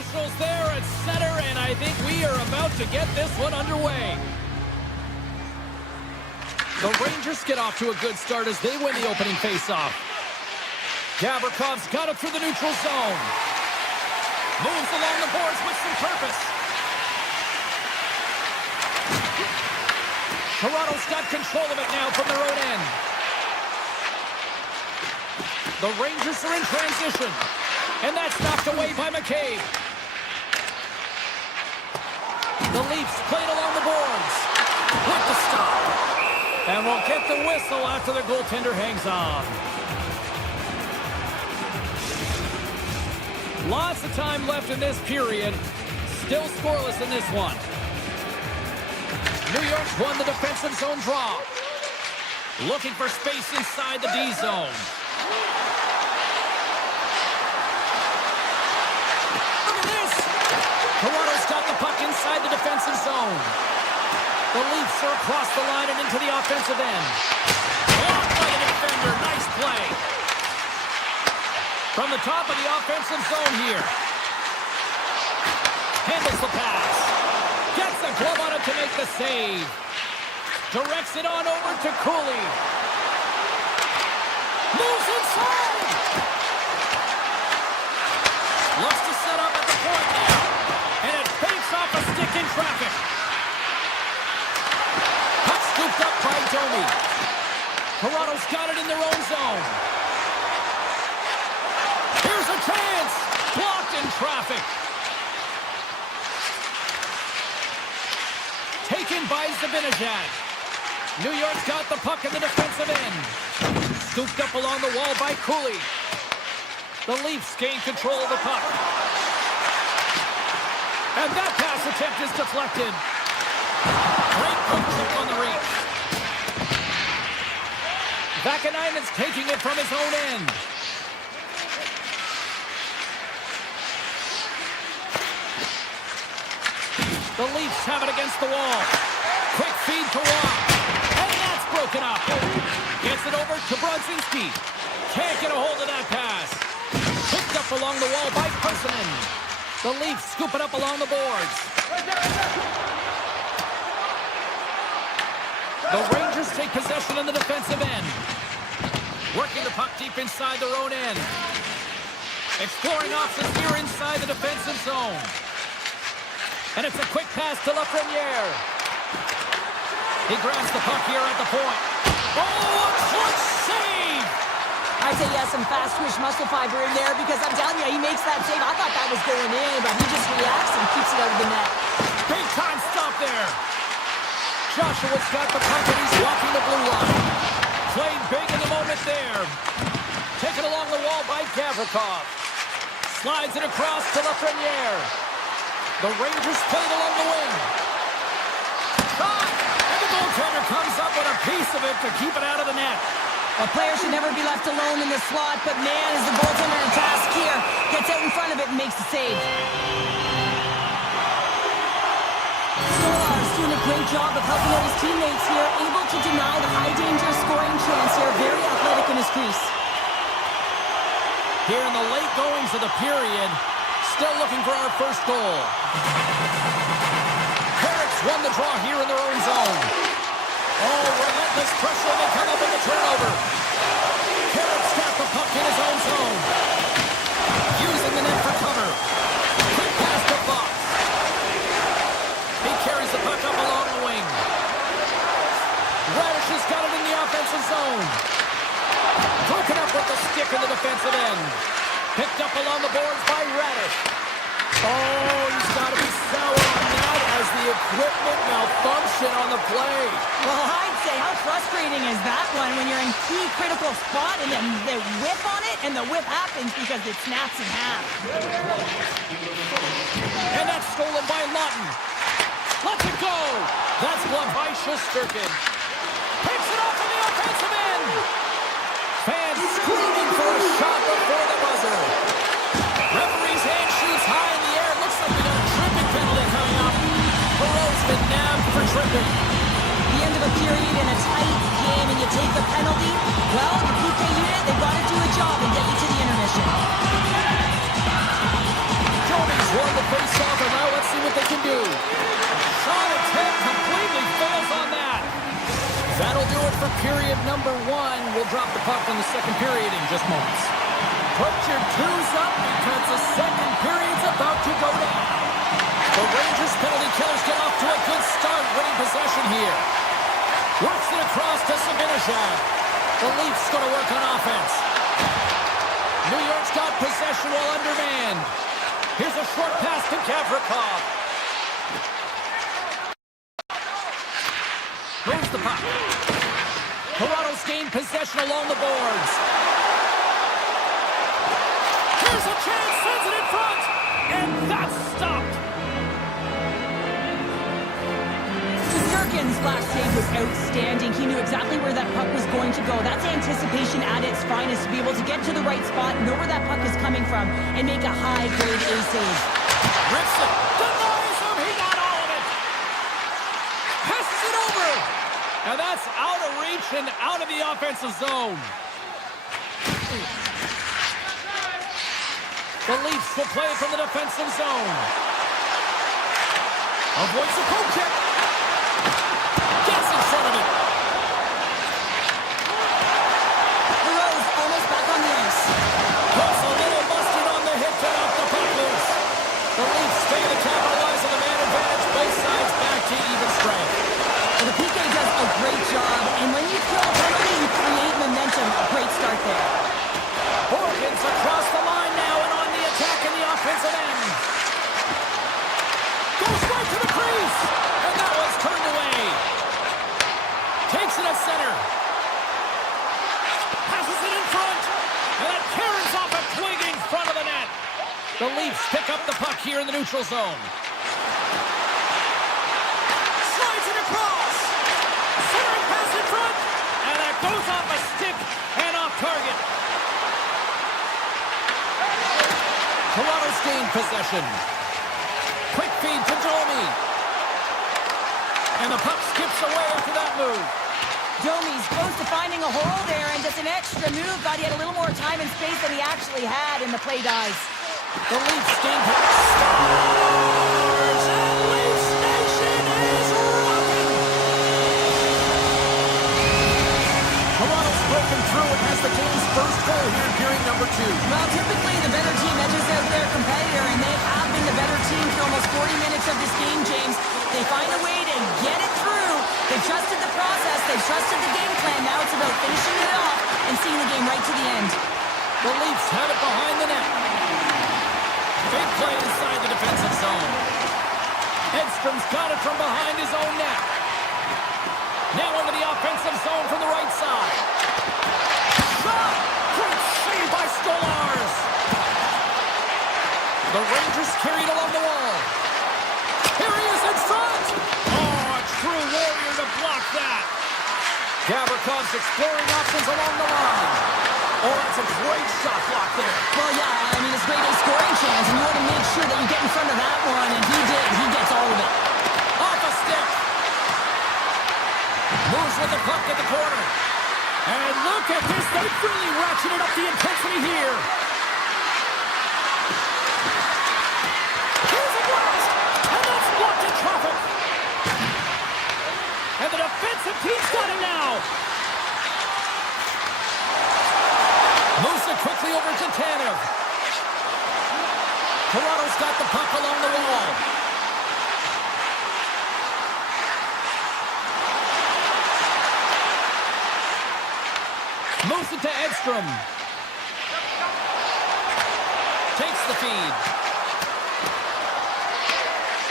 Officials there at center, and I think we are about to get this one underway. The Rangers get off to a good start as they win the opening faceoff. Gavrikoff's got it through the neutral zone. Moves along the boards with some purpose. Toronto's got control of it now from their own end. The Rangers are in transition. And that's knocked away by McCabe. The Leafs played along the boards. With the stop. And we'll get the whistle after the goaltender hangs on. Lots of time left in this period. Still scoreless in this one. New York's won the defensive zone draw. Looking for space inside the D zone. Look at this! Toronto's got the puck inside the defensive zone. The Leafs are across the line and into the offensive end. Blocked by the defender. Nice play. From the top of the offensive zone here. Handles the pass. Gets the glove on it to make the save. Directs it on over to Cooley. Moves inside. Looks to set up at the point now. And it fakes off a stick in traffic. Puck scooped up by Domi. Toronto's got it in their own zone. Here's a chance. Blocked in traffic. Taken by Zibanejad. New York's got the puck in the defensive end. Scooped up along the wall by Cooley. The Leafs gain control of the puck. And that pass attempt is deflected. Great poke check on the reach. Vakanainen's taking it from his own end. The Leafs have it against the wall. Quick feed to Watt. And that's broken up. Gets it over to Brodzinski. Can't get a hold of that pass. Picked up along the wall by Persinen. The Leafs scoop it up along the boards. The Rangers take possession in the defensive end. Working the puck deep inside their own end. Exploring options here inside the defensive zone. And it's a quick pass to Lafreniere. He grabs the puck here at the point. Oh, a clutch save! I'd say he has some fast-twitch muscle fiber in there because I'm telling you, he makes that save. I thought that was going in, but he just reacts and keeps it out of the net. Big time stop there. Joshua's got the puck and he's walking the blue line. Played big in the moment there. Taken along the wall by Gavrikov. Slides it across to Lafreniere. The Rangers played along the wing. Shot! And the goaltender comes up with a piece of it to keep it out of the net. A player should never be left alone in the slot, but man, is the goaltender in task here. Gets out in front of it and makes the save. Stolar's doing a great job of helping out his teammates here, able to deny the high-danger scoring chance here. Very athletic in his crease. Here in the late goings of the period, still looking for our first goal. Carrick's won the draw here in their own zone. Oh, relentless pressure. They come up with a turnover. Carrick's got the puck in his own zone. Using the net for cover. Quick pass to Fox. He carries the puck up along the wing. Radish has got it in the offensive zone. Broken up with the stick in the defensive end. Picked up along the boards by Radish. Oh, he's got to be sour on that as the equipment malfunction on the play. Well, I'd say, how frustrating is that one when you're in key critical spot and then they whip on it and the whip happens because it snaps in half. And that's stolen by Lawton. Let's it go. That's blocked by Shesterkin. Picks it off in the offensive end. Fans screaming for a shot before the buzzer. Referee's hand shoots high in the air. Looks like we got a tripping penalty coming up. Perreault's been nabbed for tripping. The end of a period in a tight game and you take the penalty. Well, the PK unit, they've got to do a job and get you to the intermission. Joey's won the start period number 1. We'll drop the puck in the second period in just moments. Put your twos up because the second period's about to go down. The Rangers penalty killers get off to a good start, winning possession here. Works it across to Zibanejad. The Leafs going to work on offense. New York's got possession while undermanned. Here's a short pass to Gavrikov. Moves the puck. Toronto's gained possession along the boards. Here's a chance, sends it in front, and that's stopped. Shesterkin's last save was outstanding. He knew exactly where that puck was going to go. That's anticipation at its finest, to be able to get to the right spot, know where that puck is coming from, and make a high-grade A save. Rips it, denies him, he got all of it. Passes it over. And that's out of reach and out of the offensive zone. The Leafs will play it from the defensive zone. Avoids the poke check. Gets in front of it. The Rose almost back on the ice. Puts a little mustard on the hit to knock the puck loose. The Leafs stay to capitalize on the man advantage. Both sides back to even strength. Well, the PK does a great job, and when you kill a penalty, you create momentum. A great start there. Horkins across the line now and on the attack in the offensive end. Goes right to the crease, and that one's turned away. Takes it at center. Passes it in front, and that carries off a twig in front of the net. The Leafs pick up the puck here in the neutral zone. Slides it across. Centering pass in front, and that goes off a stick and off target. Toronto's gained possession. Quick feed to Domi. And the puck skips away after that move. Domi's close to finding a hole there, and just an extra move. Thought he had a little more time and space than he actually had, and the play dies. The Leafs gained Stars! And Leafs Nation is rocking! Toronto's broken through and has the game's first goal here in period number 2. Well, typically the better team edges out their competitor, and they have been the better team for almost 40 minutes of this game, James. They find a way to get it through. They've trusted the process. They've trusted the game plan. Now it's about finishing it off and seeing the game right to the end. The Leafs have it behind the net. Big play inside the defensive zone. Edstrom's got it from behind his own net. Now into the offensive zone from the right side. Shot! Great save by Stolarz. The Rangers carried along the wall. Here he is in front. Oh, a true warrior to block that. Gavrikov's exploring options along the line. Oh, that's a great shot block there. Well, yeah, I mean, it's great a scoring chance, and you want to make sure that you get in front of that one, and he did. He gets all of it. Off a stick. Moves with the puck at the corner. And look at this. They've really ratcheted up the intensity here. Here's a blast. And that's blocked in traffic. And the defensive team's got it now. Moves it quickly over to Tanev. Toronto's got the puck along the wall. Moves it to Edstrom. Takes the feed.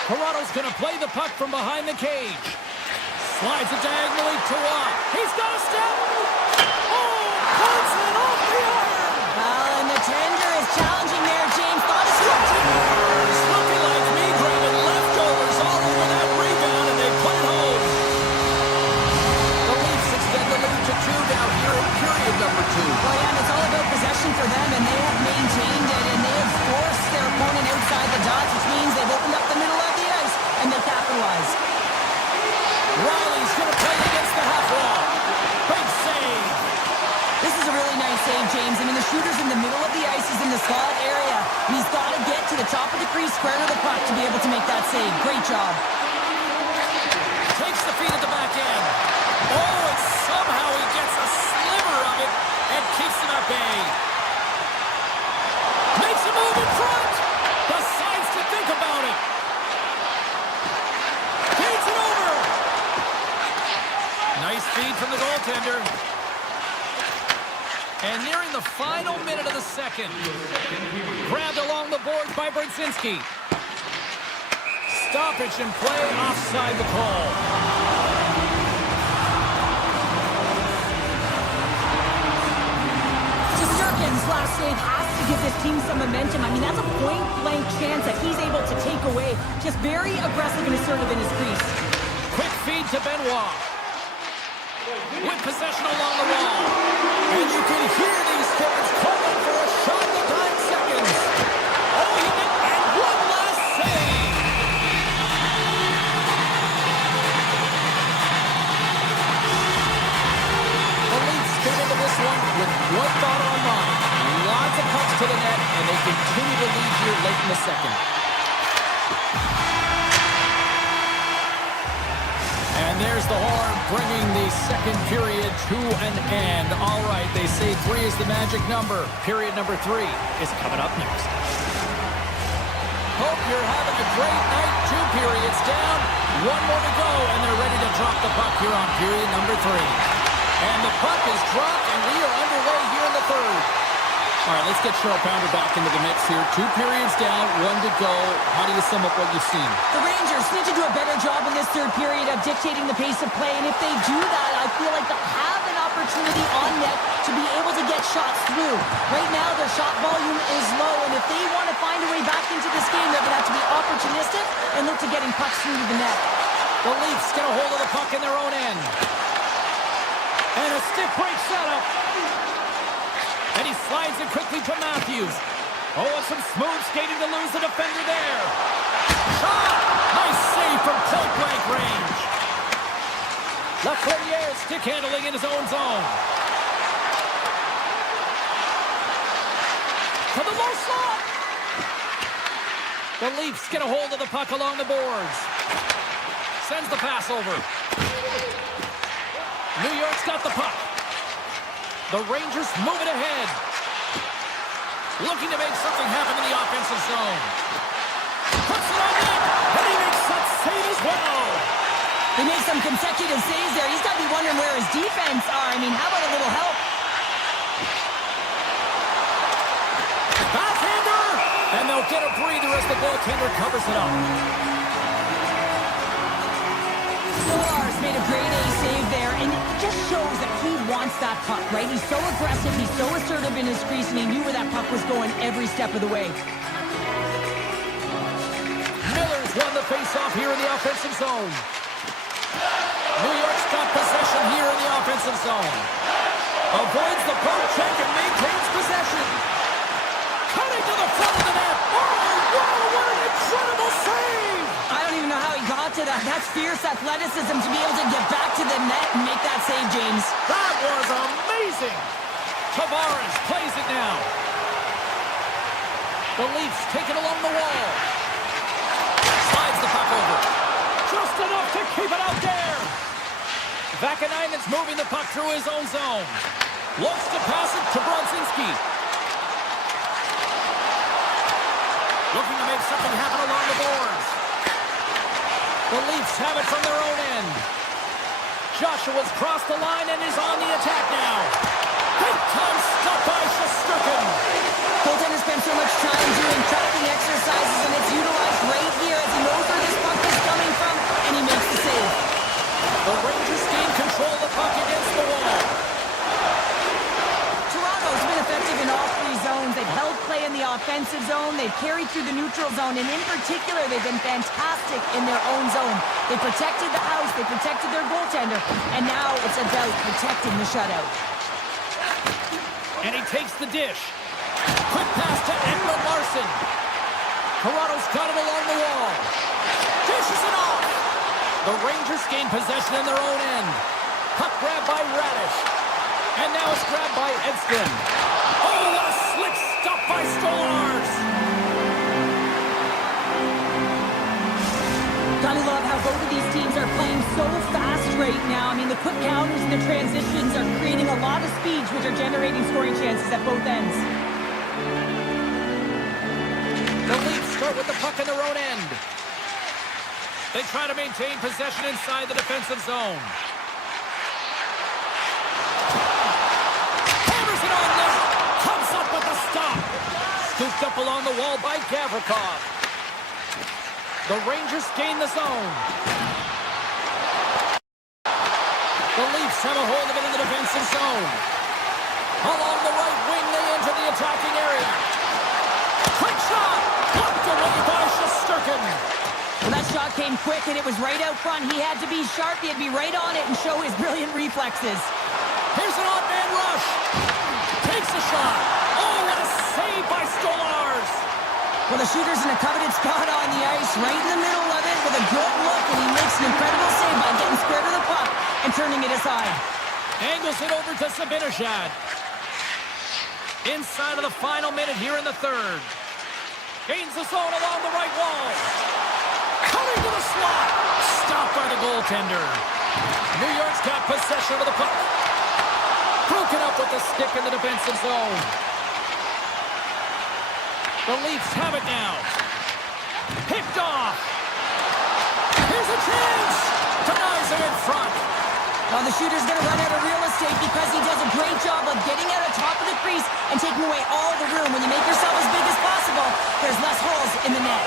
Toronto's going to play the puck from behind the cage. Slides it diagonally to Watt. He's got a step. Oh, pulls it off the iron. Well, and the tender is challenging there, James. Thought it Looking like me grabbing leftovers all over that rebound, and they put it home. The Leafs extend the lead to 2 now here in period number 2. Well, yeah, and it's all about possession for them, and they have maintained it, and they have forced their opponent outside the dots, which means they've opened up the middle of the ice, and they capitalize. Riley's going to play against the half wall. Big save. This is a really nice save, James. I mean, the shooter's in the middle of the ice. He's in the slot area, and he's got to get to the top of the crease, square to the puck to be able to make that save. Great job. Takes the feed at the back end. Oh, and somehow he bay. Makes a move in front. Decides to think about it. Feeds it over. Nice feed from the goaltender. And nearing the final minute of the second. Grabbed along the boards by Brzezinski. Stoppage in play, offside the call. Shesterkin's last save has to give this team some momentum. I mean, that's a point-blank chance that he's able to take away. Just very aggressive and assertive in his crease. Quick feed to Benoit. With possession along the wall. And you can hear these fans calling for a shot in the 9 seconds. Oh, he did, and one last save. The Leafs get into this one with one thought on mind. Lots of pucks to the net, and they continue to lead here late in the second. And there's the horn, bringing the second period to an end. All right, they say 3 is the magic number. Period number 3 is coming up next. Hope you're having a great night. 2 periods down, 1 more to go, and they're ready to drop the puck here on period number 3. And the puck is dropped, and we are underway here in the third. All right, let's get Cheryl Pounder back into the mix here. 2 periods down, 1 to go. How do you sum up what you've seen? The Rangers need to do a better job in this third period of dictating the pace of play, and if they do that, I feel like they'll have an opportunity on net to be able to get shots through. Right now, their shot volume is low, and if they want to find a way back into this game, they're going to have to be opportunistic and look to getting pucks through to the net. The Leafs get a hold of the puck in their own end. And a stick break setup. And he slides it quickly to Matthews. Oh, and some smooth skating to lose the defender there. Shot! Nice save from point-blank range. Lafreniere stick handling in his own zone. To the low slot. The Leafs get a hold of the puck along the boards. Sends the pass over. New York's got the puck. The Rangers move it ahead. Looking to make something happen in the offensive zone. Puts it on net, and he makes that save as well. They make some consecutive saves there. He's got to be wondering where his defense are. I mean, how about a little help? Backhander! And they'll get a breather as the goaltender covers it up. Stolarz made a grade A save there, and it just shows that he wants that puck, right? He's so aggressive, he's so assertive in his crease, and he knew where that puck was going every step of the way. Miller's won the faceoff here in the offensive zone. New York's got possession here in the offensive zone. Avoids the poke check and maintains possession. Cutting to the front of the net. Oh, wow, what an incredible save! I don't even know how he got to that. That's fierce athleticism to be able to get back to the net and make that save, James. That was amazing! Tavares plays it now. The Leafs take it along the wall. Slides the puck over. Just enough to keep it out there. Vakanainen's moving the puck through his own zone. Looks to pass it to Brzezinski. Looking to make something happen along the boards. The Leafs have it from their own end. Joshua's crossed the line and is on the attack now. Big time stop by Shesterkin. Goaltender spent so much time doing tracking exercises, and it's utilized right here as he knows where this puck is coming from, and he makes the save. The Rangers gain control of the puck against the wall. Toronto's been effective in all 3 zones. They've held play in the offensive zone. They've carried through the neutral zone, and in particular, they've been fantastic in their own zone. They protected the house. They protected their goaltender, and now it's about protecting the shutout. And he takes the dish. Quick pass to Ekman Larsson. Toronto's got it along the wall. Dishes it off. The Rangers gain possession in their own end. Puck grabbed by Radish. And now it's grabbed by Edstrom. Oh, what a slick stop by Stolarz. Gotta love how both of these teams are playing so fast right now. I mean, the quick counters and the transitions are creating a lot of speeds, which are generating scoring chances at both ends. The Leafs start with the puck in their own end. They try to maintain possession inside the defensive zone. Hammers it on net. Comes up with the stop. Scooped up along the wall by Gavrikov. The Rangers gain the zone. The Leafs have a hold of it in the defensive zone. Along the right wing, they enter the attacking area. Quick shot! Blocked away by Shesterkin. Well, that shot came quick, and it was right out front. He had to be sharp. He had to be right on it and show his brilliant reflexes. Here's an odd-man rush. Takes a shot. Oh, what a save by Stolarz. Well, the shooter's in a coveted spot on the ice, right in the middle of it with a good look, and he makes an incredible save by getting square to the puck and turning it aside. Angles it over to Zibanejad. Inside of the final minute here in the third. Gains the zone along the right wall. Coming to the slot. Stopped by the goaltender. New York's got possession of the puck. Broken up with the stick in the defensive zone. The Leafs have it now. Picked off. Here's a chance. Denies it in front. Well, the shooter's going to run out of real estate because he does a great job of getting out of top of the crease and taking away all the room. When you make yourself as big as possible, there's less holes in the net.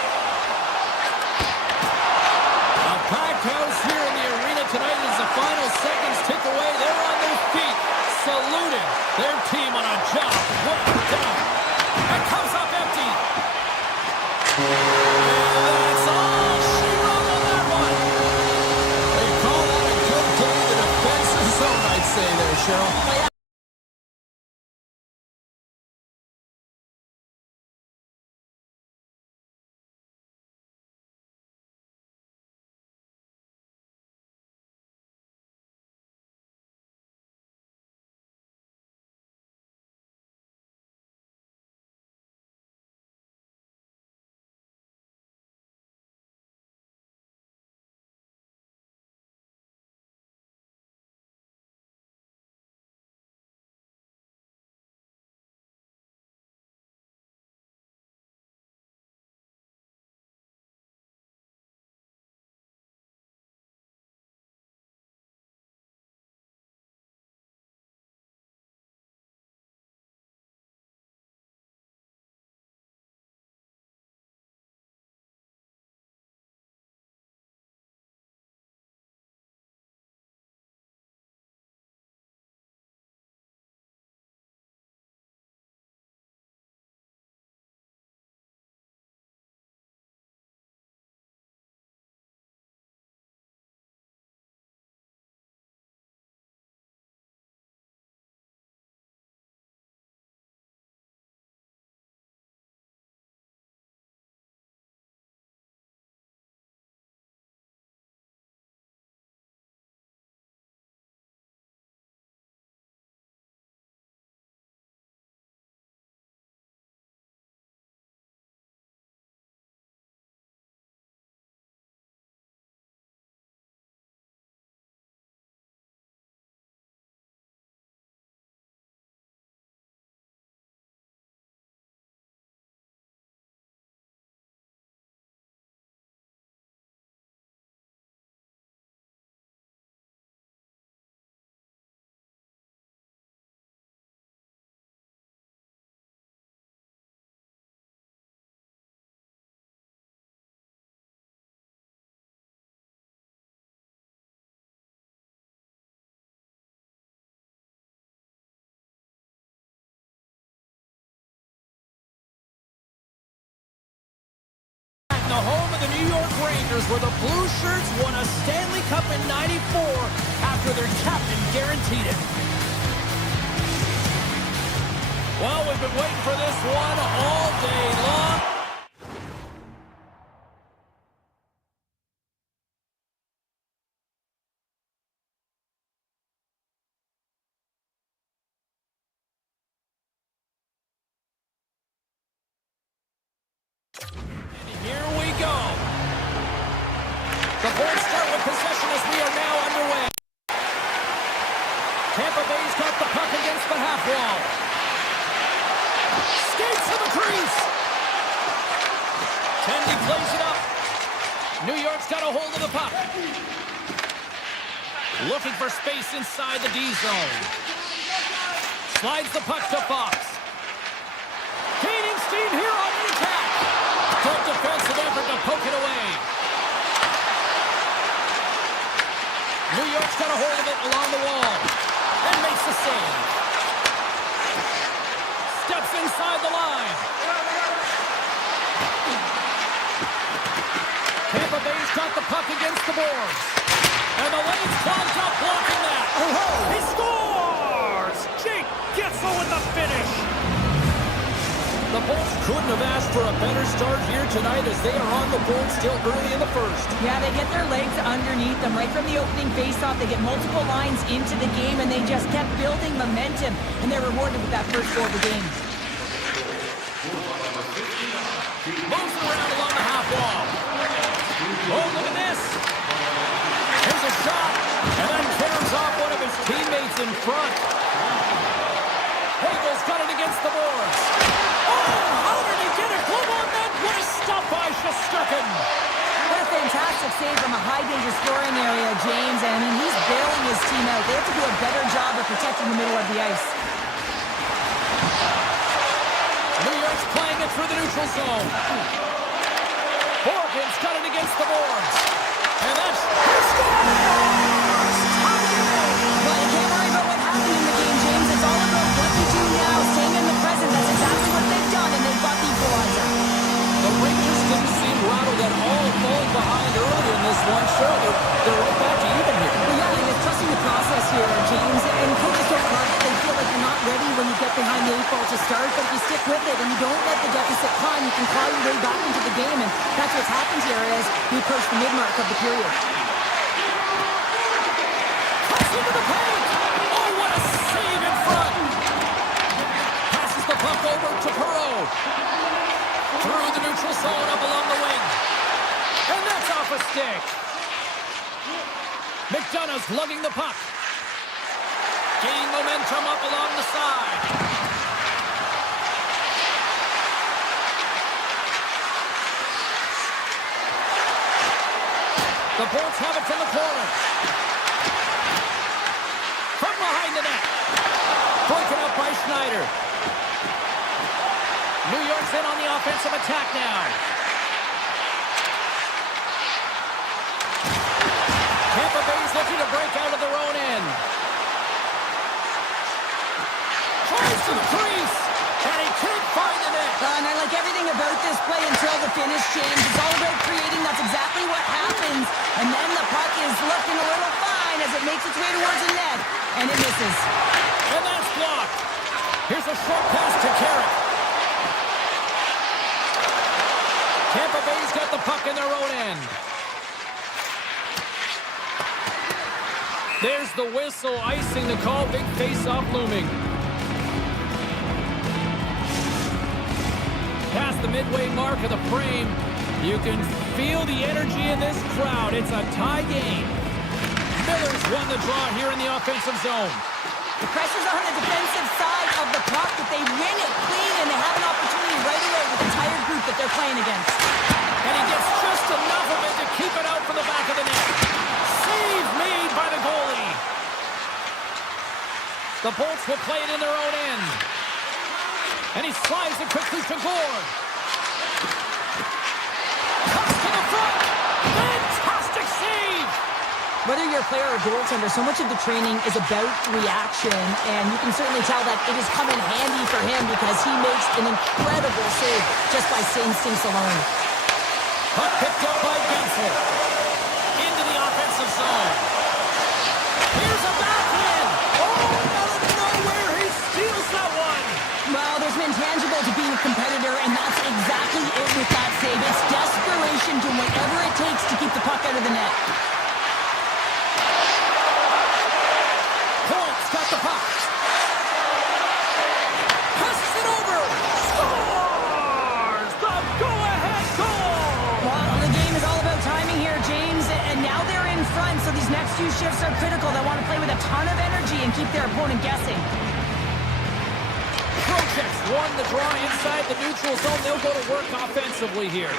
A packed house here in the arena tonight as the final seconds tick away. They're on their feet, saluting their team on a job well done. It comes up empty. That's all she wrote on that one. They call that a good day in the defensive zone, I'd say there, Cheryl. The home of the New York Rangers, where the Blue Shirts won a Stanley Cup in '94 after their captain guaranteed it. Well, we've been waiting for this one all day long. And here we go. The boards plays it up. New York's got a hold of the puck. Looking for space inside the D zone. Slides the puck to Fox. Gaining steam here on the attack. Good defensive effort to poke it away. New York's got a hold of it along the wall. And makes the save. Steps inside the line. Tampa Bay's got the puck against the boards. And the lane's clogged up blocking that. He scores! Jake Getsel with the finish. The Bolts couldn't have asked for a better start here tonight as they are on the board still early in the first. Yeah, they get their legs underneath them right from the opening faceoff. They get multiple lines into the game, and they just kept building momentum, and they're rewarded with that first goal of the game. Moves it around along the half wall. Oh, look at this. Here's a shot, and then tears off one of his teammates in front. Hagel's got it against the boards. How did he get it? Glove on that. What a stop by Shesterkin. What a fantastic save from a high-danger scoring area, James. And I mean, he's bailing his team out. They have to do a better job of protecting the middle of the ice. New York's playing it through the neutral zone. Borgen's got it against the boards. And that's... He scores! Well, you can't worry about what happened in the game, James. It's all about what you do now, staying in the present. That's exactly what they've done, and they've got the equalizer. The Rangers didn't seem rattled at all, falling behind early in this one. Sure, they're right back to even here. Well, yeah, and it's trusting the process here, James. And coaches don't love it. They feel like you're not ready when you get behind the 8 ball to start, but if you stick with it and you don't let the deficit climb, you can claw your way back into the game, and that's what's happened here as we approach the mid-mark of the period. Cuts into the paint! Oh, what a save in front! Passes the puck over to Perreault. Through the neutral zone, up along the wing. And that's off a stick. McDonough's lugging the puck. Gain momentum up along the side. The Bolts have it from the corner. From behind the net. Broken up by Schneider. New York's in on the offensive attack now. Tampa Bay's looking to break out of their own end. Tries to the crease, and he can't find the net. And I like everything about this play until the finish, James. It's all about creating. That's exactly what happens. And then the puck is looking a little fine as it makes its way towards the net, and it misses. And that's blocked. Here's a short pass to Carrick. Tampa Bay's got the puck in their own end. There's the whistle, icing the call. Big face-off looming. Past the midway mark of the frame, you can feel the energy in this crowd. It's a tie game. Miller's won the draw here in the offensive zone. The pressure's on the defensive side of the puck, but they win it clean, and they have an opportunity right away with the tired group that they're playing against. And he gets just enough of it to keep it out from the back of the net. Save made by the goalie. The Bolts will play it in their own end. And he slides it quickly to Gord. Cuts to the front. Fantastic save. Whether you're a player or goaltender, so much of the training is about reaction, and you can certainly tell that it is coming handy for him because he makes an incredible save just by instincts alone. Puck picked up by Gensel. Into the offensive zone. Here's a backhand. Oh, out of nowhere, he steals that one. Well, there's an intangible to being a competitor, and that's exactly it with that save. It's desperation, doing whatever it takes to keep the puck out of the net. Holt's got the puck. Passes it over. Scores! The go-ahead goal! Well, the game is all about timing here, James, and now they're in front, so these next few shifts are critical. They want to play with a ton of energy and keep their opponent guessing. Trocheck's won the draw inside the neutral zone. They'll go to work offensively here.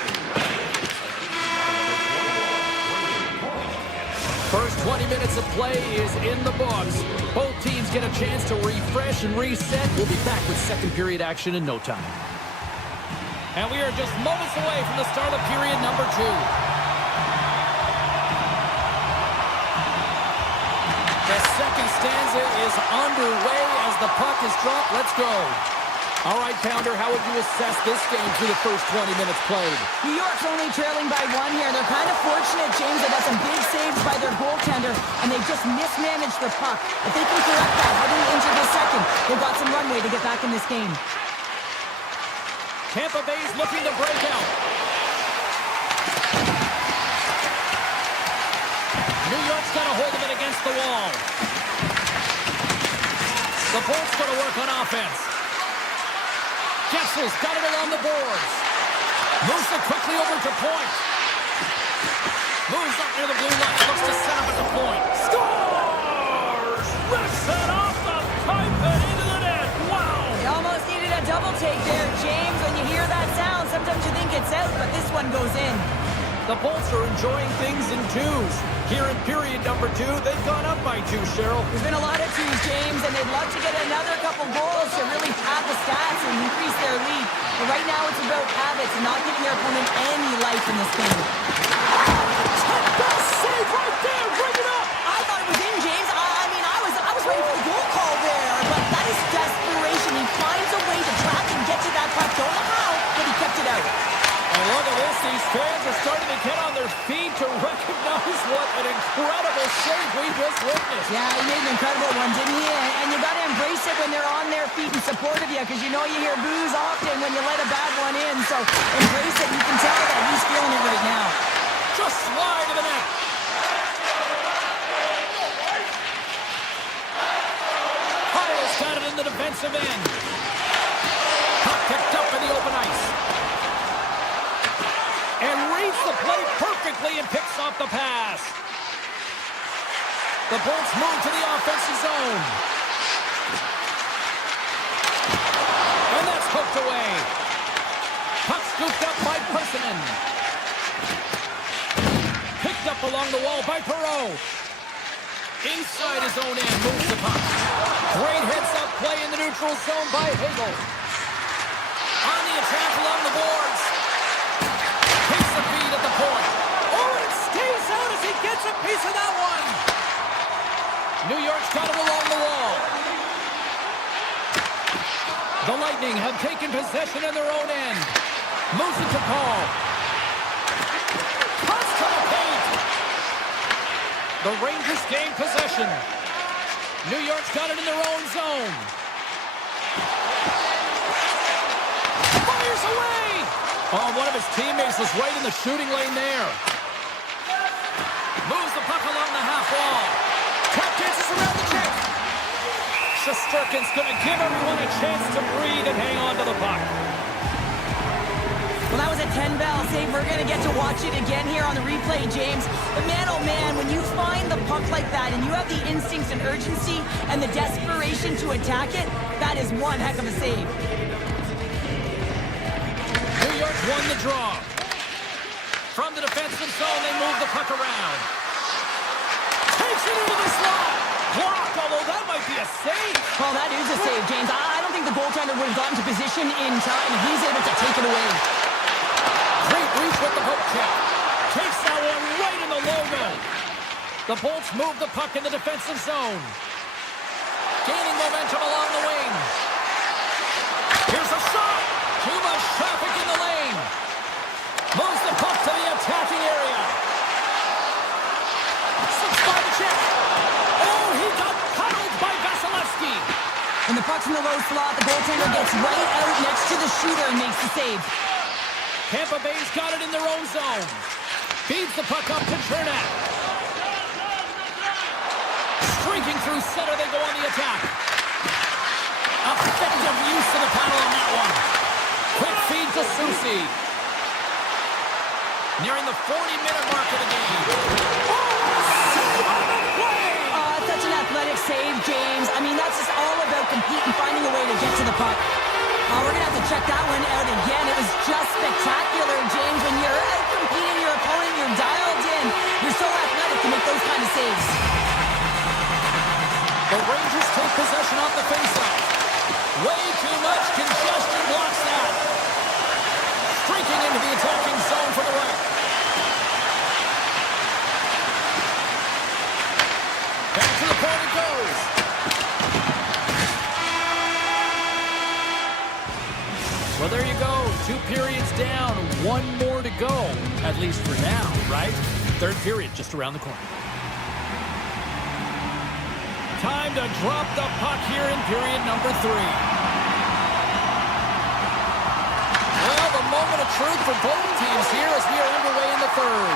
First 20 minutes of play is in the books. Both teams get a chance to refresh and reset. We'll be back with second period action in no time. And we are just moments away from the start of period number 2. The second stanza is underway as the puck is dropped. Let's go. All right, Pounder, how would you assess this game through the first 20 minutes played? New York's only trailing by 1 here. They're kind of fortunate, James. They got some big saves by their goaltender, and they just mismanaged the puck. If they can correct that heading into the second, they've got some runway to get back in this game. Tampa Bay's looking to break out. New York's got a hold of it against the wall. The Bolts going to work on offense. Gessel's got it along the boards. Moves it quickly over to point. Moves up near the blue line. Looks to set up at the point. Scores! Rips it off the pipe and into the net. Wow! They almost needed a double take there, James. When you hear that sound, sometimes you think it's out, but this one goes in. The Bolts are enjoying things in twos. Here in period number 2, they've gone up by 2, Cheryl. There's been a lot of twos, James, and they'd love to get another couple goals to really pad the stats and increase their lead. But right now it's about habits and not giving their opponent any life in this game. Best save right there! Bring it up! I thought it was in, James. I was ready for the goal call there, but that is desperation. He finds a way to track and get to that puck. Don't know how, but he kept it out. And look at this, these fans are starting to get on their feet to recognize what an incredible save we just witnessed. Yeah, he made an incredible one, didn't he? And you got to embrace it when they're on their feet in support of you, because you know you hear boos often when you let a bad one in. So embrace it. You can tell that he's feeling it right now. Just slide to the net. Kyle's got it in the defensive end. Puck picked up in the open ice. And reads the play perfectly and picks off the pass. The Bolts move to the offensive zone. And that's hooked away. Puck scooped up by Persinen. Picked up along the wall by Perreault. Inside his own end, moves the puck. Great heads-up play in the neutral zone by Hagel. On the attack along the boards. Takes the feed at the point. Oh, it stays out as he gets a piece of that one. New York's got it along the wall. The Lightning have taken possession in their own end. Moves it to Paul. Cuts to the paint. The Rangers gain possession. New York's got it in their own zone. Fires away. Oh, one of his teammates was right in the shooting lane there. Moves the puck along the half wall. Tap dances around the check. Shesterkin's going to give everyone a chance to breathe and hang on to the puck. Well, that was a 10-bell save. We're going to get to watch it again here on the replay, James. But man, oh man, when you find the puck like that and you have the instincts and urgency and the desperation to attack it, that is one heck of a save. New York won the draw. From the defensive zone, they move the puck around. Takes it into the slot. Blocked, although that might be a save. Well, that is a save, James. I don't think the goaltender would have gotten to position in time, and he's able to take it away. Great reach with the poke check. Takes that one right in the logo. The Bolts move the puck in the defensive zone. Gaining momentum along the wing. Here's a shot. Too much traffic in the lane. Moves the puck to the attacking area. Slips by the check. Oh, he got cuddled by Vasilevsky. When the puck's in the low slot, the goaltender gets right out next to the shooter and makes the save. Tampa Bay's got it in their own zone. Feeds the puck up to Chernak. Streaking through center, they go on the attack. Effective use of the paddle on that one. Quick feed to Soucy. Nearing the 40-minute mark of the game. Oh, save on the play! Such an athletic save, James. I mean, that's just all about competing, finding a way to get to the puck. We're going to have to check that one out again. It was just spectacular, James. When you're out competing your opponent, you're dialed in. You're so athletic to make those kind of saves. The Rangers take possession off the faceoff. Way too much congestion blocks that. Streaking into the attacking zone for the right. Back to the point it goes. Well, there you go. 2 periods down. 1 more to go. At least for now, right? 3rd period just around the corner. Time to drop the puck here in period number 3. Well, the moment of truth for both teams here as we are underway in the 3rd.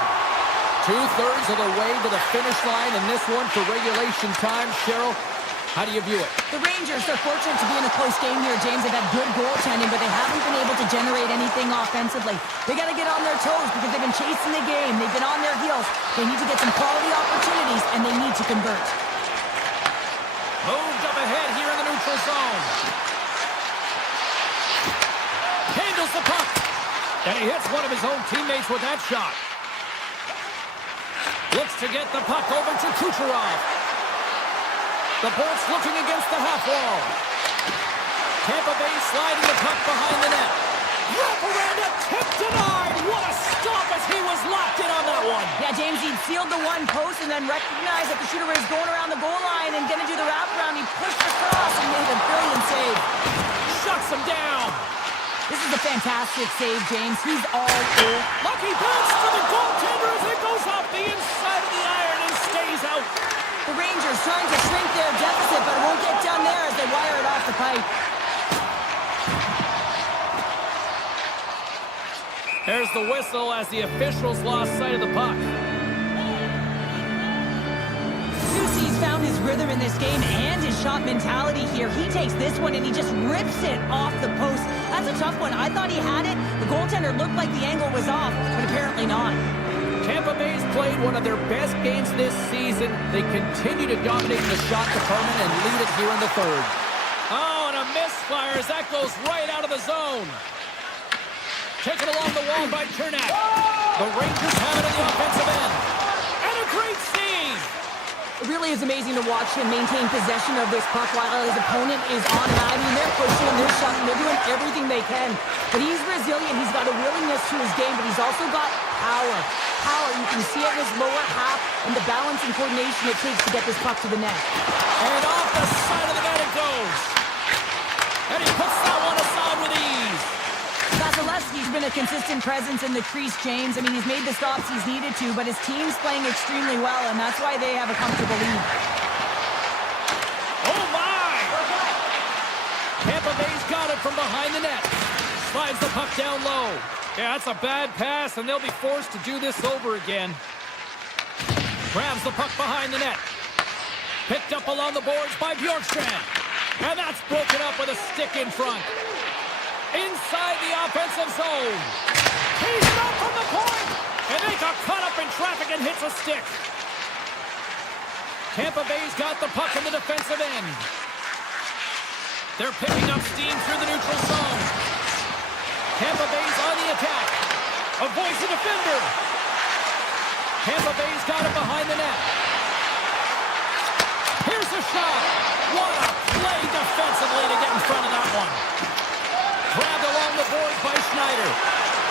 2/3 of the way to the finish line in this one for regulation time. Cheryl, how do you view it? The Rangers are fortunate to be in a close game here, James. They've had good goaltending, but they haven't been able to generate anything offensively. They got to get on their toes because they've been chasing the game. They've been on their heels. They need to get some quality opportunities, and they need to convert. Moved up ahead here in the neutral zone. Handles the puck. And he hits one of his own teammates with that shot. Looks to get the puck over to Kucherov. The Bolts looking against the half wall. Tampa Bay sliding the puck behind the net. Wraparound a tip denied. What a stop as he was locked in on that one. Yeah, James, he sealed the one post and then recognized that the shooter was going around the goal line and going to do the wraparound. He pushed across and made a brilliant save. Shuts him down. This is a fantastic save, James. He's all in. Lucky bounce to the goaltender as it goes off the inside of the iron and stays out. The Rangers trying to shrink their deficit, but it won't get done there as they wire it off the pipe. There's the whistle as the officials lost sight of the puck. Soucy's found his rhythm in this game and his shot mentality here. He takes this one and he just rips it off the post. That's a tough one. I thought he had it. The goaltender looked like the angle was off, but apparently not. Tampa Bay's played one of their best games this season. They continue to dominate the shot department and lead it here in the 3rd. Oh, and a misfire as that goes right out of the zone. Taken along the wall by Chernak. The Rangers have it in the offensive end. And a great save. It really is amazing to watch him maintain possession of this puck while his opponent is on and out. I mean, they're pushing him, they're shooting, they're doing everything they can. But he's resilient. He's got a willingness to his game, but he's also got power. Power, you can see it in his lower half and the balance and coordination it takes to get this puck to the net. And off the side of the net it goes. And he puts that one aside with ease. Vasilevsky's been a consistent presence in the crease, James. I mean, he's made the stops he's needed to, but his team's playing extremely well, and that's why they have a comfortable lead. Oh, my! Tampa Bay's got it from behind the net. Slides the puck down low. Yeah, that's a bad pass, and they'll be forced to do this over again. Grabs the puck behind the net. Picked up along the boards by Bjorkstrand. And that's broken up with a stick in front. Inside the offensive zone. He's up from the point. And they got caught up in traffic and hits a stick. Tampa Bay's got the puck in the defensive end. They're picking up steam through the neutral zone. Tampa Bay's on the attack. Avoids the defender. Tampa Bay's got it behind the net. Here's a shot. What a play defensively to get in front of that one. Grabbed along the boards by Schneider.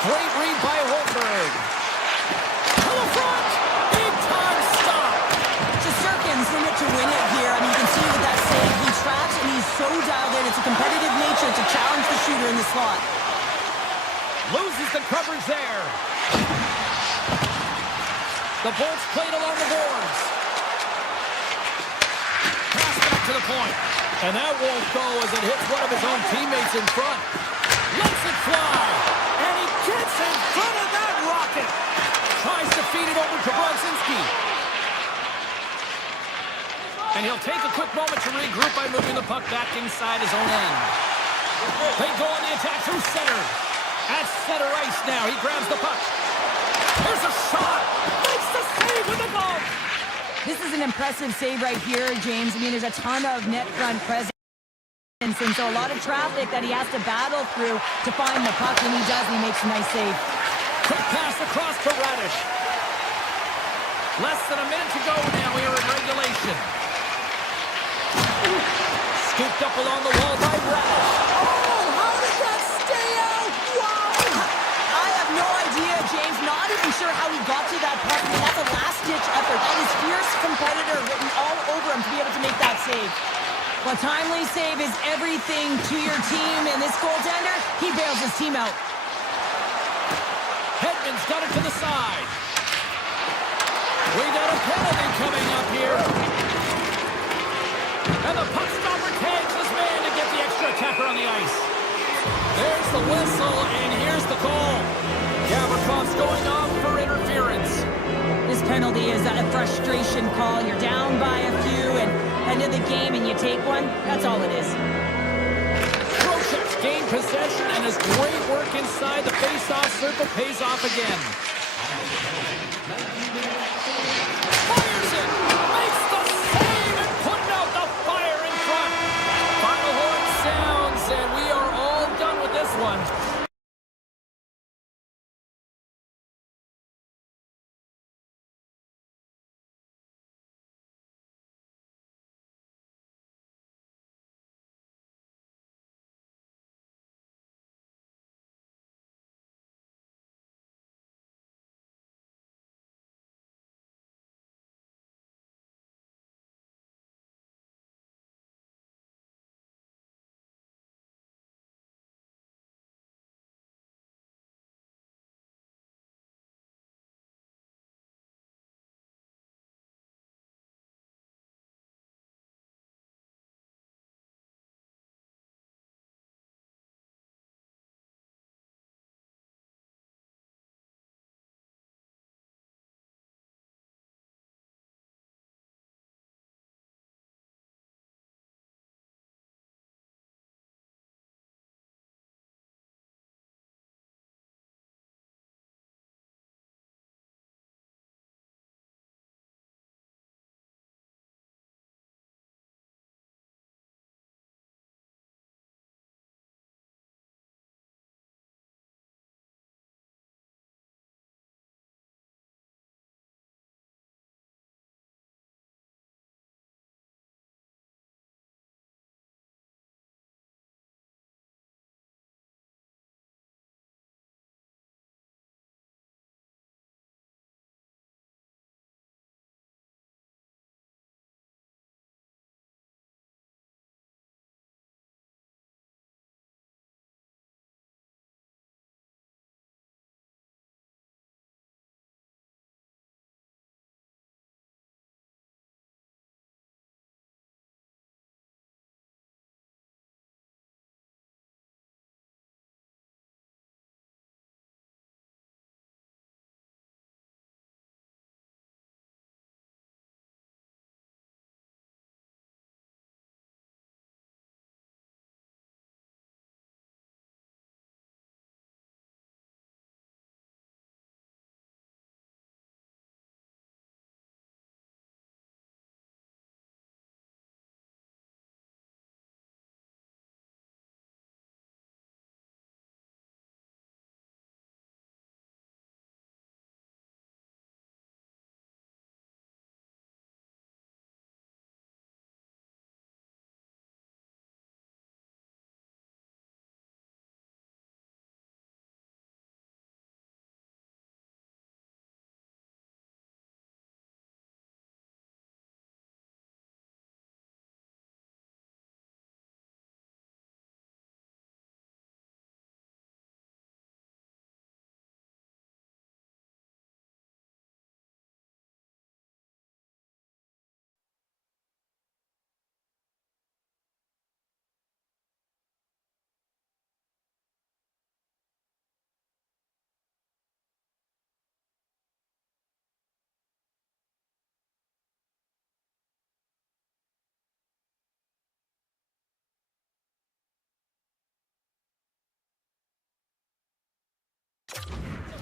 Great read by Holmberg. To the front. Big time stop. Shesterkin's in it to win it here. I mean, you can see with that save, he tracks and he's so dialed in. It's a competitive nature to challenge the shooter in the slot. Loses the coverage there. The Bolts played along the boards. Pass back to the point. And that won't go as it hits one of his own teammates in front. Lets it fly. And he gets in front of that rocket. Tries to feed it over to Brodzinski. And he'll take a quick moment to regroup by moving the puck back inside his own end. They go on the attack through center. At center ice now. He grabs the puck. There's a shot. Makes the save with the glove. This is an impressive save right here, James. I mean, there's a ton of net front presence. And so a lot of traffic that he has to battle through to find the puck, and he does, and he makes a nice save. Quick pass across to Radish. Less than a minute to go now here in regulation. Scooped up along the wall by Radish. Oh, how did that stay out? Wow! I have no idea, James. Not even sure how he got to that puck. I mean, that's a last-ditch effort. That is fierce competitor written all over him to be able to make that save. But timely save is everything to your team, and this goaltender, he bails his team out. Hedman's got it to the side. We got a penalty coming up here. And the puck stopper tags his man to get the extra attacker on the ice. There's the whistle, and here's the call. Gavrikov's going off for interference. This penalty is a frustration call. You're down by a few, and end of the game, and you take one. That's all it is. Trocheck's gained possession, and his great work inside the face-off circle pays off again. Fires it! Makes the save and putting out the fire in front. Final horn sounds, and we are all done with this one.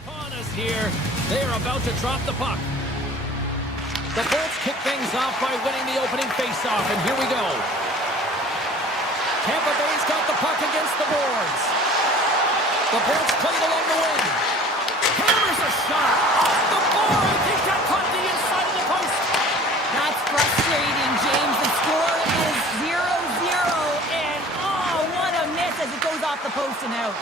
Upon us here, they are about to drop the puck. The Bolts kick things off by winning the opening faceoff, and here we go. Tampa Bay's got the puck against the boards. The Bolts played along the wing. Hammers a shot off the board. I think that caught the inside of the post. That's frustrating, James. The score is 0-0. the post and out.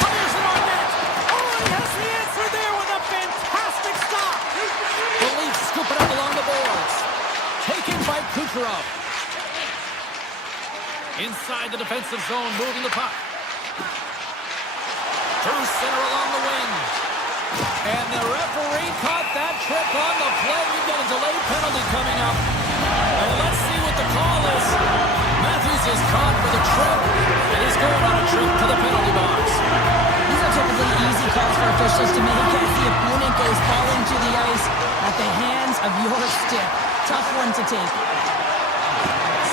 Fires it on net. Oh, he has the answer there with a fantastic stop. The Leafs scoop it up along the boards. Taken by Kucherov. Inside the defensive zone, moving the puck. Through center along the wing. And the referee caught that trip on the play. We've got a delayed penalty coming up. And let's see what the call is. Matthews is caught for the trip, and he's going on a trip to the penalty box. These are typically easy calls for officials to make as the opponent goes falling to the ice at the hands of your stick. Tough one to take.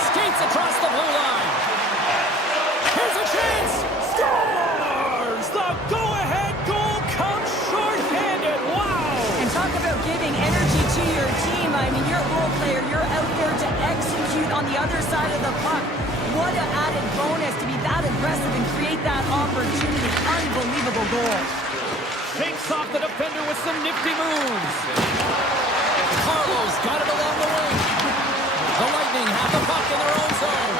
Skates across the blue line. Here's a chance. Scores! The go-ahead goal comes short-handed. Wow! And talk about giving energy to your team. I mean, you're a role player. You're out there to execute on the other side of the puck. What an added bonus to be that aggressive and create that opportunity. Unbelievable goal. Shakes off the defender with some nifty moves. Carlos got it along the wing. The Lightning have the puck in their own zone.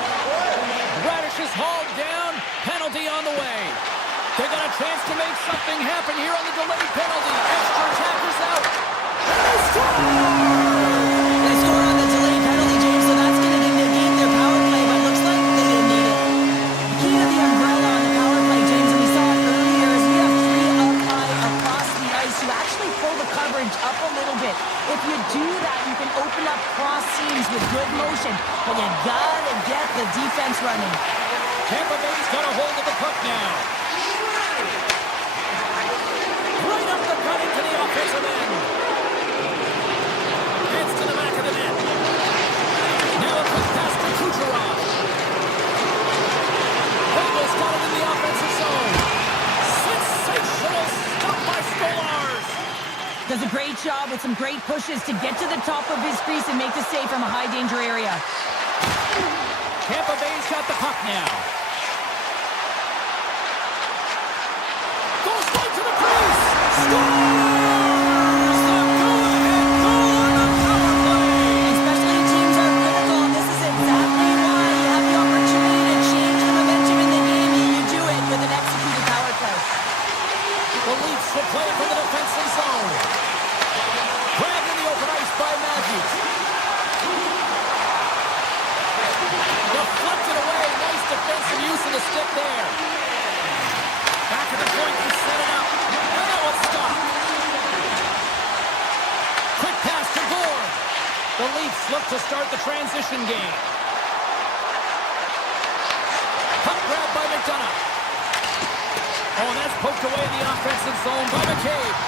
Radish is hauled down. Penalty on the way. They got a chance to make something happen here on the delayed penalty. Extra attackers out. And they score! They score on the delayed penalty, James, so that's going to negate their power play, but looks like they didn't need it. The key to the umbrella on the power play, James, and we saw it earlier, is we have three up high across the ice to actually pull the coverage up a little bit. If you do that, you can open up cross seams with good motion, but you got to get the defense running. Tampa Bay's got a hold of the puck now. Right up the gut into the offensive end. Heads to the back of the net. Now a quick pass to Kucherov. Bengals got it in the offensive zone. Sensational stop by Stolarz. Does a great job with some great pushes to get to the top of his crease and make the save from a high danger area. Tampa Bay's got the puck now. Goes right to the crease. Scores! The go-ahead goal on the power play. Especially teams are critical, and this is exactly why you have the opportunity to change the momentum in the game, and you do it with an executed power play. The Leafs will play it from the defensive zone. Grabbed in the open ice by Matthews. Deflected away. Nice defensive use of the stick there. Back at the point, he set it up. And that was stopped. Quick pass to Gord. The Leafs look to start the transition game. Puck grab by McDonough. Oh, and that's poked away in the offensive zone by McCabe.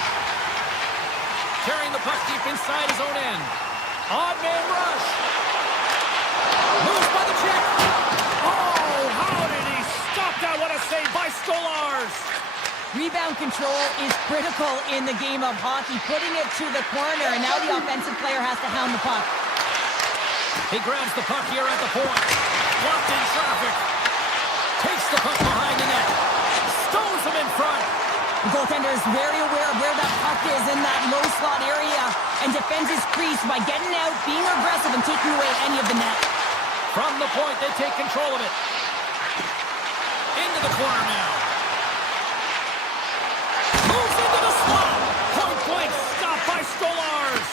Carrying the puck deep inside his own end. Odd man rush. Moves by the check. Oh, how did he stop that? What a save by Stolarz. Rebound control is critical in the game of hockey, putting it to the corner, and now the offensive player has to hound the puck. He grabs the puck here at the point. Blocked in traffic. Takes the puck behind the net. Stones him in front. The goaltender is very aware of where that puck is in that low slot area and defends his crease by getting out, being aggressive, and taking away any of the net. From the point, they take control of it. Into the corner now. Moves into the slot. Point blank stop by Stolarz.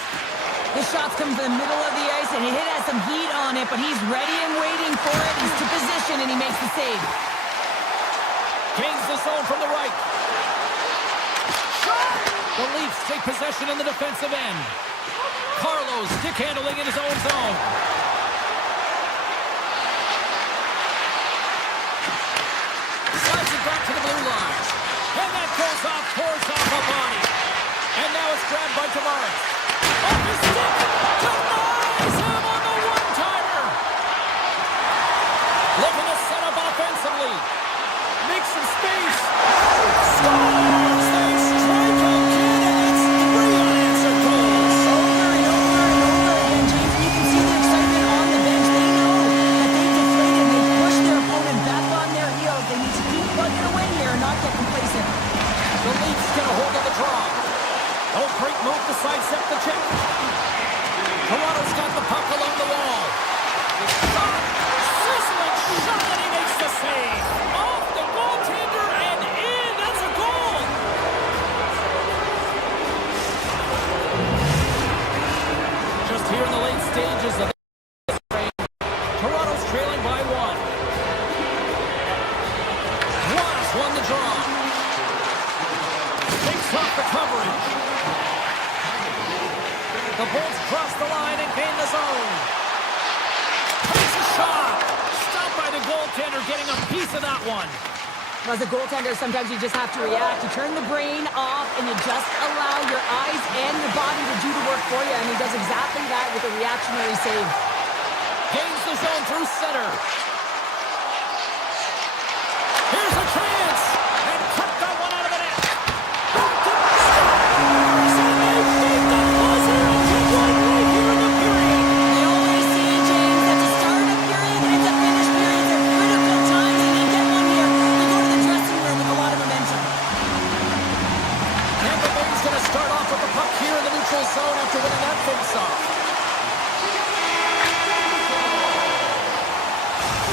The shot's coming from the middle of the ice, and it has some heat on it, but he's ready and waiting for it. He's to position, and he makes the save. Gains the zone from the right. Shot! The Leafs take possession in the defensive end. Carlos stick handling in his own zone. Slides it back to the blue line. And that goes off, pours off a body. And now it's grabbed by Tavares. Off his stick. Denies him on the one-timer. Looking to set up offensively. Make some space. Scores! They strike again, and it's 3 unanswered goals. Over and over and over again, James, and you can see the excitement on the bench. They know that they deflated. They pushed their opponent back on their heels. They need to keep plugging away here and not get complacent. The Leafs get a hold of the draw. Oh, great move to sidestep the check. Toronto's got the puck along the wall. Shot! Sizzling shot, and he makes the save. Off the goaltender and in. That's a goal. Just here in the late stages of this game, Toronto's trailing by 1. Ross won the draw. Takes off the coverage. The Bolts cross the line and gain the zone. Takes a shot. Stopped by the goaltender, getting a piece of that one. As a goaltender, sometimes you just have to react. You turn the brain off, and you just allow your eyes and your body to do the work for you, and he does exactly that with a reactionary save. Gains the zone through center. Here's a chance. And cut that one out of the net. Back to the Stars. And they beat the buzzer and get one right here in the period. They always say, James, that to start a period and to finish periods are critical times, and they get one here. They go to the dressing room with a lot of momentum. Tampa Bay's going to start off with the puck here in the neutral zone after winning that face-off.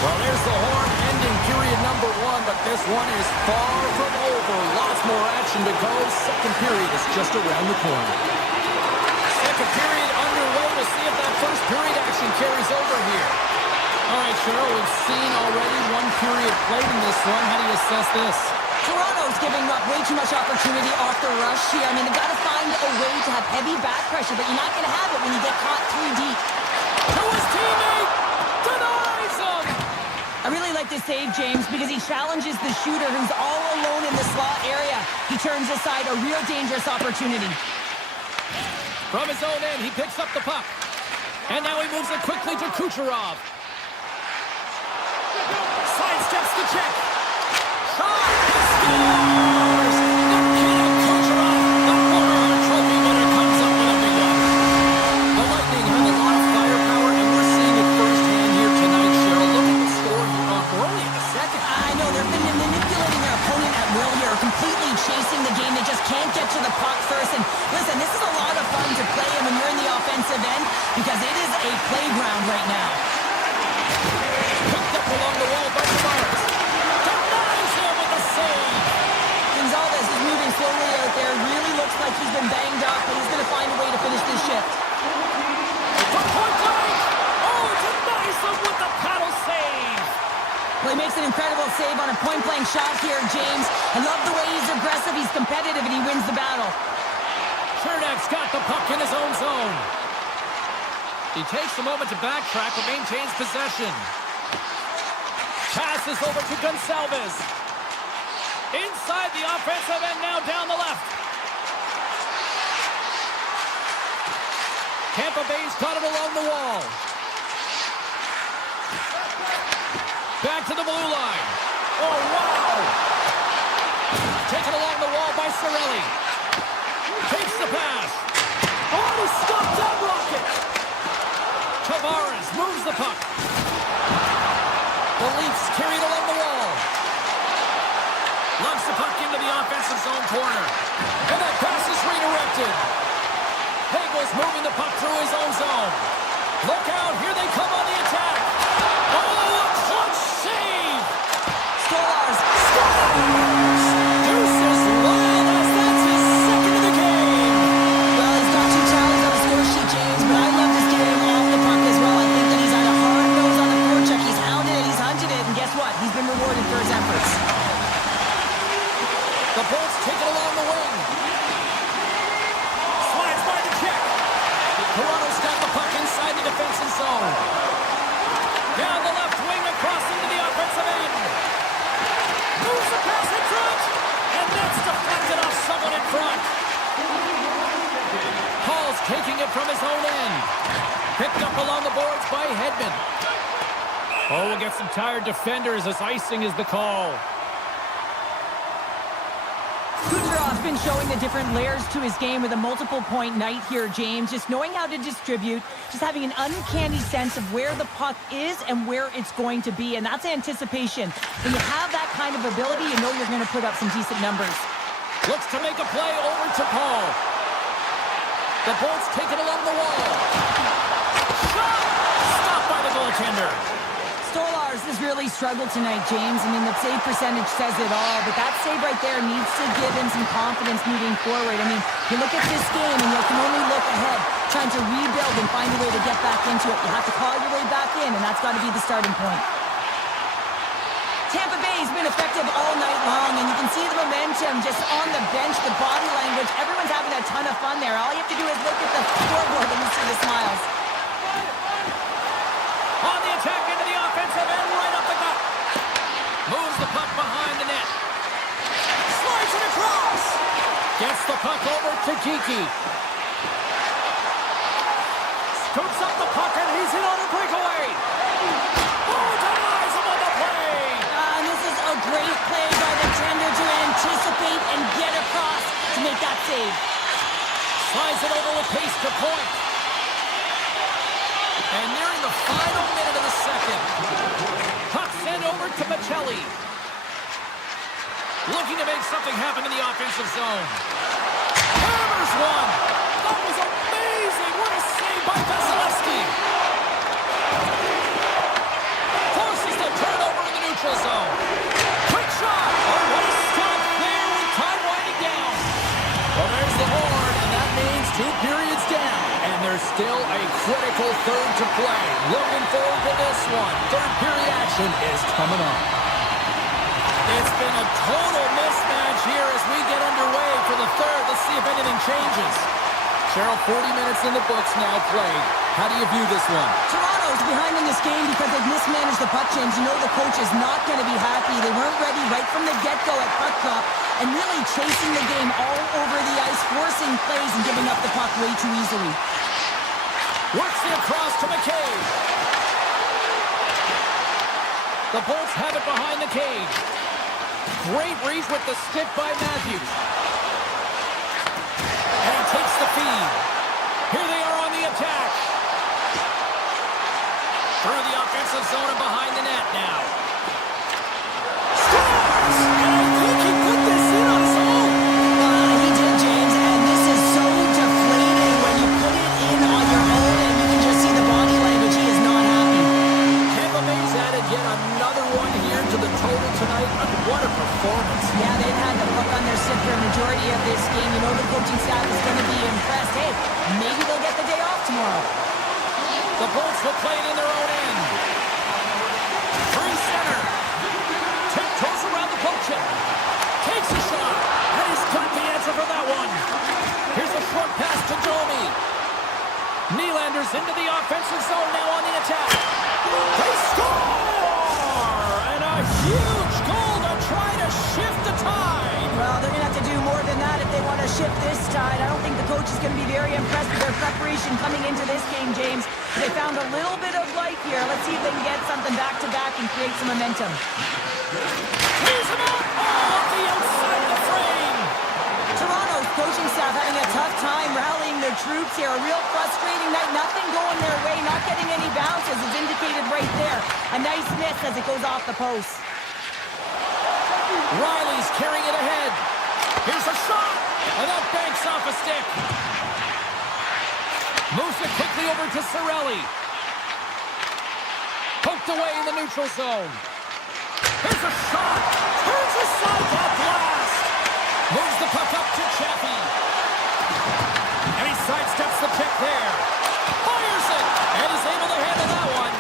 Well, there's the horn ending period number 1, but this one is far from over. Lots more action to go. Second period is just around the corner. Second period underway to see if that first period action carries over here. All right, Cheryl, we've seen already one period played in this one. How do you assess this? Toronto's giving up way too much opportunity off the rush here. I mean, they've got to find a way to have heavy back pressure, but you're not going to have it when you get caught 3 deep. To his teammate! Denies him! I really like this save, James, because he challenges the shooter who's all alone in the slot area. He turns aside a real dangerous opportunity. From his own end, he picks up the puck. And now he moves it quickly to Kucherov. Sidesteps the check. Shot! He scores! Nikita Kucherov, the Hart Trophy winner, comes up with a big one. The Lightning have a lot of firepower, and we're seeing it firsthand here tonight, Cheryl. Look at the score here early in the second. I know they've been manipulating their opponent at will here, completely chasing the game. They just can't get to the puck first. And listen, this is a lot of fun to play when you're in the offensive end because it is a playground right now. Picked up along the wall by Tavares. Denies him with a save. Gonzalez is moving slowly out there. Really looks like he's been banged up, but he's going to find a way to finish this shift. From point blank. Oh, denies him with the paddle save. Well, he makes an incredible save on a point-blank shot here, James. I love the way he's aggressive, he's competitive, and he wins the battle. Chernak's got the puck in his own zone. He takes a moment to backtrack but maintains possession. Passes over to Gonçalves. Inside the offensive end, now down the left. Tampa Bay's got it along the wall. Back to the blue line. Oh, wow! Taken along the wall by Cirelli. Takes the pass. Oh, he stopped that rocket! Tavares moves the puck. The Leafs carried along the wall. Lumps the puck into the offensive zone corner. And that pass is redirected. Hagel's moving the puck through his own zone. Look out, here they come on the attack. Oh, a clutch save! Scores! Deuces wild as that's his second of the game. Well, he's got 2 tallies on the score sheet, James, but I love his game off the puck as well. I think that he's had a hard nose on the forecheck. He's hounded it, he's hunted it, and guess what? He's been rewarded for his efforts. The Bolts take it along the wing. Slides by the check. Toronto's got the puck inside the defensive zone. Down the left wing across into the offensive end. Moves the pass in front. And that's deflected off someone in front. Hall's taking it from his own end. Picked up along the boards by Hedman. Oh, we'll get some tired defenders as icing is the call. Kucherov's been showing the different layers to his game with a multiple-point night here, James. Just knowing how to distribute, just having an uncanny sense of where the puck is and where it's going to be, and that's anticipation. When you have that kind of ability, you know you're going to put up some decent numbers. Looks to make a play over to Paul. The Bolts take it along the wall. Shot! Stopped by the goaltender. Stolars has really struggled tonight, James. I mean, the save percentage says it all, but that save right there needs to give him some confidence moving forward. I mean, you look at this game and you can only look ahead, trying to rebuild and find a way to get back into it. You have to call your way back in, and that's got to be the starting point. Tampa Bay's been effective all night long, and you can see the momentum just on the bench, the body language. Everyone's having a ton of fun there. All you have to do is look at the scoreboard and you see the smiles. On the attack into the offensive end, right up the gut. Moves the puck behind the net. Slides it across. Gets the puck over to Geeky. Scoops up the puck, and he's in on a breakaway. Oh, denies him on the play. And this is a great play by the tender to anticipate and get across to make that save. Slides it over with pace to point. And nearing the final minute of the second. Puck sent over to Michelli. Looking to make something happen in the offensive zone. Hammers one. That was amazing. What a save by Vasilevsky. Forces the turnover in the neutral zone. Quick shot. Oh, what a stop there with time winding down. Well, there's the horn, and that means 2 periods down. And there's still a critical third to play. Looking forward to this one. Third period action is coming up. It's been a total mismatch here as we get underway for the third. Let's see if anything changes. Cheryl, 40 minutes in the books now played. How do you view this one? Toronto's behind in this game because they've mismanaged the puck change. You know the coach is not going to be happy. They weren't ready right from the get-go at puck drop and really chasing the game all over the ice, forcing plays and giving up the puck way too easily. Works it across to McCabe. The Bolts have it behind the cage. Great reach with the stick by Matthews. And he takes the feed. Here they are on the attack. Through the offensive zone and behind the net now. Scores! And I think he put this in on his own. He did, James, and this is so deflating when you put it in on your own and you can just see the body language. He is not happy. Tampa Bay's added yet another one here to the total tonight. What a performance. Yeah, they've had the puck on their stick for a majority of this game. You know the coaching staff is going to be impressed. Hey, maybe they'll get the day off tomorrow. The Bolts will play it in their own end. Free center. Tiptoes around the poke check. Takes a shot. And he's got the answer for that one. Here's a short pass to Domi. Nylander's into the offensive zone now on the attack. They score! And a huge goal to try to shift the tide. Well, they're going to have to do more than that if they want to shift this tide. I don't think the coach is going to be very impressed with their preparation coming into this game, James. They found a little bit of life here. Let's see if they can get something back-to-back and create some momentum. Here's him up! Oh, off the outside of the frame! Toronto's coaching staff having a tough time rallying their troops here. A real frustrating night. Nothing going their way. Not getting any bounces is indicated right there. A nice miss as it goes off the post. Riley's carrying it ahead. Here's a shot! And that banks off a stick. Moves it quickly over to Cirelli. Poked away in the neutral zone. Here's a shot! Turns aside that blast! Moves the puck up to Chaffee. And he sidesteps the pick there. Fires it! And he's able to handle that one.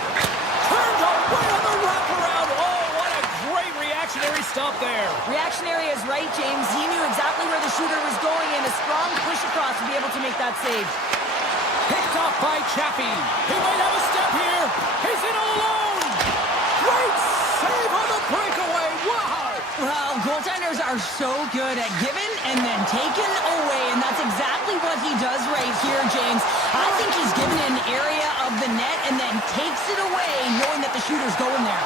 Turned away on the wraparound. Oh, what a great reactionary stop there. Reactionary is right, James. He knew exactly where the shooter was going and a strong push across to be able to make that save. Picked off by Chaffee. He might have a step here. He's in all alone. Great save on the breakaway. Wow. Well, goaltenders are so good at giving and then taking away, and that's exactly what he does right here, James. I think he's given an area of the net and then takes it away, knowing that the shooter's going there.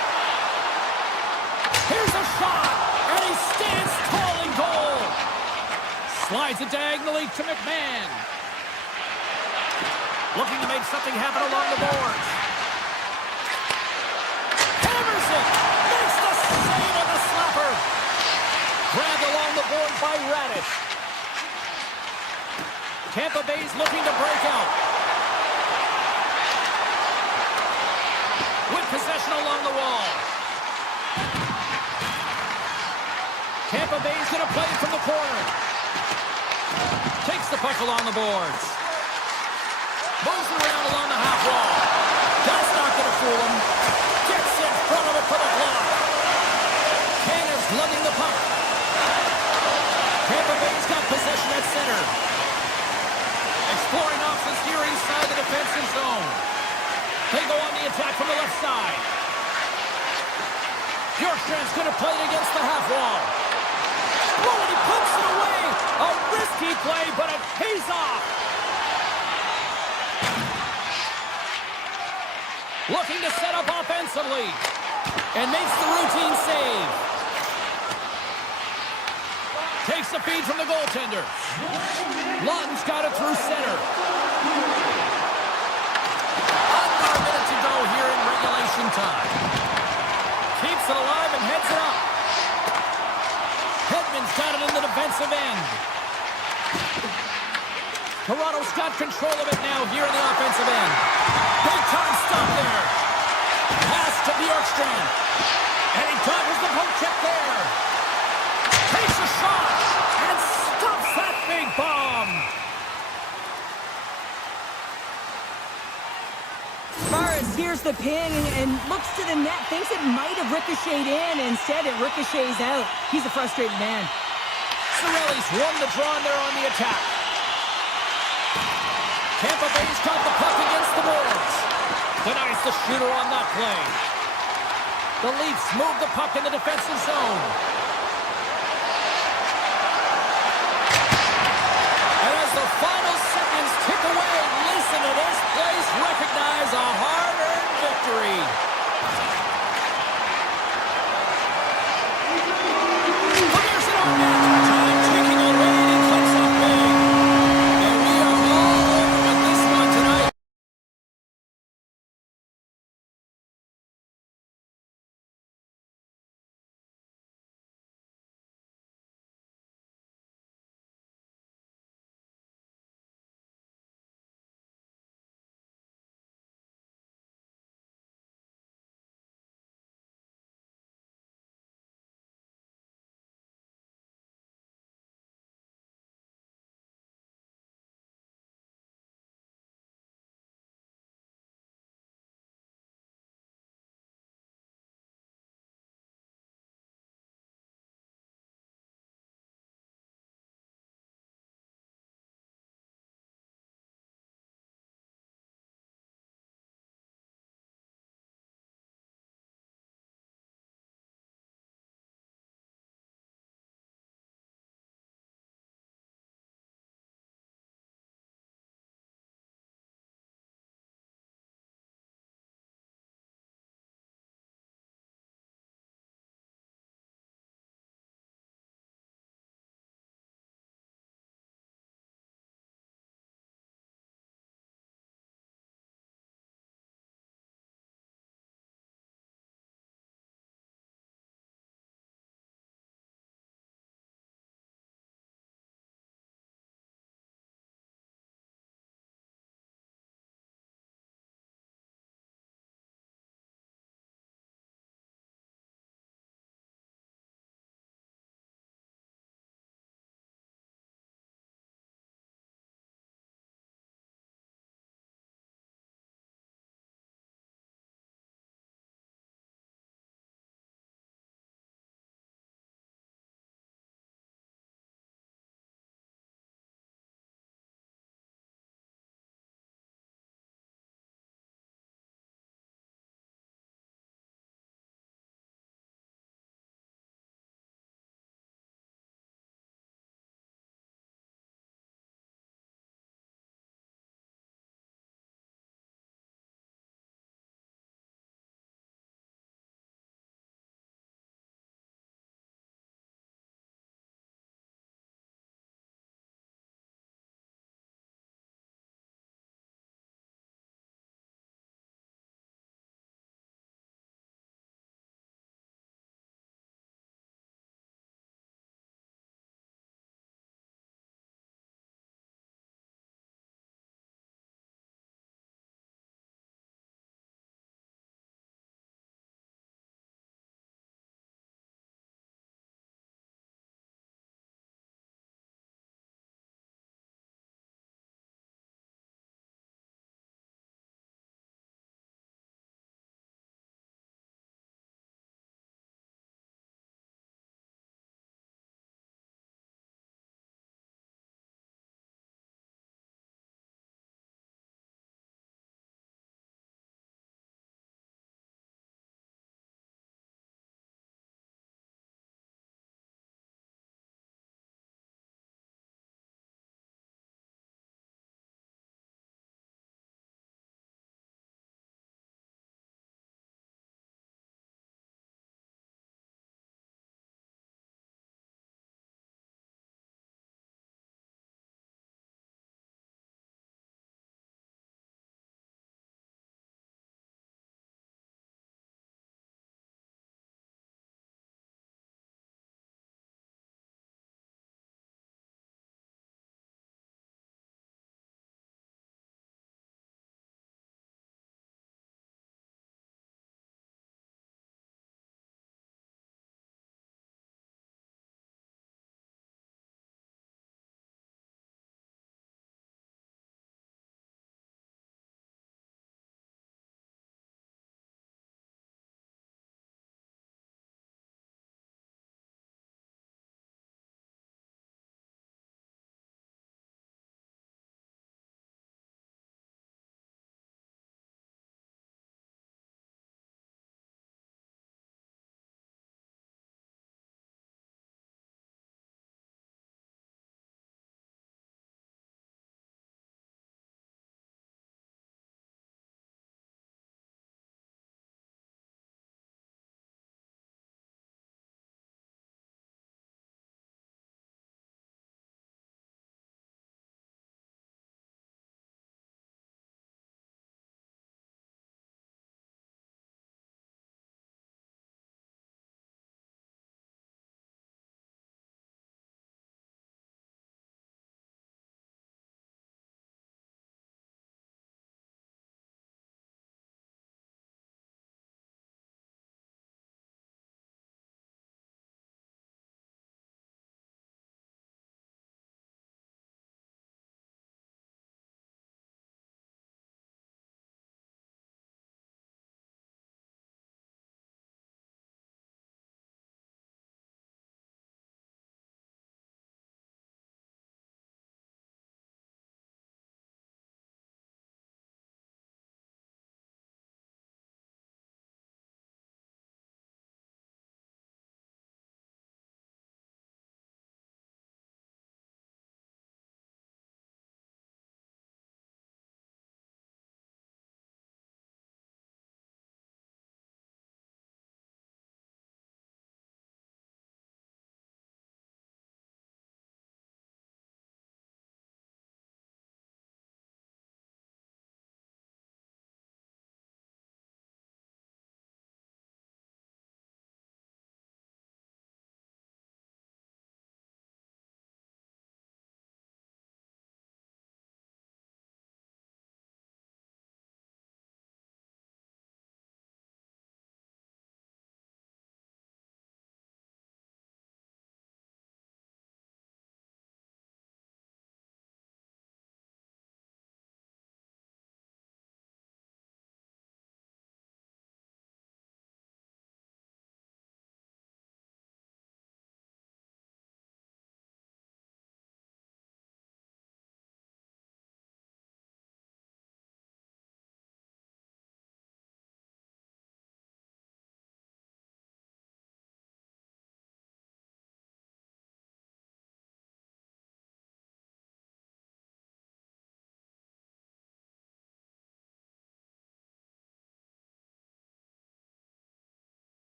Here's a shot, and he stands tall in goal. Slides it diagonally to McMahon. Looking to make something happen along the boards. Hammers it. Makes the save on the slapper. Grabbed along the board by Radish. Tampa Bay's looking to break out. With possession along the wall. Tampa Bay's going to play it from the corner. Takes the puck along the boards. Moves it around along the half wall. That's not going to fool him. Gets in front of it for the block. Canna's lugging the puck. Tampa Bay's got possession at center. Exploring options here inside the defensive zone. They go on the attack from the left side. Bjorkstrand's going to play it against the half wall. Oh, and he pumps it away. A risky play, but it pays off. Looking to set up offensively. And makes the routine save. Takes the feed from the goaltender. Lawton's got it through center. Under a minute to go here in regulation time. Keeps it alive and heads it up. Hedman's got it in the defensive end. Toronto's got control of it now here in the offensive end. Big time stop there. Pass to Bjorkstrand. And he covers the poke check there. Takes a shot and stops that big bomb. Morris hears the ping and looks to the net, thinks it might have ricocheted in. Instead, it ricochets out. He's a frustrated man. Cirelli's won the draw and they're on the attack. Tampa Bay's got the puck against the boards. Denies the shooter on that play. The Leafs move the puck in the defensive zone. And as the final seconds tick away, listen to this place recognize a hard-earned victory.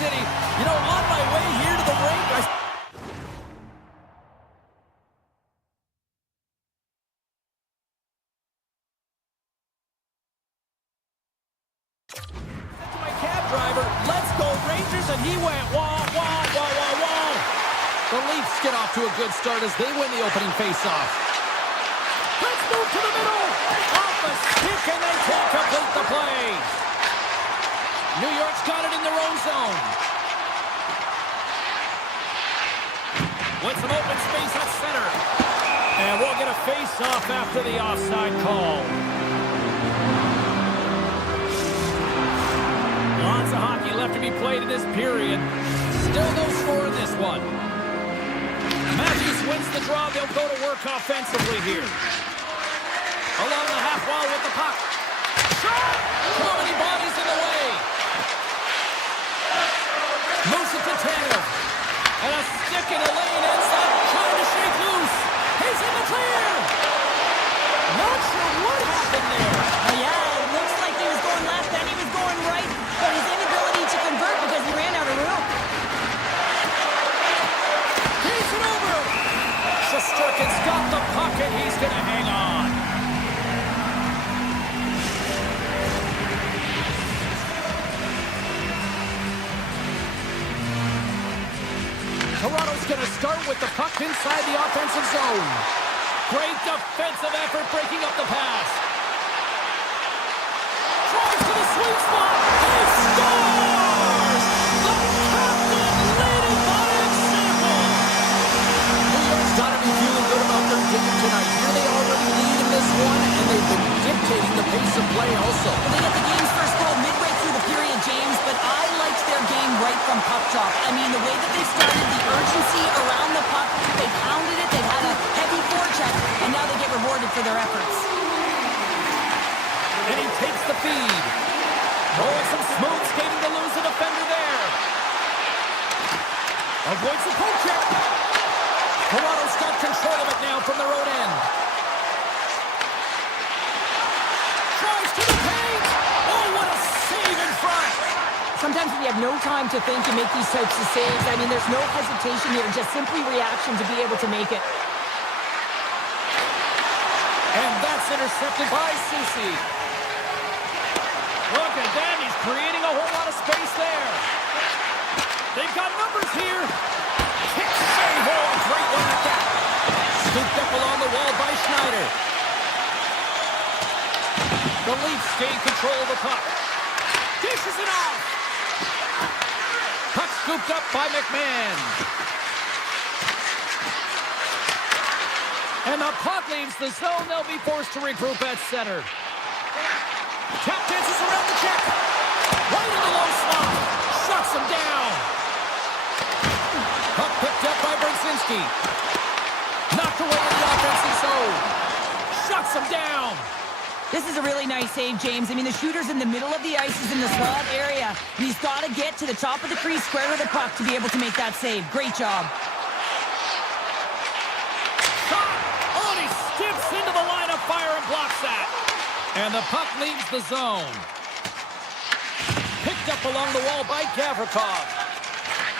City. You know, on my way here to the rink, my cab driver, let's go Rangers, and he went wah, wah, wah, wah, wah. The Leafs get off to a good start as they win the opening faceoff. Let's move to the middle. Off the stick, and they can't complete the play. New York's got it in their own zone. With some open space at center. And we'll get a face-off after the offside call. Lots of hockey left to be played in this period. Still no score in this one. Matthews wins the draw. They'll go to work offensively here. Along the half wall with the puck. Shot! Too many bodies in the way. Moves it to Tanev. And a stick in the lane ends up trying to shake loose. He's in the clear. Not sure what happened there. Yeah, it looks like he was going left and he was going right, but his inability to convert because he ran out of room. He's it over. Shesterkin's got the puck and he's going to hang on. Toronto's going to start with the puck inside the offensive zone. Great defensive effort breaking up the pass. Tries to the sweet spot. He scores! The captain leading by example. New York's got to be feeling good about their game tonight. Here they already lead in this one, and they've been dictating the pace of play also. Well, they get the game's first goal midway through the period, James, but I liked their game right from puck drop. I mean, the way that they started, the urgency around the puck, they pounded it, they had a heavy forecheck, and now they get rewarded for their efforts. And he takes the feed. Oh, some smooth skating to lose a defender there. Avoids the poke check. Toronto's got control of it now from their own end. Tries to the paint. Oh, what a save in front. Sometimes when you have no time to think, you make these types of saves. I mean, there's no hesitation here, just simply reaction to be able to make it. And that's intercepted by Soucy. Look at that, he's creating a whole lot of space there. They've got numbers here. Kick save, oh, a great one at that. Scooped up along the wall by Schneider. The Leafs gain control of the puck. Dishes it off. Puck scooped up by McMahon. And the puck leaves the zone. They'll be forced to regroup at center. Tap dances around the check. Right in the low slot. Shuts him down. Puck picked up by Brzezinski. Knocked away in the offensive zone. Shuts him down. This is a really nice save, James. I mean, the shooter's in the middle of the ice. He's in the slot area. And he's got to get to the top of the crease, square with the puck to be able to make that save. Great job. Shot. Oh, and he skips into the line of fire and blocks that. And the puck leaves the zone. Picked up along the wall by Gavrikov.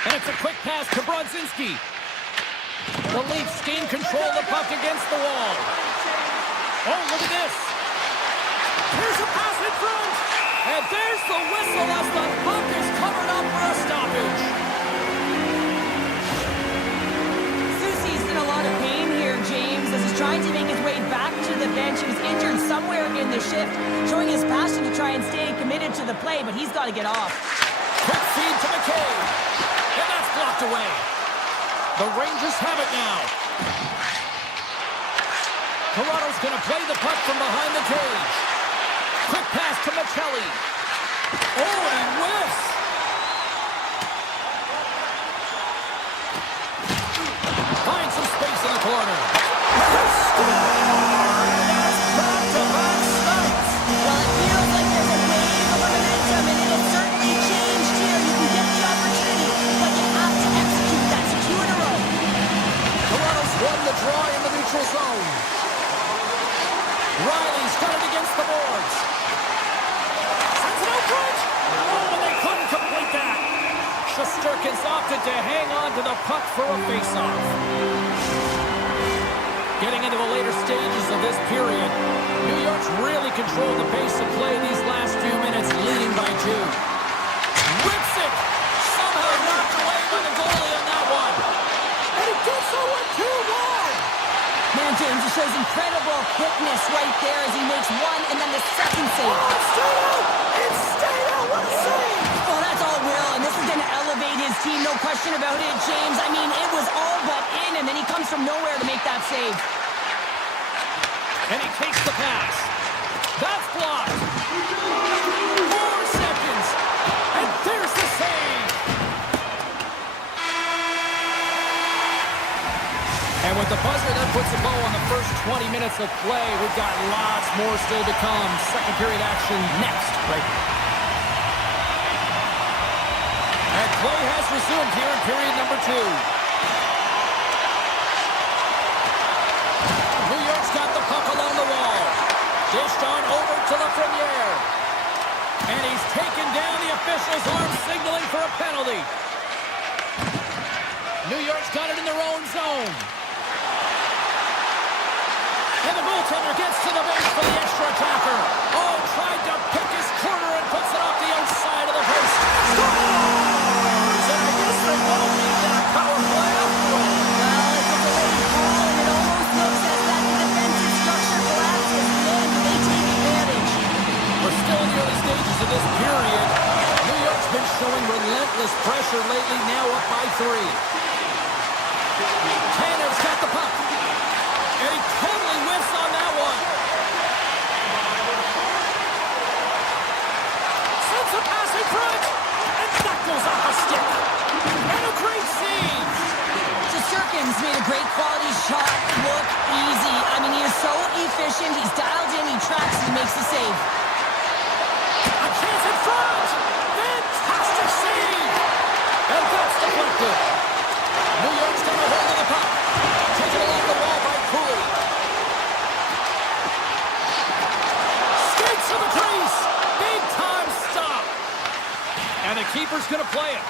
And it's a quick pass to Brzezinski. The Leafs gain control of the puck against the wall. Oh, look at this. Here's a pass in front. And there's the whistle as the puck is covered up for a stoppage. Soucy's in a lot of pain here, James, as he's trying to make his way back to the bench. He was injured somewhere in the shift, showing his passion to try and stay committed to the play, but he's got to get off. Quick feed to McKay. And that's blocked away. The Rangers have it now. Toronto's going to play the puck from behind the cage. Quick pass to Mackelly. Oh, and he whiffs. Finds some space in the corner. Score! And that's back-to-back stunts. Well, it feels like there's a wave of momentum, and it has certainly changed here. You can get the opportunity, but you have to execute. That's 2 in a row. Toronto's won the draw in the neutral zone. Riley's got it against the boards. Sends it out front. Americans opted to hang on to the puck for a faceoff. Getting into the later stages of this period, New York's really controlled the pace of play these last few minutes, leading by 2. Whips it! Somehow knocked away by the goalie on that one. And it gets over 2-1! Man, James, he shows incredible quickness right there as he makes one and then the second save. Oh, it's stayed out! It's stayed out! What a save! Oh, that's all Will, and this is going to elevate his team, no question about it, James. I mean, it was all but in, and then he comes from nowhere to make that save. And he takes the pass. That's blocked. 4 seconds. And there's the save. And with the buzzer that puts a bow on the first 20 minutes of play, we've got lots more still to come. Second period action next. Right. And play has resumed here in period number 2. New York's got the puck along the wall. Dished on over to Lafreniere. And he's taken down, the official's arm signaling for a penalty. New York's got it in their own zone. And the goaltender gets to the base for the extra attacker. Oh, tried to pick his corner and puts it off the outside of the post. Scores! And I guess they won't need that power play after all. Well, it's a delayed call, and it almost looks as that the defensive structure collapses, and they take advantage. We're still in the early stages of this period. New York's been showing relentless pressure lately, now up by 3. Tanner's got the puck. And he totally whiffs on that one. Sends a pass in front. And that goes off a stick. And a great save. Shesterkin's made a great quality shot look easy. I mean, he is so efficient. He's dialed in, he tracks, and he makes the save. A chance in front. Fantastic save. And that's deflected. New York's got a hold of the puck. Taken along the wall by Cooley. Skates to the crease. Big time stop. And the keeper's going to play it.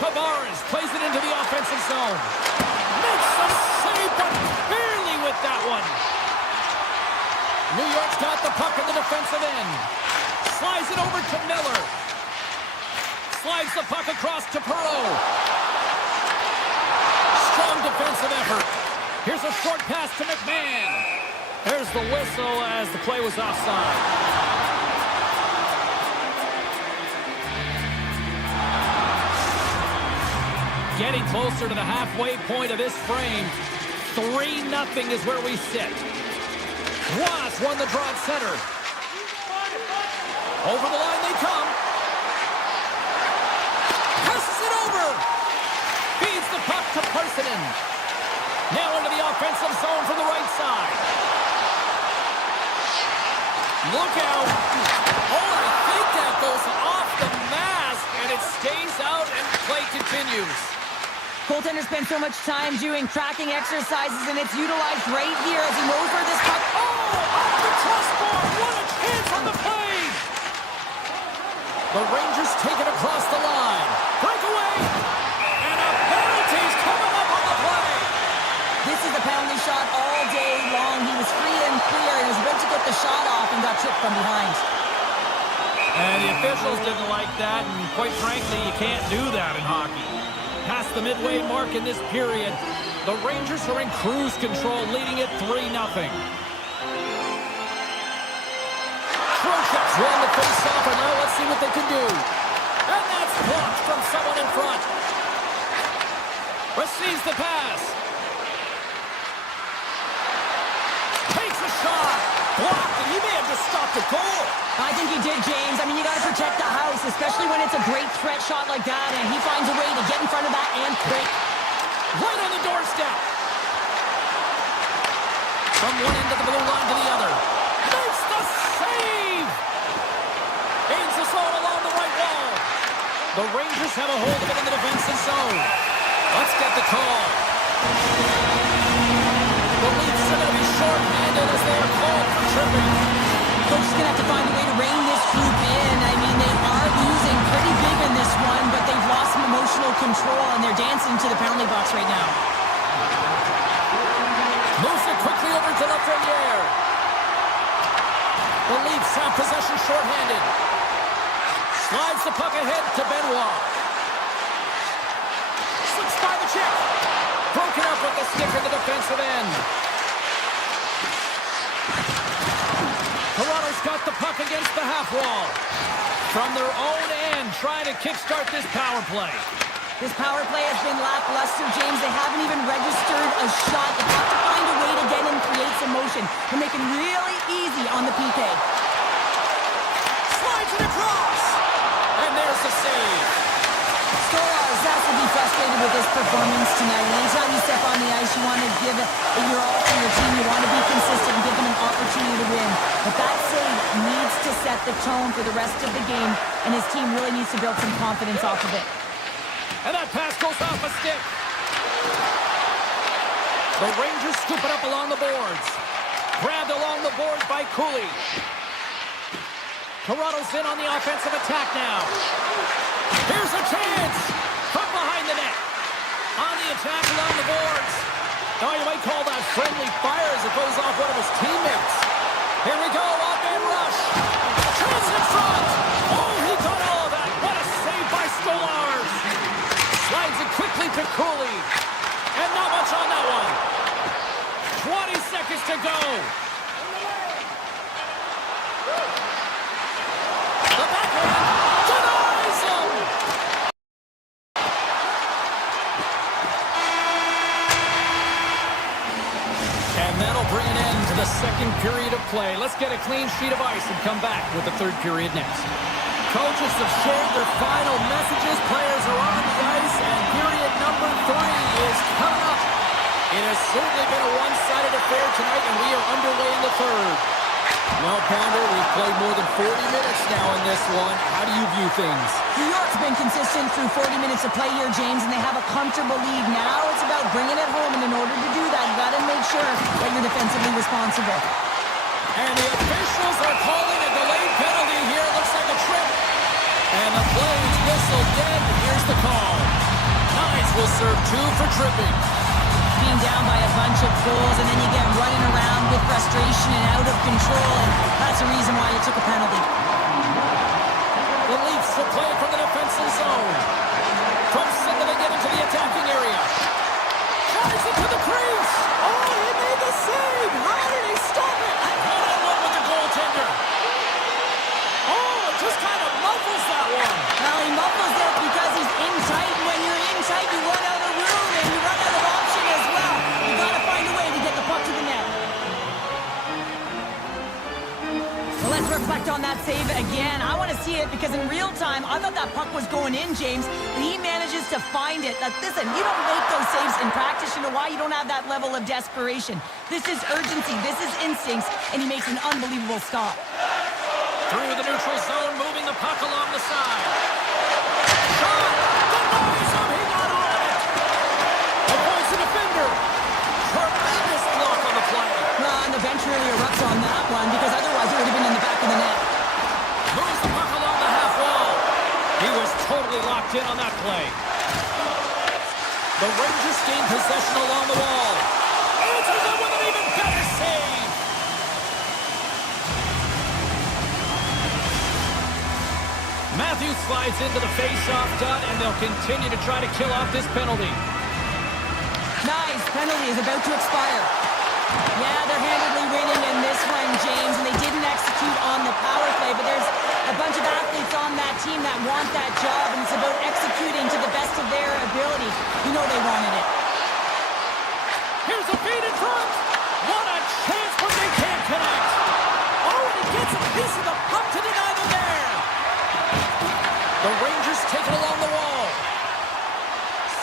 Tavares plays it into the offensive zone. Makes the save, but barely with that one. New York's got the puck in the defensive end. Slides it over to Miller. Slides the puck across to Perreault. Strong defensive effort. Here's a short pass to McMahon. There's the whistle as the play was offside. Getting closer to the halfway point of this frame. 3-0 is where we sit. Ross won the draw at center. Over the line they come. Passes it over. Feeds the puck to Parssinen. Now into the offensive zone from the right side. Look out. Oh, I think that goes off the mask, and it stays out, and play continues. Goaltender spends so much time doing tracking exercises, and it's utilized right here as he knows where this puck... Oh, off the crossbar. What a chance on the play. The Rangers take it across the line. Breakaway. And a penalty's coming up on the play. This is the penalty shot all day long. He was free and clear and was about to get the shot off and got tripped from behind. And the officials didn't like that, and quite frankly, you can't do that in hockey. Past the midway mark in this period, the Rangers are in cruise control, leading it 3-0. Trocheck's won the face-off, and now let's see what they can do. And that's blocked from someone in front. Receives the pass. Takes a shot. Blocked, and he may have just stopped a goal. I think he did, James. I mean, you got to protect the house, especially when it's a great threat shot like that, and he finds a way to get in front of that and quick. Right on the doorstep. From one end of the blue line to the other. Makes the save. Gains the zone along the right wall. The Rangers have a hold of it in the defensive zone. Let's get the call. The Leafs are going to be short-handed as they are called for tripping. Coach is going to have to find a way to rein this group in. I mean, they are losing pretty big in this one, but they've lost some emotional control, and they're dancing to the penalty box right now. Moves it quickly over to Lafreniere. The Leafs have possession shorthanded. Slides the puck ahead to Benoit. Slips by the check. Broken up with the stick in the defensive end. Toronto's got the puck against the half wall. From their own end, trying to kickstart this power play. This power play has been lackluster, James. They haven't even registered a shot. They have to find a way to get in and create some motion. They're making really easy on the PK. Slides it across. And there's the save. Stolarz has to be frustrated with this performance tonight. Anytime you step on the ice, you want to give it your all for your team. You want to be consistent and give them an opportunity to win. But that save needs to set the tone for the rest of the game, and his team really needs to build some confidence off of it. And that pass goes off a stick. The Rangers scoop it up along the boards. Grabbed along the boards by Cooley. Toronto's in on the offensive attack now. Here's a chance from behind the net. On the attack along the boards. Now you might call that friendly fire as it goes off one of his teammates. Here we go, off-man rush. Chance in front. Oh, he got all of that. What a save by Stolarz. Slides it quickly to Cooley. And not much on that one. 20 seconds to go. The backhand denies him. And that'll bring an end to the second period of play. Let's get a clean sheet of ice and come back with the third period next. Coaches have shared their final messages. Players are on the ice, and period number 3 is coming up. It has certainly been a one-sided affair tonight, and we are underway in the third. Well, Pounder, we've played more than 40 minutes now in this one. How do you view things? New York's been consistent through 40 minutes of play here, James, and they have a comfortable lead. Now it's about bringing it home, and in order to do that, you got to make sure that you're defensively responsible. And the officials are calling a delayed penalty here. It looks like a trip. And the play's whistle dead. Here's the call. Knies will serve 2 for tripping. Being down by a bunch of goals, and then you get running around with frustration and out of control, and that's the reason why you took a penalty. The Leafs will play from the defensive zone. From center they get into the attacking area. Drives it to the crease. Oh, he made the save. How did he stop it? And one-on-one with the goaltender. Oh, it just kind of muffles that one. Well, he muffles it because he's in tight, and when you're in tight, you run out of room, and you run out of option as well. You got to find a way to get the puck to the net. Well, let's reflect on that save again. I want to see it because in real time, I thought that puck was going in, James, and he manages to find it. Now, listen, you don't make those saves in practice. You know why? You don't have that level of desperation. This is urgency. This is instincts, and he makes an unbelievable stop. Through the neutral zone, moving the puck along the side. Shot! Denies him! He got all of it! Avoids the defender. Tremendous block on the play. Well, and the bench really erupts on that one because otherwise it would have been in the back of the net. Moves the puck along the half wall. He was totally locked in on that play. The Rangers gain possession along the wall. Answers it with an even better save. Matthews slides into the face-off dot, and they'll continue to try to kill off this penalty. Nice. Penalty is about to expire. Yeah, they're handedly winning in this one, James, and they didn't execute on the power play, but there's a bunch of athletes on that team that want that job, and it's about executing to the best of their ability. You know they wanted it. Here's a feed in front. What a chance, but they can't connect. Oh, and he gets a piece of the puck to deny them there. The Rangers take it along the wall.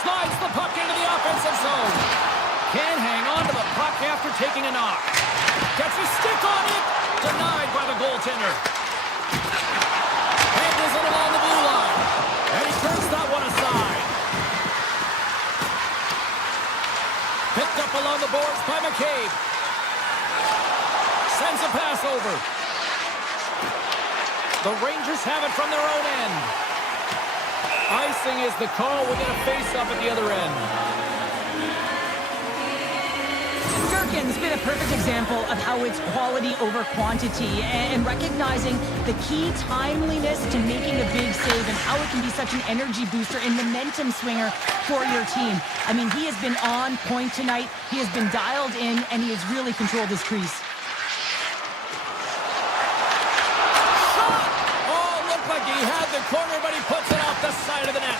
Slides the puck into the offensive zone. Can't hang on to the puck after taking a knock. Gets his stick on it. Denied by the goaltender. Handles it along the blue line. And he turns that one aside. Picked up along the boards by McCabe. Sends a pass over. The Rangers have it from their own end. Icing is the call. We'll get a face-up at the other end. Durkin's been a perfect example of how it's quality over quantity and recognizing the key timeliness to making a big save and how it can be such an energy booster and momentum swinger for your team. I mean, he has been on point tonight. He has been dialed in, and he has really controlled his crease. Shot! Oh, looked like he had the corner, but he puts it off the side of the net.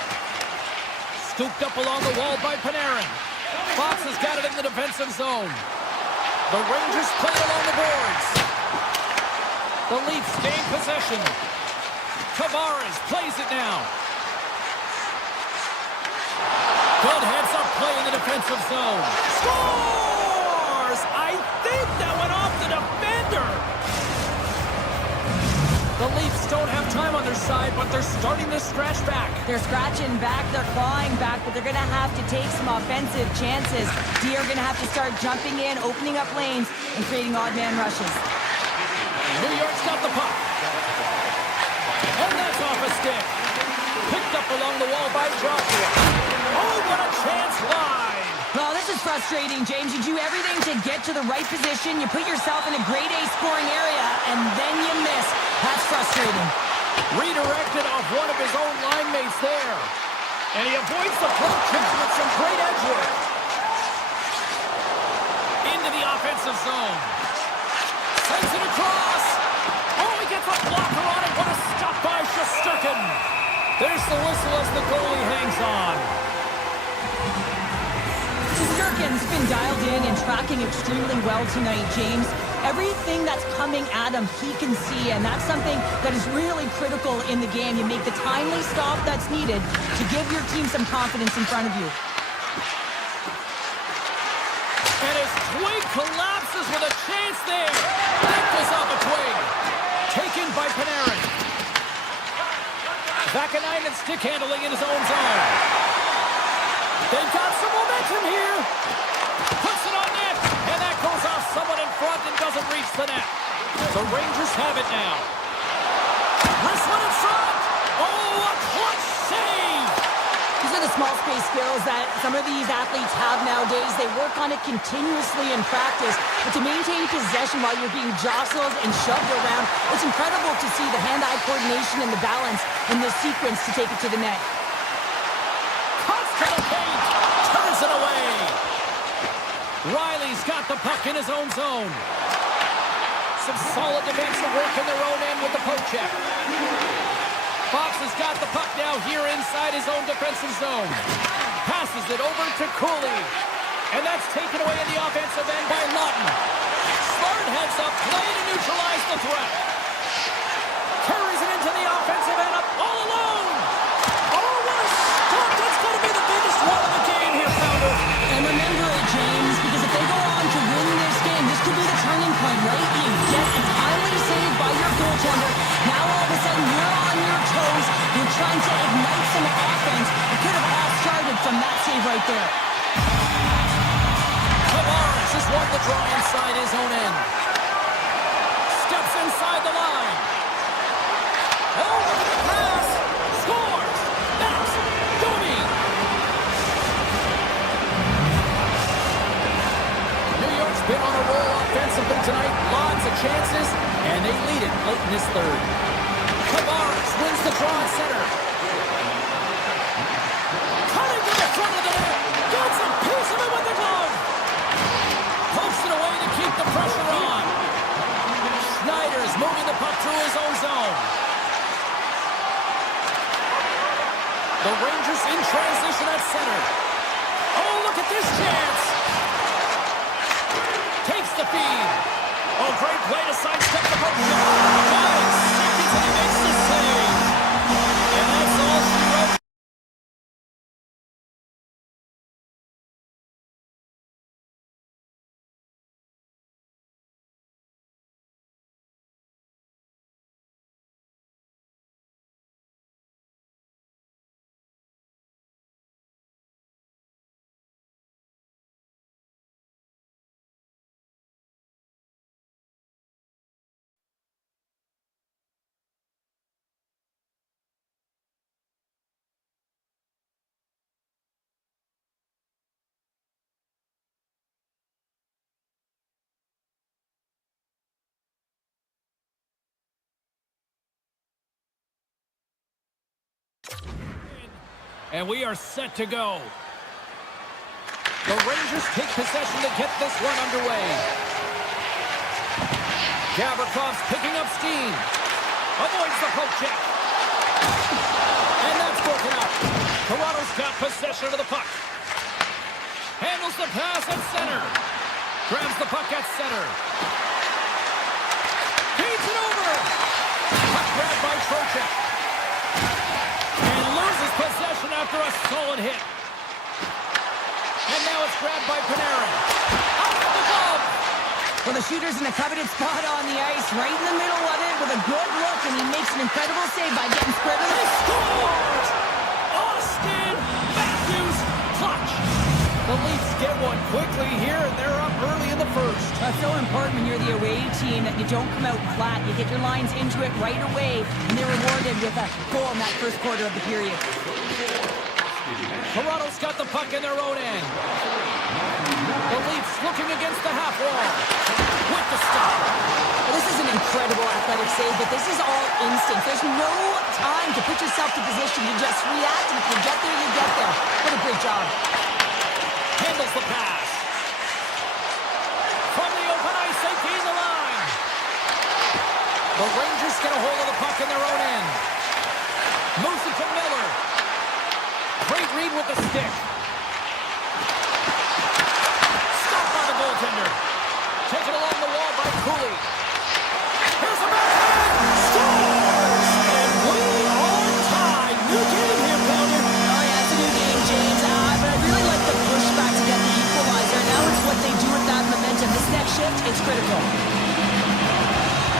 Scooped up along the wall by Panarin. Fox has got it in the defensive zone. The Rangers play it along the boards. The Leafs gain possession. Tavares plays it now. Good heads-up play in the defensive zone. Scores! I think that went off the defender. The Leafs don't have time on their side, but they're starting to scratch back. They're scratching back, they're clawing back, but they're going to have to take some offensive chances. D are going to have to start jumping in, opening up lanes, and creating odd man rushes. New York's got the puck. And that's off a stick. Picked up along the wall by Joshua. Oh, what a chance wide. Well, this is frustrating, James. You do everything to get to the right position. You put yourself in a grade A scoring area, and then you miss. That's frustrating. Redirected off one of his own line mates there. And he avoids the poke checks with some great edge work. Into the offensive zone. Sends it across. Oh, he gets a blocker on it. What a stop by Shesterkin. There's the whistle as the goalie hangs on. Shesterkin's been dialed in and tracking extremely well tonight, James. Everything that's coming at him, he can see, and that's something that is really critical in the game. You make the timely stop that's needed to give your team some confidence in front of you. And his twig collapses with a chance there. That goes off a twig. Taken by Panarin. Vakanainen stick handling in his own zone. They've got some momentum here. Puts it on net. And that goes off someone in front and doesn't reach the net. The Rangers have it now. This one in front. Oh, a clutch save. These are the small space skills that some of these athletes have nowadays. They work on it continuously in practice. But to maintain possession while you're being jostled and shoved around, it's incredible to see the hand-eye coordination and the balance in this sequence to take it to the net. Cuts to the paint. Turns it away. Riley's got the puck in his own zone. Some solid defensive work in their own end with the poke check. Fox has got the puck now here inside his own defensive zone. Passes it over to Cooley. And that's taken away in the offensive end by Lawton. Smart heads up play to neutralize the threat. Carries it into the offensive end up all alone. Oh, what a stop. That's going to be the biggest one of the game here, Pounder. And remember it, James, because if they go on to win this game, this could be the turning point, right? You get a timely save by your goaltender. Now all of a sudden you're on your toes. You're trying to ignite some offense. It could have all started from that save right there. Tavares has won the draw inside his own end. Steps inside the line. Over the pass. Scores. That's Domi. New York's been on a roll offensively tonight. Lots of chances, and they lead it late in this third. Tavares wins the draw at center. Cutting to the front of the net. Gets a piece of it with the glove. Pokes it away to keep the pressure on. Schneider's moving the puck through his own zone. The Rangers in transition at center. Oh, look at this chance. Takes the feed. Oh, great play to sidestep the poke. 5 seconds and he makes the save. And that's all she wrote. And we are set to go. The Rangers take possession to get this one underway. Gavrikov's picking up steam. Avoids the poke check. And that's broken up. Toronto's got possession of the puck. Handles the pass at center. Grabs the puck at center. Feeds it over. Puck grabbed by Trocheck. And loses possession after a solid hit. And now it's grabbed by Panarin. Out of the glove. Well, the shooter's in a coveted spot on the ice, right in the middle of it with a good look, and he makes an incredible save by getting square to the... He scores! Austin Matthews clutch. The Leafs get one quickly here, and they're up early in the first. That's so important when you're the away team that you don't come out flat. You get your lines into it right away, and they're rewarded with a goal in that first quarter of the period. Toronto's got the puck in their own end. The Leafs looking against the half wall. With the stop. Well, this is an incredible athletic save, but this is all instinct. There's no time to put yourself to position. You just react, and if you get there, you get there. What a great job. Handles the pass. From the open ice, they gain the line. The Rangers get a hold of the puck in their own end. Moves it to Miller. Great read with the stick. Stopped by the goaltender. Taken along the wall by Cooley. Here's a backhand. Scores! And we are tied. New game here, Pounder. Oh, yeah, it's a new game, James. But I really like the pushback to get the equalizer. Now it's what they do with that momentum. This next shift, it's critical.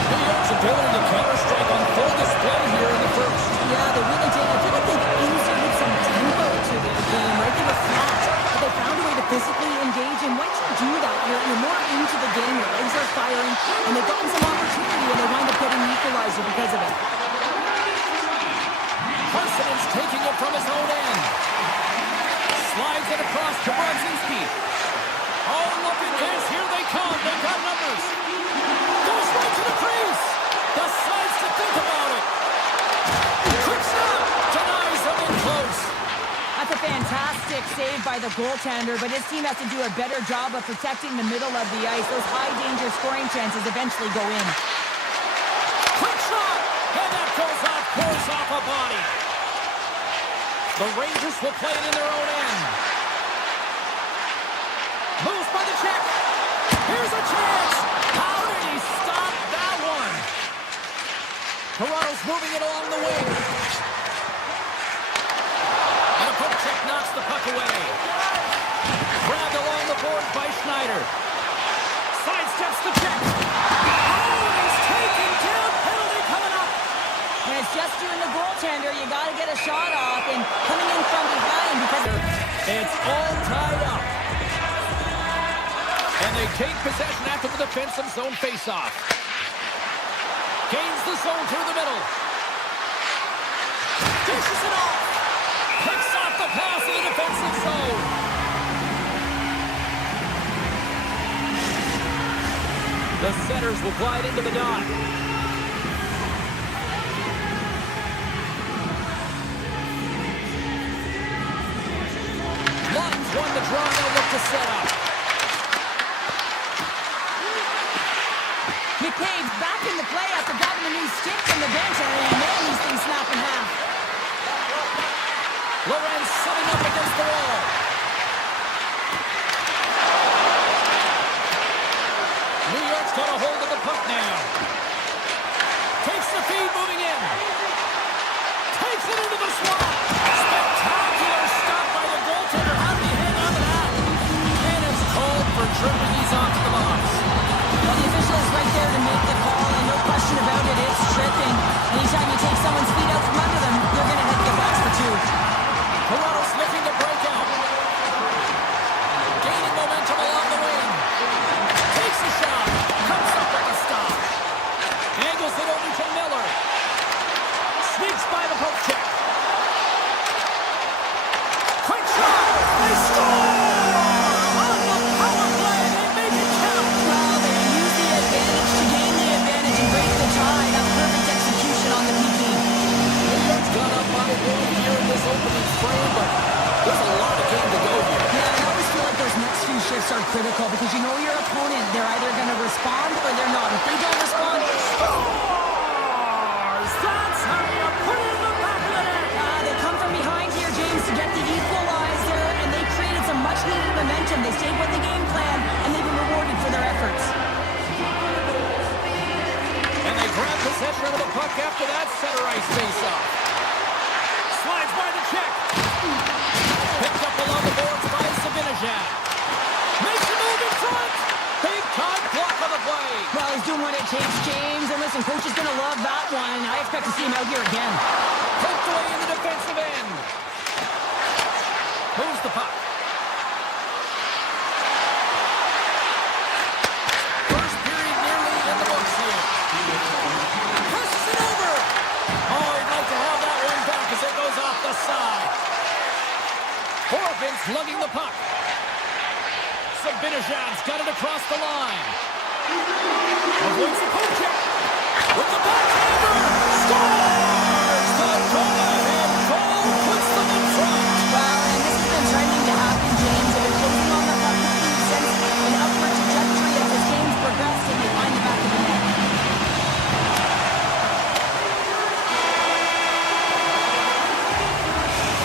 New York's ability to counter-strike on full display here in the first. Yeah, they really did. I feel like they've inserted some tempo to their game, right? They were flat, but they found a way to physically engage. And once you do that, you're more into the game. Your legs are firing, and they've gotten some opportunity, and they wind up getting the equalizer because of it. Parsons taking it from his own end. Slides it across to Brodzinski. Oh, look at this. Here they come. They've got numbers. Goes right to the crease. Decides to think about it. Quick shot. Denies them in close. That's a fantastic save by the goaltender, but his team has to do a better job of protecting the middle of the ice. Those high-danger scoring chances eventually go in. Quick shot. And that goes off. Pours off a body. The Rangers will play it in their own end. Moves by the check. Here's a chance. How did he stop that one? Toronto's moving it along the wing. And a poke check knocks the puck away. Grabbed along the boards by Schneider. Sidesteps the check. Oh, he's taken down. Penalty coming up. When it's just you and the goaltender, you got to get a shot off, and coming in from behind because... It's all tied up. And they take possession after the defensive zone faceoff. Gains the zone through the middle. Dishes it off. Picks off the pass in the defensive zone. The Senators will glide into the dot. Lions won the draw. They'll look to set up. McCabe's back in the play after grabbing a new stick from the bench, and man, these things snap in half. Lorenz setting up against the wall. New York's got a hold of the puck now. Takes the feed, moving in. Takes it into the slot. Spectacular stop by the goaltender. How did he hang on to that? And it's called for tripping. He's off to the box. Well, the official's right there to make the call, and no question about it, it's tripping. Anytime you take someone's feet out from under them, you're going to hit the box for two. Toronto's looking to break out. Gaining momentum along the wing. Takes a shot. Comes up with a stop. Angles it over to Miller. Sneaks by the poke check. Quick shot. They score! On the power play. They make it count. Well, they use the advantage to gain the advantage and break the tie. That's perfect execution on the PP. New York's gone up by one here in this opening frame, but grab possession of the puck after that center ice face-off. Slides by the check. Picked up along the boards by Zibanejad. Makes a move in front. Big time block on the play. Well, he's doing what it takes, James. And listen, coach is going to love that one. I expect to see him out here again. Poked away in the defensive end. Moves the puck. First period nearly in the books here. Presses it over. Oh, he'd like to have that one back as it goes off the side. Horpin's lugging the puck. Zibanejad's got it across the line. Avoids the poke check. With the backhander. Scores! The go-ahead goal puts them in front. Well, and this has been trending to happen, James. They've been closing on the puck with the sense an upward trajectory as this game's progressed, and they find the back of the net.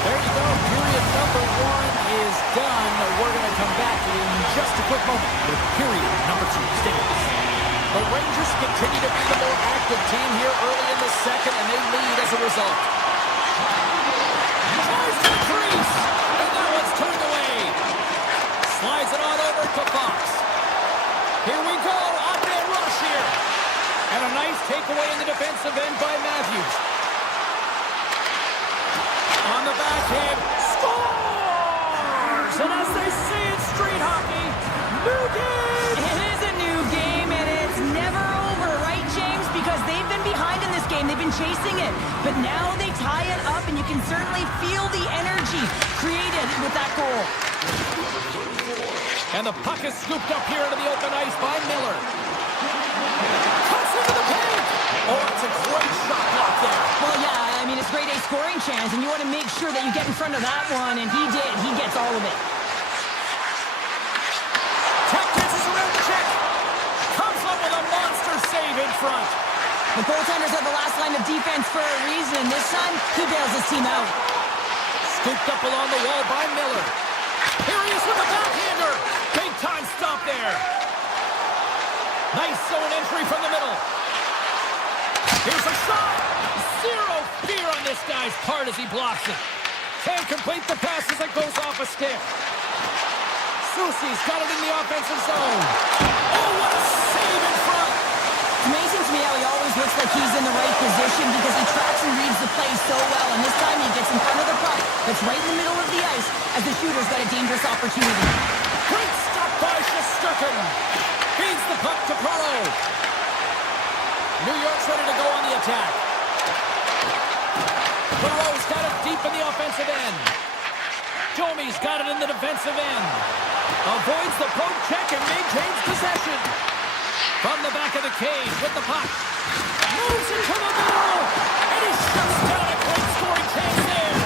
There you go. Period number 1 is done. We're going to come back in just a quick moment with period number 2. Stay with us. The Rangers continue to be the more active team here early in the second, and they lead as a result. Tries to the crease, and that one's turned away. Slides it on over to Fox. Here we go, off-man rush here. And a nice takeaway in the defensive end by Matthews. On the backhand, scores! And as they say in street hockey, new game! It is a new game, and it's never over, right, James? Because they've been behind in this game. They've been chasing it. But now they tie it up, and you can certainly feel the energy created with that goal. And the puck is scooped up here into the open ice by Miller. Cuts into the paint! Oh, it's a great shot block there. Well, yeah, I mean, it's grade A scoring chance, and you want to make sure that you get in front of that one, and he did. He gets all of it. Tech dances around the check. Comes up with a monster save in front. The goaltenders are the last line of defense for a reason. This time, he bails his team out. Scooped up along the wall by Miller. Here he is with a backhander. Big time stop there. Nice zone entry from the middle. Here's a shot. Zero fear on this guy's part as he blocks it. Can't complete the pass as it goes off a stick. Soucy's got it in the offensive zone. Oh, what a save in front. It's amazing to me how he always looks like he's in the right position because he tracks and reads the play so well. And this time he gets in front of the puck that's right in the middle of the ice as the shooter's got a dangerous opportunity. Great stop by Shesterkin. Feeds the puck to Perreault. New York's ready to go on the attack. Perreault's got it deep in the offensive end. Domi's got it in the defensive end. Avoids the poke check and maintains possession. From the back of the cage with the puck. Moves into the middle. And he shuts down a great scoring chance there.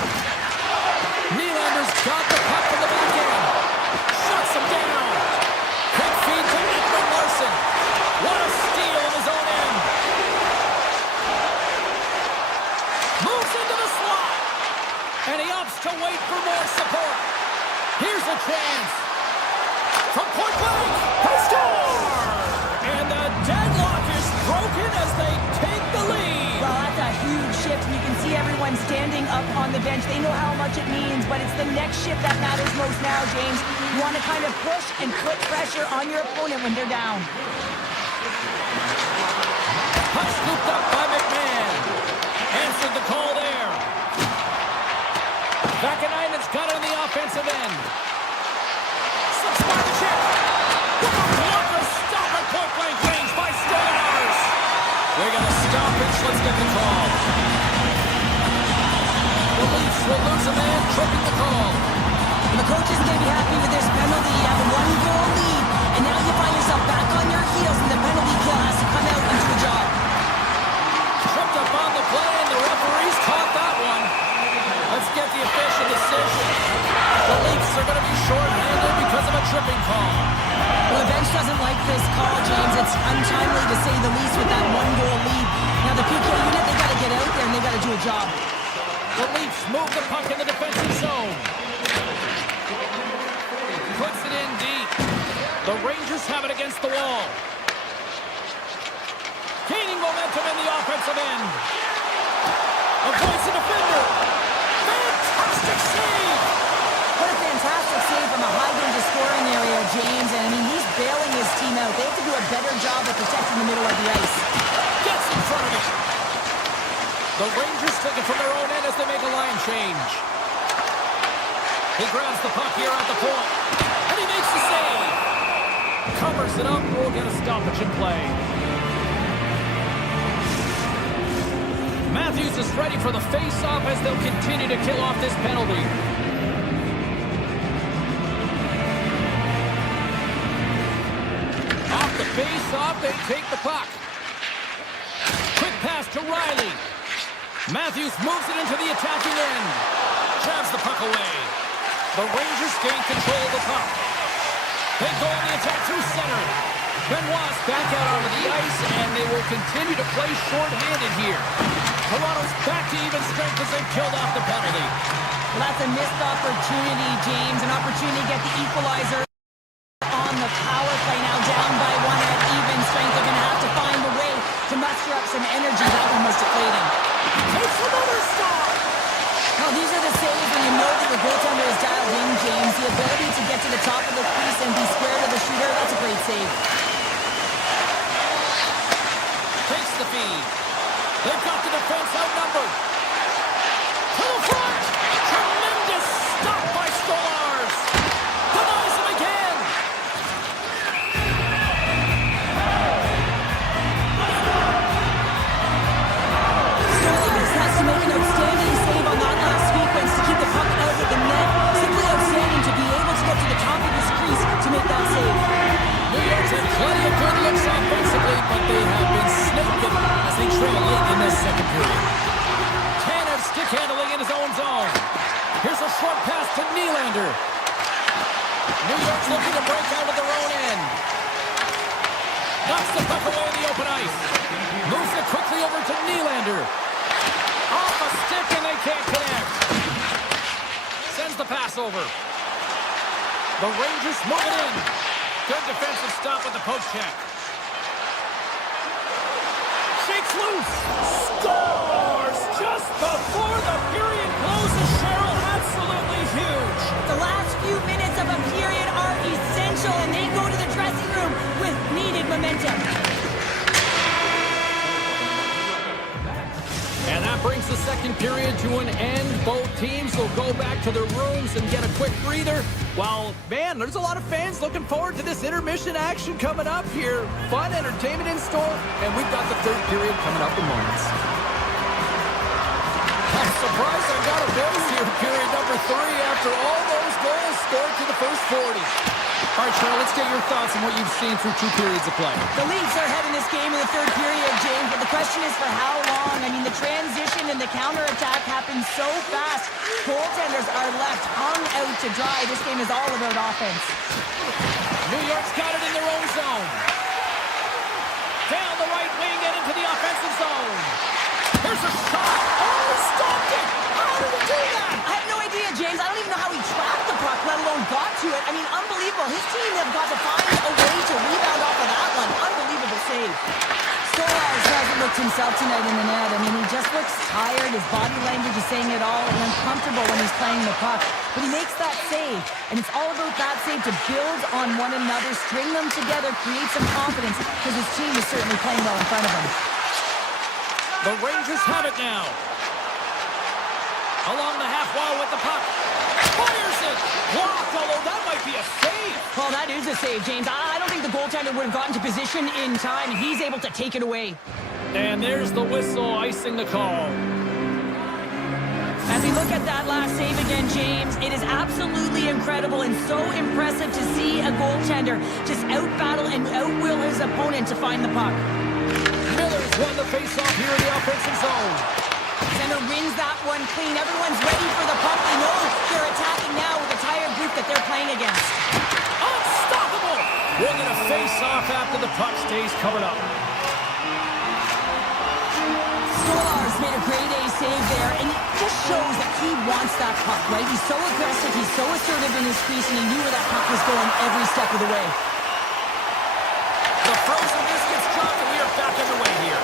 Nylander's got the puck from the back end. Shuts him down. Quick feed to Edwin Larson. What a steal in his own end. Moves into the slot. And he opts to wait for more support. Here's a chance. From point blank. They score! And the deadlock is broken as they take the lead. Well, that's a huge shift, and you can see everyone standing up on the bench. They know how much it means, but it's the next shift that matters most now, James. You want to kind of push and put pressure on your opponent when they're down. Puck scooped up by McMahon. Answered the call there. Vakanainen's got it on the offensive end. Slips by the check. What a blocker stop at point-blank range by Stoyanars. They're going to stop it. Let's get the call. The Leafs will lose a man, tripping the call. And the coach isn't going to be happy with this penalty. You have a one-goal lead, and now you find yourself back on your heels, and the penalty kill has to come out and do a job. Tripped up on the play, and the referees caught that one. Let's get the official decision. The Leafs are going to be short-handed because of a tripping call. Well, the bench doesn't like this call, James. It's untimely to say the least with that one-goal lead. Now, the PK unit, they got to get out there, and they got to do a job. The Leafs move the puck in the defensive zone. Puts it in deep. The Rangers have it against the wall. Gaining momentum him in the offensive end. Avoids the defender. Fantastic save! What a fantastic save from a high-danger scoring area, James. And, I mean, he's bailing his team out. They have to do a better job of protecting the middle of the ice. Gets in front of it. The Rangers take it from their own end as they make a line change. He grabs the puck here at the point. And he makes the save. Covers it up. We'll get a stoppage in play. Matthews is ready for the face-off as they'll continue to kill off this penalty. Off the face-off, they take the puck. Quick pass to Riley. Matthews moves it into the attacking end. Jabs the puck away. The Rangers gain control of the puck. They go on the attack through center. Benoit's back out onto the ice, and they will continue to play short-handed here. Toronto's back to even strength as they've killed off the penalty. Well, that's a missed opportunity, James. An opportunity to get the equalizer on the power play. Now down by one at even strength. They're going to have to find a way to muster up some energy. That one was deflating. Takes another stop. Now, these are the saves when you know that the goaltender is dialed in, James. The ability to get to the top of the crease and be square to the shooter, that's a great save. Takes the feed. They've got the defense outnumbered. To the front. Tremendous stop by Stolarz. Denies him again. Stolarz has to make an outstanding save on that last sequence to keep the puck out of the net. Simply outstanding to be able to get to the top of his crease to make that save. New York's had plenty of good looks offensively, but they have been snaking as they trail late in this second period. Tanev stick handling in his own zone. Here's a short pass to Nylander. New York's looking to break out of their own end. Knocks the puck away in the open ice. Moves it quickly over to Nylander. Off a stick and they can't connect. Sends the pass over. The Rangers move it in. Good defensive stop with the poke check. Shakes loose. Scores just before the period closes. Cheryl, absolutely huge. The last few minutes of a period are essential, and they go to the dressing room with needed momentum. And that brings the second period to an end. Both teams will go back to their rooms and get a quick breather. Well, man, there's a lot of fans looking forward to this intermission action coming up here. Fun entertainment in store, and we've got the third period coming up in moments. I'm surprised I got a base here, period number 3, after all those goals scored to the first 40. All right, Cheryl, let's get your thoughts on what you've seen through 2 periods of play. The Leafs are ahead in this game in the third period, James, but the question is for how long? I mean, the transition and the counterattack happen so fast. Goaltenders are left hung out to dry. This game is all about offense. New York's got it in their own zone. Down the right wing and into the offensive zone. Here's a shot. Oh, he stopped it. How did he do that? I have no idea, James. I don't even know how he tracked the puck, let alone got to it. I mean, unbelievable. His team have got to find a way to rebound off of that one. Unbelievable save. Stolarz hasn't looked himself tonight in the net. I mean, he just looks tired. His body language is saying it all, and uncomfortable when he's playing the puck. But he makes that save, and it's all about that save to build on one another, string them together, create some confidence, because his team is certainly playing well in front of him. The Rangers have it now. Along the half wall with the puck. Fires it. Blocked, although that might be a save. Well, that is a save, James. I don't think the goaltender would have gotten to position in time. He's able to take it away. And there's the whistle icing the call. As we look at that last save again, James, it is absolutely incredible and so impressive to see a goaltender just out-battle and out-will his opponent to find the puck. Miller's won the face-off here in the offensive zone. Center wins that one clean. Everyone's ready for the puck. They know they're attacking now with the entire group that they're playing against. Unstoppable! Winning a face-off after the puck stays covered up. Stolarz made a grade A save there, and it just shows that he wants that puck, right? He's so aggressive, he's so assertive in his crease, and he knew where that puck was going every step of the way. The frozen biscuits dropped, and we are back underway here.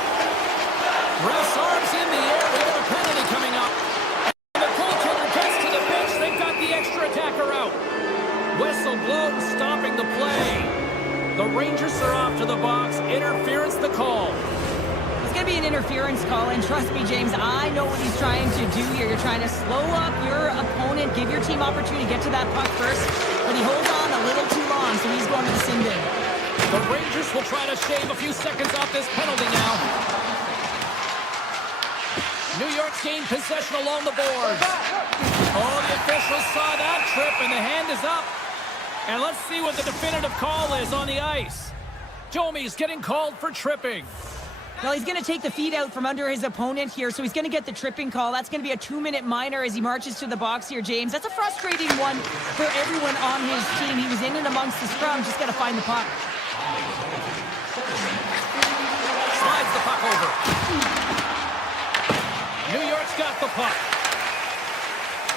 interference call, and trust me, James, I know what he's trying to do here. You're trying to slow up your opponent, give your team opportunity to get to that puck first, but he holds on a little too long, so he's going to the sin bin. The Rangers will try to shave a few seconds off this penalty now. New York's gained possession along the boards. Oh, the officials saw that trip, and the hand is up. And let's see what the definitive call is on the ice. Domi's getting called for tripping. Well, he's going to take the feet out from under his opponent here, so he's going to get the tripping call. That's going to be a 2-minute minor as he marches to the box here, James. That's a frustrating one for everyone on his team. He was in and amongst the scrum, just got to find the puck. Slides the puck over. New York's got the puck.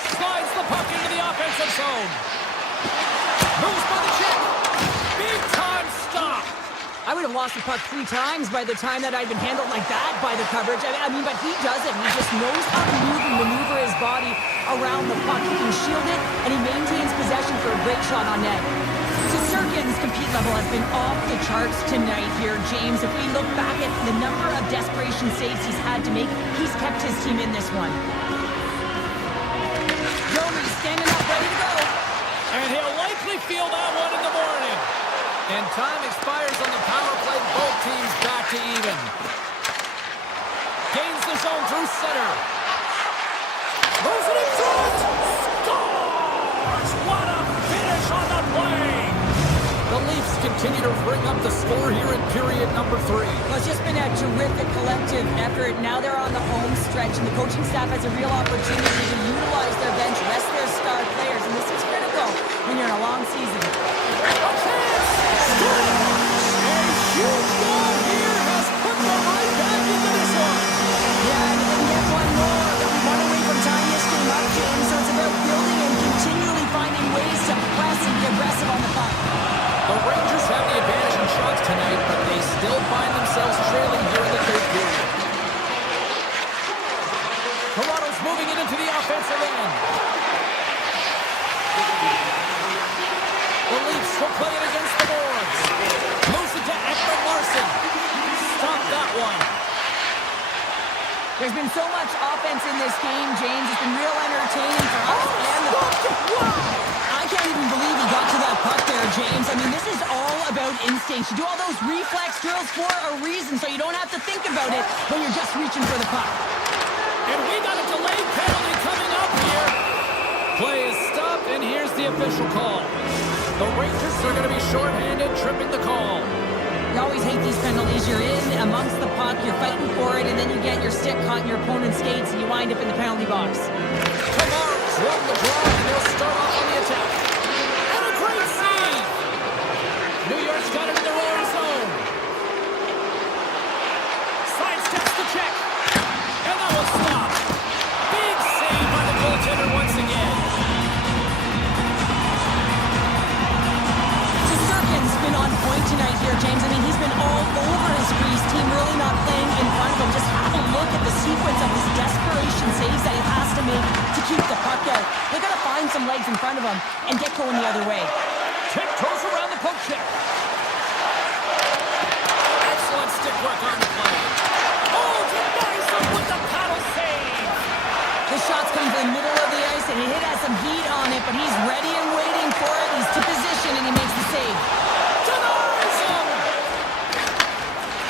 Slides the puck into the offensive zone. Moves by the check. Big time stop. I would have lost the puck 3 times by the time that I'd been handled like that by the coverage. I mean, but he doesn't. He just knows how to move and maneuver his body around the puck. He can shield it, and he maintains possession for a great shot on net. Sirkin's compete level has been off the charts tonight here, James. If we look back at the number of desperation saves he's had to make, he's kept his team in this one. Domi's standing up, ready to go. And he'll likely feel that one in the morning. And time expires on the power play. Both teams back to even. Gains the zone through center. Moves it in front. Scores! What a finish on the play! The Leafs continue to bring up the score here in period number 3. Well, it's just been a terrific collective effort. Now they're on the home stretch, and the coaching staff has a real opportunity to utilize their bench, rest their star players, and this is critical when you're in a long season. A chance! A huge goal here has put them right back into this one. Yeah, and they didn't get one more, but we want away from tying this game up, James, so it's about building and continually finding ways to press and be aggressive on the puck. The Rangers have the advantage in shots tonight, but they still find themselves trailing here in the third period. Toronto's moving it into the offensive end. The Leafs will play it against the boards. Moves it to Ekman Larson. Stop that one. There's been so much offense in this game, James. It's been real entertaining for us and the I can't even believe he got to that puck there, James. I mean, this is all about instinct. You do all those reflex drills for a reason, so you don't have to think about it when you're just reaching for the puck. And we got a delayed penalty coming up here. Play is stopped, and here's the official call. The Rangers are going to be shorthanded, tripping the call. You always hate these penalties. You're in amongst the puck, you're fighting for it, and then you get your stick caught in your opponent's skates, and you wind up in the penalty box. Tomorrow's won the draw, and they'll start off on the attack. And a great save! New York's got it in their own zone. Sidesteps the check. And that will stop. Big save by the goaltender once again. Sirkin's been on point tonight here, James. I mean, he's been all over his crease. Team really not playing in front of him. Just have a look at the sequence of his desperation saves that he has to make to keep the puck out. They got to find some legs in front of him and get going the other way. Tiptoes around the poke check. Excellent stick work on the play. Oh, denies him with the paddle save. The shot's coming from the middle of the ice, and it has some heat on it, but he's ready and waiting for it. He's to position, and he makes the save. Denies him.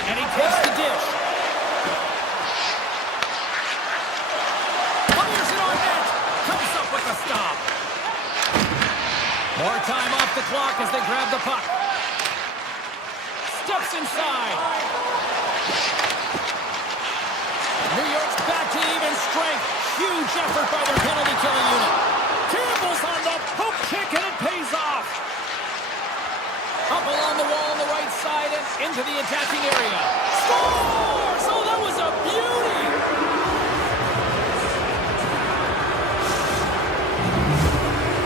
And he takes the dish. Fires it on net. Comes up with a stop. More time off the clock as they grab the puck. Steps inside. New York's back to even strength. Huge effort by their penalty-killing unit. Campbell's on the poke kick, and it pays off. Up along the wall on the right side and into the attacking area. Scores! Oh, that was a beauty!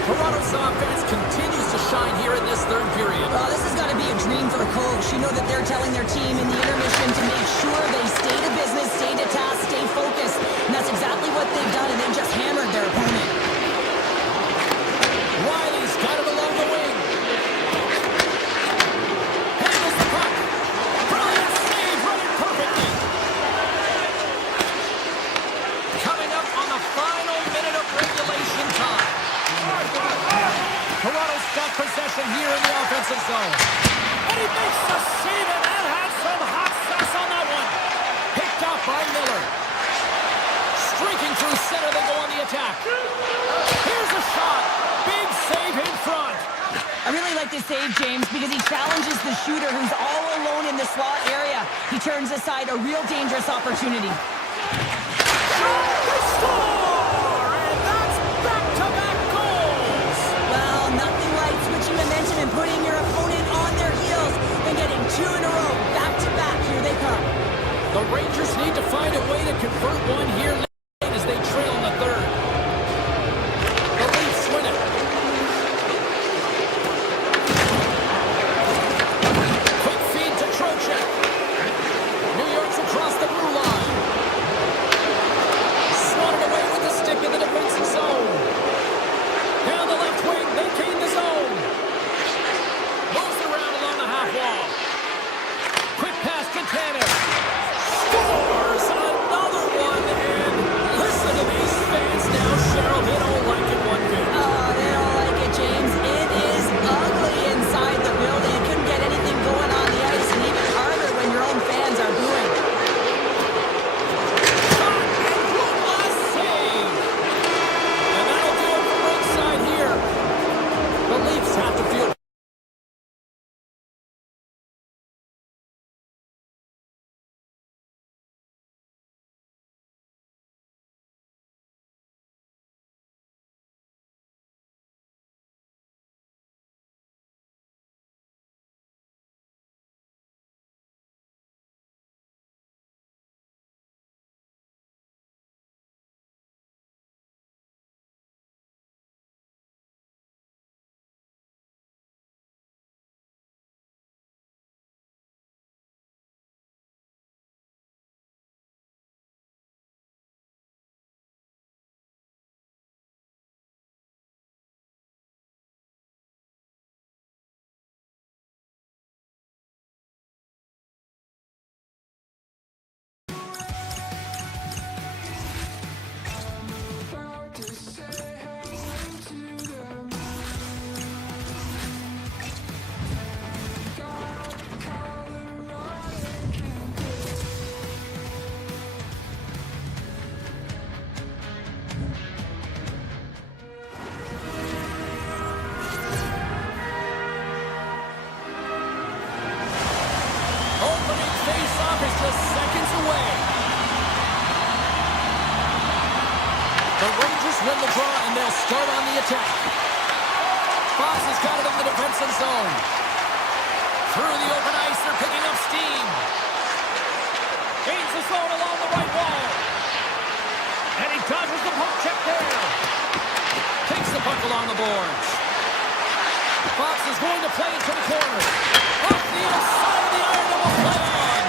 Toronto's offense continues to shine here in this third period. Well, this has got to be a dream for a coach. You know that they're telling their team in the intermission to make sure they stay to business, stay to task, stay focused. And that's exactly what they've done, and they've just hammered their opponent. Riley's got it along the wing. Handles the puck. Brilliant save, running perfectly. possession here in the offensive zone. And he makes the save, and that had some hot sauce on that one. Picked off by Miller. Streaking through center, they go on the attack. Here's a shot. Big save in front. I really like this save, James, because he challenges the shooter who's all alone in the slot area. He turns aside a real dangerous opportunity. They score! And that's back-to-back goals! Well, nothing like switching momentum and putting your opponent on their heels and getting two in a row. Back-to-back, here they come. The Rangers need to find a way to convert one here late as they trail in the third. The Leafs win it. Quick feed to Trocheck. New York's across the blue line. Swatted away with the stick in the defensive zone. Down the left wing, they gain the zone. Moves around along the half wall. Quick pass to Tanner. Scores another one, and listen to these fans now, Cheryl. They don't like it one bit. Oh, they don't like it, James. It is ugly inside the building. You couldn't get anything going on the ice, and even harder when your own fans are booing. Shot, and what a save! And that'll do it for ringside here. The Leafs have to feel. Opening face-off is just seconds away. The Rangers win the draw, and they'll start on the attack. Fox has got it in the defensive zone. Through the open ice, they're picking up steam. Gains the zone along the right wall. And he dodges the poke check there. Takes the puck along the boards. Fox is going to play it to the corner. Off the inside of the iron, and will play on.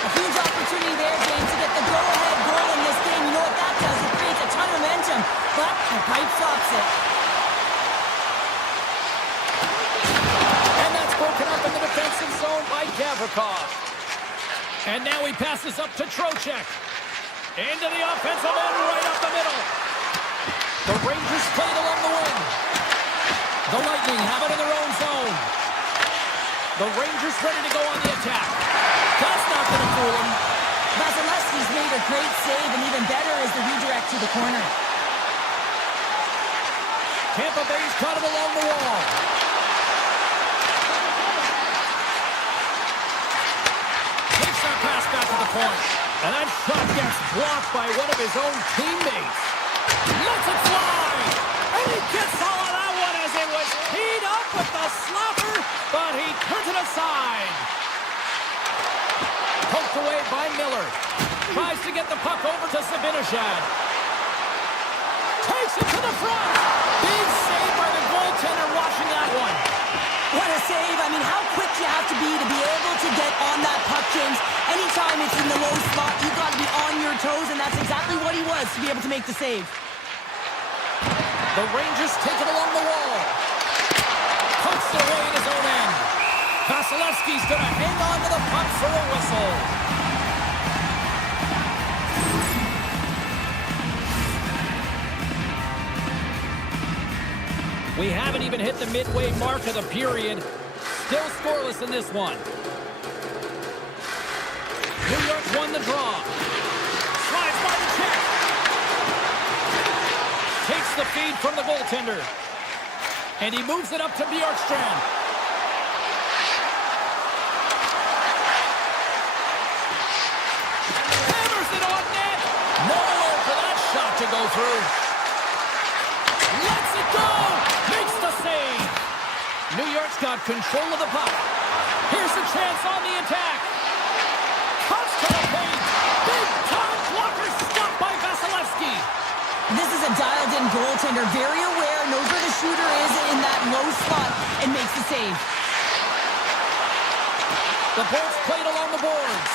A huge opportunity there, James, to get the go-ahead goal in this game. You know what that does? It creates a ton of momentum, but the pipe stops it. And that's broken up in the defensive zone by Gavrikov. And now he passes up to Trocheck. Into the offensive end, right up the middle. The Rangers play it along the wing. The Lightning have it in their own zone. The Rangers ready to go on the attack. That's not going to fool him. Vasilevsky's made a great save, and even better is the redirect to the corner. Tampa Bay's got it along the wall. Takes that pass back to the point. And that shot gets blocked by one of his own teammates. Lets it fly. And he gets all of that one as it was teed up with the slapper, but he turns it aside. Poked away by Miller. Tries to get the puck over to Zibanejad. Takes it to the front. Big save by the goaltender watching that one. What a save. I mean, how quick you have to be able to get on that puck, James. Anytime it's in the low spot, you've got to be on your toes, and that's exactly what he was to be able to make the save. The Rangers take it along the wall. Puts it away in his own end. Vasilevsky's going to hang on to the puck for a whistle. We haven't even hit the midway mark of the period. Still scoreless in this one. New York won the draw. Slides by the check. Takes the feed from the goaltender. And he moves it up to Bjorkstrand. Hammers it on net. Nowhere for that shot to go through. Lets it go. Makes the save. New York's got control of the puck. Here's a chance on the attack. Cuts to the paint. Big time blocker stopped by Vasilevsky. This is a dialed-in goaltender, very aware, knows where the shooter is in that low slot, and makes the save. The Bolts played along the boards.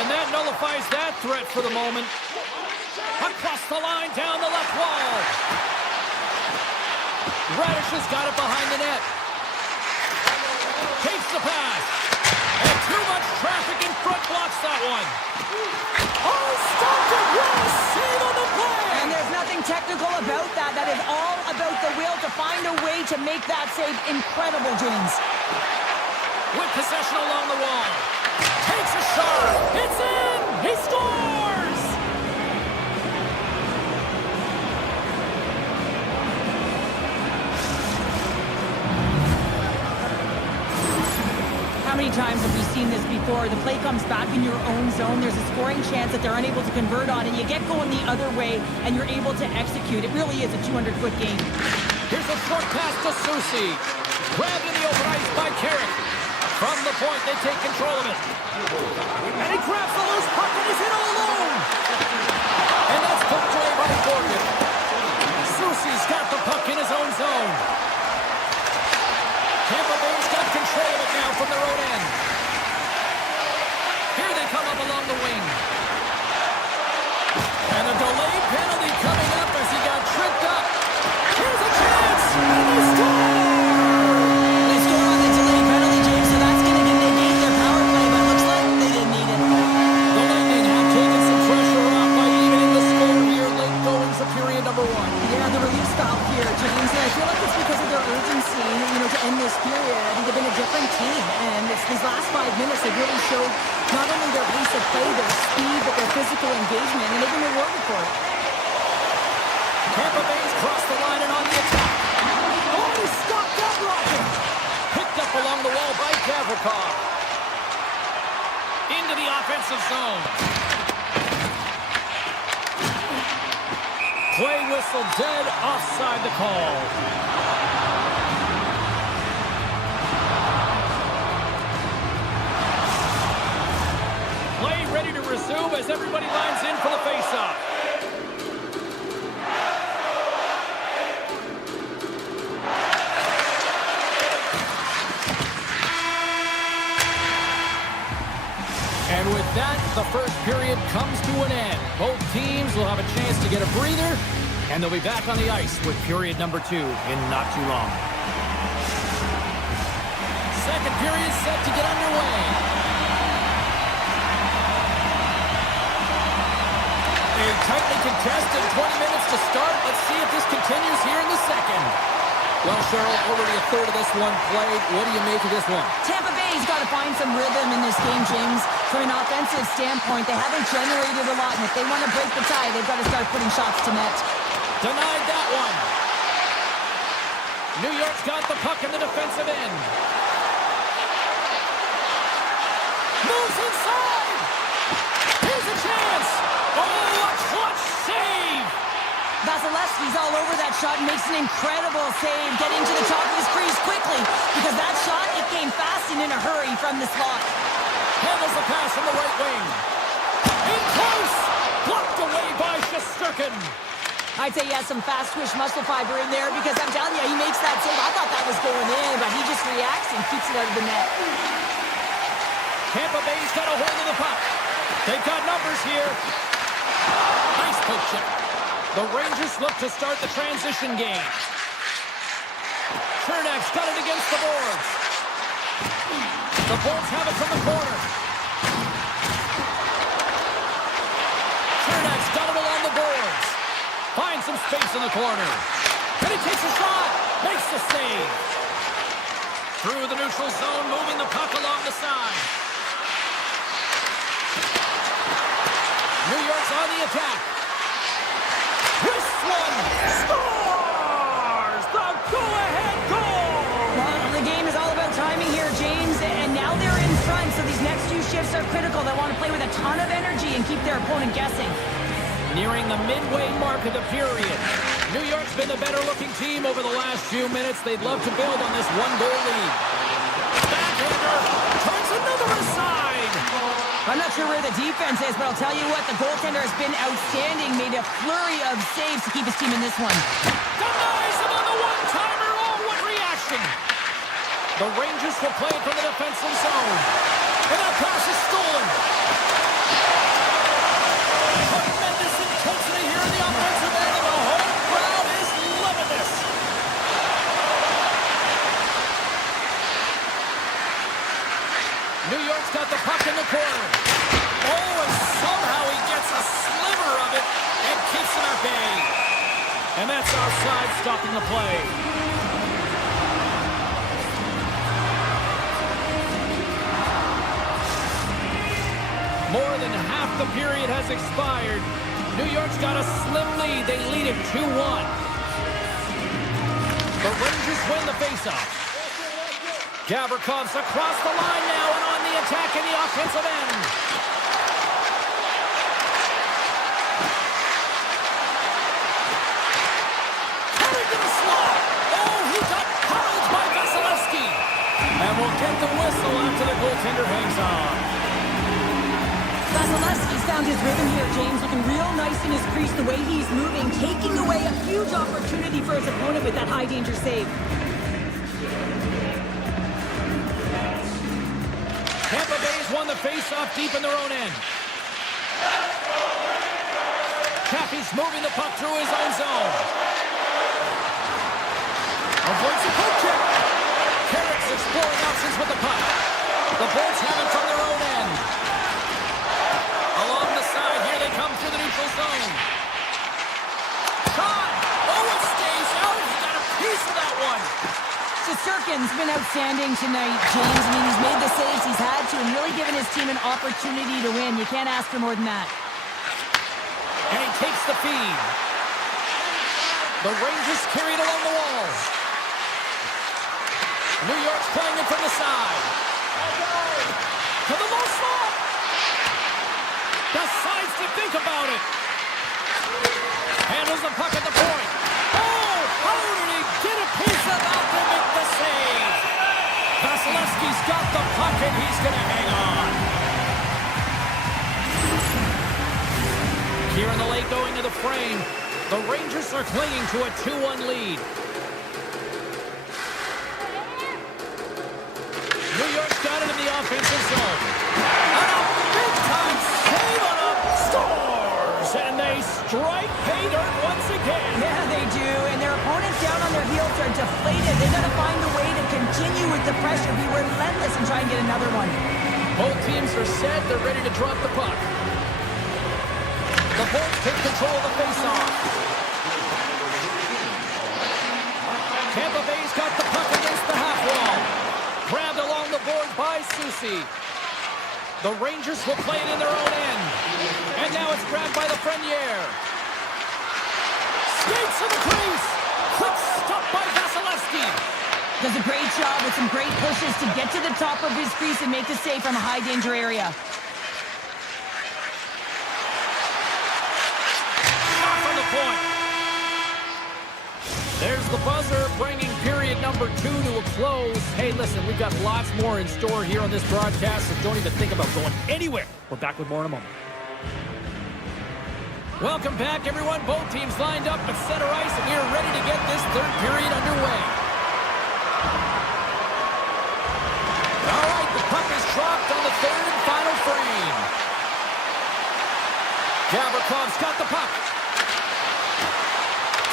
And that nullifies that threat for the moment. Across the line, down the left wall. Radish has got it behind the net. Takes the pass. And too much traffic in front blocks that one. Oh, stopped it. What a save on the play. And there's nothing technical about that. That is all about the will to find a way to make that save incredible, James. With possession along the wall. Takes a shot. It's in. He scores. How many times have we seen this before? The play comes back in your own zone. There's a scoring chance that they're unable to convert on it. You get going the other way, and you're able to execute. It really is a 200-foot game. Here's a short pass to Soucy. Grabbed in the open ice by Carrick. From the point, they take control of it. And he grabs the loose puck, and he's in all alone. And that's put away by Gordon. Soucy's got the puck in his own zone. Tampa Bay's got control of it now from their own end. Here they come up along the wing. And a delayed penalty coming up as he got tripped up. Here's a chance! And they score! They score on the delayed penalty, James, so that's going to negate their power play, but it looks like they didn't need it. The Lightning have taken some pressure off by evening the score here late going to period number one. Yeah, the relief stop here, James, and I feel like it's because of their urgency, to end this period. I think they've been a different team, and it's these last 5 minutes they really showed not only their pace of play, their speed, but their physical engagement, and they've been rewarded for it. Tampa Bay's crossed the line and on the attack. Oh, he stopped that rocket! Picked up along the wall by Gavrikov. Into the offensive zone. Play whistle dead, offside the call. Play ready to resume as everybody lines in for the face-off. And with that, the first period comes to an end. Both teams will have a chance to get a breather, and they'll be back on the ice with period number 2 in not too long. Second period set to get underway. A tightly contested 20 minutes to start. Let's see if this continues here in the second. Well, Cheryl, already a third of this one played. What do you make of this one? Tampa Bay's got to find some rhythm in this game, James. From an offensive standpoint, they haven't generated a lot, and if they want to break the tie, they've got to start putting shots to net. Denied that one. New York's got the puck in the defensive end. Moves inside. Here's a chance. Oh, a clutch save. Vasilevsky's all over that shot and makes an incredible save, getting to the top of his crease quickly, because that shot, it came fast and in a hurry from the slot. Handles the pass from the right wing. In close. Blocked away by Shesterkin. I'd say he has some fast-twitch muscle fiber in there, because I'm telling you, he makes that save. I thought that was going in, but he just reacts and keeps it out of the net. Tampa Bay's got a hold of the puck. They've got numbers here. Nice poke check. The Rangers look to start the transition game. Chernak's got it against the boards. The Bolts have it from the corner. Chernak's got it along the boards. Finds some space in the corner. And he takes a shot. Makes the save. Through the neutral zone, moving the puck along the side. New York's on the attack. This one scores the go-ahead goal. Well, the game is all about timing here, James, and now they're in front, so these next few shifts are critical. They want to play with a ton of energy and keep their opponent guessing. Nearing the midway mark of the period. New York's been the better-looking team over the last few minutes. They'd love to build on this one-goal lead. Backhander turns another aside. I'm not sure where the defense is, but I'll tell you what, the goaltender has been outstanding, made a flurry of saves to keep his team in this one. Denies him on the one-timer. Oh, what reaction. The Rangers will play it from the defensive zone. And that pass is stolen. Tremendous intensity here in the offensive end, and the home crowd is loving this. New York's got the puck in the corner. Oh, and somehow he gets a sliver of it and keeps him at bay. And that's offside, stopping the play. More than half the period has expired. New York's got a slim lead. They lead it 2-1. The Rangers win the faceoff. Gavrikoff's across the line now and on the attack in the offensive end. Cutting to the slot. Oh, he got pummeled by Vasilevsky. And we'll get the whistle after the goaltender hangs on. Vasilevsky's found his rhythm here, James, looking real nice in his crease, the way he's moving, taking away a huge opportunity for his opponent with that high-danger save. Tampa Bay's won the face-off deep in their own end. Cappy's moving the puck through his own zone. Avoids the poke check. Carrick's exploring options with the puck. The Bolts have it from their own end. Along the side, here they come through the neutral zone. Shot! Oh, it stays out. He got a piece of that one. Shesterkin's been outstanding tonight, James. I mean, he's made the saves he's had to and really given his team an opportunity to win. You can't ask for more than that. And he takes the feed. The Rangers carry it along the wall. New York's playing it from the side. To the low slot. Decides to think about it. Handles the puck at the point. Oh, how did he get a piece of that to make the save? Vasilevsky's got the puck and he's going to hang on. Here in the late going to the frame, the Rangers are clinging to a 2-1 lead. New York's got it in the offensive zone. And a big-time save on a scores! And they strike pay dirt once again. Yeah, they do. And their opponents down on their heels are deflated. They've got to find a way to continue with the pressure, be relentless, and try and get another one. Both teams are set. They're ready to drop the puck. The Bolts take control of the faceoff. Tampa Bay's got the puck against the half wall. Grabbed along the boards by Soucy. The Rangers will play it in their own end. And now it's grabbed by the Lafreniere. Skates to the crease. Quick stop by Vasilevsky. Does a great job with some great pushes to get to the top of his crease and make the save from a high-danger area. Shot from the point. There's the buzzer, bringing period number 2 to a close. Hey, listen, we've got lots more in store here on this broadcast, so don't even think about going anywhere. We're back with more in a moment. Welcome back, everyone. Both teams lined up at center ice, and we are ready to get this third period underway. All right, the puck is dropped on the third and final frame. Gavrikoff's got the puck.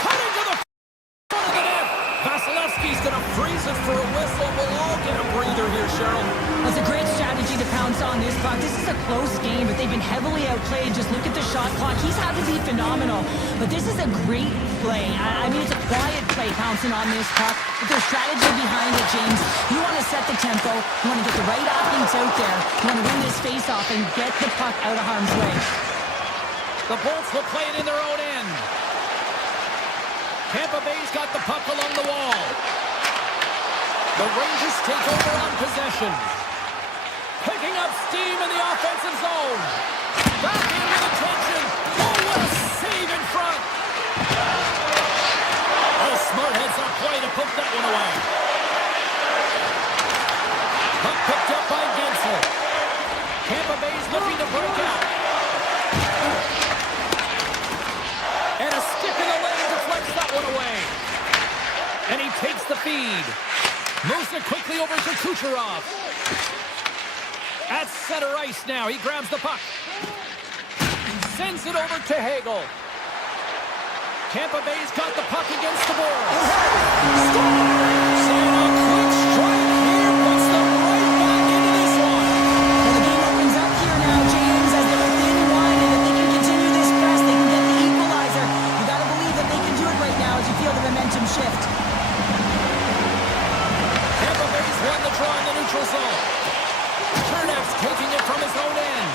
Cutting to the front of the net. Vasilevsky's going to freeze it for a whistle. We'll all get a breather here, Cheryl. That's a great strategy to pounce on this puck. This is a close game, but they've been heavily outplayed. Just look at the shot clock. He's had to be phenomenal. But this is a great play. I mean, it's a quiet play pouncing on this puck. But there's strategy behind it, James. You want to set the tempo. You want to get the right athletes out there. You want to win this face-off and get the puck out of harm's way. The Bolts will play it in their own end. Tampa Bay's got the puck along the wall. The Rangers take over on possession. Picking up steam in the offensive zone. Back in with attention. Oh, what a save in front. Oh, smart heads-up play to put that one away. Puck picked up by Gensel. Tampa Bay's looking to break out. And a stick in the leg deflects that one away. And he takes the feed. Moves it quickly over to Kucherov. At center ice now. He grabs the puck. Sends it over to Hagel. Tampa Bay's got the puck against the boards. Scores! And a quick strike here puts them right back into this one. Well, the game opens up here now, James, as they're within one. And if they can continue this press, they can get the equalizer. You got to believe that they can do it right now as you feel the momentum shift. Tampa Bay's won the draw in the neutral zone. Chernev's taking it from his own end.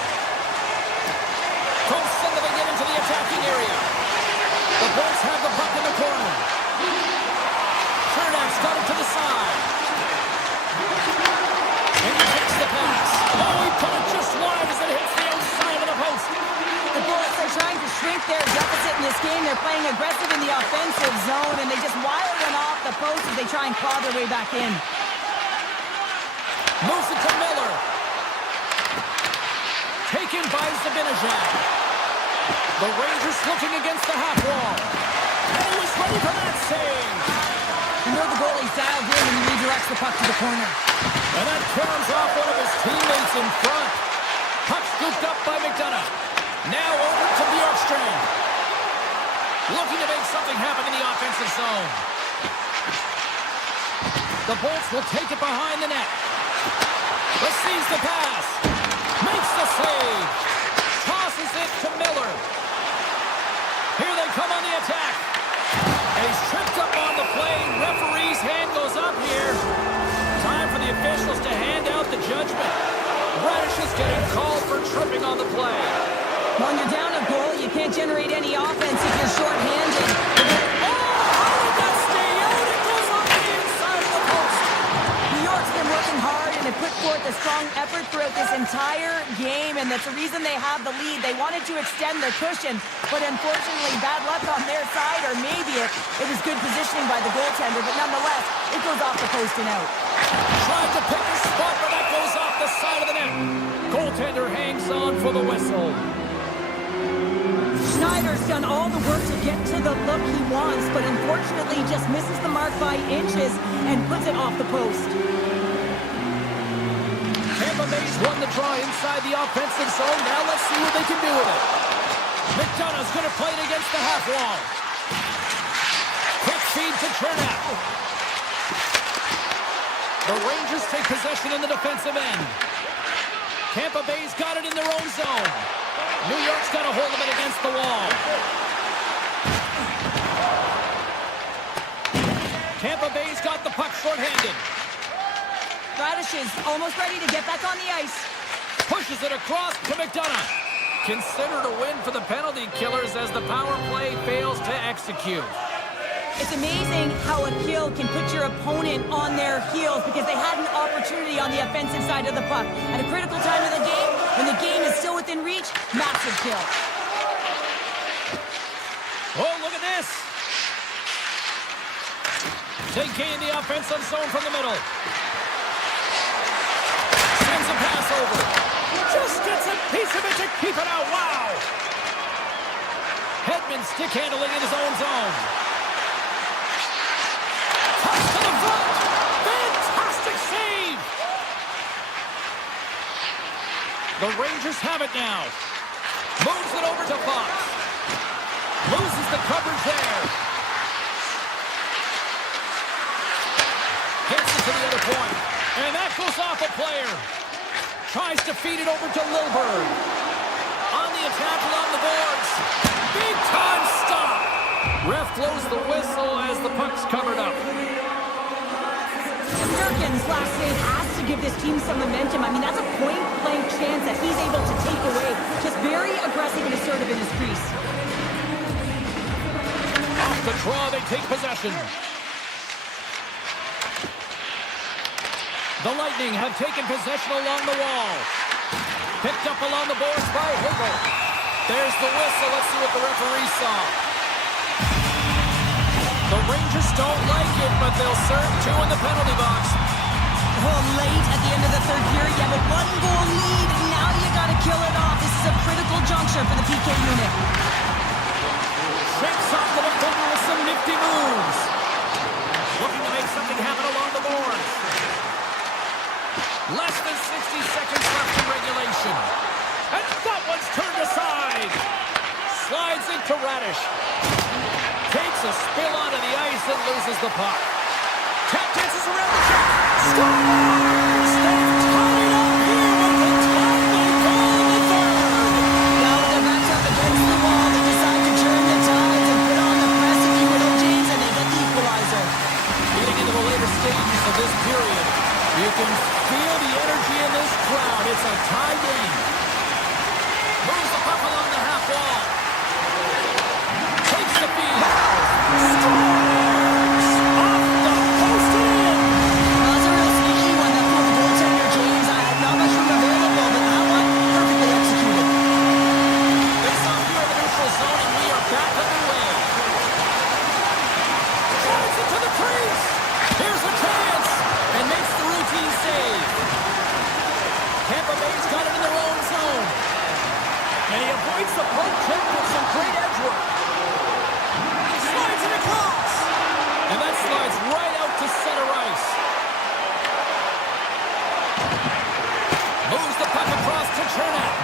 From center they get into the attacking area. The Bolts have the puck in the corner. Chernev's got it to the side. And he takes the pass. Oh, he put it just wide as it hits the outside of the post. The Bolts are trying to shrink their deficit in this game. They're playing aggressive in the offensive zone, and they just wire one off the post as they try and claw their way back in. Moves it to Miller. Taken by Zibanejad. The Rangers looking against the half wall. And he was ready for that save. You know the goalie's dialed in and he redirects the puck to the corner. And that caroms off one of his teammates in front. Puck scooped up by McDonough. Now over to Bjorkstrand. Looking to make something happen in the offensive zone. The Bolts will take it behind the net. Receives the pass. Makes the save. Tosses it to Miller. Here they come on the attack. And he's tripped up on the play. Referee's hand goes up here. Time for the officials to hand out the judgment. Radish is getting called for tripping on the play. When you're down a goal, you can't generate any offense if you're short-handed. Oh, how did that stay out? It goes off the inside of the post. New York's been working hard and have put forth a strong effort throughout this entire game, and that's the reason they have the lead. They wanted to extend their cushion, but unfortunately, bad luck on their side, or maybe it was good positioning by the goaltender, but nonetheless, it goes off the post and out. Tried to pick a spot, but that goes off the side of the net. Goaltender hangs on for the whistle. Schneider's done all the work to get to the look he wants, but unfortunately just misses the mark by inches and puts it off the post. Tampa Bay's won the draw inside the offensive zone. Now let's see what they can do with it. McDonough's going to play it against the half wall. Quick feed to Chernak. The Rangers take possession in the defensive end. Tampa Bay's got it in their own zone. New York's got a hold of it against the wall. Tampa Bay's got the puck short-handed. Radish is almost ready to get back on the ice. Pushes it across to McDonough. Considered a win for the penalty killers as the power play fails to execute. It's amazing how a kill can put your opponent on their heels because they had an opportunity on the offensive side of the puck. At a critical time of the game, when the game is still within reach, massive kill. Oh, look at this. They gain the offensive zone from the middle. Sends a pass over. Just gets a piece of it to keep it out. Wow. Hedman stick handling in his own zone. Touch to the front. Fantastic save. The Rangers have it now. Moves it over to Fox. Loses the coverage there. Gets it to the other point. And that goes off a player. Tries to feed it over to Lilburn. On the attack along the boards. Big time stop. Ref blows the whistle as the puck's covered up. Durkin's last save has to give this team some momentum. I mean, that's a point-blank chance that he's able to take away. Just very aggressive and assertive in his crease. Off the draw, they take possession. The Lightning have taken possession along the wall. Picked up along the boards by Hagel. There's the whistle. Let's see what the referee saw. The Rangers don't like it, but they'll serve 2 in the penalty box. Oh, late at the end of the third period, you have a 1-goal lead, and now you got to kill it off. This is a critical juncture for the PK unit. Shakes off the defender with some nifty moves. Looking to make something happen along the boards. Less than 60 seconds left in regulation. And that one's turned aside. Slides into Radish. Takes a spill onto the ice and loses the puck. Tap dances around the track. Scores! They've tied it up here with the timely goal in the third. Now with their backs up against the wall, they decide to turn the tides and put on the press, if you will, James, and they get the equalizer. Getting into the later stages of this period, you can feel the energy in this crowd. It's a tie game. Moves the puck along the half wall. Takes the feed. Scores! Off the post in. That was a real sneaky one that pulled the goaltender, James. I had not much room available, but that one perfectly executed. Face off here in the neutral zone, and we are back underway. Drives it to the crease. Here's a chance. And makes the routine save. Tampa Bay's got it in their own zone. And he avoids the poke check with some great edge work. Slides it across. And that slides right out to center ice. Moves the puck across to Chernak.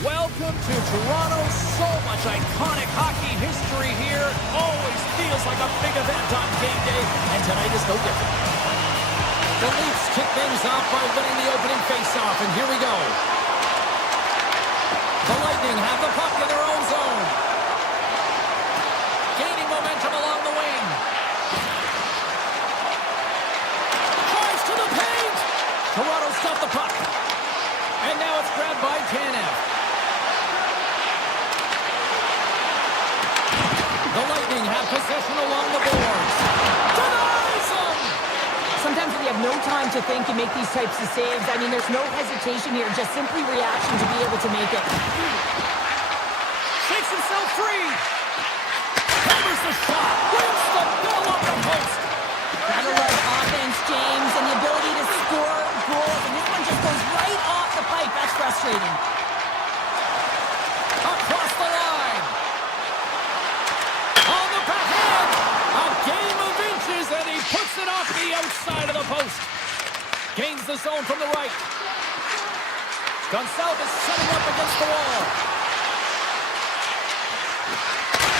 Welcome to Toronto. So much iconic hockey history here. Always feels like a big event on game day, and tonight is no different. The Leafs kick things off by winning the opening faceoff, and here we go. The Lightning have the puck in their own zone. Gaining momentum along the wing. Drives to the paint. Toronto's got the puck. And now it's grabbed by Tanev. The Lightning have possession along the boards. Denies them! Sometimes when you have no time to think, you make these types of saves. I mean, there's no hesitation here, just simply reaction to be able to make it. Shakes himself free. Hammers the shot. Wins the bell off the post. Gotta love offense, James, and the ability to score goals. And this one just goes right off the pipe. That's frustrating. Across the line. On the backhand. A game of inches, and he puts it off the outside of the post. Gains the zone from the right. Gonçalves setting up against the wall.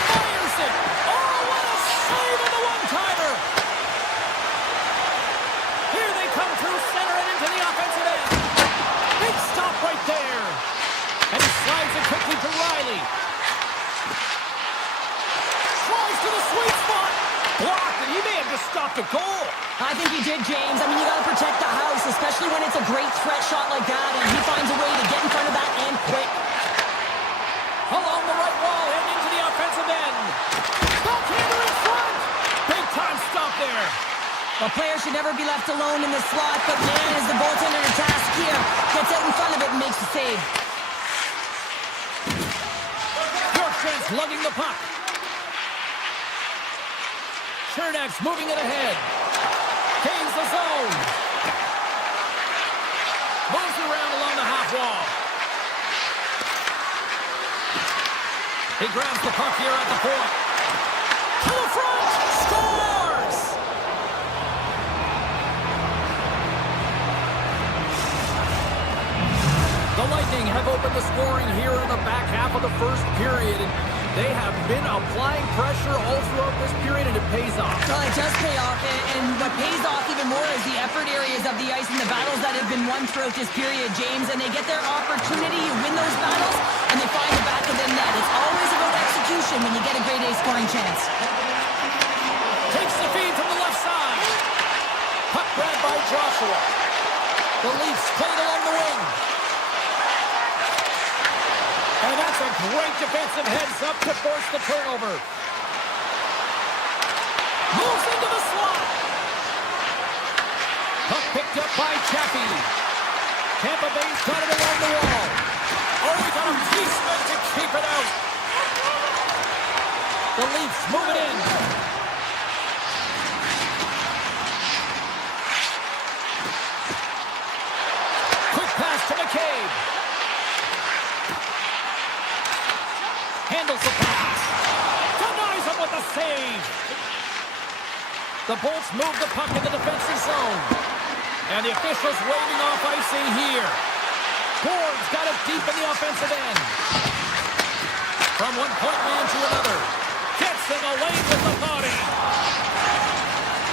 Fires it. Oh, what a save on the one-timer. Here they come through center and into the offensive end. Big stop right there. And he slides it quickly to Riley. Tries to the sweet spot. blocked, and he may have just stopped a goal. I think he did, James. I mean, you got to protect the house, especially when it's a great threat shot like that, and he finds a way to get in front of that and quick. Along the right wall and into the offensive end. Backhander in front. Big time stop there. The player should never be left alone in the slot, but man, is the goaltender to task here. Gets out in front of it and makes the save. Bjorkstrand's lugging the puck. Chernak's moving it ahead. Gains the zone. Moves around along the half wall. He grabs the puck here at the point. To the front. Scores! The Lightning have opened the scoring here in the back half of the first period. And they have been applying pressure all throughout this period, and it pays off. Well, it does pay off, and what pays off even more is the effort areas of the ice and the battles that have been won throughout this period, James, and they get their opportunity, you win those battles, and they find the back of the net. It's always about execution when you get a grade A scoring chance. Takes the feed from the left side. Puck grabbed by Joshua. The Leafs played along the wing. And that's a great defensive heads-up to force the turnover. Moves into the slot. Puck picked up by Chappie. Tampa Bay's got it along the wall. Oh, he got a pieceman to keep it out. The Leafs move it in. Quick pass to McCabe. Handles the pass. Denies him with the save. The Bolts move the puck in the defensive zone. And the officials waving off icing here. Board's got it deep in the offensive end. From one point man to another. Gets him away with the body.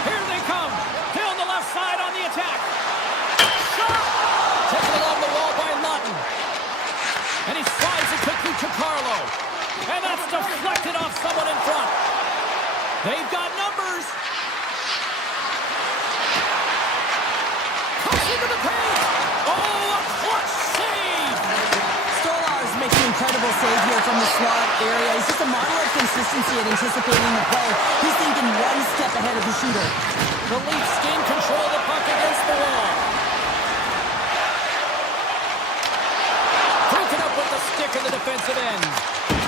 Here they come. Down the left side on the attack. Shot! Taken along the wall by Lawton. And he slides it quickly to Carlo. And that's deflected off someone in front. They've got numbers. Comes into the paint. Oh, a clutch save. Stolarz making an incredible save here from the slot area. He's just a model of consistency at anticipating the play. He's thinking one step ahead of the shooter. The Leafs gain control of the puck against the wall. Break it up with the stick in the defensive end.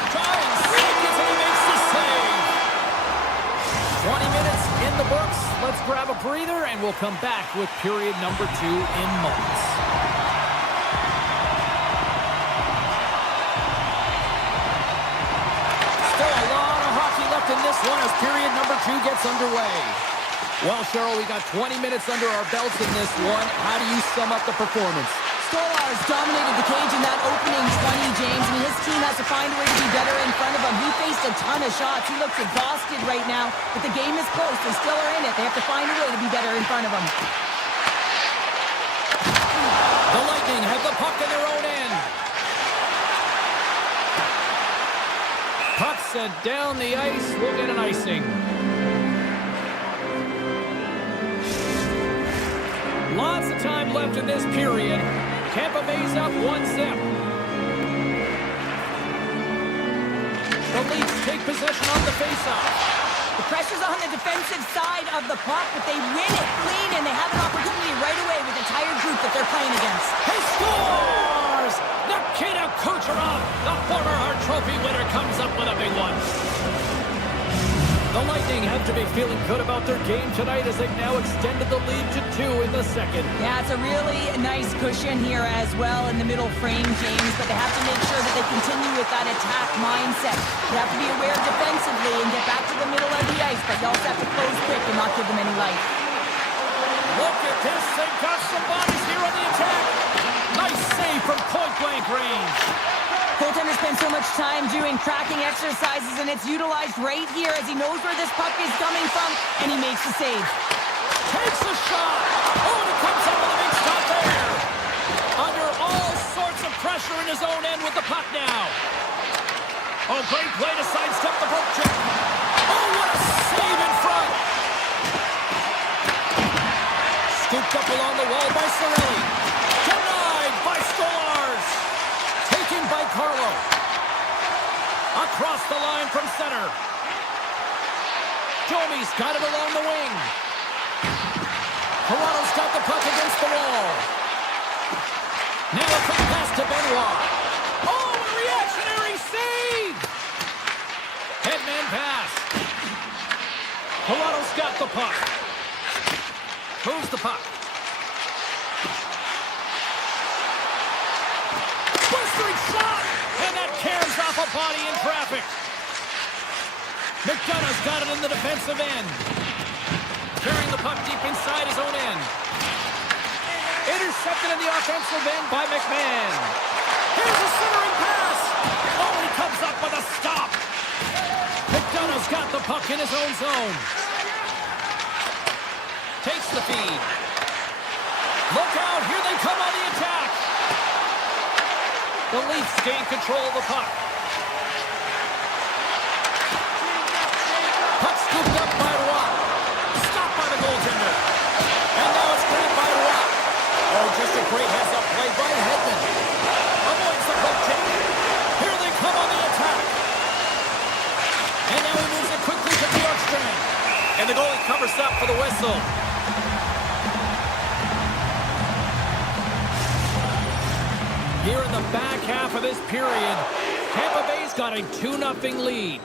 Tries, seconds, and he makes the save. 20 minutes in the books. Let's grab a breather, and we'll come back with period number 2 in moments. Still a lot of hockey left in this one as period number 2 gets underway. Well, Cheryl, we got 20 minutes under our belts in this one. How do you sum up the performance? Stolarz dominated the cage in that opening 20, James. I mean, his team has to find a way to be better in front of him. He faced a ton of shots. He looks exhausted right now, but the game is close. They still are in it. They have to find a way to be better in front of him. The Lightning have the puck in their own end. Puck sent down the ice. We'll get an icing. Lots of time left in this period. Tampa Bay's up 1-0. The Leafs take possession on the faceoff. The pressure's on the defensive side of the puck, but they win it clean, and they have an opportunity right away with the tired group that they're playing against. He scores! Nikita Kucherov, the former Hart Trophy winner, comes up with a big one. The Lightning have to be feeling good about their game tonight as they've now extended the lead to 2 in the second. Yeah, it's a really nice cushion here as well in the middle frame, James, but they have to make sure that they continue with that attack mindset. They have to be aware defensively and get back to the middle of the ice, but you also have to close quick and not give them any life. Look at this. They've got some bodies here on the attack. Nice save from point-blank range. Goaltender spends so much time doing tracking exercises, and it's utilized right here as he knows where this puck is coming from, and he makes the save. Takes a shot. Oh, and it comes up with a big stop there. Under all sorts of pressure in his own end with the puck now. Oh, great play to sidestep the poke check. Oh, what a save in front. center. Domi's got it along the wing. Toronto's got the puck against the wall. Now a quick pass to Benoit. Oh, a reactionary save! Headman pass. Toronto's got the puck. Moves the puck. Blistering shot! And that tears off a body in traffic. McDonough's got it in the defensive end. Carrying the puck deep inside his own end. Intercepted in the offensive end by McMahon. Here's a centering pass. Oh, he comes up with a stop. McDonough's got the puck in his own zone. Takes the feed. Look out, here they come on the attack. The Leafs gain control of the puck. Puck scooped up by Rock. Stopped by the goaltender. And now it's cleared by Rock. Oh, just a great heads-up play by Hedman. Avoids the puck check. Here they come on the attack. And now he moves it quickly to Bjorkstrand. And the goalie covers up for the whistle. Here in the back half of this period, Tampa Bay's got a 2-0 lead.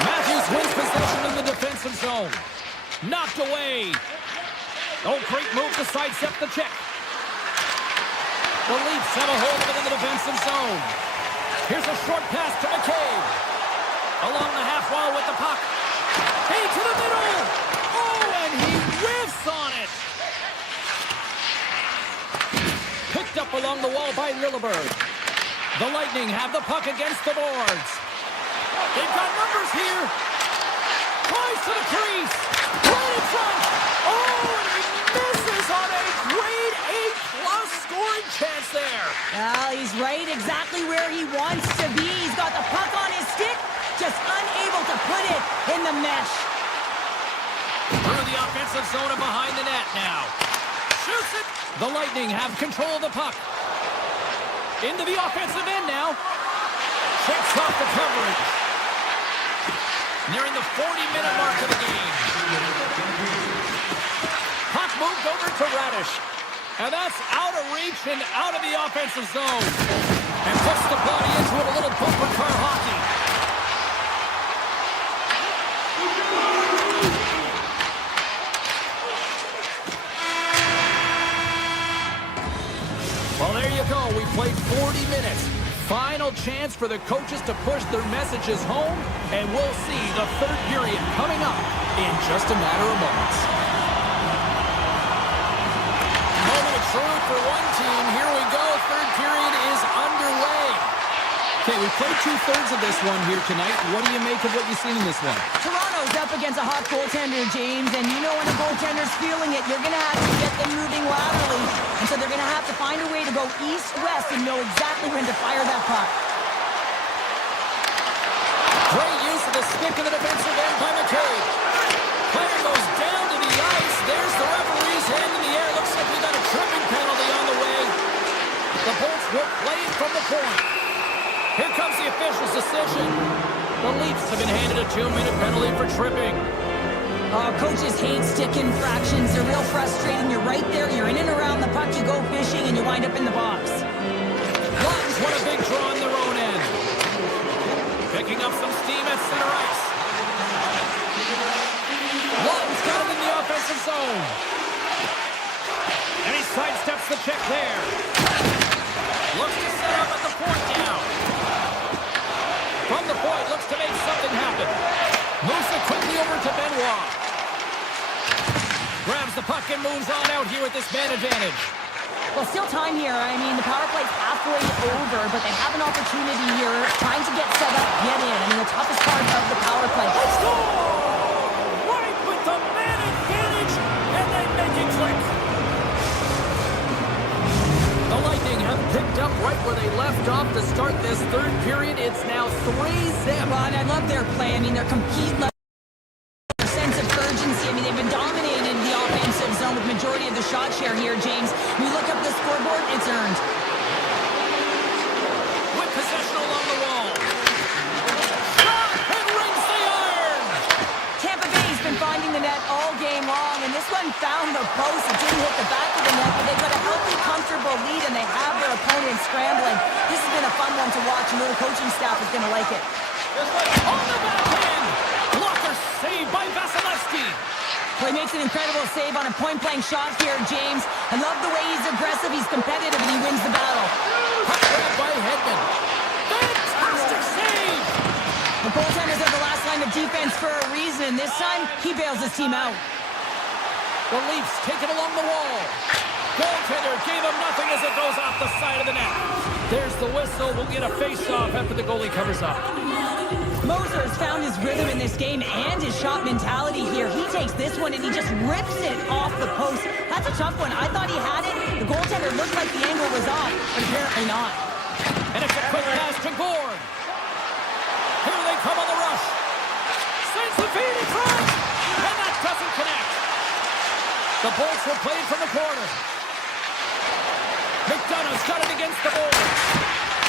Matthews wins possession in the defensive zone. Knocked away. Oh, great move to sidestep the check. The Leafs have a hold of it in the defensive zone. Here's a short pass to McCabe. Along the half wall with the puck. Hey, to the middle. Oh, and he whiffs on it. Picked up along the wall by Lilleberg. The Lightning have the puck against the boards. They've got numbers here. Tries to the crease. Right in front. Oh, and he misses on a grade A+ scoring chance there. Well, he's right exactly where he wants to be. He's got the puck on his stick, just unable to put it in the mesh. Through the offensive zone and behind the net now. Shoots it. The Lightning have control of the puck. Into the offensive end now. Checks off the coverage. Nearing the 40-minute mark of the game. Puck moved over to Radish. And that's out of reach and out of the offensive zone. And puts the body into it, a little bumper car hockey. Well, there you go. We played 40 minutes. Final chance for the coaches to push their messages home, and we'll see the third period coming up in just a matter of moments. Moment of truth for one team. Here we go. Third period is underway. Okay, we played 2/3 of this one here tonight. What do you make of what you've seen in this one? Toronto's up against a hot goaltender, James, and you know when a goaltender's feeling it, you're going to have to get them moving laterally. And so they're going to have to find a way to go east-west and know exactly when to fire that puck. Great use of the stick in the defensive end by McCabe. Player goes down to the ice. There's the referee's hand in the air. Looks like we got a tripping penalty on the way. The Bolts will play it from the point. Here comes the official's decision. The Leafs have been handed a 2-minute penalty for tripping. Coaches hate stick infractions. They're real frustrating. You're right there. You're in and around the puck. You go fishing, and you wind up in the box. Lions won a big draw on their own end. Picking up some steam at center ice. Lions got it in the offensive zone. And he sidesteps the check there. Looks to set up at the point now. From the point, looks to make something happen. Moves it quickly over to Benoit. Grabs the puck and moves on out here with this man advantage. Well, still time here. I mean, the power play's halfway over, but they have an opportunity here trying to get set up, get in. I mean, the toughest part of the power play. Let's go! Right with the man advantage, and they make it click. The Lightning have picked up right where they left off to start this third period. It's now 3-0. Well, and I love their play. I mean, their complete sense of urgency. I mean, they've been dominating the offensive zone with majority of the shot share here, James. When you look up the scoreboard, it's earned. With possession along the wall. scrambling. This has been a fun one to watch, and the coaching staff is going to like it. On the backhand! Blocker saved by Vasilevsky. Well, he makes an incredible save on a point-blank shot here, James. I love the way he's aggressive, he's competitive, and he wins the battle. Puck grabbed by Hedman. Fantastic save! The goaltenders are the last line of defense for a reason. This time, he bails his team out. The Leafs take it along the wall. Goaltender gave him nothing as it goes off the side of the net. There's the whistle. We'll get a face-off after the goalie covers up. Moser has found his rhythm in this game and his shot mentality here. He takes this one and he just rips it off the post. That's a tough one. I thought he had it. The goaltender looked like the angle was off, but apparently not. And it's a quick pass to Gord. Here they come on the rush. Sends the feed in front. And that doesn't connect. The Bolts were played from the corner. McDonough's got it against the boards.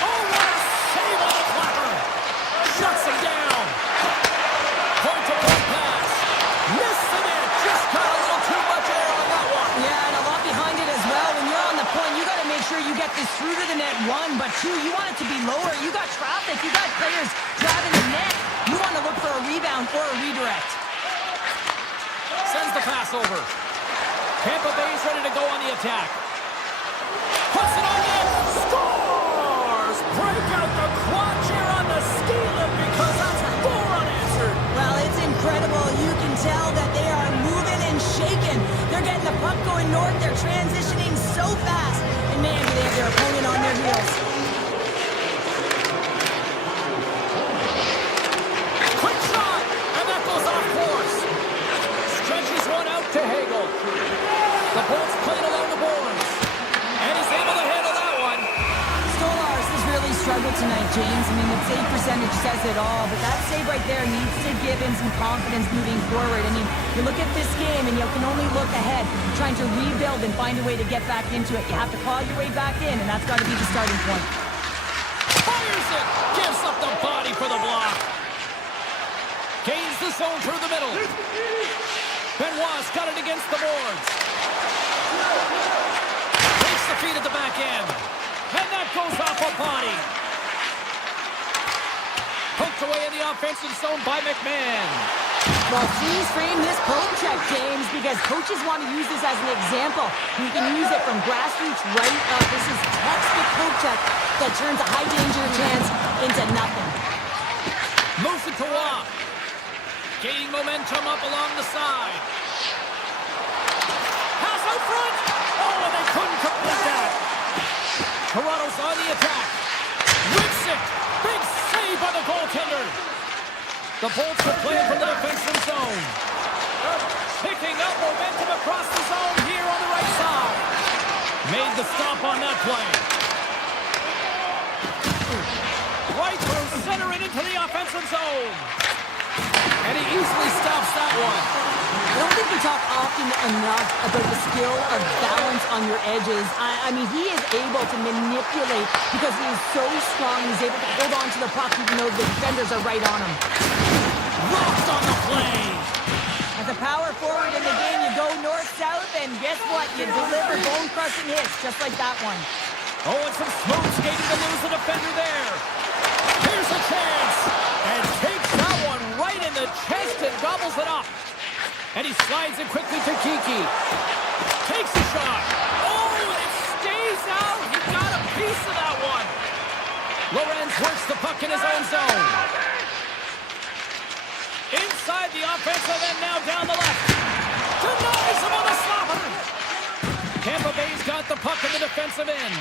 Oh, what a save on the clapper. Shuts him down. Point-to-point pass. Missed the net. Just got a little too much air on that one. Yeah, and a lot behind it as well. When you're on the point, you got to make sure you get this through to the net, one, but two, you want it to be lower. You got traffic. You got players driving the net. You want to look for a rebound or a redirect. Sends the pass over. Tampa Bay's ready to go on the attack. Puts it on net. Scores! Break out the crotch here on the ski lift because that's four unanswered. Well, it's incredible. You can tell that they are moving and shaking. They're getting the puck going north. They're transitioning so fast. And man, do they have their opponent on their heels. Quick shot! And that goes off course. Stretches one out to Hagel. The Bolts playing along the boards. And he's able to handle that one. Stolarz has really struggled tonight, James. I mean, the save percentage says it all, but that save right there needs to give him some confidence moving forward. I mean, you look at this game and you can only look ahead, trying to rebuild and find a way to get back into it. You have to claw your way back in, and that's got to be the starting point. Fires it! Gives up the body for the block. Gains the zone through the middle. Benoit's got it against the boards. Takes the feed at the back end. And that goes off a body. Poked away in the offensive zone by McMahon. Well, please frame this poke check, James, because coaches want to use this as an example. You can use it from grassroots right up. This is textbook poke check that turns a high danger chance into nothing. Moves it to Waugh. Gaining momentum up along the side. Pass out front. Oh, and they couldn't complete that. Toronto's on the attack. Whips it. Big save by the goaltender. The Bolts are playing from the defensive zone. Picking up momentum across the zone here on the right side. Made the stop on that play. Right through center and into the offensive zone. And he easily stops that one. I don't think we talk often enough about the skill of balance on your edges. I mean, he is able to manipulate because he is so strong. He's able to hold on to the puck even though the defenders are right on him. Rocked on the play. As a power forward in the game, you go north-south, and guess what? You deliver bone-crushing hits just like that one. Oh, and some smooth skating to lose the defender there. Here's a chance. And takes that one right in the chest and gobbles it up. And he slides it quickly to Kiki. Takes the shot. Oh, and it stays out. He got a piece of that one. Lorenz works the puck in his own zone. Inside the offensive end, now down the left. Denies him on the slapper. Tampa Bay's got the puck in the defensive end.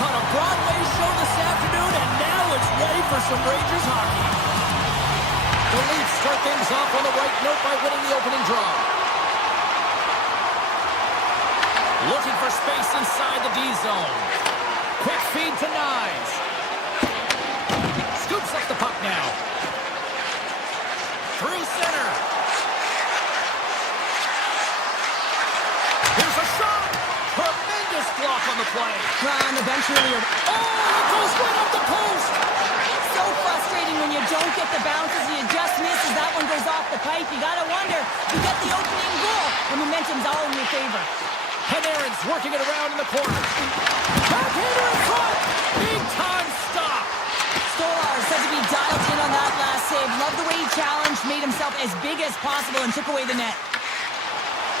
Caught a Broadway show this afternoon, and now it's ready for some Rangers hockey. The Leafs start things off on the right note by winning the opening draw. Looking for space inside the D zone. Quick feed to Nyes. Scoops up the puck now. Through center. Here's a shot. Tremendous block on the play. On the bench earlier. Oh, it goes right up the post. So frustrating when you don't get the bounces. You just miss as that one goes off the pipe. You got to wonder, you get the opening goal. The momentum's all in your favor. Panarin's working it around in the corner. Backhander in front. Big time stop. Stolar said to be dialed in on that last save. Loved the way he challenged, made himself as big as possible, and took away the net.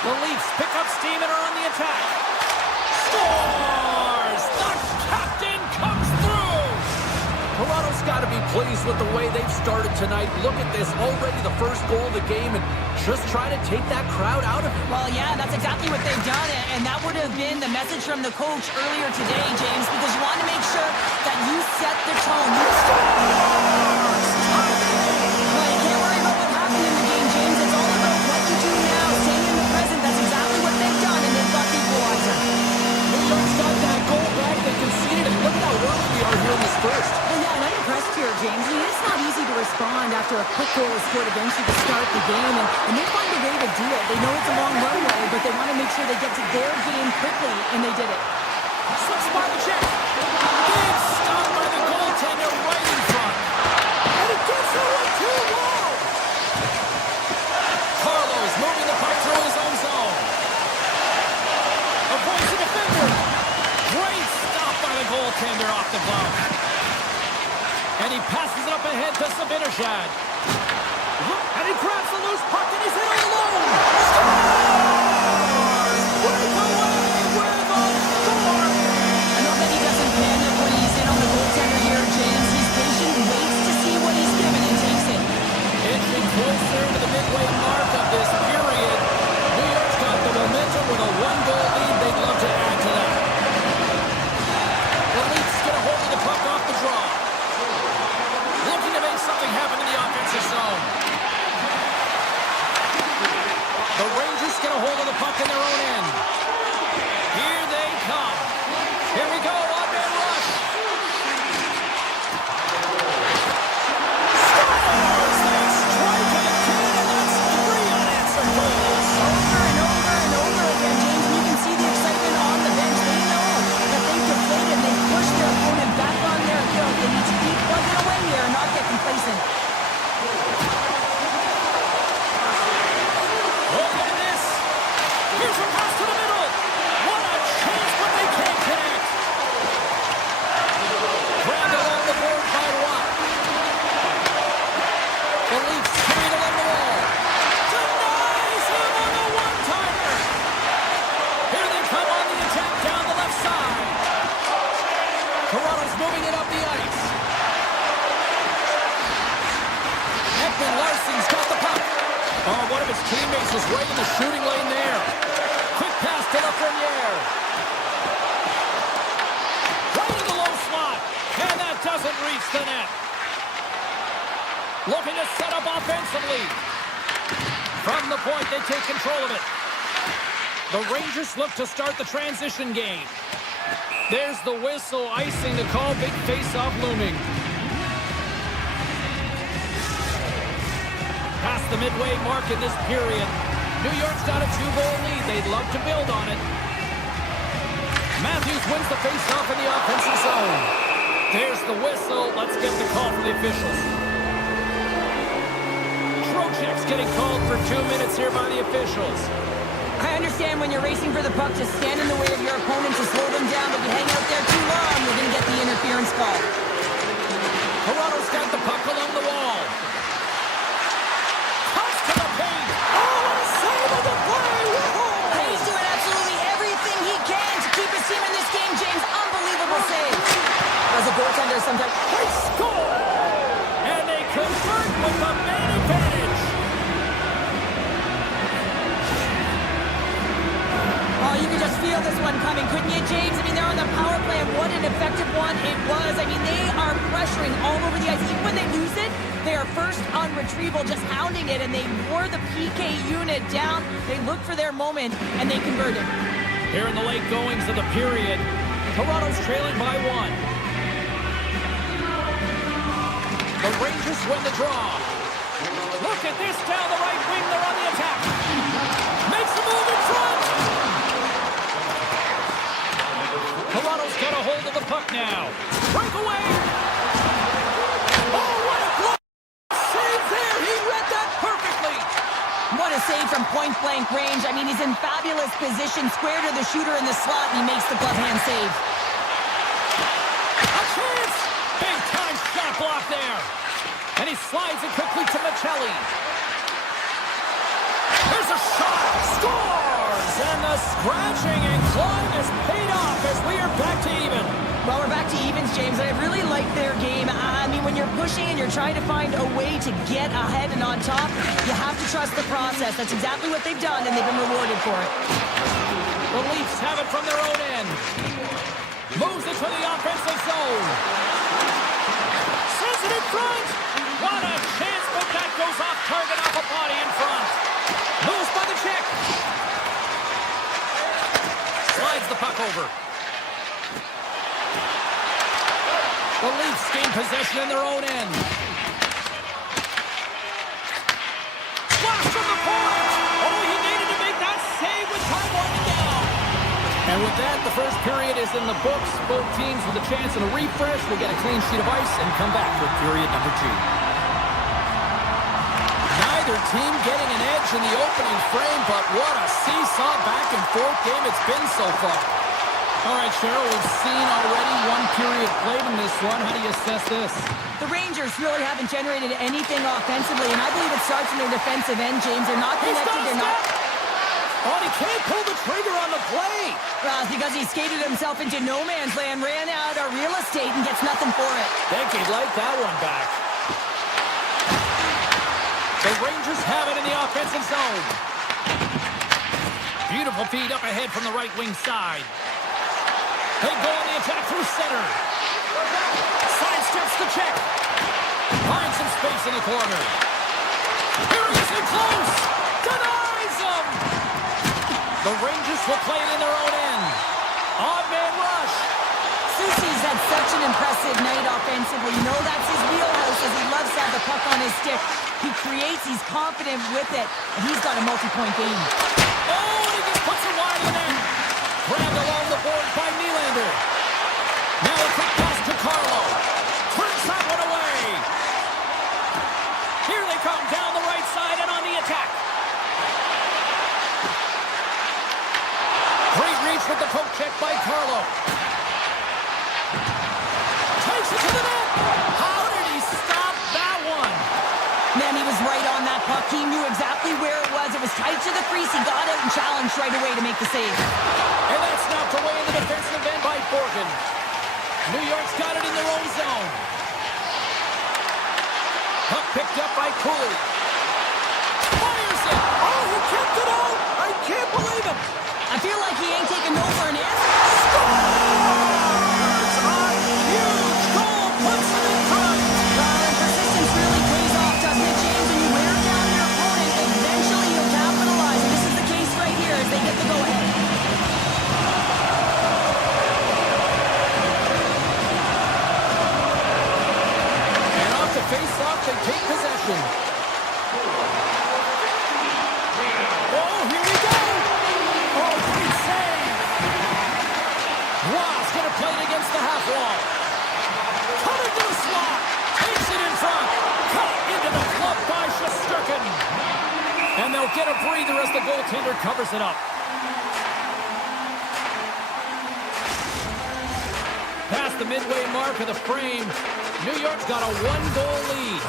The Leafs pick up steam and are on the attack. Scores! The captain comes through! Toronto's got to be pleased with the way they've started tonight. Look at this, already the first goal of the game, and just try to take that crowd out of it. Well, yeah, that's exactly what they've done, and that would have been the message from the coach earlier today, James, because you want to make sure that you set the tone. Well, you can't worry about what happened in the game, James. It's all about what you do now, staying in the present. That's exactly what they've done, and they've got the equalizer. New York's got that goal back. They conceded it. Look at how early we are here in this first. Well, yeah, and I'm impressed here, James. I mean, it's not easy to respond after a quick goal is scored against you to start the game, and they find a way to do it. They know it's a long runway, but they want to make sure they get to their game quickly, and they did it. Slips by the check. Big stop by the goaltender right in front. And it gets over too long. Carlo's moving the puck through his own zone. Avoids the defender. Great stop by the goaltender off the glove. And he passes it up ahead to Sabinishad. And he grabs the loose puck and he's in alone. Scores! Breakaway with a score! I know that he doesn't panic when he's in on the goaltender here, James. He's patient, waits to see what he's given, and takes it. Inching closer to the midway mark of this period. New York's got the momentum with a one-goal lead. They'd love to add to that. The Leafs get a hold of the puck off the draw. Looking to make something happen in the offensive zone. The Rangers get a hold of the puck in their own end. Here they come. Here we go, on-man rush. Scores! They strike again, and that's 3 unanswered goals. Over and over and over again, James. And you can see the excitement on the bench. They know that they've deflated. They've pushed their opponent back on their heel. They need to keep plugging away here and not get complacent. Look at this. Here's a pass to the middle. What a chance, but they can't connect. Grabbed along the board by Watt. The Leafs carried along the wall. Denies him on the one-timer. Here they come on the attack down the left side. Toronto's moving it up the ice. Ekman Larson's got the puck. Oh, one of his teammates was right in the shooting lane there. Quick pass to Lafreniere. Right in the low slot. And that doesn't reach the net. Looking to set up offensively. From the point, they take control of it. The Rangers look to start the transition game. There's the whistle, icing to call, big face-off looming. Past the midway mark in this period. New York's got a 2-goal lead. They'd love to build on it. Matthews wins the face-off in the offensive zone. There's the whistle. Let's get the call from the officials. Trocheck's getting called for 2 minutes here by the officials. I understand when you're racing for the puck to stand in the way of your opponent to slow them down, but if you hang out there too long, you're going to get the interference call. Toronto's got the puck along the wall. Cuts to the paint. Oh, a save of the play. And he's doing absolutely everything he can to keep his team in this game, James. Unbelievable save. As a goaltender sometimes. They score! And they convert with the man advantage. Oh, you could just feel this one coming, couldn't you, James? I mean, they're on the power play, and what an effective run it was. I mean, they are pressuring all over the ice. Even when they lose it, they are first on retrieval, just hounding it, and they wore the PK unit down. They looked for their moment, and they converted. Here in the late goings of the period, Toronto's trailing by 1. The Rangers win the draw. Look at this down the right wing. They're on the attack. Makes a move in front. Toronto's got a hold of the puck now. Breakaway. Oh, what a glove save there. He read that perfectly. What a save from point-blank range. I mean, he's in fabulous position, square to the shooter in the slot, and he makes the glove hand save. A chance. Big-time shot block there. And he slides it quickly to Michelli. There's a shot. Scores! And the scratching and clawing has paid off as we are back to even. Well, we're back to evens, James, and I really like their game. I mean, when you're pushing and you're trying to find a way to get ahead and on top, you have to trust the process. That's exactly what they've done, and they've been rewarded for it. The Leafs have it from their own end. Moves it to the offensive zone. Sends it in front. What a chance, but that goes off target, off a body in front. Moves by the check. Slides the puck over. The Leafs gain possession in their own end. Flash from the point. Oh, he needed to make that save with time winding down. And with that, the first period is in the books. Both teams with a chance and a refresh will get a clean sheet of ice and come back for period number 2. Neither team getting an edge in the opening frame, but what a seesaw back-and-forth game it's been so far. All right, Cheryl, we've seen already one period played in this one. How do you assess this? The Rangers really haven't generated anything offensively, and I believe it starts in their defensive end, James. They're not connected. They're not... Oh, he can't pull the trigger on the play. Well, because he skated himself into no man's land, ran out of real estate, and gets nothing for it. Think he'd like that one back. The Rangers have it in the offensive zone. Beautiful feed up ahead from the right wing side. They go on the attack through center. Sidesteps the check. Finds some space in the corner. Here he is in close. Denies him. The Rangers will play it in their own end. Odd man rush. Soucy's had such an impressive night offensively. You know that's his wheelhouse, as he loves to have the puck on his stick. He creates, he's confident with it, and he's got a multi-point game. Oh, and he just puts it wide of the net. Grabbed along the boards by Nylander. Now a quick pass to Carlo. Turns that one away. Here they come down the right side and on the attack. Great reach with the poke check by Carlo. Takes it to the net. How did he stop that one? Man, he was right on that puck. He knew exactly where it was. It was tight to the crease. He got out and challenged right away to make the save. And that's knocked away in the defensive end by Borgen. New York's got it in their own zone. Puck picked up by Cooley. Fires it. Oh, he kept it out. I can't believe him. I feel like he ain't taking no for an answer. Scores! A huge goal puts him in front. And persistence really pays off, doesn't it, James? When you wear down your opponent, eventually you'll capitalize. And this is the case right here as they get the go-ahead. And off the face-off, they take possession. Oh, here we go. Oh, great save. Ross going to play it against the half wall. Coming to the slot. Takes it in front. Cut into the glove by Shesterkin. And they'll get a breather as the goaltender covers it up. Past the midway mark of the frame, New York's got a one-goal lead.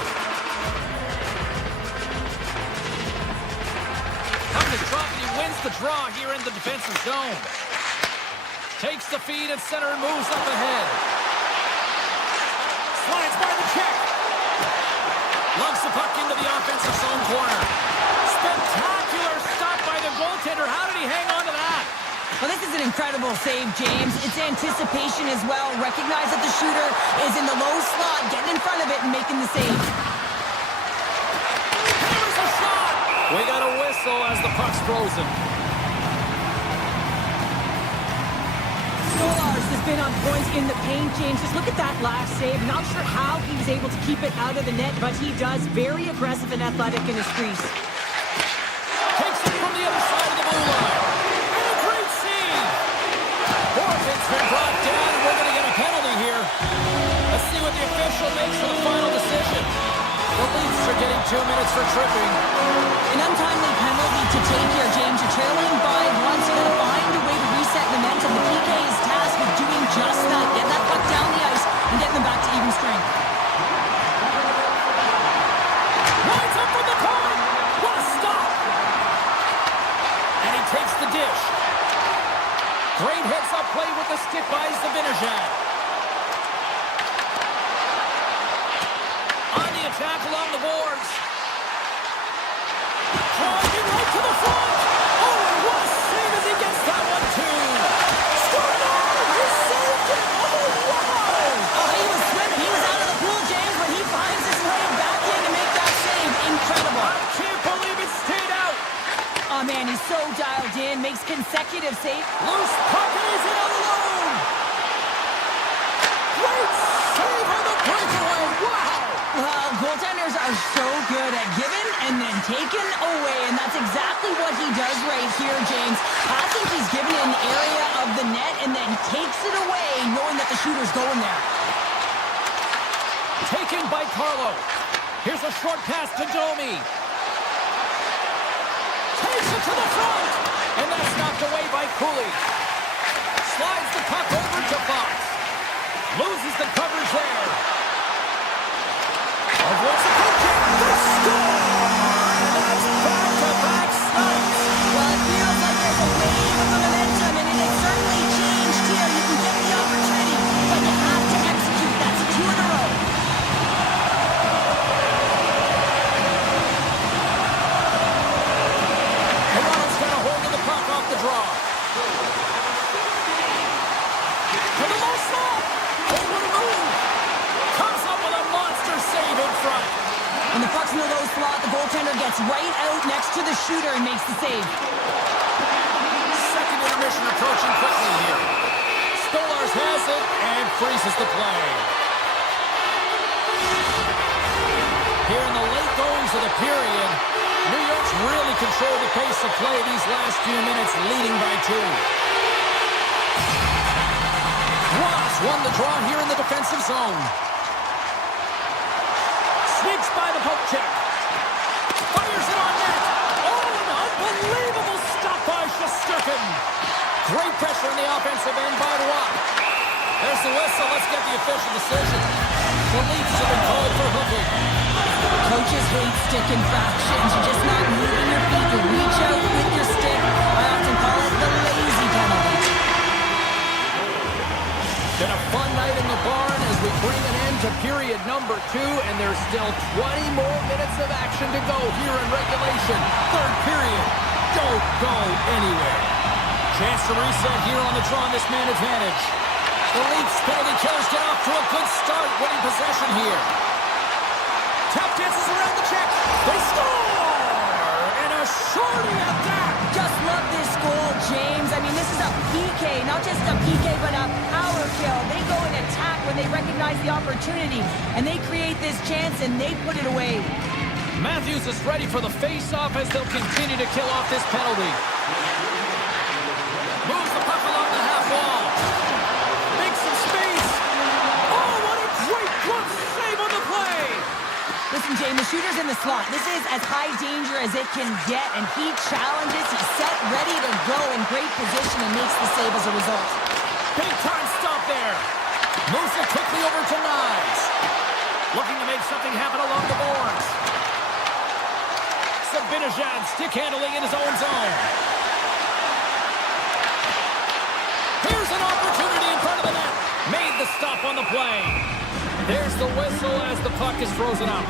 Up to drop, and he wins the draw here in the defensive zone. Takes the feed at center and moves up ahead. Slides by the check. Lugs the puck into the offensive zone corner. Spectacular stop by the goaltender. How did he hang on to that? Well, this is an an incredible save, James. It's anticipation as well. Recognize that the shooter is in the low slot, getting in front of it and making the save. Here's a shot! We got a whistle as the puck's frozen. Stolars has been on point in the paint, James. Just look at that last save. Not sure how he was able to keep it out of the net, but he does. Very aggressive and athletic in his crease. Takes it from the other side of the blue line. And a great save! Forfeit's been brought down, and we're going to get a penalty here. Let's see what the official makes for the final decision. The Leafs are getting 2 minutes for tripping. An untimely penalty to take here, James. You're trailing by one, so you got to find a way to reset momentum. The PK is tasked with doing just that. Get that puck down the ice and get them back to even strength. Lines up from the corner. What a stop! And he takes the dish. Great heads-up play with the stick by Zibanejad. On the attack along the boards. Driving right to the front. Oh, and what a save as he gets that one, too. Storm! He saved it! Oh, wow! Oh, he was swift. He was out of the pool, James, but he finds his way back in to make that save. Incredible. I can't believe it stayed out. Oh, man, he's so dialed in. Makes consecutive saves. Loose puck and he's in alone. Great save on the breakaway. Wow! Well, goaltenders are so good at giving and then taking away, and that's exactly what he does right here, James. I think he's given an area of the net and then takes it away, knowing that the shooter's going there. Taken by Carlo. Here's a short pass to Domi. Takes it to the front. And that's knocked away by Cooley. Slides the puck over to Fox. Loses the coverage there. Avoids the puck kick. The score! And that's back-to-back stops. Well, it feels like there's a wave of momentum, and it has certainly changed here. You can get the opportunity, but you have to execute. That's 2 in a row. Toronto's got a hold of the puck off the draw. To the low slot. Over the move. Comes up with a monster save in front. When the puck's in the low slot, the goaltender gets right out next to the shooter and makes the save. Second intermission approaching quickly here. Stolars has it and freezes the play. Here in the late goings of the period, New York's really controlled the pace of play these last few minutes, leading by 2. Ross won the draw here in the defensive zone. Sneaks by the poke check. Fires it on net. Oh, an unbelievable stop by Shesterkin. Great pressure on the offensive end by Watt. There's the whistle. Let's get the official decision. The Leafs have been called for hooking. Coaches hate stick infractions. You're just not moving your feet. You reach out with your stick. I often call it the lazy penalty. Been a fun night in the barn as we bring an end to period number 2, and there's still 20 more minutes of action to go here in regulation. Third period. Don't go anywhere. Chance to reset here on the draw on this man advantage. The Leafs penalty killers get off to a good start, winning possession here. Tap dances around the check. They score! And a shorty at that! Just love this goal, James. I mean, this is a PK, not just a PK, but a power kill. They go and attack when they recognize the opportunity, and they create this chance, and they put it away. Matthews is ready for the face-off as they'll continue to kill off this penalty. Moves the puck along the half wall. Makes some space. Oh, what a great glove save on the play! Listen, James, the shooter's in the slot. This is as high danger as it can get, and he challenges. He's set, ready to go in great position, and makes the save as a result. Big time stop there. Moves it quickly over to Knives. Looking to make something happen along the boards. Zibanejad stick handling in his own zone. Here's an opportunity in front of the net. Made the stop on the play. There's the whistle as the puck is frozen up.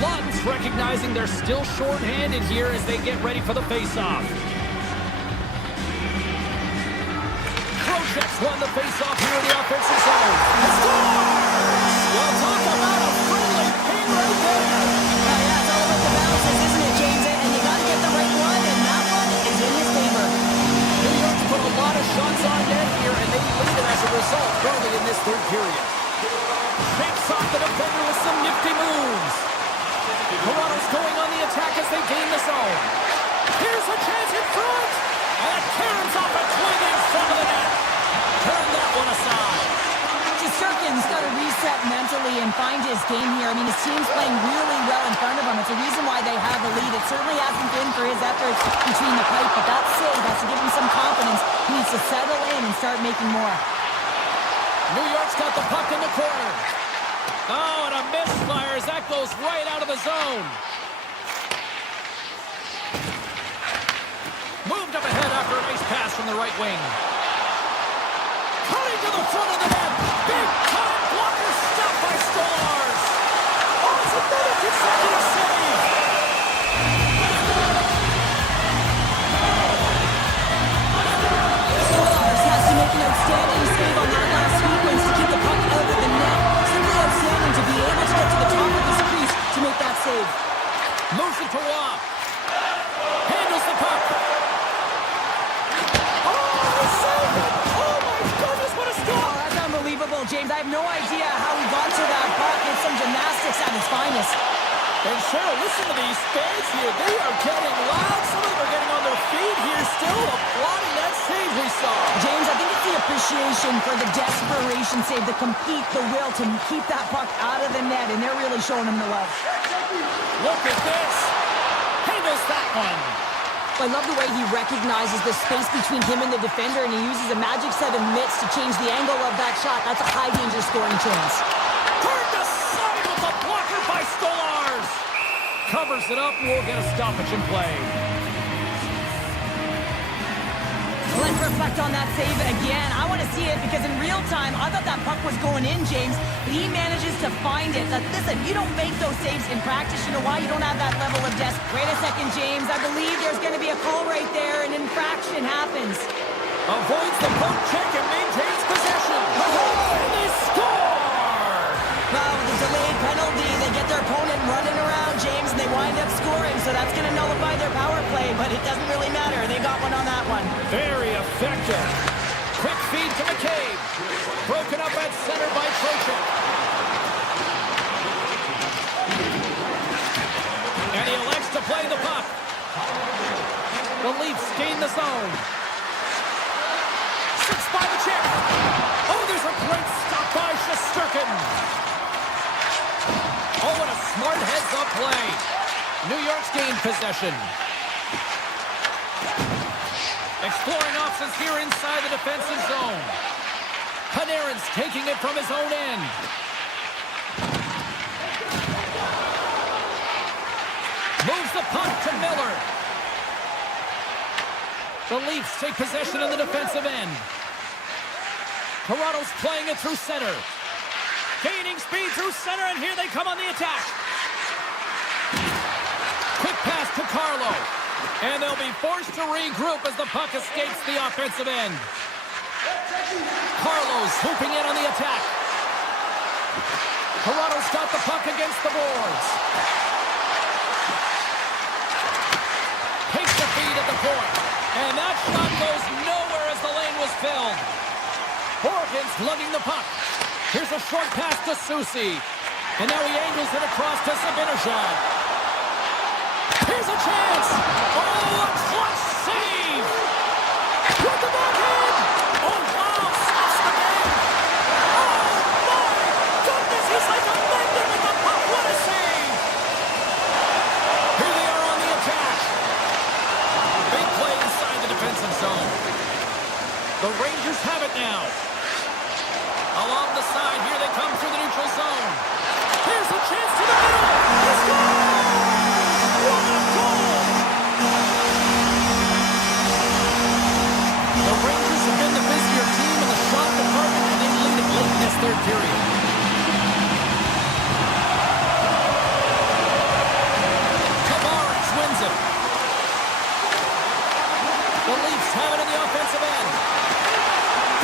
Lawton's recognizing they're still short-handed here as they get ready for the face-off. Jets won the face-off here in the offensive zone. Scores! Well, talk about a friendly ping right there. Yeah, it's all about the bounces, isn't it, James? And you got to get the right one, and that one is in his favor. New York's put a lot of shots on net here, and they lead it as a result early in this third period. Shakes off the defender with some nifty moves. Toronto's going on the attack as they gain the zone. Here's a chance in front. And it caroms off a twig in front of the net. Turn that one aside. Shesterkin's got to reset mentally and find his game here. I mean, his team's playing really well in front of him. It's a reason why they have the lead. It certainly hasn't been for his efforts between the pipe, but that save has to give him some confidence. He needs to settle in and start making more. New York's got the puck in the corner. Oh, and a misfire as that goes right out of the zone. Moved up ahead after a nice pass from the right wing. Cutting to the front of the net. Big time blocker stopped by Stars. Oh, it's another consecutive save. Stars has to make an outstanding save on that last sequence to keep the puck out of the net. Simply outstanding to be able to get to the top of his crease to make that save. Moves it to Rob. Handles the puck. James, I have no idea how he got to that puck. It's some gymnastics at its finest. And Cheryl, listen to these fans here. They are getting loud. Some of them are getting on their feet here, still applauding that save we saw. James, I think it's the appreciation for the desperation save, the compete, the will to keep that puck out of the net, and they're really showing him the love. Look at this. Handles that one. I love the way he recognizes the space between him and the defender, and he uses a magic set of mitts to change the angle of that shot. That's a high-danger scoring chance. Turned aside with the blocker by Stolars. Covers it up. We'll get a stoppage in play. Let's reflect on that save again. I want to see it because in real time, I thought that puck was going in, James, but he manages to find it. Listen, you don't make those saves in practice. You know why? You don't have that level of depth. Wait a second, James. I believe there's going to be a call right there. An infraction happens. Avoids the poke check and maintains possession. And they score! Well, with a delayed penalty, they get their opponent running around, James, and they wind up scoring, so that's going to nullify their power play, but it doesn't really matter. They got one on that one. Very effective. Quick feed to McCabe. Broken up at center by Trocheck. And he elects to play the puck. The Leafs gain the zone. 6 by the check. Oh, there's a great stop by Shesterkin. Oh, what a smart heads-up play. New York's gained possession. Exploring options here inside the defensive zone. Panarin's taking it from his own end. Moves the puck to Miller. The Leafs take possession in the defensive end. Toronto's playing it through center. Gaining speed through center, and here they come on the attack. Quick pass to Carlo. And they'll be forced to regroup as the puck escapes the offensive end. Carlo's swooping in on the attack. Toronto's got the puck against the boards. Takes the feed at the point. And that shot goes nowhere as the lane was filled. Horgan's lugging the puck. Here's a short pass to Soucy. And now he angles it across to Zibanejad. Here's a chance. Oh, a clutch save. With the backhand. Oh, wow. Stops the game. Oh, my goodness. He's like a magnet with the puck. What a save. Here they are on the attack. Big play inside the defensive zone. The Rangers have it now. Along the side, here they come through the neutral zone. Here's a chance to the middle. He scores! What a goal! The Rangers have been the busier team in the shot department, and they lead it late in this third period. Tavares wins it. The Leafs have it in the offensive end.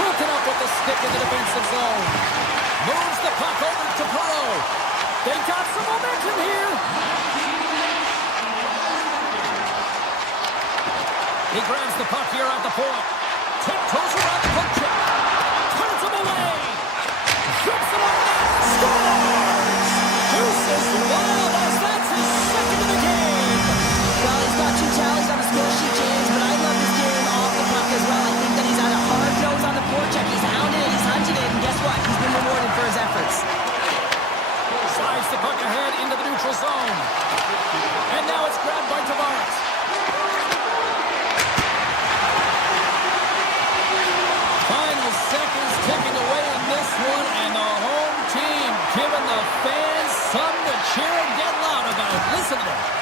Broken They got some momentum here. He grabs the puck here at the point. Tiptoes around the puck check. Turns him away. Shoots it on net. Scores! Deuces wild as that's his second of the game. Well, he's got 2 tallies on the score sheet, James, but I love his game off the puck as well. I think that he's had a hard nose on the forecheck. He's hounded it, he's hunted it, and guess what? He's been rewarded for his efforts. Slides the puck ahead into the neutral zone. And now it's grabbed by Tavares. Final seconds ticking away in this one, and the home team giving the fans something to cheer and get loud about. Listen to them.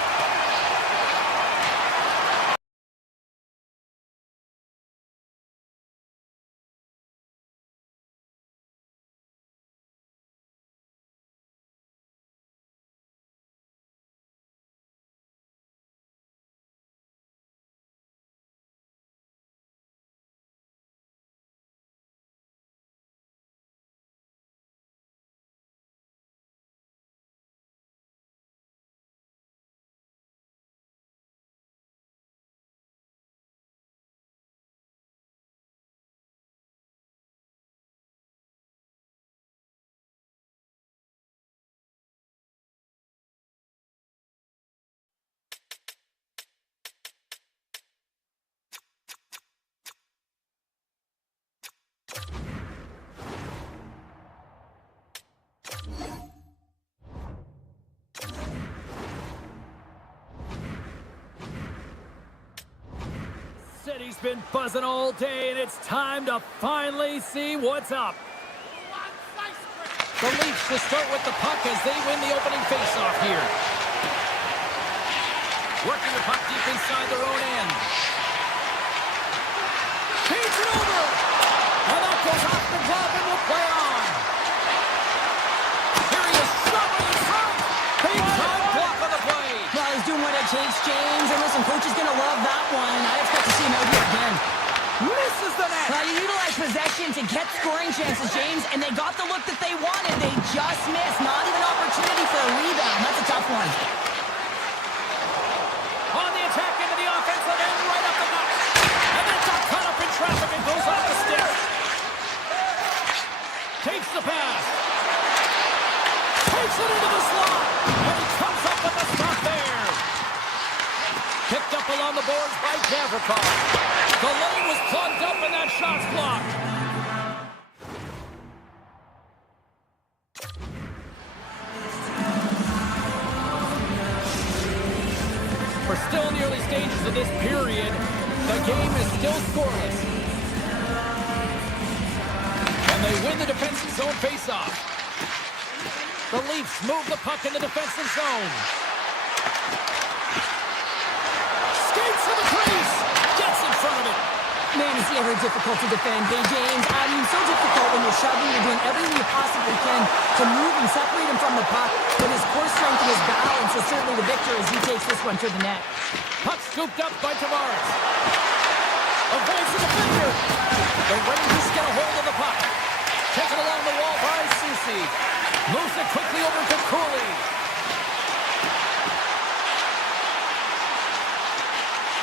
City's been buzzing all day, and it's time to finally see what's up. The Leafs to start with the puck as they win the opening faceoff here. Working the puck deep inside their own end. Feeds it over. And that goes off the glove and will play on. Here he is, shoving in front. Big time block on the play. Well, he's doing what it takes, James. And listen, coach is going to love that one. I expect to see him out here again. Misses the net. Well, you utilize possession to get scoring chances, James, and they got the look that they wanted. They just missed. Not even opportunity for a rebound. That's a tough one. On the attack into the offensive end, right up the gut. And then got caught up in traffic and goes off the stick. Takes the pass. Takes it into the slot. And he comes up with the stop there. Picked up along the boards by Gavrikov. The lane was plugged up and that shot's blocked. We're still in the early stages of this period. The game is still scoreless. And they win the defensive zone faceoff. The Leafs move the puck in the defensive zone. Skates to the crease. Gets in front of it. Man, is he ever difficult to defend. Hey, James, so difficult when you're shoving. You're doing everything you possibly can to move and separate him from the puck. But his core strength and his balance is certainly the victor as he takes this one to the net. Puck scooped up by Tavares. Avoids the defender. The Rangers get a hold of the puck. Taken along the wall by Soucy. Moves it quickly over to Cooley.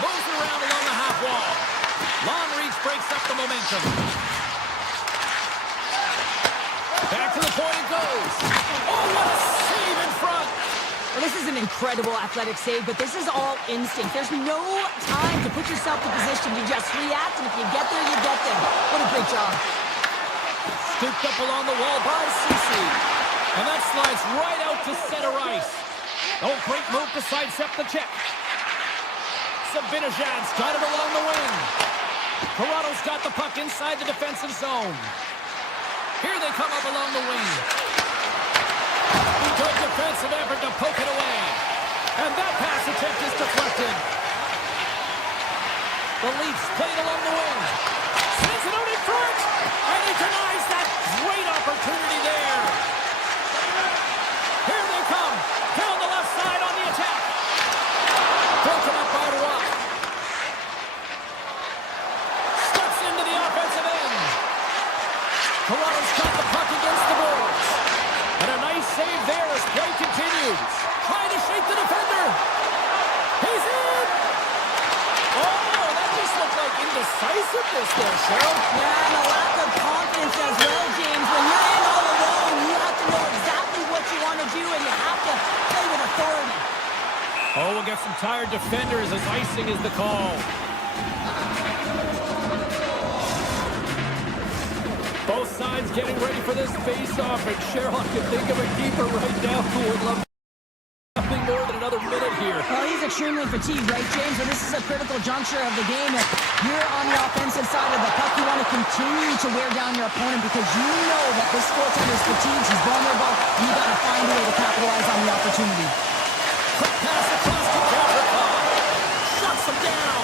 Moves it around along the half wall. Long reach breaks up the momentum. Back to the point it goes. Oh, what a save in front. Well, this is an incredible athletic save, but this is all instinct. There's no time to put yourself in position. You just react, and if you get there, you get there. What a great job. Scooped up along the wall by Soucy. And that slides right out to center ice. Oh, great move to sidestep the check. Sabinajad's got it along the wing. Toronto's got the puck inside the defensive zone. Here they come up along the wing. Good defensive effort to poke it away. And that pass attempt is deflected. The Leafs play it along the wing. Sends it out in front. And he denies that great opportunity there. Here they come. Down the left side on the attack. Broken up by Rock. Steps into the offensive end. Toronto's got the puck against the boards. And a nice save save there as play continues. Trying to shake the defender. He's in! Oh, that just looked like indecisiveness there, Cheryl. Yeah, and a lack of confidence as well, James. When you're in all alone, you have to know exactly what you want to do, and you have to play with authority. Oh, we'll get some tired defenders as icing is the call. Both sides getting ready for this face-off, and Cheryl, I can think of a keeper right now who would love nothing more than another minute here. Well, he's extremely fatigued, right, James? And this is a critical juncture of the game. If you're on the offensive side of the puck, you want to continue to wear down your opponent because you know that this goaltender is fatigued, he's vulnerable, and you got to find a way to capitalize on the opportunity. Quick pass across to Gavrikov. Shuts him down.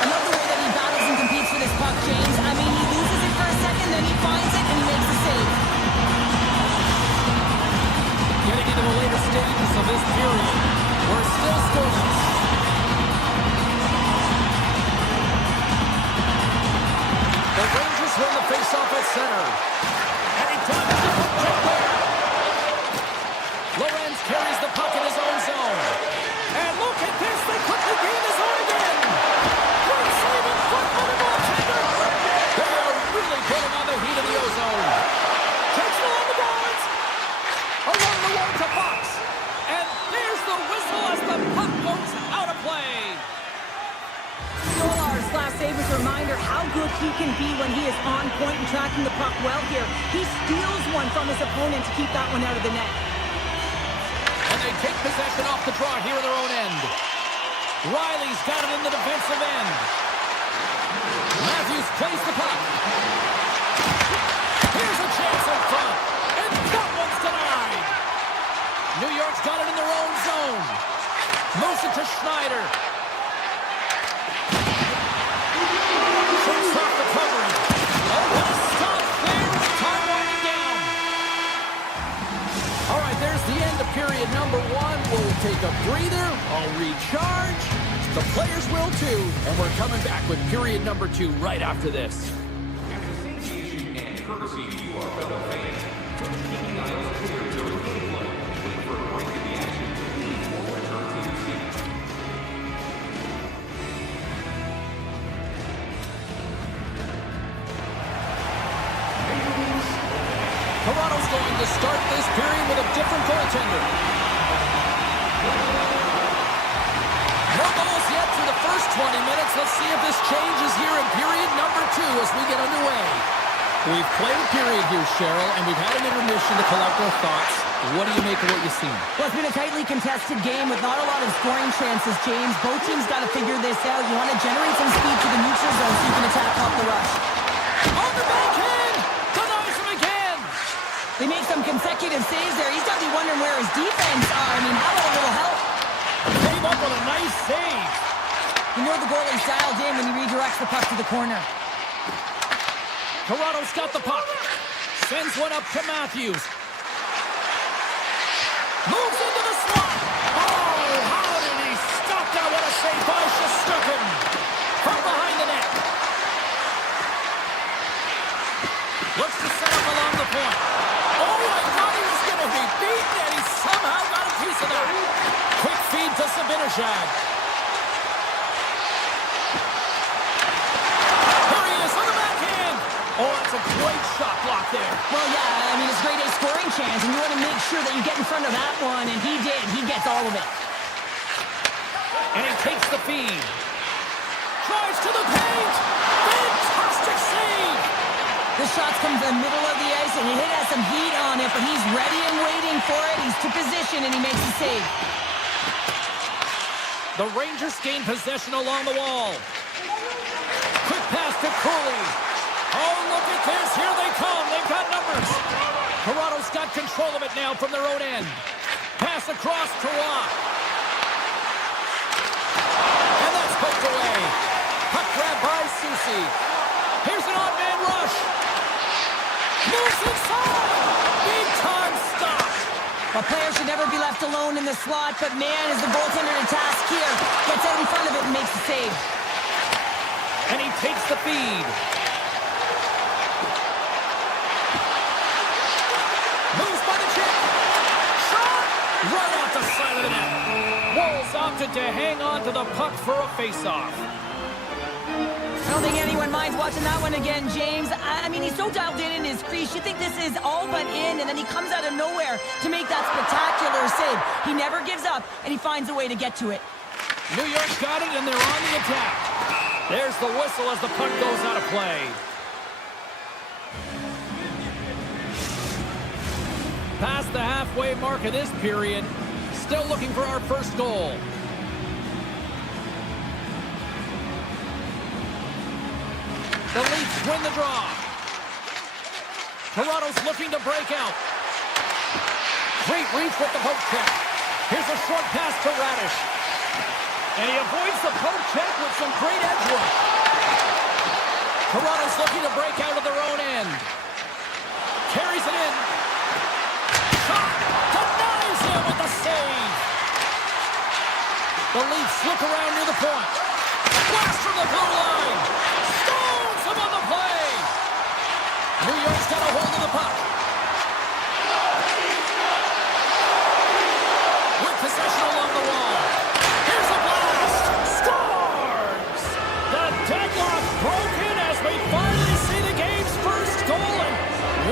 I love the way that he battles and competes for this puck, James. I mean, he loses it for a second, then he finds it, and he makes the save. Getting into the later stages of this period. We're still scoreless. The Rangers win the faceoff at center. And he dodges the puck check there. Lorenz carries the puck in his own zone. And look at this. They quickly gain his own again. Great save in front of the goaltender. They are really putting on the heat of the ozone. Takes it along the boards. Along the wall to Fox. And there's the whistle as the puck goes out of play. Stolar's last save is a reminder how good he can be when he is on point and tracking the puck well here. He steals one from his opponent to keep that one out of the net. And they take possession off the draw here in their own end. Riley's got it in the defensive end. Matthews plays the puck. Here's a chance in front. And that one's denied. New York's got it in their own zone. Moves it to Schneider. Shoots off the covering. Oh, what a stop there. Time winding down. All right, there's the end of period number one. We'll take a breather. I'll recharge. The players will too. And we're coming back with period number two right after this. Association and courtesy to our fellow fans. From keeping aisles clear during gameplay. Wait for a break in the action. Please won't return to your seats. Toronto's going to start this period with a different goaltender. No goals yet through the first 20 minutes. Let's see if this changes here in period number two as we get underway. We've played a period here, Cheryl, and we've had an intermission to collect our thoughts. What do you make of what you've seen? Well, it's been a tightly contested game with not a lot of scoring chances, James. Both teams got to figure this out. You want to generate some speed to the neutral zone so you can attack off the rush. On the backhand! Denies him again! They make some consecutive saves there. He's got to be wondering where his defense are. I mean, how about a little help? Came up with a nice save. You know the goalie's dialed in when he redirects the puck to the corner. Toronto's got the puck. Sends one up to Matthews. Moves into the slot. Oh, how did he stop that? What a save by Shesterkin. From behind the net. Looks to set up along the point. Oh, I thought he was going to be beaten, and he somehow got a piece of that. Quick feed to Sabinishad. Here he is on the backhand. Oh, that's a great shot block there. Well, yeah, I mean, it's a grade A scoring chance, and you want to make sure that you get in front of that one, and he did. He gets all of it. And he takes the feed. Drives to the paint. Fantastic save. The shots come to the middle of the ice, and he has some heat on it, but he's ready and waiting for it. He's to position, and he makes the save. The Rangers gain possession along the wall. Quick pass to Cooley. Oh, look at this. Here they come. They've got numbers. Toronto's got control of it now from their own end. Pass across to Rock. And that's poked away. Puck grab by Soucy. Here's an odd-man rush. Moves inside. Big time stop. A player should never be left alone in the slot, but man, is the goaltender to task here. Gets out in front of it and makes the save. And he takes the feed. Moves by the check. Leafs opted to hang on to the puck for a face-off. I don't think anyone minds watching that one again, James. I mean, he's so dialed in his crease. You think this is all but in, and then he comes out of nowhere to make that spectacular save. He never gives up, and he finds a way to get to it. New York's got it, and they're on the attack. There's the whistle as the puck goes out of play. Past the halfway mark of this period. Still looking for our first goal. The Leafs win the draw. Toronto's looking to break out. Great reach with the poke check. Here's a short pass to Radish. And he avoids the poke check with some great edge work. Toronto's looking to break out of their own end. Carries it in. Shot. Denies him with the save. The Leafs look around near the point. Blast from the blue line. Stones him on the play. New York's got a hold of the puck. With possession along the wall. Here's a blast. Scores! The deadlock broken as we finally see the game's first goal. And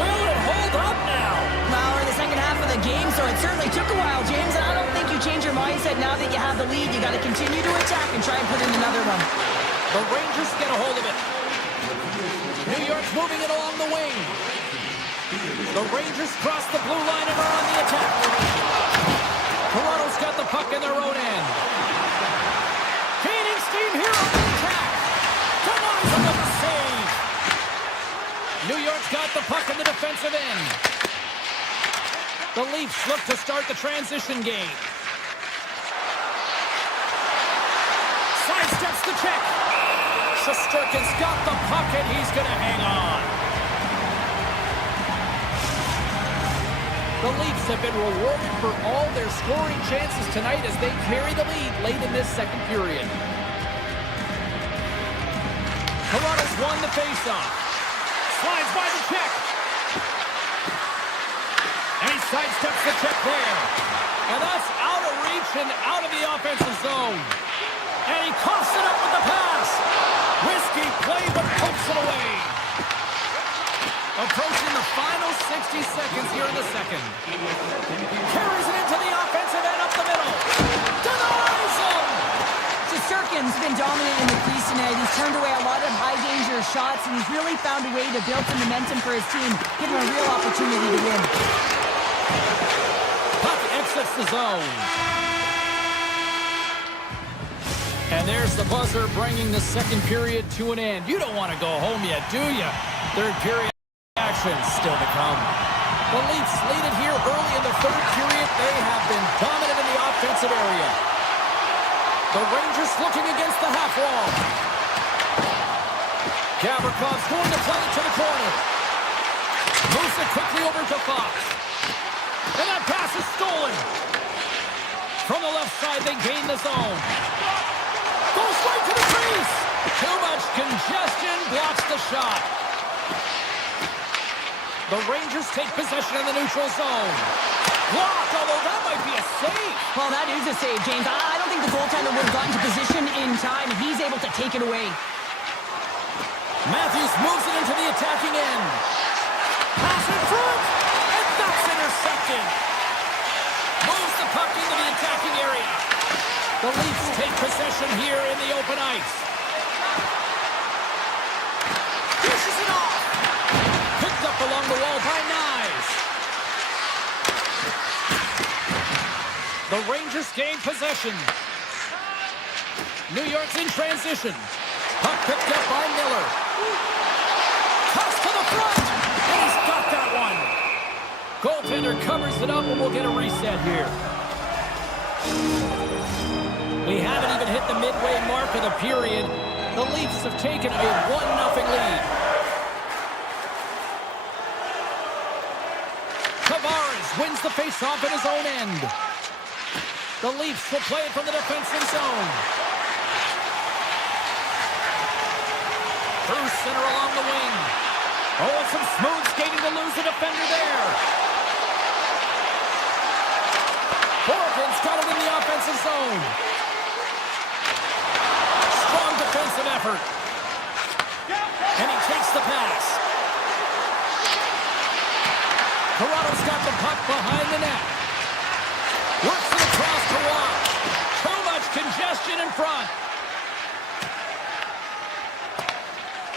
will it hold up now? Well, we're in the second half of the game, so it certainly took a while, James. And I don't think you change your mindset now that you have the lead. You got to continue to attack and try and put in another one. The Rangers get a hold of it. New York's moving it along the wing. The Rangers cross the blue line and are on the attack. Toronto's got the puck in their own end. Gaining steam here on the attack. Denies him with a save. New York's got the puck in the defensive end. The Leafs look to start the transition game. Sidesteps the check. Shesterkin's got the puck and he's going to hang on. The Leafs have been rewarded for all their scoring chances tonight as they carry the lead late in this second period. Toronto's won the faceoff. Slides by the check. And he sidesteps the check there. And that's out of reach and out of the offensive zone. And he coughs it up with the pass. Risky play, but pokes it away. Approaching the final 60 seconds here in the second. Carries it into the offensive end up the middle. Denies him! Shesterkin's been dominant in the crease tonight. He's turned away a lot of high-danger shots, and he's really found a way to build some momentum for his team, give him a real opportunity to win. Puck exits the zone. And there's the buzzer bringing the second period to an end. You don't want to go home yet, do you? Third period action still to come. The Leafs lead it here early in the third period. They have been dominant in the offensive area. The Rangers looking against the half wall. Gavrikov's going to play it to the corner. Moves it quickly over to Fox. And that pass is stolen. From the left side, they gain the zone. Goes right to the crease. Too much congestion blocks the shot. The Rangers take possession in the neutral zone. Blocked, although that might be a save. Well, that is a save, James. I don't think the goaltender would have gotten to position in time. He's able to take it away. Matthews moves it into the attacking end. Pass in front, and that's intercepted. Moves the puck into the attacking area. The Leafs take possession here in the open ice. Dishes it off. Picked up along the wall by Nyes. The Rangers gain possession. New York's in transition. Puck picked up by Miller. Toss to the front. And he's got that one. Goaltender covers it up and we'll get a reset here. We haven't even hit the midway mark of the period. The Leafs have taken a 1-0 lead. Tavares wins the faceoff in his own end. The Leafs will play it from the defensive zone. Through center along the wing. Oh, and some smooth skating to lose the defender there. Horgan's got it in the offensive zone. Strong defensive effort. And he takes the pass. Toronto's got the puck behind the net. Works it across to Watt. Too much congestion in front.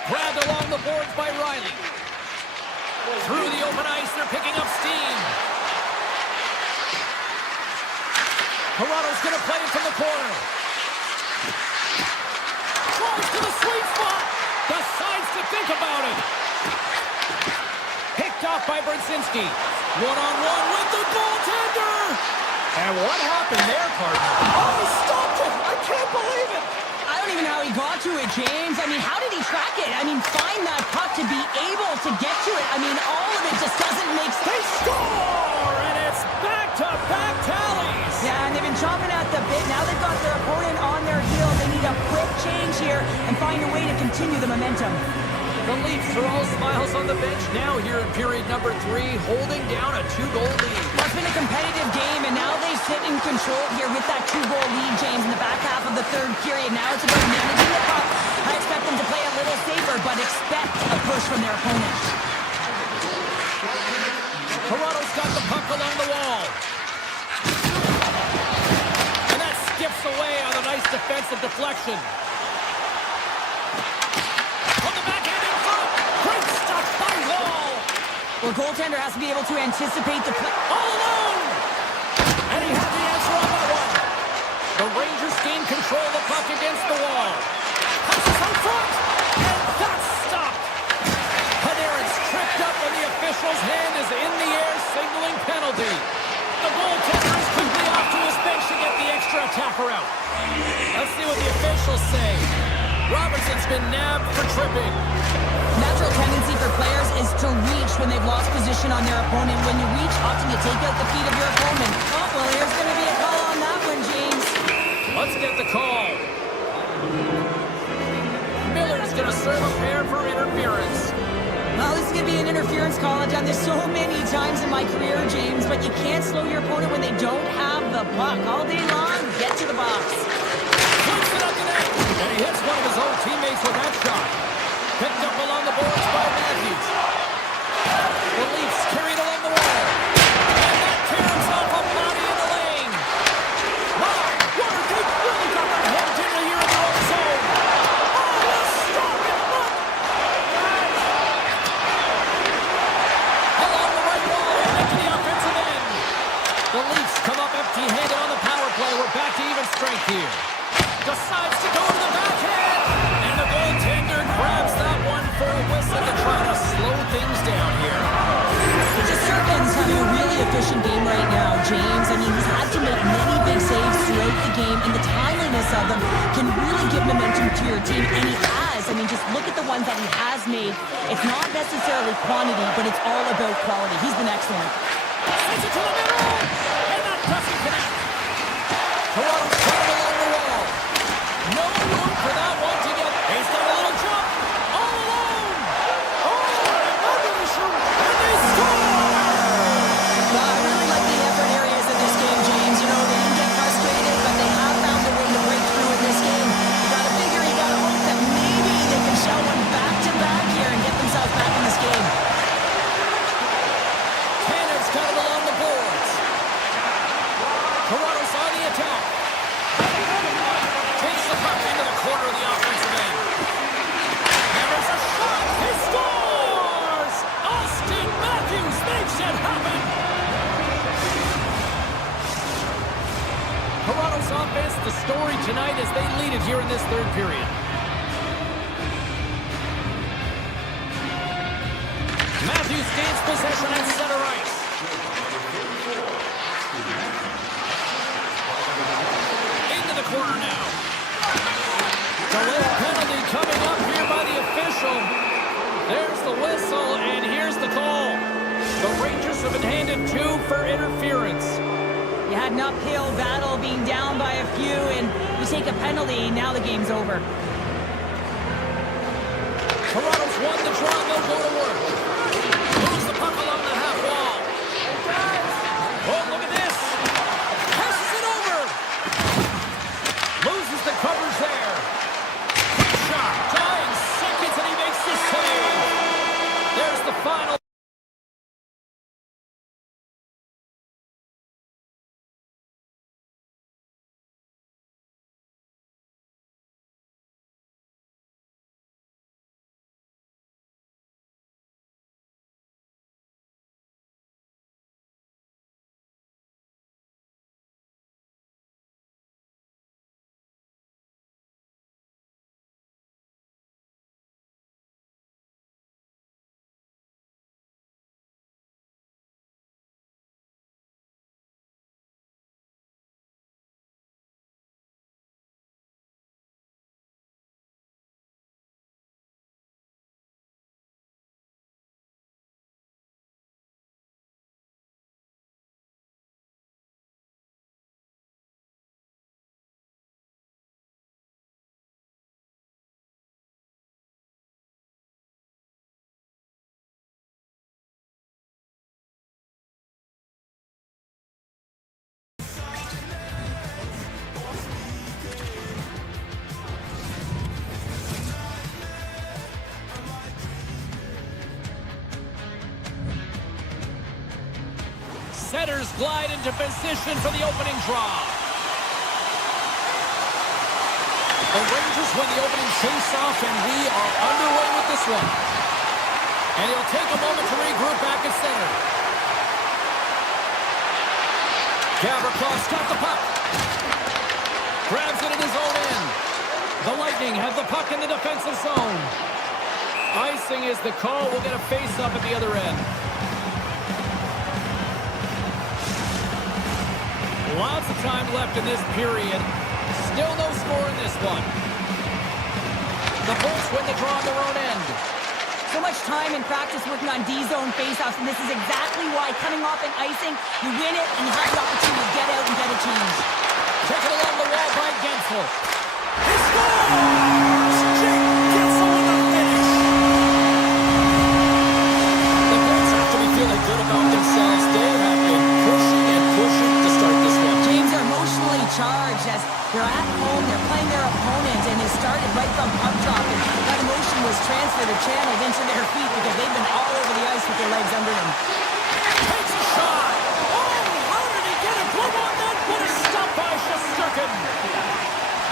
Grabbed along the boards by Riley. Through the open ice, they're picking up steam. Toronto's going to play it from the corner. Tries to the sweet spot. Decides to think about it. Picked off by Brzezinski. One-on-one with the goaltender. And what happened there, partner? Oh, he stopped it. I can't believe it. I don't even know how he got to it, James. I mean, how did he track it? I mean, find that puck to be able to get to it. I mean, all of it just doesn't make sense. They score, and it's back-to-back tallies. Yeah, and they've been chomping at the bit. Now they've got their opponent on their heels. They need a quick change here and find a way to continue the momentum. The Leafs are all smiles on the bench now here in period number 3, holding down a 2-goal lead. Well, it's been a competitive game, and now they sit in control here with that 2-goal lead, James, in the back half of the third period. Now it's about managing the puck. I expect them to play a little safer, but expect a push from their opponent. Toronto's got the puck along the wall. And that skips away on a nice defensive deflection. Well, goaltender has to be able to anticipate the play. All alone! And he had the answer on that one. The Rangers gain control of the puck against the wall. Passes out front, and that's stopped. Panarin's tripped up, and the official's hand is in the air, signaling penalty. The goaltender is quickly off to his bench to get the extra attacker out. Let's see what the officials say. Robertson's been nabbed for tripping. Natural tendency for players is to reach when they've lost position on their opponent. When you reach, often you take out the feet of your opponent. Oh, well, here's going to be a call on that one, James. Let's get the call. Miller's going to serve a pair for interference. Well, this is going to be an interference call. I've done this so many times in my career, James, but you can't slow your opponent when they don't have the puck. All day long, get to the box. Puts it up the net, and he hits one of his own teammates with that shot. Picked up along the boards by Matthews. The Leafs carried along the wall. And that tears off a body in the lane. Wow, what a deep really got that head into here in their own zone. Oh, a stop it, look. Along the right wall and into the offensive end. The Leafs come up empty-handed on the power play. We're back to even strength here. Decides to go to the backhand. And the goaltender grabs that one for a whistle to try to slow things down here. Just Serkin's having a really efficient game right now, James. I mean, he's had to make many big saves throughout the game, and the timeliness of them can really give momentum to your team, and he has. I mean, just look at the ones that he has made. It's not necessarily quantity, but it's all about quality. He's been excellent. Sends it to the middle, and that doesn't connect. Toronto's coming along the wall. No room for that one to get. He's got a little jump. All alone. Oh, another issue. And they score! Well, I really like the effort areas of this game, James. You know, they can get frustrated, but they have found a way to break through in this game. You gotta figure, you gotta hope that maybe they can show one back-to-back here and get themselves back in this game. Cannon's got it along the boards. Toronto's on the attack. Takes the puck into the corner of the offensive end. And there's a shot. He scores! Austin Matthews makes it happen. Toronto's offense, the story tonight as they lead it here in this third period. Matthews gains possession at center ice. Into the corner now. Delay penalty coming up here by the official. There's the whistle, and here's the call. The Rangers have been handed 2 for interference. You had an uphill battle being down by a few, and you take a penalty, now the game's over. Toronto's won the draw, they'll go to work. Moves the puck along the half wall. Oh, look at this. Passes it over. Setters glide into position for the opening draw. The Rangers win the opening face-off, and we are underway with this one. And he'll take a moment to regroup back at center. Gavrikov's got the puck. Grabs it in his own end. The Lightning have the puck in the defensive zone. Icing is the call. We'll get a face-up at the other end. Lots of time left in this period. Still no score in this one. The Bolts win the draw on their own end. So much time in practice working on D-zone faceoffs, and this is exactly why coming off an icing, you win it and you have the opportunity to get out and get a change. Taken along the wall by Gensel. He scores! Jake Gensel with the finish. The Bolts have to be feeling good about themselves. They have been pushing and pushing to start this one. James are emotionally charged as they're at home, they're playing their opponent, and it started right from puck drop, and that emotion was transferred or channeled into their feet because they've been all over the ice with their legs under them. Takes a shot. Oh, how did he get a glove on that? What a stop by Shesterkin.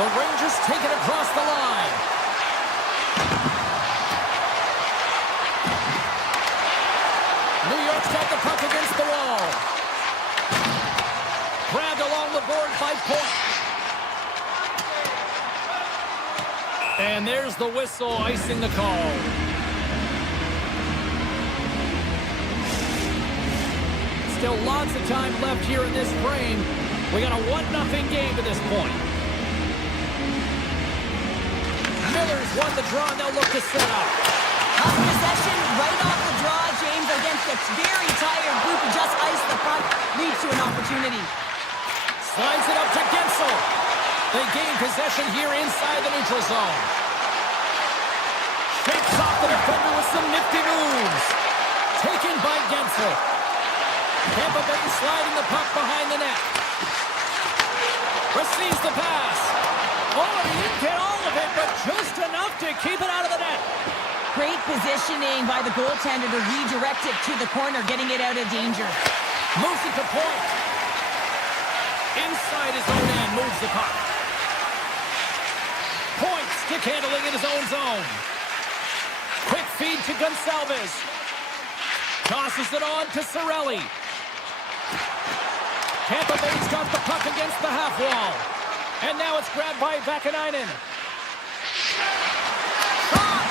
The Rangers take it across the line. New York's got the puck against the wall. Grabbed along the board by Point. And there's the whistle, icing the call. Still lots of time left here in this frame. We got a 1-0 game to this point. Miller's won the draw, and they'll look to set up. Tough possession right off the draw, James, against a very tired group who just iced the puck, leads to an opportunity. Slides it up to Gensel. They gain possession here inside the neutral zone. Shakes off the defender with some nifty moves. Taken by Gensel. Tampa Bay sliding the puck behind the net. Receives the pass. Oh, he didn't get all of it, but just enough to keep it out of the net. Great positioning by the goaltender to redirect it to the corner, getting it out of danger. Moves it to Point. Inside his own end, moves the puck. Point stick handling in his own zone. Quick feed to Gonsalves. Tosses it on to Cirelli. Tampa Bay's got the puck against the half wall. And now it's grabbed by Vakanainen. Shot!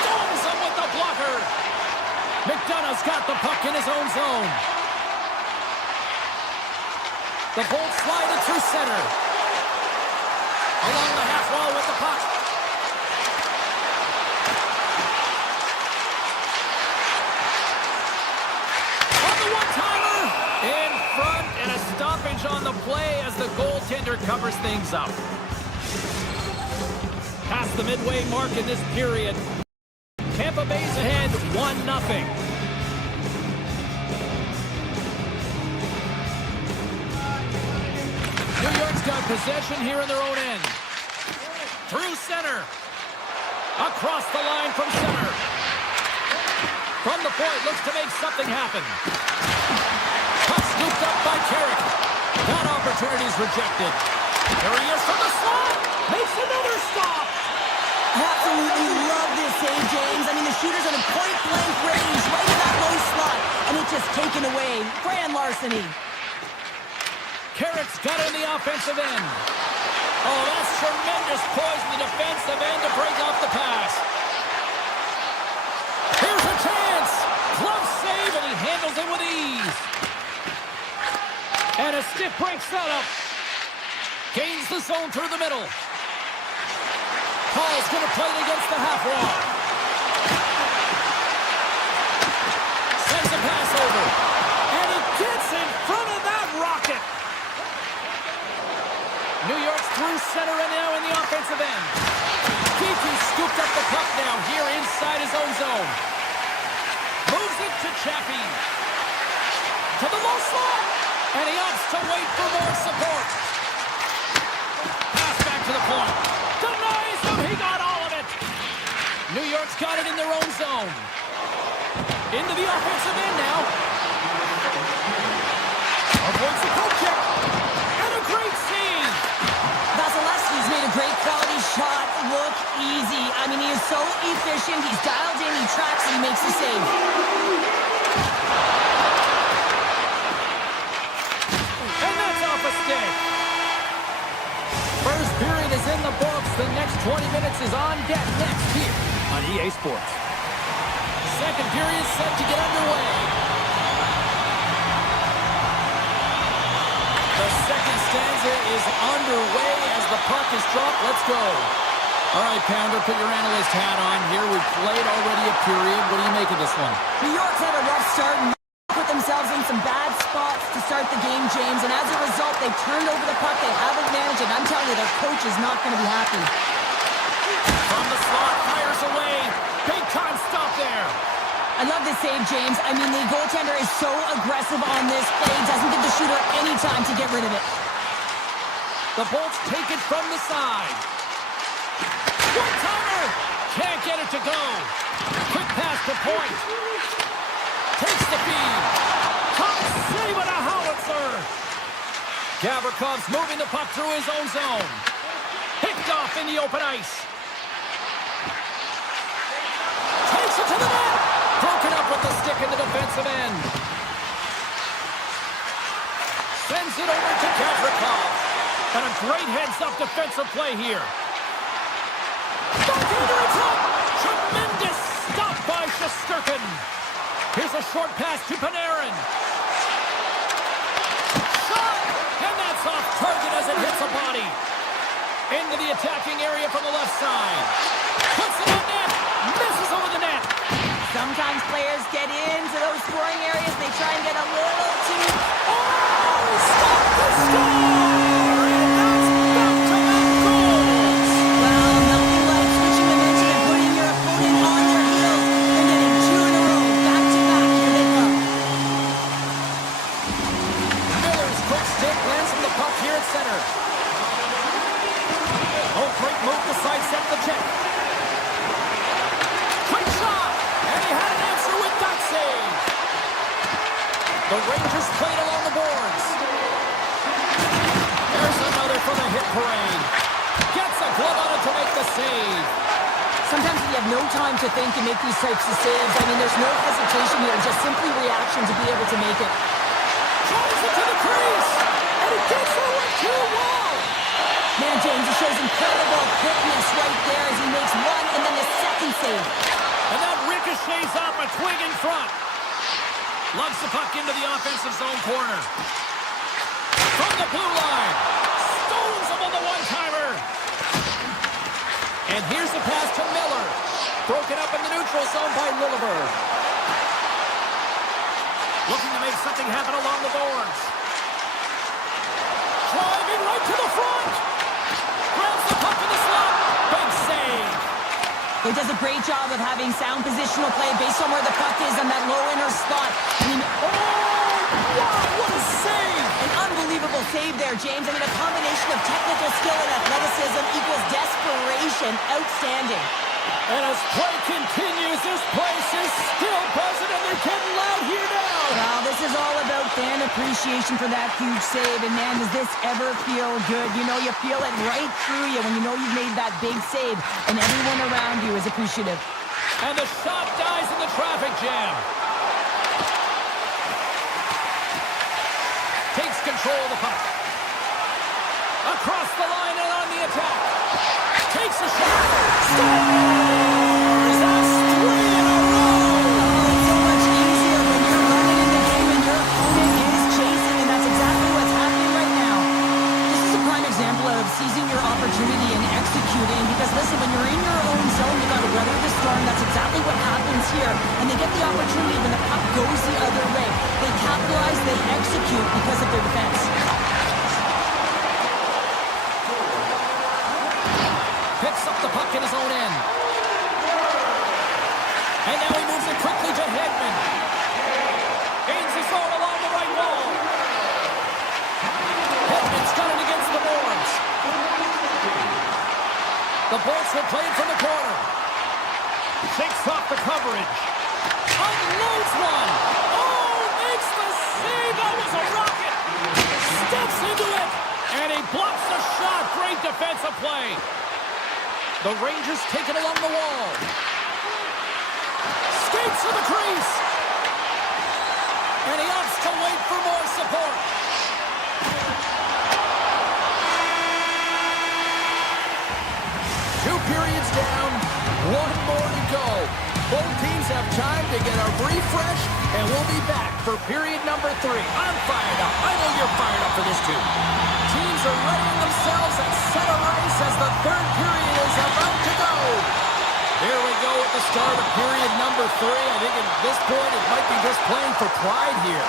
Stones him with the blocker. McDonough's got the puck in his own zone. The Bolts slide it through center. Along the half wall with the puck. On the one-timer. In front, and a stoppage on the play as the goaltender covers things up. Past the midway mark in this period. Tampa Bay's ahead 1-0. New York's got possession here in their own end. Through center. Across the line from center. From the point, looks to make something happen. Puck scooped up by Carrick. That opportunity's rejected. There he is from the slot. Makes another stop. Absolutely love this save, James. I mean, the shooter's in a point-blank range right in that low slot, and it's just taken away. Grand larceny. Carrick's got it in the offensive end. Oh, that's tremendous poise in the defensive end to break off the pass. Here's a chance. Glove save, and he handles it with ease. And a stiff break setup. Gains the zone through the middle. Paul's going to play it against the half wall. Sends a pass over. And he gets in front of that rocket. New York's through center and now in the offensive end. Geeky scooped up the puck now here inside his own zone. Moves it to Chappie. To the low slot. And he opts to wait for more support. Pass back to the point. Denies him. He got all of it. New York's got it in their own zone. Into the offensive end now. makes the save. And that's off a stick. First period is in the books. The next 20 minutes is on deck next here on EA Sports. Second period set to get underway. The second stanza is underway as the puck is dropped. Let's go. All right, Pounder, put your analyst hat on here. We've played already a period. What do you make of this one? New York's had a rough start and put themselves in some bad spots to start the game, James. And as a result, they've turned over the puck. They haven't managed it. I'm telling you, their coach is not going to be happy. From the slot, fires away. Big time stop there. I love this save, James. I mean, the goaltender is so aggressive on this play. Doesn't give the shooter any time to get rid of it. The Bolts take it from the side. One-timer! Can't get it to go. Quick pass to point. Takes the feed. Top save and a howitzer. Gavrikoff's moving the puck through his own zone. Picked off in the open ice. Takes it to the net. Broken up with the stick in the defensive end. Sends it over to Gavrikov. And a great heads-up defensive play here. Bartender, it's up! Tremendous stop by Shesterkin. Here's a short pass to Panarin. Shot! And that's off target as it hits a body. Into the attacking area from the left side. Puts it on net. Misses over the net. Sometimes players get into those scoring areas. They try and get a little too... Oh! Stop the score! Center. Oh, great move to sidestep the check. Quick shot! And he had an answer with that save. The Rangers played along the boards. There's another for the hit parade. Gets a glove on it to make the save. Sometimes you have no time to think and make these types of saves. I mean, there's no hesitation here. Just simply reaction to be able to make it. Drives it to the crease. And it gets over to the wall. Man, James, he shows incredible quickness right there as he makes one and then the second save. And that ricochets off a twig in front. Loves the puck into the offensive zone corner. From the blue line. Stones him on the one-timer. And here's the pass to Miller. Broken up in the neutral zone by Lilleberg. Looking to make something happen along the boards. Driving right to the front. Grabs the puck in the slot. Big save. He does a great job of having sound positional play based on where the puck is on that low inner spot. I mean, oh, wow, what a save. An unbelievable save there, James. I mean, a combination of technical skill and athleticism equals desperation. Outstanding. And as play continues, this place is still buzzing, and they're getting loud here now. Well, this is all about fan appreciation for that huge save. And, man, does this ever feel good? You know, you feel it right through you when you know you've made that big save, and everyone around you is appreciative. And the shot dies in the traffic jam. Takes control of the puck. Across the line and on the attack. Takes a shot. Scores! That's 3 in a row! It's so much easier when you're running in the game and your opponent is chasing, and that's exactly what's happening right now. This is a prime example of seizing your opportunity and executing, because listen, when you're in your own zone, you got to weather the storm. That's exactly what happens here. And they get the opportunity when the puck goes the other way. They capitalize, they execute because of their defense. Picks up the puck in his own end. And now he moves it quickly to Hedman. Gains his own along the right wall. Hedman's got it against the boards. The Bolts will play it from the corner. Shakes off the coverage. Unloads one. Oh, makes the save. That was a rocket. Steps into it. And he blocks the shot. Great defensive play. The Rangers take it along the wall. Skate skates to the crease. And he opts to wait for more support. Two periods down, one more to go. Both teams have time to get a refresh, and we'll be back for period number 3. I'm fired up. I know you're fired up for this too. Teams are readying themselves at center ice as the third period is about to go. Here we go at the start of period number 3. I think at this point it might be just playing for pride here.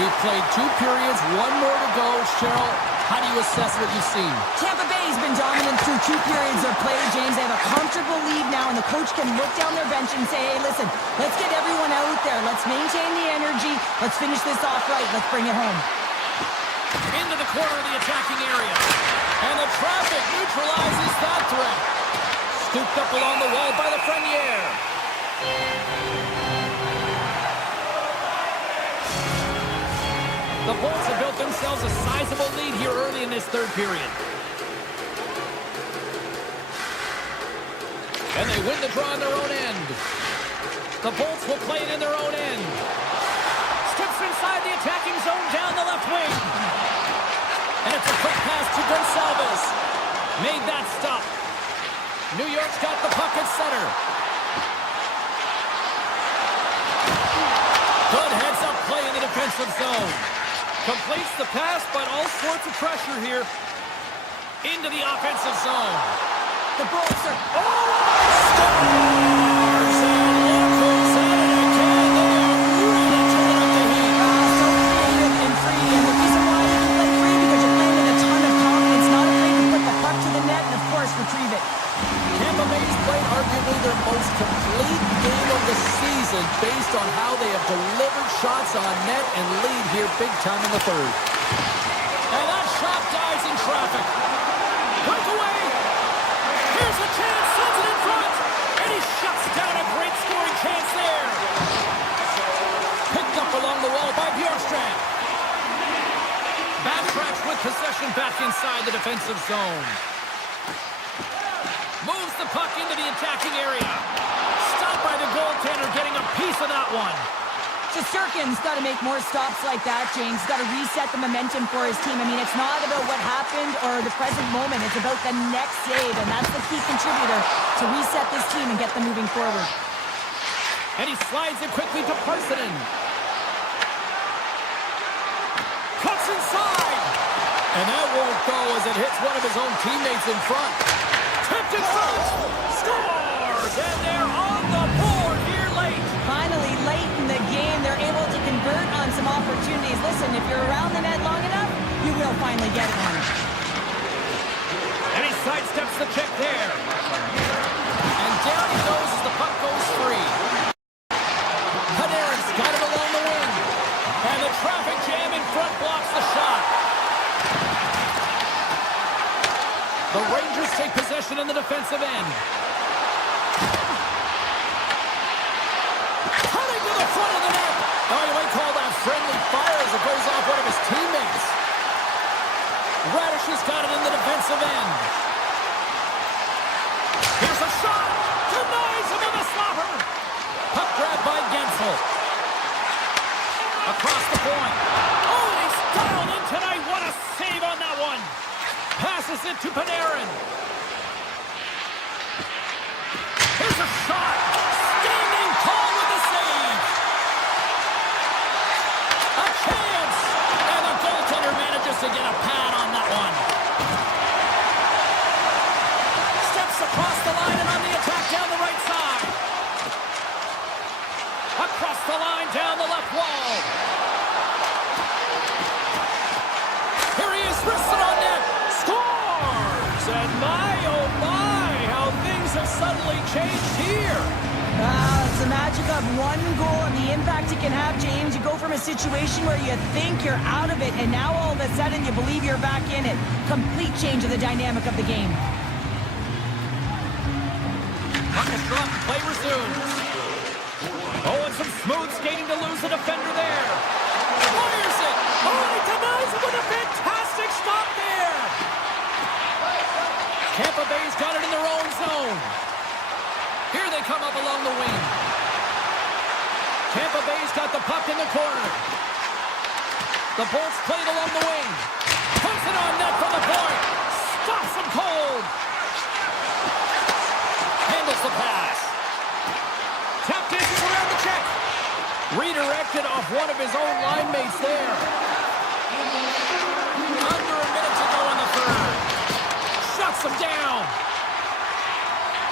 We've played 2 periods, 1 more to go. Cheryl, how do you assess what you've seen? Tampa Bay has been dominant through 2 periods of play, James. They have a comfortable lead now, and the coach can look down their bench and say, hey, listen, let's get everyone out there. Let's maintain the energy. Let's finish this off right. Let's bring it home. Into the corner of the attacking area. And the traffic neutralizes that threat. Scooped up along the wall by the Frenier. The Bolts have built themselves a sizable lead here early in this third period. And they win the draw in their own end. The Bolts will play it in their own end. Steps inside the attacking zone down the left wing. And it's a quick pass to Gonçalves. Made that stop. New York's got the puck at center. Good heads-up play in the defensive zone. Completes the pass, but all sorts of pressure here into the offensive zone. The Bolts are... Scores! And look who's at it again. They are really turning up the heat. So creative and free. And the reason why you can play free because you're playing with a ton of confidence, not afraid to put the puck to the net and, of course, retrieve it. Tampa Bay's played arguably their most complete game of the season based on how they have delivered shots on net and lead here big time in the third. And that shot dies in traffic. Breakaway. Here's a chance. Sends it in front. And he shuts down a great scoring chance there. Picked up along the wall by Bjorkstrand. Backtracks with possession back inside the defensive zone. Moves the puck into the attacking area. Stopped by the goaltender, getting a piece of that one. Shesterkin's got to make more stops like that, James. Got to reset the momentum for his team. I mean, it's not about what happened or the present moment. It's about the next save, and that's the key contributor to reset this team and get them moving forward. And he slides it quickly to Parsonen. Cuts inside. And that won't go as it hits one of his own teammates in front. Tipped in front. Scores! And they're on the board here late. Finally, late in the game, they're able to convert on some opportunities. Listen, if you're around the net long enough, you will finally get one. And he sidesteps the check there. And down he goes as the puck goes free. Panarin's got it along the wing. And the traffic jam in front blocks the shot. The Rangers take possession in the defensive end. Cutting to the front of the net. Oh, you might call that friendly fire as it goes off one of his teammates. Radish has got it in the defensive end. Here's a shot. Denies him with a slapper. Puck grab by Gensel. Across the point. Oh, and he's dialed in tonight. What a save on that one. Passes it to Panarin. Here's a shot. Standing tall with the save. A chance. And the goaltender manages to get a pad on that one. Steps across the line and on the attack down the right side. Across the line down the left wall. Here he is, wristed on net. Scores! And my, oh my, how things have suddenly changed here. It's the magic of one goal and the impact it can have, James. You go from a situation where you think you're out of it, and now all of a sudden you believe you're back in it. Complete change of the dynamic of the game. Puck is dropped, play resumes. Oh, and some smooth skating to lose the defender there. Fires it. Oh, and he denies it with a fantastic stop there. Tampa Bay's got it in their own zone. Here they come up along the wing. puck in the corner. The Bolts play it along the wing. Puts it on net from the point. Stops him cold. Handles the pass. Tap dances around the check. Redirected off one of his own line mates there. Under a minute to go in the third. Shuts him down.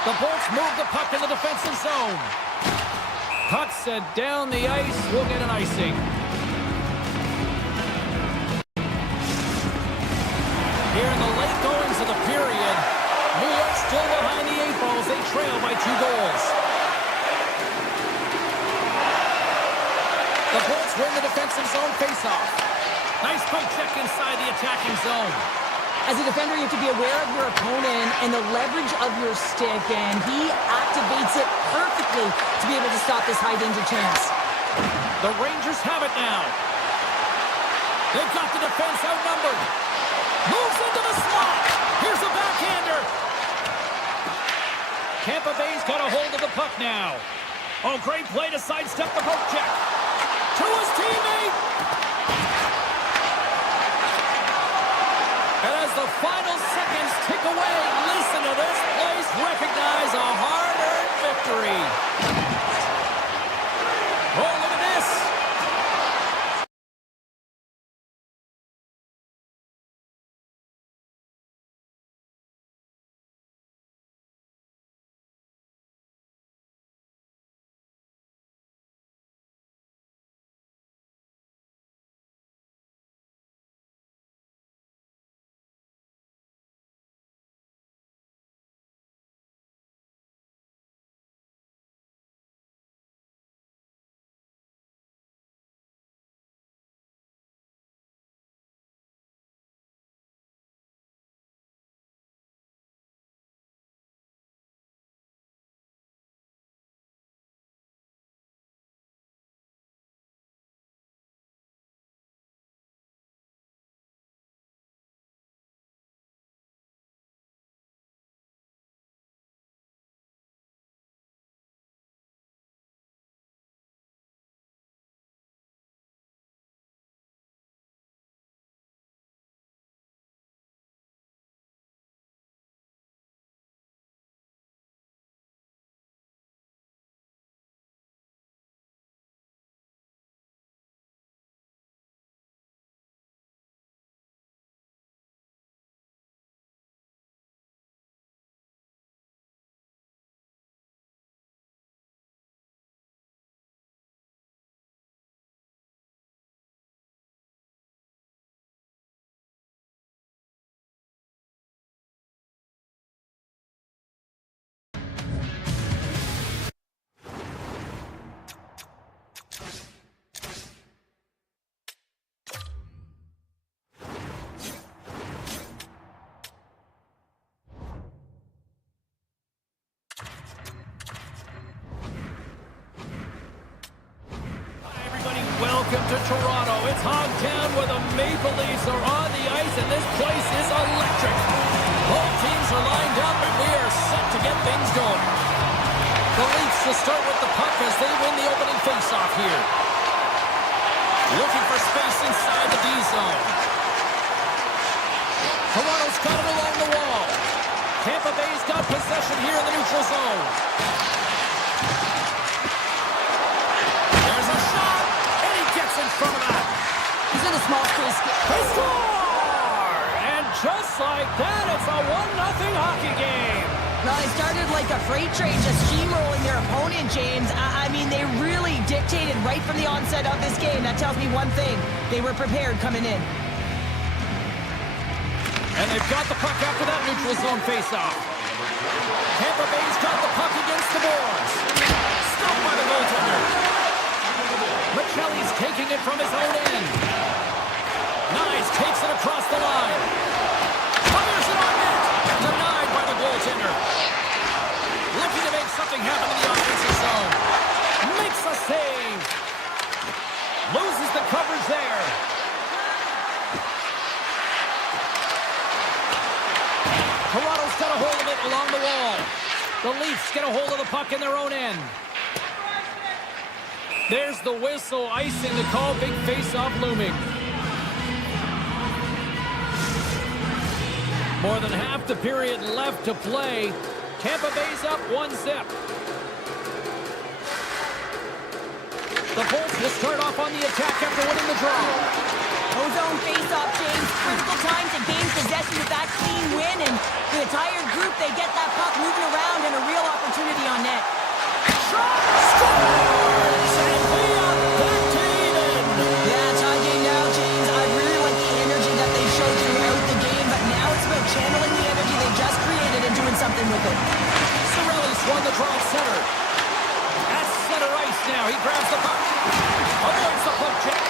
The Bolts move the puck in the defensive zone. Puck sent down the ice. We'll get an icing. Here in the late goings of the period, New York still behind the 8 balls. They trail by 2 goals. The Bolts win the defensive zone faceoff. Nice poke check inside the attacking zone. As a defender, you have to be aware of your opponent and the leverage of your stick, and he activates it perfectly to be able to stop this high-danger chance. The Rangers have it now. They've got the defense outnumbered. Moves into the slot. Here's a backhander. Tampa Bay's got a hold of the puck now. Oh, great play to sidestep the poke check. To his teammate. And as the final seconds tick away, listen to this place recognize a hard-earned victory. Oh, look at this. Welcome to Toronto. It's Hogtown where the Maple Leafs are on the ice, and this place is electric. Both teams are lined up, and we are set to get things going. The Leafs will start with the puck as they win the opening faceoff here. Looking for space inside the D zone. Toronto's got it along the wall. Tampa Bay's got possession here in the neutral zone. There's a shot. In front of that. He's in a small space. They score! And just like that, it's a 1-0 hockey game. Well, they started like a freight train, just steamrolling their opponent, James. I mean, they really dictated right from the onset of this game. That tells me one thing. They were prepared coming in. And they've got the puck after that neutral zone faceoff. Tampa Bay's got the puck against the boards. Stopped by the goaltender. Michelli's taking it from his own end. Nice, takes it across the line. Fires it on net. Denied by the goaltender. Looking to make something happen in the offensive zone. Makes a save. Loses the coverage there. Toronto's got a hold of it along the wall. The Leafs get a hold of the puck in their own end. There's the whistle, icing the call, big face-off looming. More than half the period left to play. Tampa Bay's up 1-0. The Bolts will start off on the attack after winning the draw. Ozone face-off, James. Critical time to gain possession with that clean win, and the entire group, they get that puck moving around and a real opportunity on net. Scores! And we are back to even. Yeah, tie game now, James. I really like the energy that they showed throughout the game, but now it's about channeling the energy they just created and doing something with it. Cirelli's won the draw at center. At center ice now. He grabs the puck. Avoids the poke check.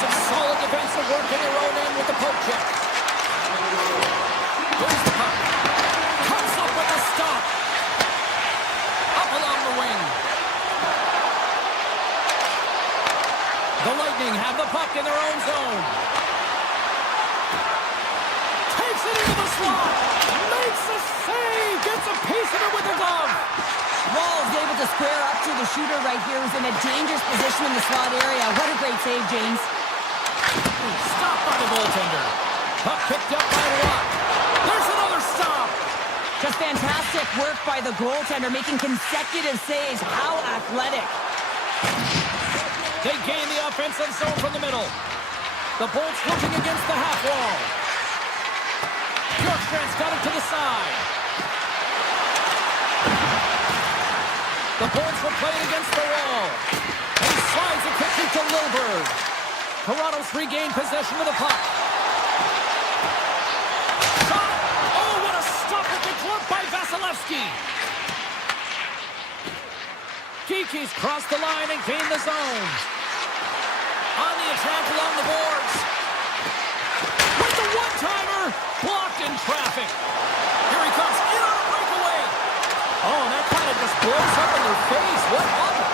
Some solid defensive work in their own end with the poke check. Here's the puck. Comes up with a stop. Up along the wing. The Lightning have the puck in their own zone. Takes it into the slot. Makes a save. Gets a piece of it with the glove. Wall is able to square up to the shooter right here, who's in a dangerous position in the slot area. What a great save, James. Stopped by the goaltender. Puck picked up by Watt. There's another stop. Just fantastic work by the goaltender, making consecutive saves. How athletic. They gain the offensive zone from the middle. The Bolts looking against the half wall. Bjorkstrand's got it to the side. The Bolts will play it against the wall. And he slides it quickly to Lilburg. Toronto's regained possession of the puck. Shot! Oh, what a stop at the glove by Vasilevsky. Geeky's crossed the line and gained the zone. On the attack along the boards. With the one-timer, blocked in traffic. Here he comes, in on a breakaway. Oh, that kind of just blows up in their face. What happened?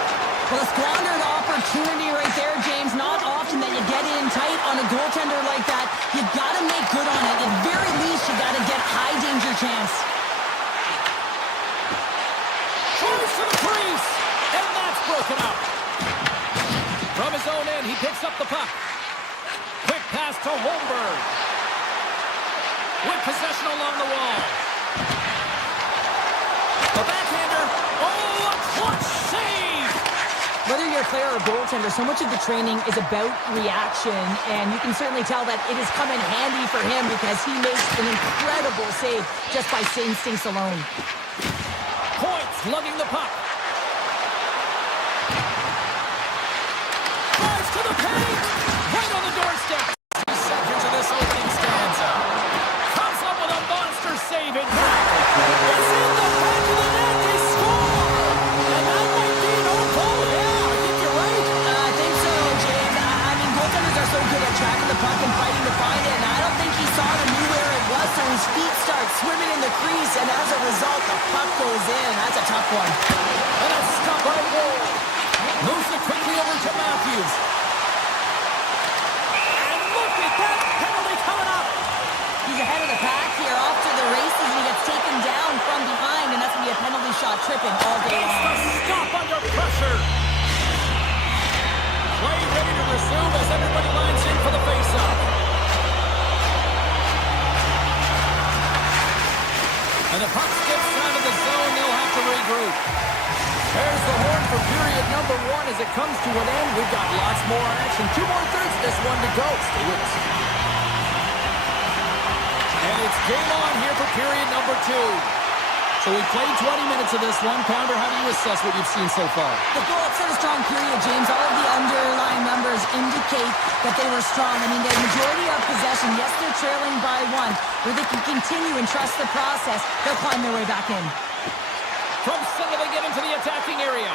Well, a squandered opportunity right there, James. Not often that you get in tight on a goaltender like that. You got to make good on it. At very least, you got to get high danger chance. Tries to the crease, and that's broken up. From his own end, he picks up the puck. Quick pass to Holmberg. With possession along the wall. The backhander. Oh, a clutch save! Whether you're a player or goaltender, so much of the training is about reaction, and you can certainly tell that it has come in handy for him because he makes an incredible save just by instincts alone. Points lugging the puck. Drives to the paint. Right on the doorstep. Seconds of this opening stanza. Comes up with a monster save in back. It's in the back of the net. They score. And that might be an own goal. Yeah, I think you're right. I think so, James. I mean, goaltenders are so good at tracking the puck and fighting to find it, and I don't think he saw it and knew where it was, so his feet start swimming in the crease, and as a result, the puck goes in. That's a tough one. And a stop by Wall. Moves it quickly over to Matthews. And look at that penalty coming up. He's ahead of the pack here, off to the races, and he gets taken down from behind, and that's going to be a penalty shot tripping all day It's long. the stop under pressure. Play ready to resume as everybody lines in for the face-off. And the puck skips out of the zone. They'll have to regroup. There's the horn for period number 1 as it comes to an end. We've got lots more action. 2 more thirds of this one to go. Stay with us. And it's game on here for period number 2. So we played 20 minutes of this one. Pounder, how do you assess what you've seen so far? The goal at such a strong period, James. All of the underlying numbers indicate that they were strong. I mean, the majority of possession, yes, they're trailing by 1, where they can continue and trust the process. They'll climb their way back in. From center, they get into the attacking area.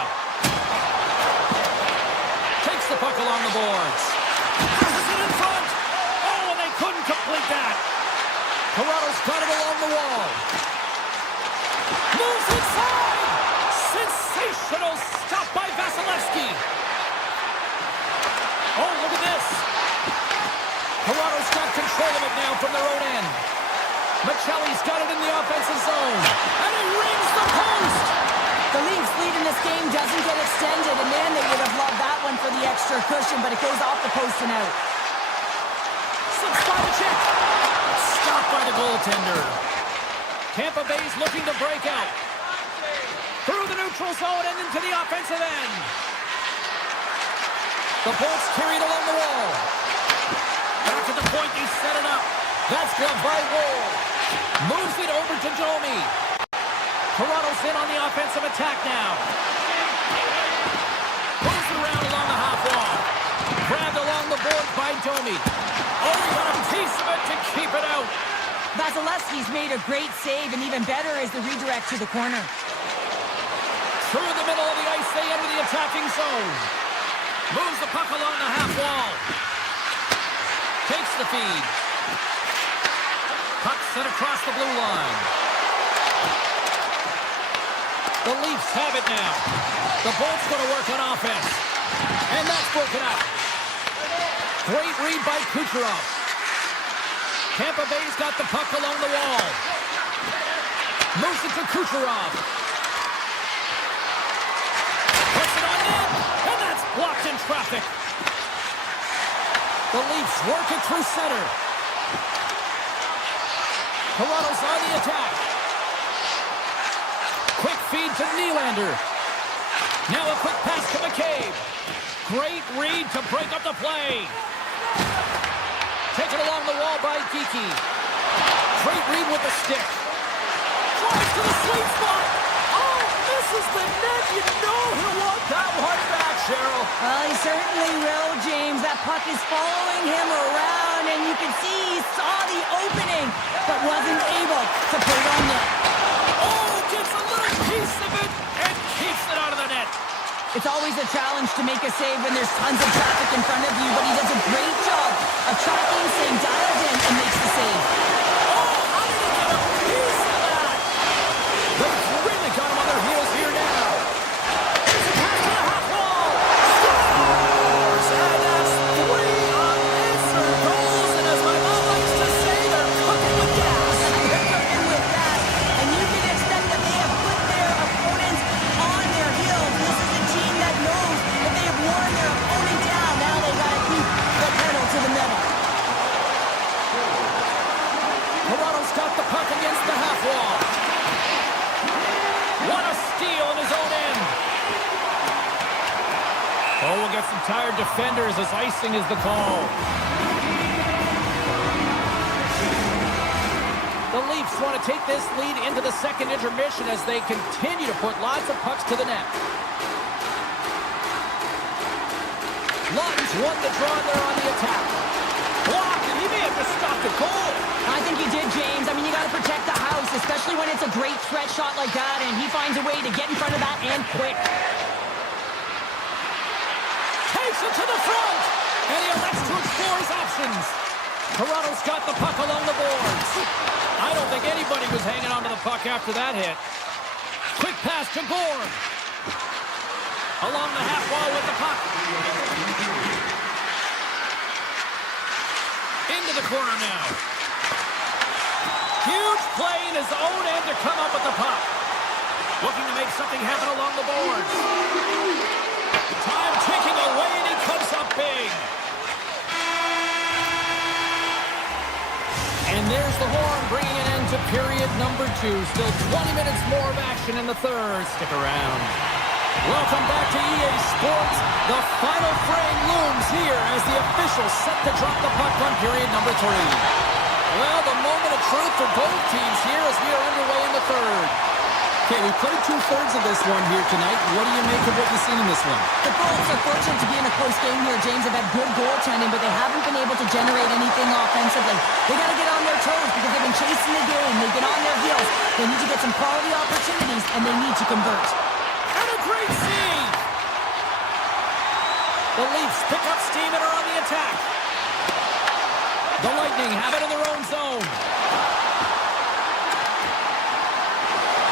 Takes the puck along the boards. Passes it in front. Oh, and they couldn't complete that. Toronto's got it along the wall. Moves inside. Sensational stop by Vasilevsky. Oh, look at this. Toronto's got control of it now from their own end. Michelli's got it in the offensive zone. And he rings the post. The Leafs lead in this game, doesn't get extended, and man, they would have loved that one for the extra cushion, but it goes off the post and out. Six-spot check. Stopped by the goaltender. Tampa Bay's looking to break out. Through the neutral zone and into the offensive end. The Bolts carried along the wall. Back at the point, they set it up. That's gloved by Wool. Moves it over to Domi. Toronto's in on the offensive attack now. Moves it around along the half wall. Grabbed along the board by Domi. Oh, he got a piece of it to keep it out. Vasilevsky's made a great save, and even better is the redirect to the corner. Through the middle of the ice, they enter the attacking zone. Moves the puck along the half wall. Takes the feed. Puck sent across the blue line. The Leafs have it now. The Bolts going to work on offense. And that's broken up. Great read by Kucherov. Tampa Bay's got the puck along the wall. Moves it to Kucherov. Puts it on net. And that's blocked in traffic. The Leafs work it through center. Toronto's on the attack. Quick feed to Nylander. Now a quick pass to McCabe. Great read to break up the play. Taken along the wall by Geekie. Great read with the stick. Drives to the sweet spot. Oh, misses the net. You know he'll want that one back, Cheryl. Well, he certainly will, James. That puck is following him around, and you can see he saw the opening, but wasn't able to put it on net. Oh, gets a little piece of it and keeps it out of the net. It's always a challenge to make a save when there's tons of traffic in front of you, but he does a great job of tracking, staying dialed in, and makes the save. Oh, how did he get a piece of that? They've really got him on their heels here now. Here's a pass to the half wall. Scores! And that's 3 unanswered goals. And as my mom likes to say, they're cooking with gas. They're cooking with gas, and you can expect that they have put their opponents on their heels. This is a team that knows that they have worn their opponent down. Now they got to keep the pedal to the metal. Toronto's got the puck against the half wall. What a steal in his own end. Oh, we'll get some tired defenders as icing is the call. The Leafs want to take this lead into the second intermission as they continue to put lots of pucks to the net. Lawton's won the draw there on the attack. Blocked, and he may have just stopped the goal. I think he did, James. I mean, you got to protect the house, especially when it's a great threat shot like that, and he finds a way to get in front of that and quick. Takes it to the front, and he elects to explore his options. Toronto's got the puck along the boards. I don't think anybody was hanging on to the puck after that hit. Quick pass to Gord. Along the half wall with the puck. Into the corner now. Huge play in his own end to come up with the puck. Looking to make something happen along the boards. Time ticking away, and he comes up big. And there's the horn, bringing an end to period number 2. Still 20 minutes more of action in the third. Stick around. Welcome back to EA Sports. The final frame looms here as the officials set to drop the puck on period number 3. Well, the moment of truth for both teams here as we are underway in the third. Okay, we played 2/3 of this one here tonight. What do you make of what you've seen in this one? The Bolts are fortunate to be in a close game here, James. They've had good goaltending, but they haven't been able to generate anything offensively. They got to get on their toes because they've been chasing the game. They've been on their heels. They need to get some quality opportunities, and they need to convert. And a great save! The Leafs pick up steam and are on the attack. The Lightning have it in their own zone.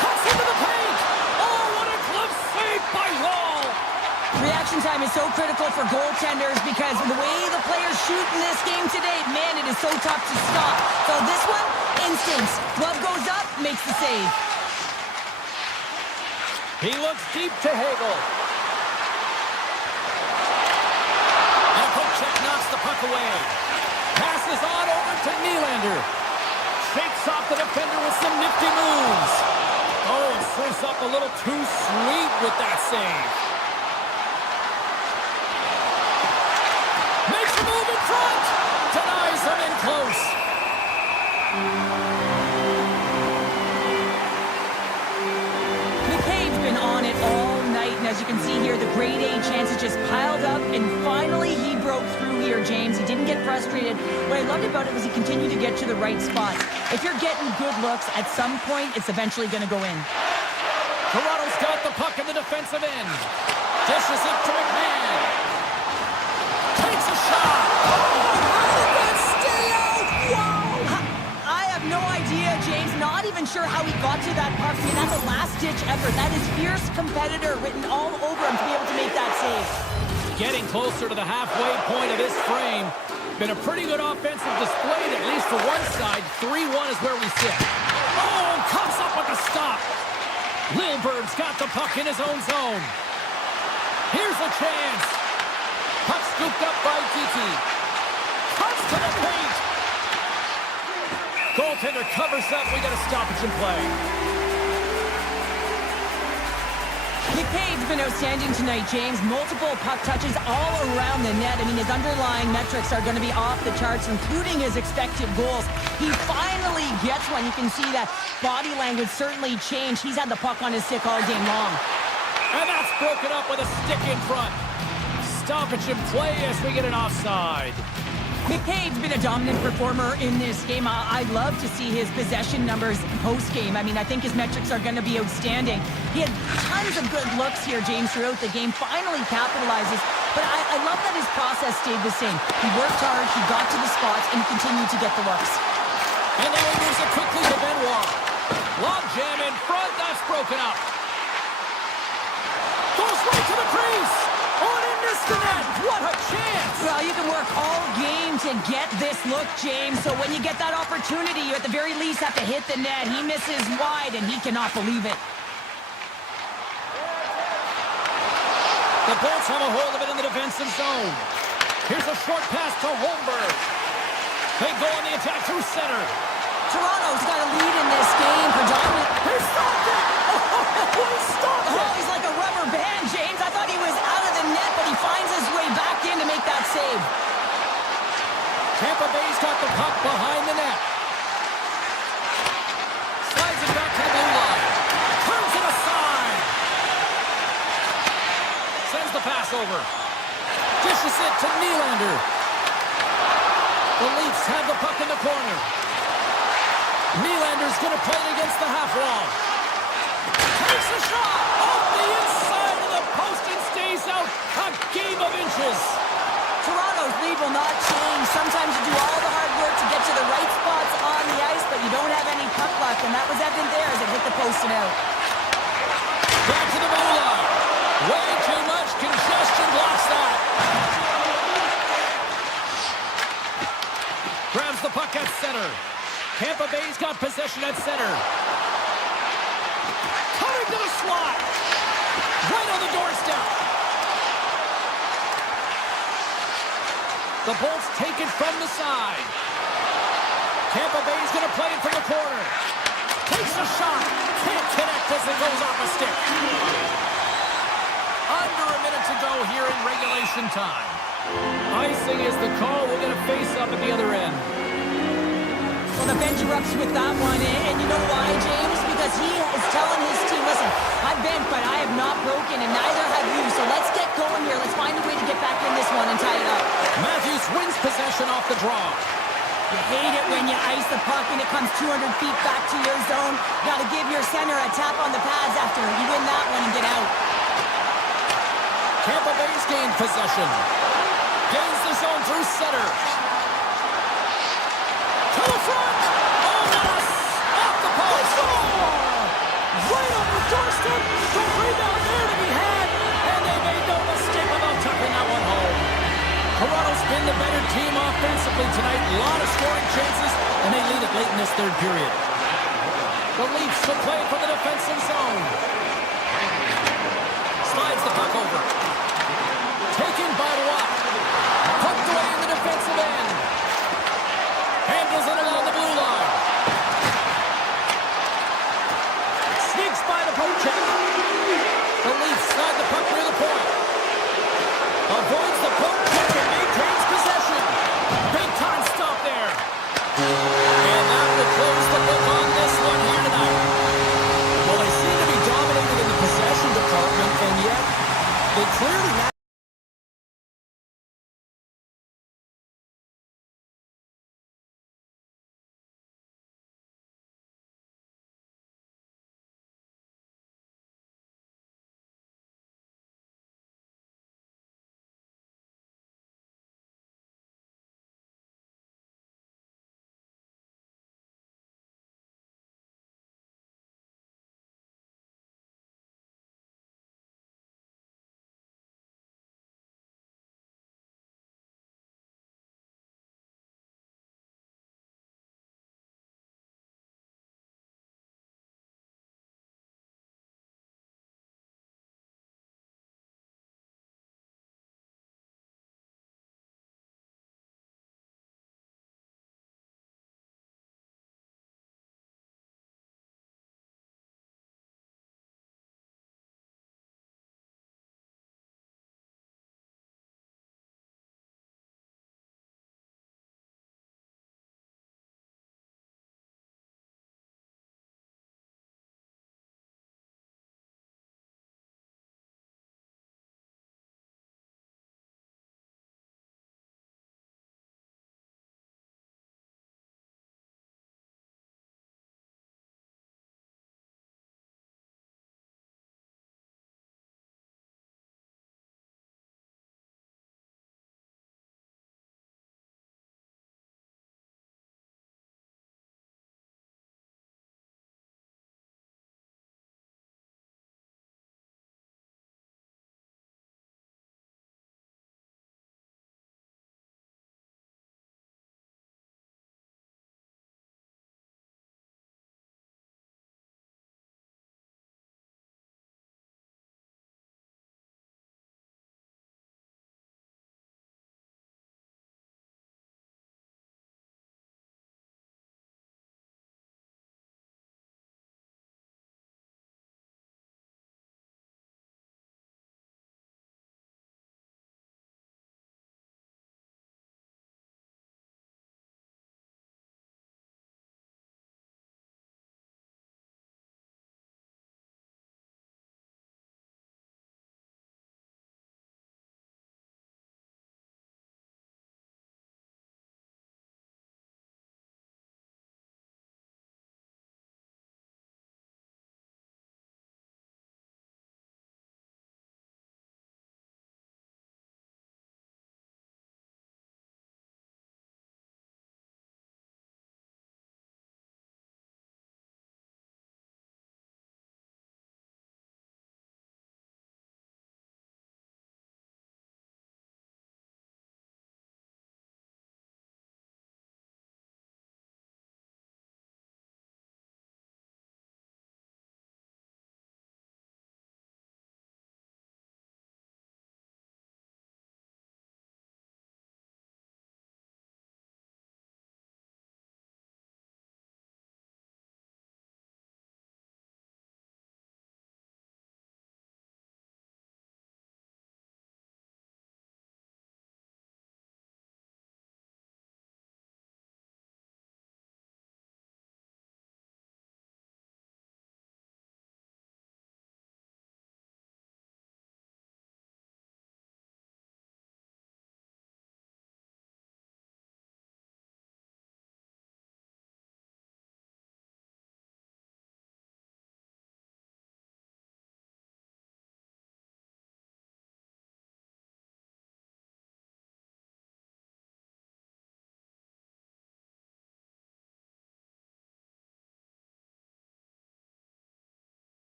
Cuts into the paint! Oh, what a glove save by Hall! Reaction time is so critical for goaltenders because the way the players shoot in this game today, man, it is so tough to stop. So this one, instincts. Glove goes up, makes the save. He looks deep to Hagel. And a poke check knocks the puck away. Passes on over to Nylander. Shakes off the defender with some nifty moves. Oh, and serves up a little too sweet with that save. Makes a move in front. Denies him in close. McCabe's been on it all night, and as you can see here, the grade A chances just piled up, and finally he broke through here, James. He didn't get frustrated. What I loved about it was he continued to get to the right spots. If you're getting good looks, at some point, it's eventually going to go in. Toronto's got the puck in the defensive end. Dishes it to McMahon. Takes a shot. How did that stay out? Wow! I have no idea, James. Not even sure how he got to that puck. I mean, that's a last-ditch effort. That is fierce competitor written all over him to be able to make that save. Getting closer to the halfway point of this frame. Been a pretty good offensive display, at least for one side. 3-1 is where we sit. Oh, comes up with a stop. Lilberg's got the puck in his own zone. Here's a chance. Puck scooped up by Kiki. Comes to the paint. Goaltender covers up. We got a stoppage in play. McCabe's been outstanding tonight, James. Multiple puck touches all around the net. I mean, his underlying metrics are going to be off the charts, including his expected goals. He finally gets one. You can see that body language certainly changed. He's had the puck on his stick all game long. And that's broken up with a stick in front. Stoppage in play as we get an offside. McCabe's been a dominant performer in this game. I'd love to see his possession numbers post-game. I mean, I think his metrics are going to be outstanding. He had tons of good looks here, James, throughout the game. Finally capitalizes. But I love that his process stayed the same. He worked hard, he got to the spots, and he continued to get the looks. And now he moves it quickly to Benoit. Long jam in front. That's broken up. Goes right to the crease. On and missed the net. What a chance. Well, you can work all game to get this look, James. So when you get that opportunity, you at the very least have to hit the net. He misses wide, and he cannot believe it. The Bolts have a hold of it in the defensive zone. Here's a short pass to Holmberg. They go on the attack through center. Toronto's got a lead in this game, predominantly. He stopped it! Oh, he stopped it! Oh, he's like a rubber band, James. I thought he was out of the net, but he finds his way back in to make that save. Tampa Bay's got the puck behind the net. Slides it back to the blue line. Turns it aside. Sends the pass over. Dishes it to Nylander. The Leafs have the puck in the corner. Nylander's going to play it against the half wall. Takes a shot off the inside of the post and stays out a game of inches. Toronto's lead will not change. Sometimes you do all the hard work to get to the right spots on the ice, but you don't have any puck luck, and that was evident there as it hit the post and out. Back to the blue line. Way too much congestion blocks that. Grabs the puck at center. Tampa Bay's got possession at center. Coming to the slot. Right on the doorstep. The Bolts take it from the side. Tampa Bay's going to play it from the corner. Takes a shot. Can't connect as it goes off a stick. Under a minute to go here in regulation time. Icing is the call. We're going to face up at the other end. Well, the bench erupts with that one, and you know why, James? Because he is telling his team, listen, I've bent, but I have not broken, and neither have you, so let's get going here. Let's find a way to get back in this one and tie it up. Matthews wins possession off the draw. You hate it when you ice the puck and it comes 200 feet back to your zone. Got to give your center a tap on the pads after you win that one and get out. Tampa Bay's gained possession. Gains the zone through center. To the front. Oh, yes! Off the post. Right on the doorstep. The rebound there to be had. And they made no mistake about tucking that one home. Toronto's been the better team offensively tonight. A lot of scoring chances, and they lead it late in this third period. The Leafs will play from the defensive zone. the puck over. Taken by Watt. Pucked away in the defensive end. Handles it along the blue line. Sneaks by the poke check. The Leafs slide the puck near the point. Avoids the poke check and maintains possession. Big time stop there. And that will close the book on this one here tonight. Well, they seem to be dominated in the possession department, and yet they clearly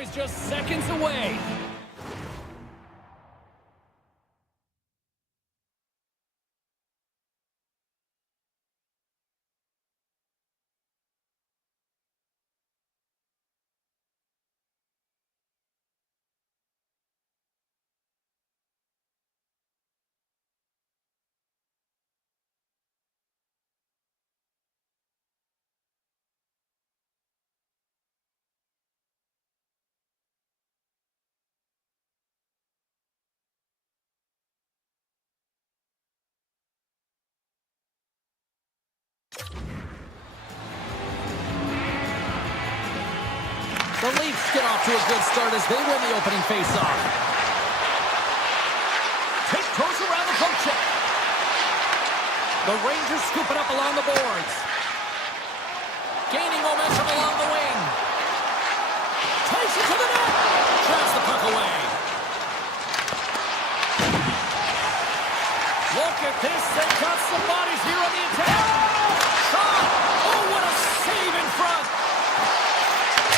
is just seconds away. The Leafs get off to a good start as they win the opening faceoff. Take goes around the poke check. The Rangers scoop it up along the boards. Gaining momentum along the wing. Takes it to the net. Drives the puck away. Look at this. They got some bodies here on the attack. Shot. Oh, what a save in front.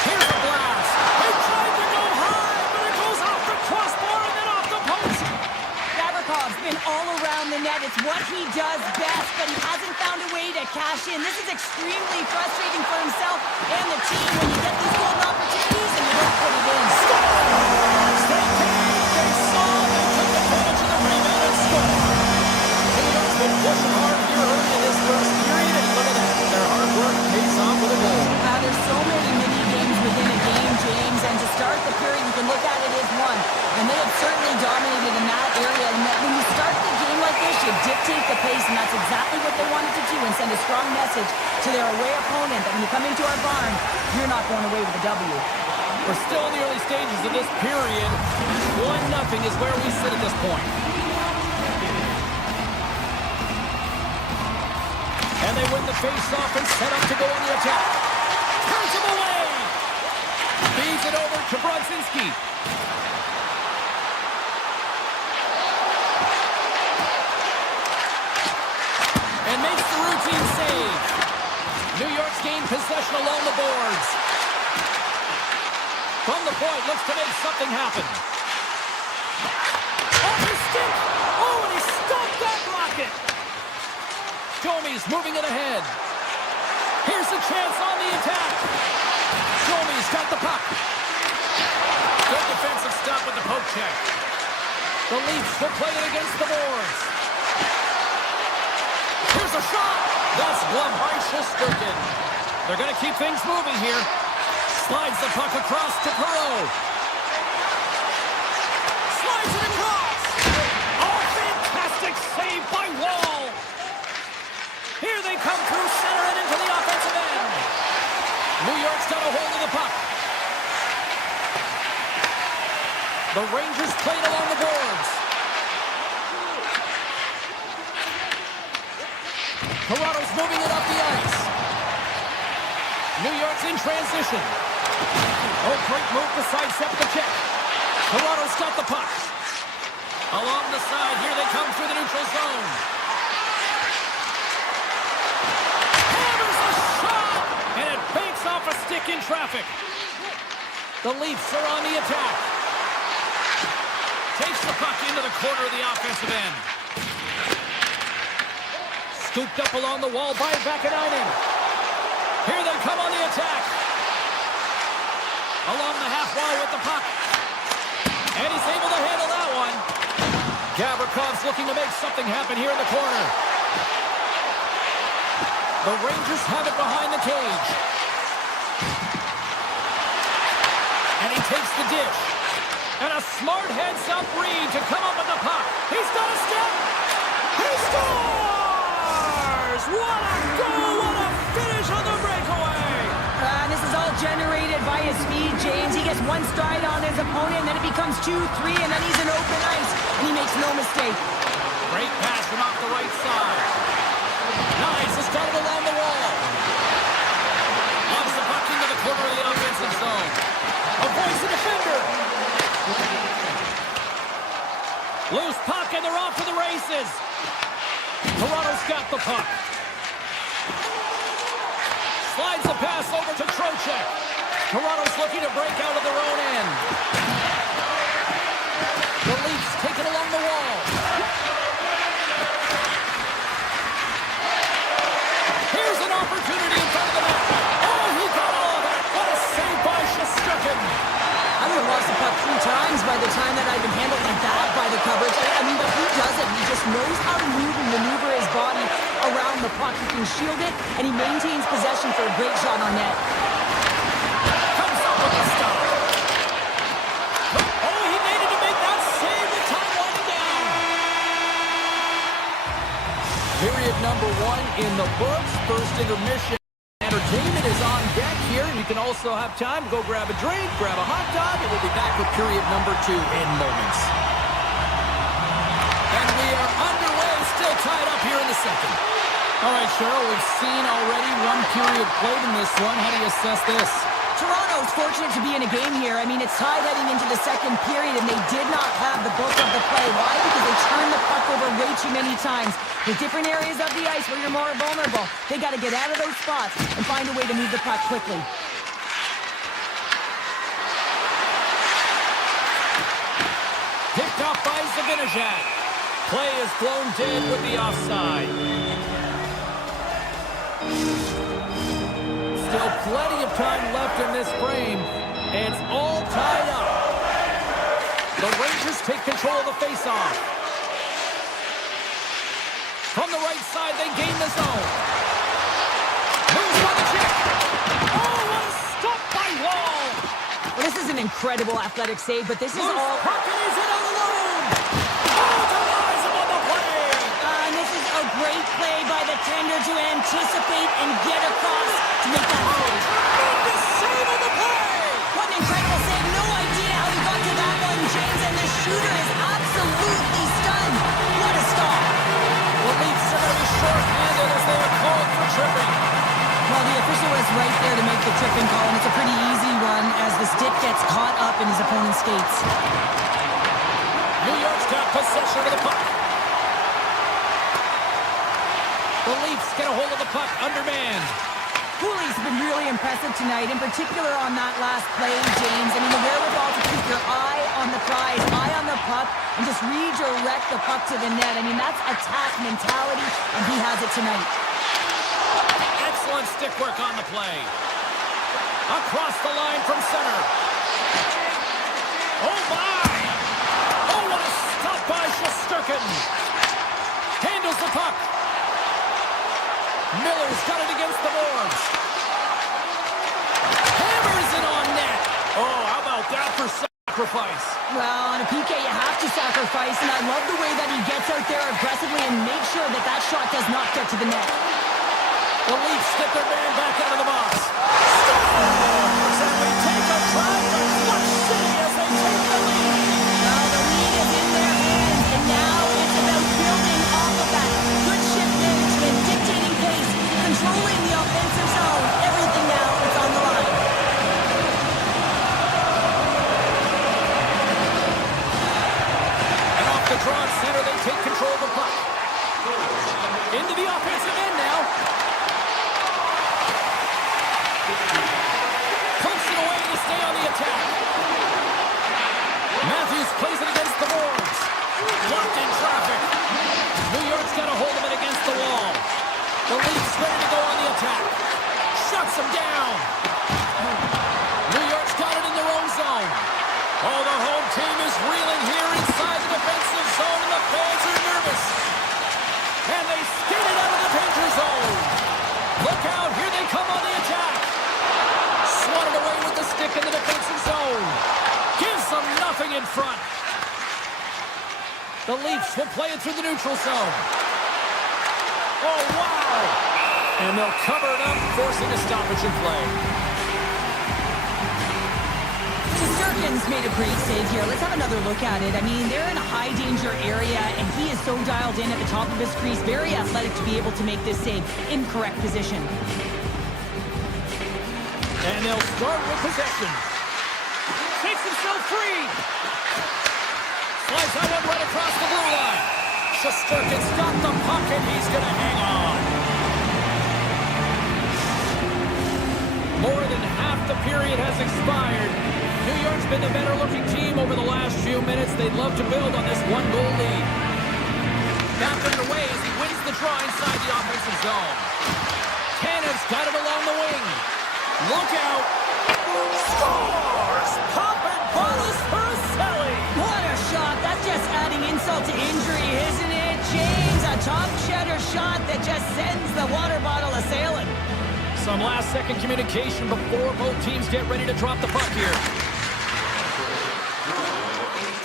Here's a blast. They tried to go high, but it goes off the crossbar and then off the post. Gavrikov's been all around the net. It's what he does best, but he hasn't found a way to cash in. This is extremely frustrating for himself and the team when you get these golden opportunities and you don't put it in. Scores! They came, they saw, they took advantage of the rebound and scored. Tatum's been pushing hard here early in this first period, and look at that. Their hard work pays off with a goal. There's so many mini-games within a game, James, and to start the period, you can look at it as one. And they have certainly dominated in that area. And when you start the game like this, you dictate the pace, and that's exactly what they wanted to do and send a strong message to their away opponent that when you come into our barn, you're not going away with a W. We're still in the early stages of this period. 1-0 is where we sit at this point. And they win the face-off and set up to go on the attack. Turns him away. Feeds it over to Brodzinski. And makes the routine save. New York's gained possession along the boards. From the point, looks to make something happen. Off his stick. Oh, and he stopped that rocket. Domi's moving it ahead. Here's a chance on the attack. Domi's got the puck. Good defensive stop with the poke check. The Leafs will play it against the boards. Here's a shot. That's gloved by Shesterkin. They're going to keep things moving here. Slides the puck across to Perreault. Slides it across. Oh, fantastic save by Wall. Here they come through center and into the offensive end. New York's got a hold of the puck. The Rangers played along the boards. Toronto's moving it up the ice. New York's in transition. Oh, great move to sidestep the check. Toronto's got the puck. Along the side, here they come through the neutral zone. Hammers a shot! And it banks off a stick in traffic. The Leafs are on the attack. Takes the puck into the corner of the offensive end. Scooped up along the wall by Vakanainen. Here they come on the attack. Along the half wall with the puck. And he's able to handle that one. Gavrikov's looking to make something happen here in the corner. The Rangers have it behind the cage. And he takes the dish. And a smart heads-up read to come up with the puck. He's got a step. He scores! What a goal! What a finish on the breakaway! This is all generated by his speed, James. He gets one stride on his opponent, and then it becomes 2-3, and then he's in open ice, and he makes no mistake. Great pass from off the right side. Nice, has got it along the wall. Lobs the puck into the corner of the offensive zone. Avoids the defender. Loose puck, and they're off to the races. Toronto's got the puck. Slides the pass over to Trocheck. Toronto's looking to break out of their own end. The Leafs take it along the wall. Here's an opportunity in front of the net. Oh, he got all of it. What a save by Shesterkin. I would have lost the puck 3 times by the time that I've been handled like that by the coverage. I mean, but he doesn't. He just knows how to move and maneuver his body around the puck. He can shield it, and he maintains possession for a great shot on net. Comes up with a stop. Oh, he made it to make that save with time winding down. Period number 1 in the books. First intermission. Entertainment is on deck here, and you can also have time to go grab a drink, grab a hot dog, and we'll be back with period number 2 in moments. And we are underway, still tied up here in the second. All right, Cheryl, we've seen already 1 period played in this one. How do you assess this? Toronto's fortunate to be in a game here. I mean, it's tied heading into the second period, and they did not have the bulk of the play. Why? Because they turned the puck over way too many times. With different areas of the ice where you're more vulnerable, they got to get out of those spots and find a way to move the puck quickly. Picked off by Zibanejad. Play is blown dead with the offside. Still plenty of time left in this frame. It's all tied up. The Rangers take control of the faceoff. From the right side, they gain the zone. Moves by the check. Oh, what a stop by Wall. Well, this is an incredible athletic save, but this is all... Puck is in alone. Oh, denies him on the play. And this is a great play by the tender to anticipate and get across to make that save. Tremendous save on the play. What an incredible save. No idea how he got to that one, James, and the shooter is absolutely stunned. What a stop. The Leafs are going to be short-handed as they are called for tripping. Well, the official was right there to make the tripping call, and it's a pretty easy one as the stick gets caught up in his opponent's skates. New York's got possession of the puck. The Leafs get a hold of the puck, undermanned. Cooley's been really impressive tonight, in particular on that last play, James. I mean, the wherewithal to keep your eye on the prize, eye on the puck, and just redirect the puck to the net. I mean, that's attack mentality, and he has it tonight. Excellent stick work on the play. Across the line from center. Oh, my! Oh, what a stop by Shesterkin. Handles the puck. Miller's got it against the boards. Hammers it on net. Oh, how about that for sacrifice? Well, on a PK, you have to sacrifice, and I love the way that he gets out there aggressively and makes sure that that shot does not get to the net. The Leafs get their man back out of the box. Scores! And we take a drive from Clutch City as they take the lead. Well, the lead is in their hands, and now it's about building off of that. Good shift management, dictating pace, controlling the offensive zone. Everything now is on the line. And off the draw at center, they take control of the puck. Into the offensive end now. Pumps it away to stay on the attack. Matthews plays it against the boards. Blocked in traffic. New York's got a hold of it against the wall. The Leafs ready to go on the attack. Shuts them down. New York's got it in their own zone. Oh, the home team is reeling here inside the defensive zone, and the fans are nervous. And they skate it out of the danger zone. Look out, here they come on the attack. Swatted away with the stick in the defensive zone. Gives them nothing in front. The Leafs will play it through the neutral zone. Oh, wow! And they'll cover it up, forcing a stoppage in play. Shesterkin's made a great save here. Let's have another look at it. I mean, they're in a high-danger area, and he is so dialed in at the top of his crease. Very athletic to be able to make this save in correct position. And they'll start with possession. Takes himself free. Slides that one right across the blue line. Shesterkin's got the puck, and he's going to hang on. More than half the period period has expired. New York's been the better-looking team over the last few minutes. They'd love to build on this one-goal lead. Back underway as he wins the draw inside the offensive zone. Tanev's got it along the wing. Look out. Scores! Popping bottles for a Selly. What a shot. That's just adding insult to injury, isn't it, James? A top cheddar shot that just sends the water bottle a-sailing. Some last-second communication before both teams get ready to drop the puck here.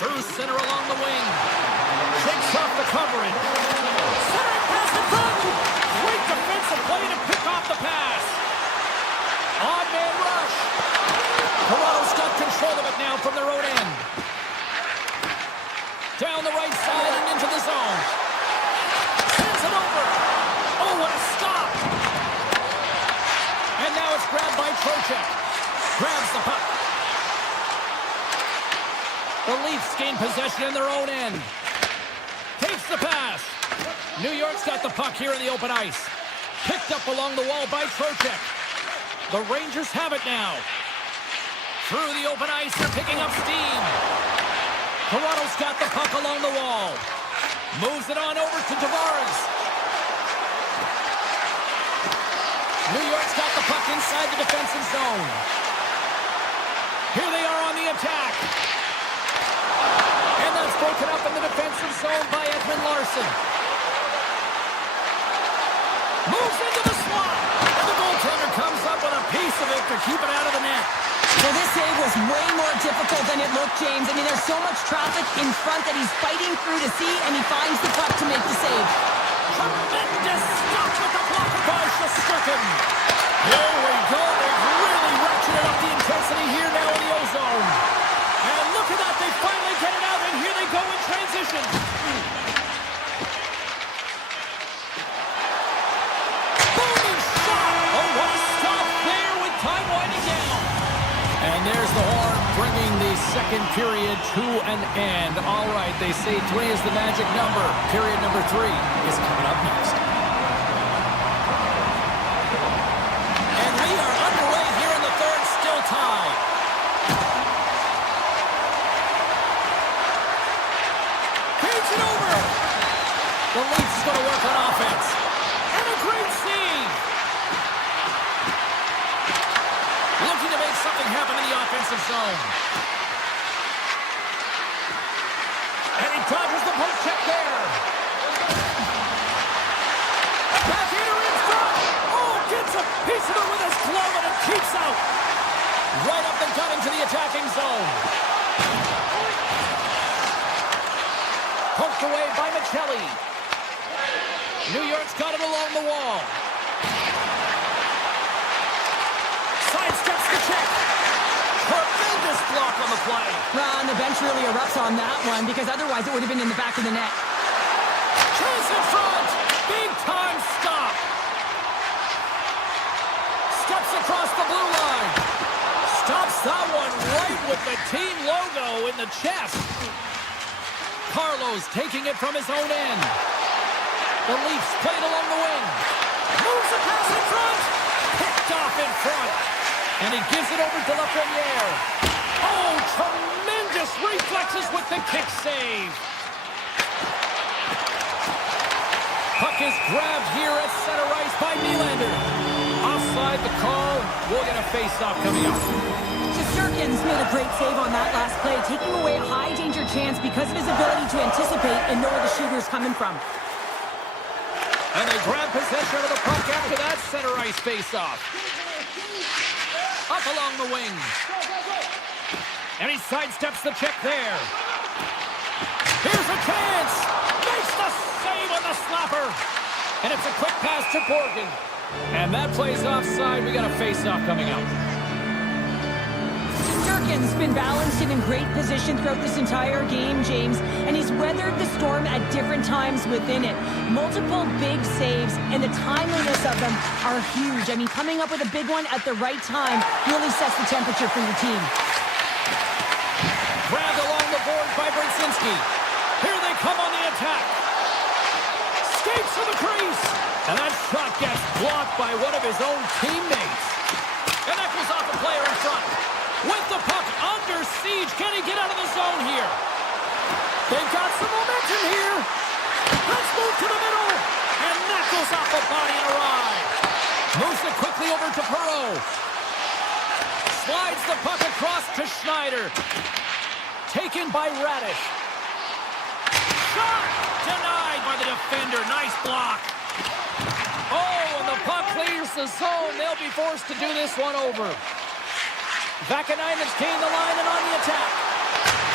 Through center along the wing. Shakes off the coverage. Center pass in front. Great defensive play to pick off the pass. Odd man rush. Toronto's got control of it now from their own end. Down the right side and into the zone. Sends it over. Oh, what a stop. And now it's grabbed by Trocheck. Grabs the puck. The Leafs gain possession in their own end. Takes the pass. New York's got the puck here in the open ice. Picked up along the wall by Trocheck. The Rangers have it now. Through the open ice, they're picking up steam. Toronto's got the puck along the wall. Moves it on over to Tavares. New York's got the puck inside the defensive zone. Here they are on the attack. And that's broken up in the defensive zone by Edmund Larson. Moves into the slot. And the goaltender comes up with a piece of it to keep it out of the net. So this save was way more difficult than it looked, James. I mean, there's so much traffic in front that he's fighting through to see, and he finds the puck to make the save. Tremendous stop with the block by Shesterkin. Here we go. They've really ratcheted up the intensity here now in the O-zone. And look at that. They finally get it out, and here they go in transition. Booming shot. Oh, what a stop there with time winding down. And there's the horn, bringing the second period to an end. All right, they say 3 is the magic number. Period number 3 is coming up next. And we are underway here in the third, still tied. Here's it over. The Leafs is going to work on offense. And a great save. Looking to make something happen in the offensive zone. And he dodges the poke check there. Backhander in front. Oh, gets a piece of it with his glove and it keeps out. Right up the gut into the attacking zone. Poked away by Michelli. New York's got it along the wall. Sidesteps the check. Tremendous block on the play. Well, and the bench really erupts on that one, because otherwise it would have been in the back of the net. Chase in front. Big time stop. Steps across the blue line. Stops that one right with the team logo in the chest. Carlos taking it from his own end. The Leafs played along the wing. Moves the pass in front. Picked off in front. And he gives it over to Lafreniere. Oh, tremendous reflexes with the kick save. Puck is grabbed here at center ice by Nylander. Offside the call. We'll get a face-off coming up. Shesterkin's made a great save on that last play, taking away a high-danger chance because of his ability to anticipate and know where the shooter's coming from. And they grab possession of the puck after that center ice face-off. Up along the wing. And he sidesteps the check there. Here's a chance. Makes the save on the slapper. And it's a quick pass to Borgen. And that plays offside. We got a face-off coming out. Shesterkin's been balanced and in great position throughout this entire game, James, and he's weathered the storm at different times within it. Multiple big saves, and the timeliness of them are huge. I mean, coming up with a big one at the right time really sets the temperature for your team. Grabbed along the board by Brzezinski. Here they come on the attack. Skates to the crease. And that shot gets blocked by one of his own teammates. And that goes off a player in front. With the puck under siege. Can he get out of the zone here? They've got some momentum here. Let's move to the middle. And that goes off the body and a ride. Moves it quickly over to Perreault. Slides the puck across to Schneider. Taken by Radish. Shot! Denied by the defender. Nice block. Oh, and the puck clears the zone. They'll be forced to do this one over. Vakanainen's gained the line and on the attack.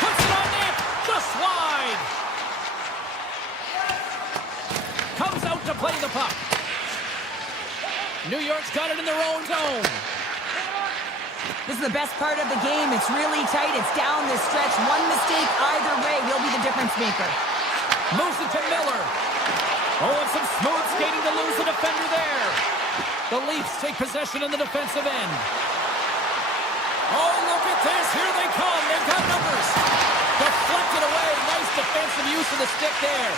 Puts it on net. Just wide. Comes out to play the puck. New York's got it in their own zone. This is the best part of the game. It's really tight. It's down this stretch. One mistake either way will be the difference maker. Moves it to Miller. Oh, and some smooth skating to lose the defender there. The Leafs take possession in the defensive end. Oh, look at this. Here they come. They've got numbers. Deflected away. Nice defensive use of the stick there.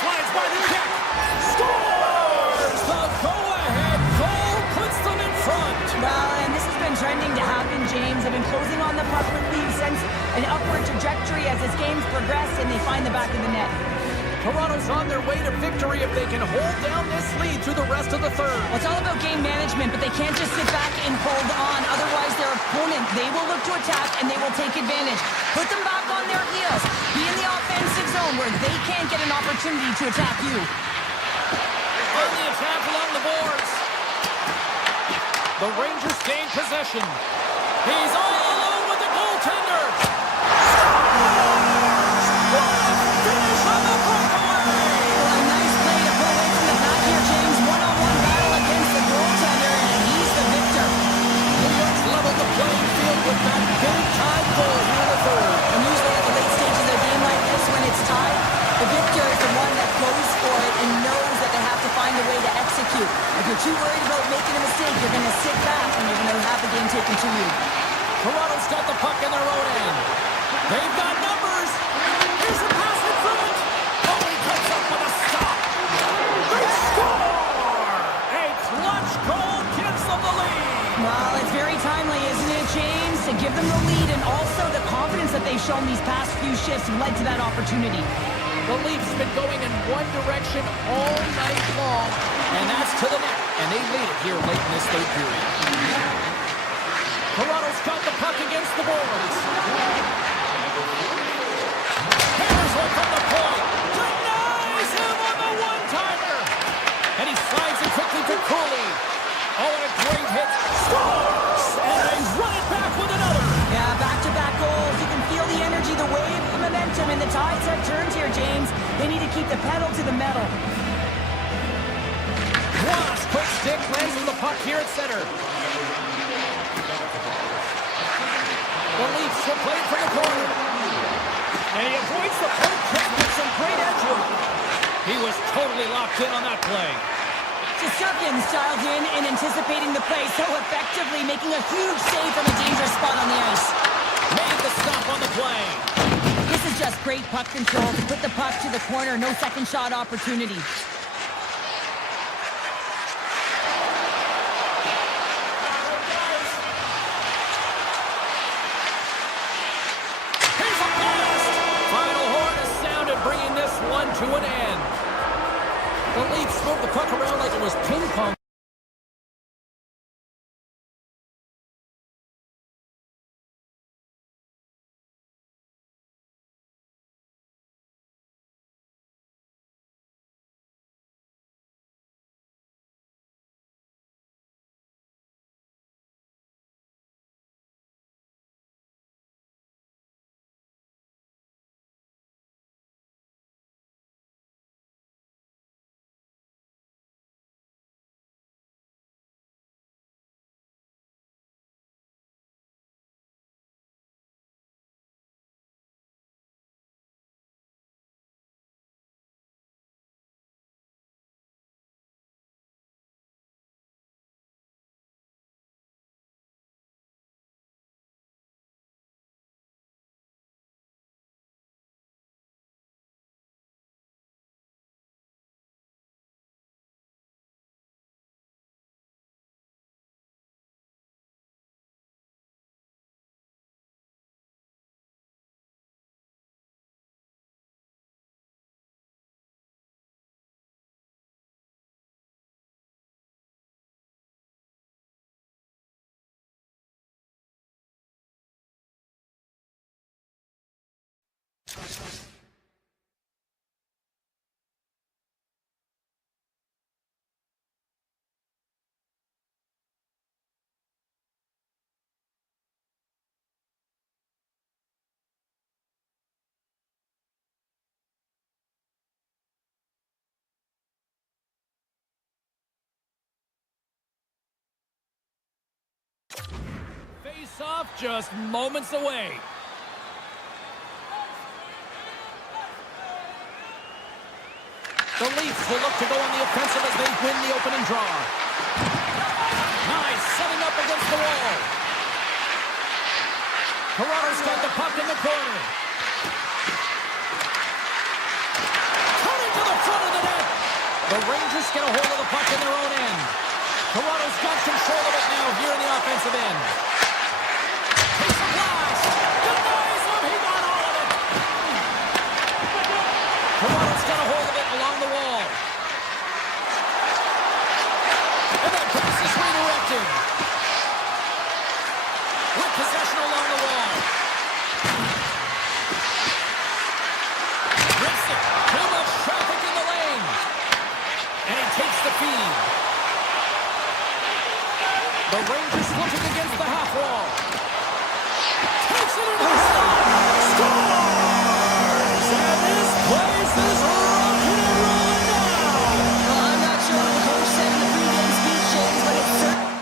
Slides by the kick. Scores! The go-ahead goal puts them in front. Well, and this has been trending to happen, James. They've been closing on the puck with Leafs since an upward trajectory as this game's progressed, and they find the back of the net. Toronto's on their way to victory if they can hold down this lead through the rest of the third. Well, it's all about game management, but they can't just sit back and hold on. Otherwise, their opponent, they will look to attack, and they will take advantage. Put them back on their heels. Be in the offensive zone where they can't get an opportunity to attack you. On the attack along the boards. The Rangers gain possession. He's all alone with the goaltender. Finish on the breakaway. Well, a nice play to pull away from the back here, James. One-on-one battle against the goaltender, and he's the victor. New York's leveled the playing field with that big-time goal here in the third. And usually at the late stages of a game like this, when it's tied, the victor is the one that goes for it and knows that they have to find a way to execute. If you're too worried about making a mistake, you're going to sit back and you're going to have the game taken to you. Toronto's got the puck in their own end. They've got numbers. Here's a pass in front. Oh, he comes up with a stop. They score! A clutch goal gives them the lead. Well, it's very timely, isn't it, James? To give them the lead, and also the confidence that they've shown these past few shifts led to that opportunity. The Leafs have been going in one direction all night long, and that's to the net. And they lead it here late in this third period. Toronto's got the puck against the boards. Hammers one from the point. Denies him on the one-timer. And he slides it quickly to Cooley. Oh, and a great hit. Scores! And they run it back with another. Yeah, back-to-back goals. You can feel the energy, the wave, the momentum, and the tides have turned here, James. They need to keep the pedal to the metal. Wash, quick stick, lands with the puck here at center. The Leafs will play it from the corner. And he avoids the poke check with some great edge work. He was totally locked in on that play. Shesterkin's dialed in and anticipating the play so effectively, making a huge save from a dangerous spot on the ice. Made the stop on the play. This is just great puck control to put the puck to the corner. No second shot opportunity. Here's a blast. Final horn is sounded, bringing this one to an end. The Leafs move the puck around like it was ping pong. Face-off just moments away. The Leafs will look to go on the offensive as they win the opening draw. Nice, setting up against the wall. Toronto's got the puck in the corner. Cutting to the front of the net. The Rangers get a hold of the puck in their own end. Toronto's got control of it now here in the offensive end. Takes a blast. Denies him. He got all of it. Toronto's got a hold of it along the wall. And that pass is redirected. With possession along the wall. Rips it. Too much traffic in the lane. And he takes the feed. The Rangers looking against the half wall. Takes it into the slot. Scores! And this place is rocking and rolling now. Well, I'm not sure what the coach said in the pregame speech, James, but it's certainly...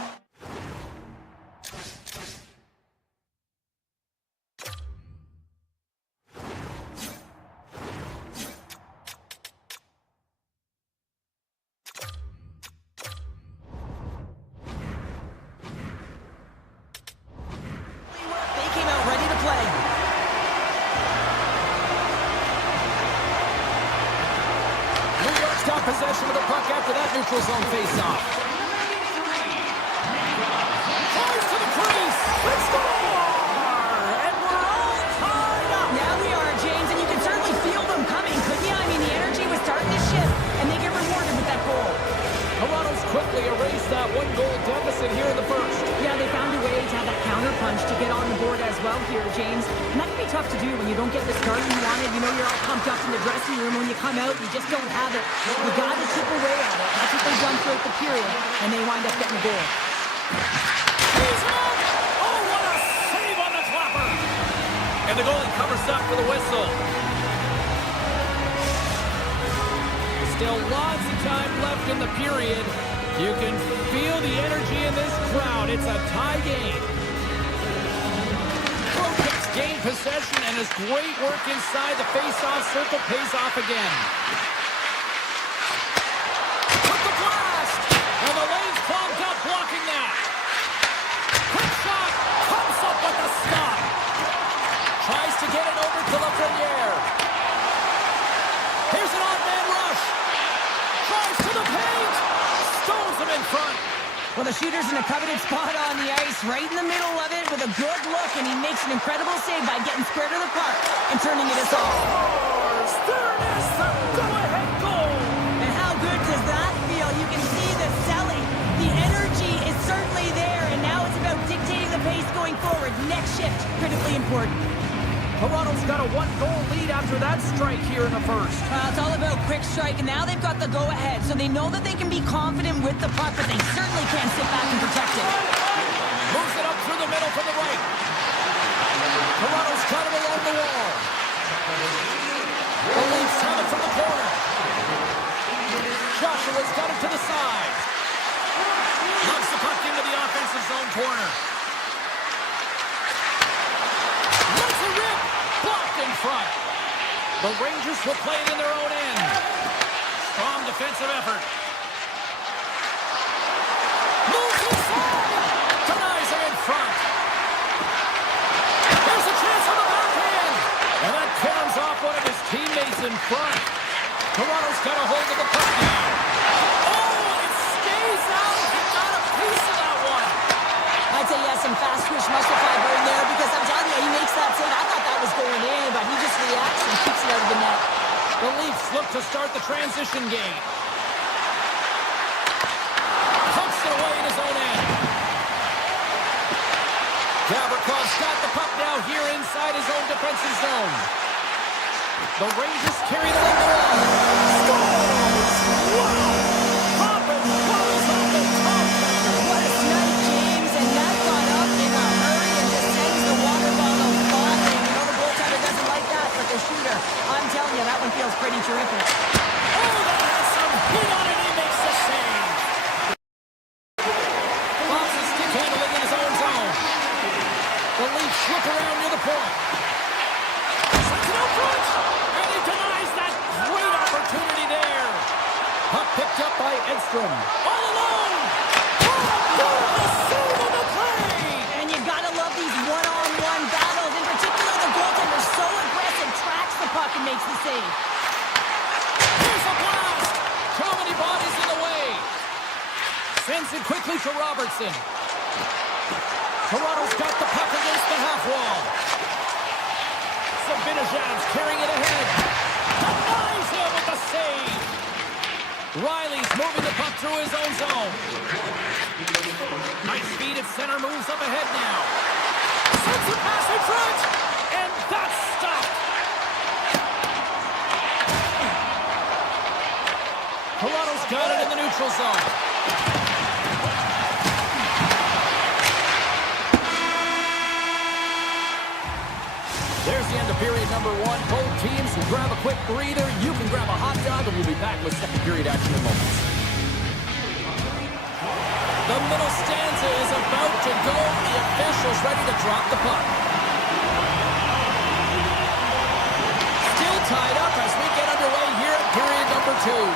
They came out ready to play. New York's got possession of the puck after that neutral zone face-off. Fires to the crease. They score! And we're all tied up. Now we are, James, and you can certainly feel them coming, couldn't you? I mean, the energy was starting to shift, and they get rewarded with that goal. Toronto's quickly erased that one-goal deficit here in the first. Yeah, they found a way to have that counter punch to get on the board as well here, James. And that can be tough to do when you don't get the start you wanted. You know you're all pumped up in the dressing room. When you come out, you just don't have it. You got to chip away at it. That's what they've done throughout the period, and they wind up getting a goal. He's out! Oh, what a save on the clapper! And the goalie covers up for the whistle. Still lots of time left in the period. You can feel the energy in this crowd. It's a tie game. Pro-Kicks gain possession, and his great work inside the face-off circle pays off again. With the blast! And the lane's clogged up, blocking that. Quick shot! Comes up with the stop. Tries to get it over to Lafreniere. Here's an odd-man rush. Tries to the paint. Stones him in front. Well, the shooter's in a coveted spot on the ice, right in the middle of it with a good look, and he makes an incredible save by getting square to the puck and turning it aside. Scores! There it is, the go-ahead goal. And how good does that feel? You can see the selling. The energy is certainly there, and now it's about dictating the pace going forward. Next shift, critically important. Toronto's got a one-goal lead after that strike here in the first. It's all about quick strike, and now they've got the go-ahead, so they know that they can be confident with the puck, but they certainly can't sit back and protect it. Moves it up through the middle from the right. Toronto's got it along the wall. The Leafs have it from the corner. Joshua's got it to the side. Knocks the puck into the offensive zone corner. Lets it rip. Blocked in front. The Rangers will play it in their own end. Strong defensive effort. Moves inside. Denies him in front. There's a chance on the backhand. And that corners off one of his teammates in front. Toronto's got a hold of the puck now. Oh, it stays out. He got a piece of that one. I'd say he has some fast twitch muscle fiber in there, because I'm telling you, he makes that save. I thought that was going in, but he just reacts and keeps it out of the net. The Leafs look to start the transition game. Pumps it away in his own end. Gavrikov's got the puck now here inside his own defensive zone. The Rangers carry it along the wall. Scores! Wow! Poppin' bottles off the top. What a snipe, James, and that got up in a hurry and just sends the water bottle falling. You know the goaltender doesn't like that, but the shooter, I'm telling you, that one feels pretty terrific. Oh, that has some heat on it. He makes the save. Bob's a stick handling in his own zone. Edstrom. All alone! Oh, save on the play! And you gotta love these one-on-one battles. In particular, the goaltender so aggressive, tracks the puck and makes the save. Here's a blast! Too many bodies in the way. Sends it quickly to Robertson. Toronto's got the puck against the half wall. Sabinajad's carrying it ahead. Denies him with the save. Riley's moving the puck through his own zone. Nice feed at center, moves up ahead now. Sends the pass in front, and that's stopped. Toronto's got it in the neutral zone. There's the end of period number one. Both teams will grab a quick breather. You can grab a hot dog, and we'll be back with second period action in moments. The middle stanza is about to go. The officials ready to drop the puck. Still tied up as we get underway here at period number two.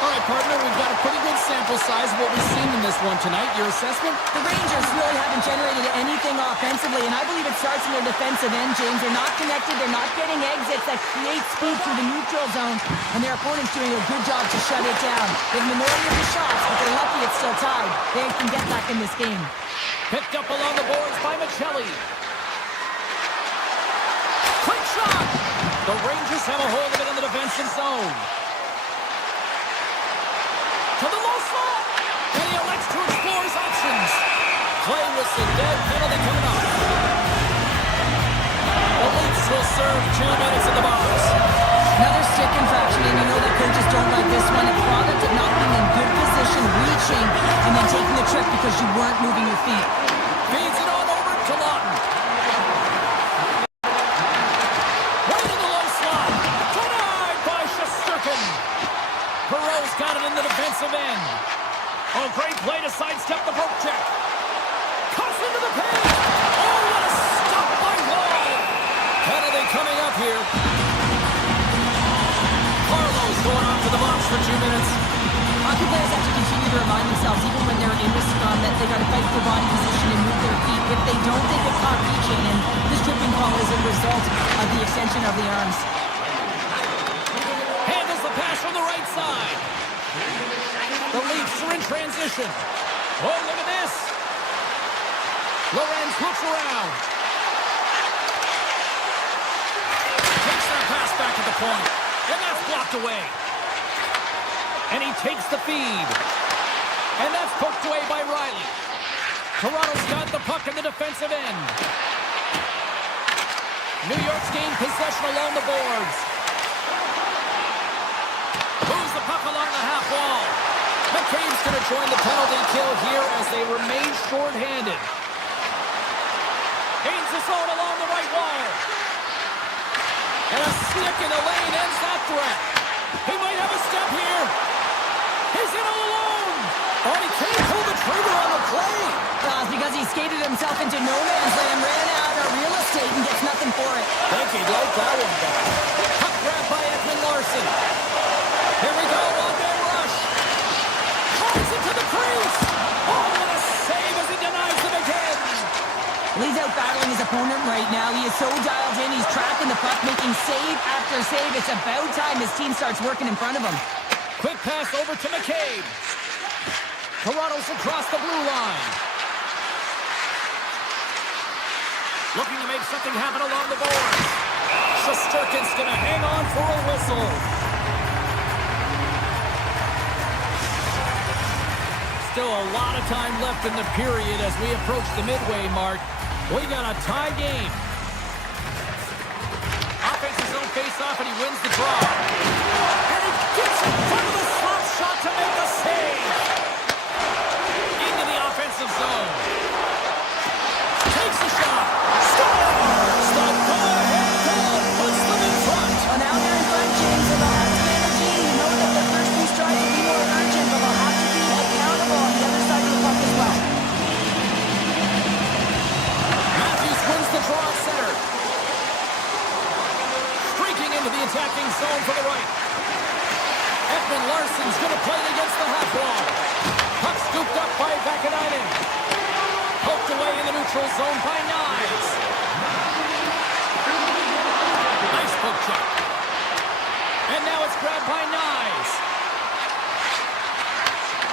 All right, partner, we've got a pretty good sample size of what we've seen in this one tonight. Your assessment? The Rangers really haven't generated anything offensively, and I believe it starts in their defensive end, James. They're not connected. They're not getting exits that create speed through the neutral zone, and their opponent's doing a good job to shut it down. They've minority of the shots, but they're lucky it's still tied. They can get back in this game. Picked up along the boards by Michelli. Quick shot! The Rangers have a hold of it in the defensive zone. To the low slot, and he elects to explore his options. Play whistle, dead penalty coming up. The Leafs will serve 2 minutes in the box. Another stick infraction, and you know that coaches don't like this one. A product of not being in good position, reaching, and then taking the trick because you weren't moving your feet. Feeds it on over to Lawton. Right in the low slot. Denied by Shesterkin. Perreault's got it in the defensive end. Oh, great play to sidestep the poke check. Cuts into the paint. Oh, what a stop by Wall. Penalty coming up here. Carlo's going off to the box for 2 minutes. Hockey players have to continue to remind themselves, even when they're in the scrum, that they got to fight for body position and move their feet. If they don't, they get caught reaching, and this tripping call is a result of the extension of the arms. Handles the pass from the right side. The Leafs are in transition. Oh, look at this. Lorenz looks around. Takes that pass back at the point. And that's blocked away. And he takes the feed. And that's poked away by Riley. Toronto's got the puck in the defensive end. New York's gained possession along the boards. Moves the puck along the half wall. McCabe's going to join the penalty kill here as they remain short-handed. Gains the zone along the right wall. And a stick in the lane ends that threat. He might have a step here. He's in all alone. Oh, he can't pull the trigger on the play. It's because he skated himself into no man's land, ran out of real estate, and gets nothing for it. I think he'd like that one back. Puck grab by Ekman Larson. Here we go, one-man rush. Drives it to the crease. Oh, what a save as he denies them again. Lee's out battling his opponent right now. He is so dialed in. He's tracking the puck, making save after save. It's about time his team starts working in front of him. Quick pass over to McCabe. Toronto's across the blue line. Looking to make something happen along the boards. Shesterkin's going to hang on for a whistle. Still a lot of time left in the period as we approach the midway mark. We got a tie game. Offenses don't face off, and he wins the draw. And he gets in front of the slap shot to make the save. Into the offensive zone. Takes the shot. Scores! The go-ahead goal puts them in front. Well, now they're in front, James, and they'll have some energy. You know that the first few strikes will be more urgent, but they'll have to be accountable on the other side of the puck as well. Matthews wins the draw at center. Streaking into the attacking zone for the right. Ekman And Larson's going to play it against the half wall. Puck scooped up by Vakanainen. Poked away in the neutral zone by Knies. Nice poke check. And now it's grabbed by Knies.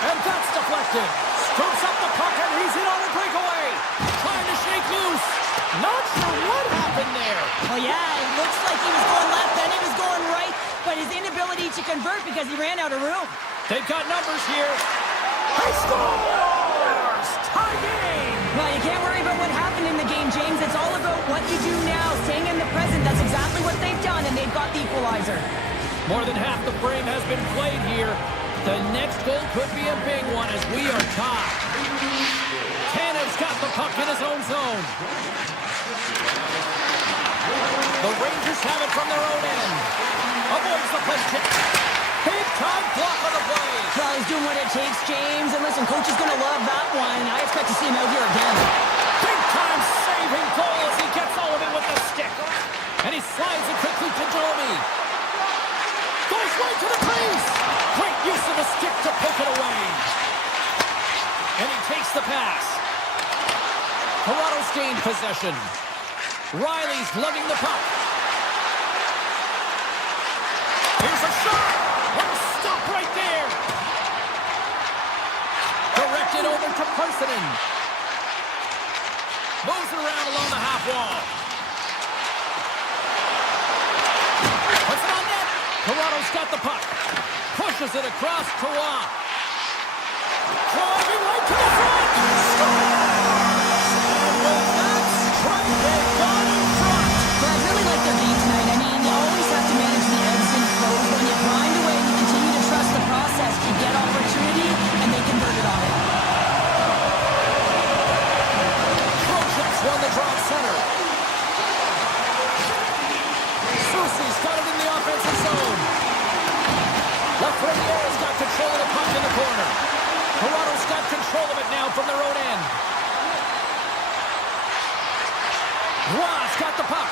And that's deflected. Scoops up the puck and he's in on a breakaway. Trying to shake loose. Not sure what happened there. Well, yeah, it looks like he was going left, then he was going right, but his inability to convert because he ran out of room. They've got numbers here. He scores! Tie game! Well, you can't worry about what happened in the game, James. It's all about what you do now, staying in the present. That's exactly what they've done, and they've got the equalizer. More than half the frame has been played here. The next goal could be a big one as we are tied. Canada's got the puck in his own zone. The Rangers have it from their own end. Avoids the play check. Big time block on the play. Well, he's doing what it takes, James. And listen, coach is going to love that one. I expect to see him out here again. Big time saving goal as he gets all of it with the stick. And he slides it quickly to Jeremy. Goes right to the crease. Great use of the stick to poke it away. And he takes the pass. Toronto's gained possession. Riley's lugging the puck. Here's a shot. What a stop right there. Directed over to Parsonen. Moves it around along the half wall. Puts it on net. Toronto's got the puck. Pushes it across Troy. Driving right to the front. Scores! And with that strike, they've gone in front. But I really like their game tonight. I mean, you always have to manage the ebbs and flows. When you grind away, you continue to trust the process. You get opportunity, and they convert it on it. Trojans won the draw center. Soucy's got it in the offensive zone. Lafreniere's got control of the puck in the corner. Toronto's got control of it now from their own end. Ross got the puck.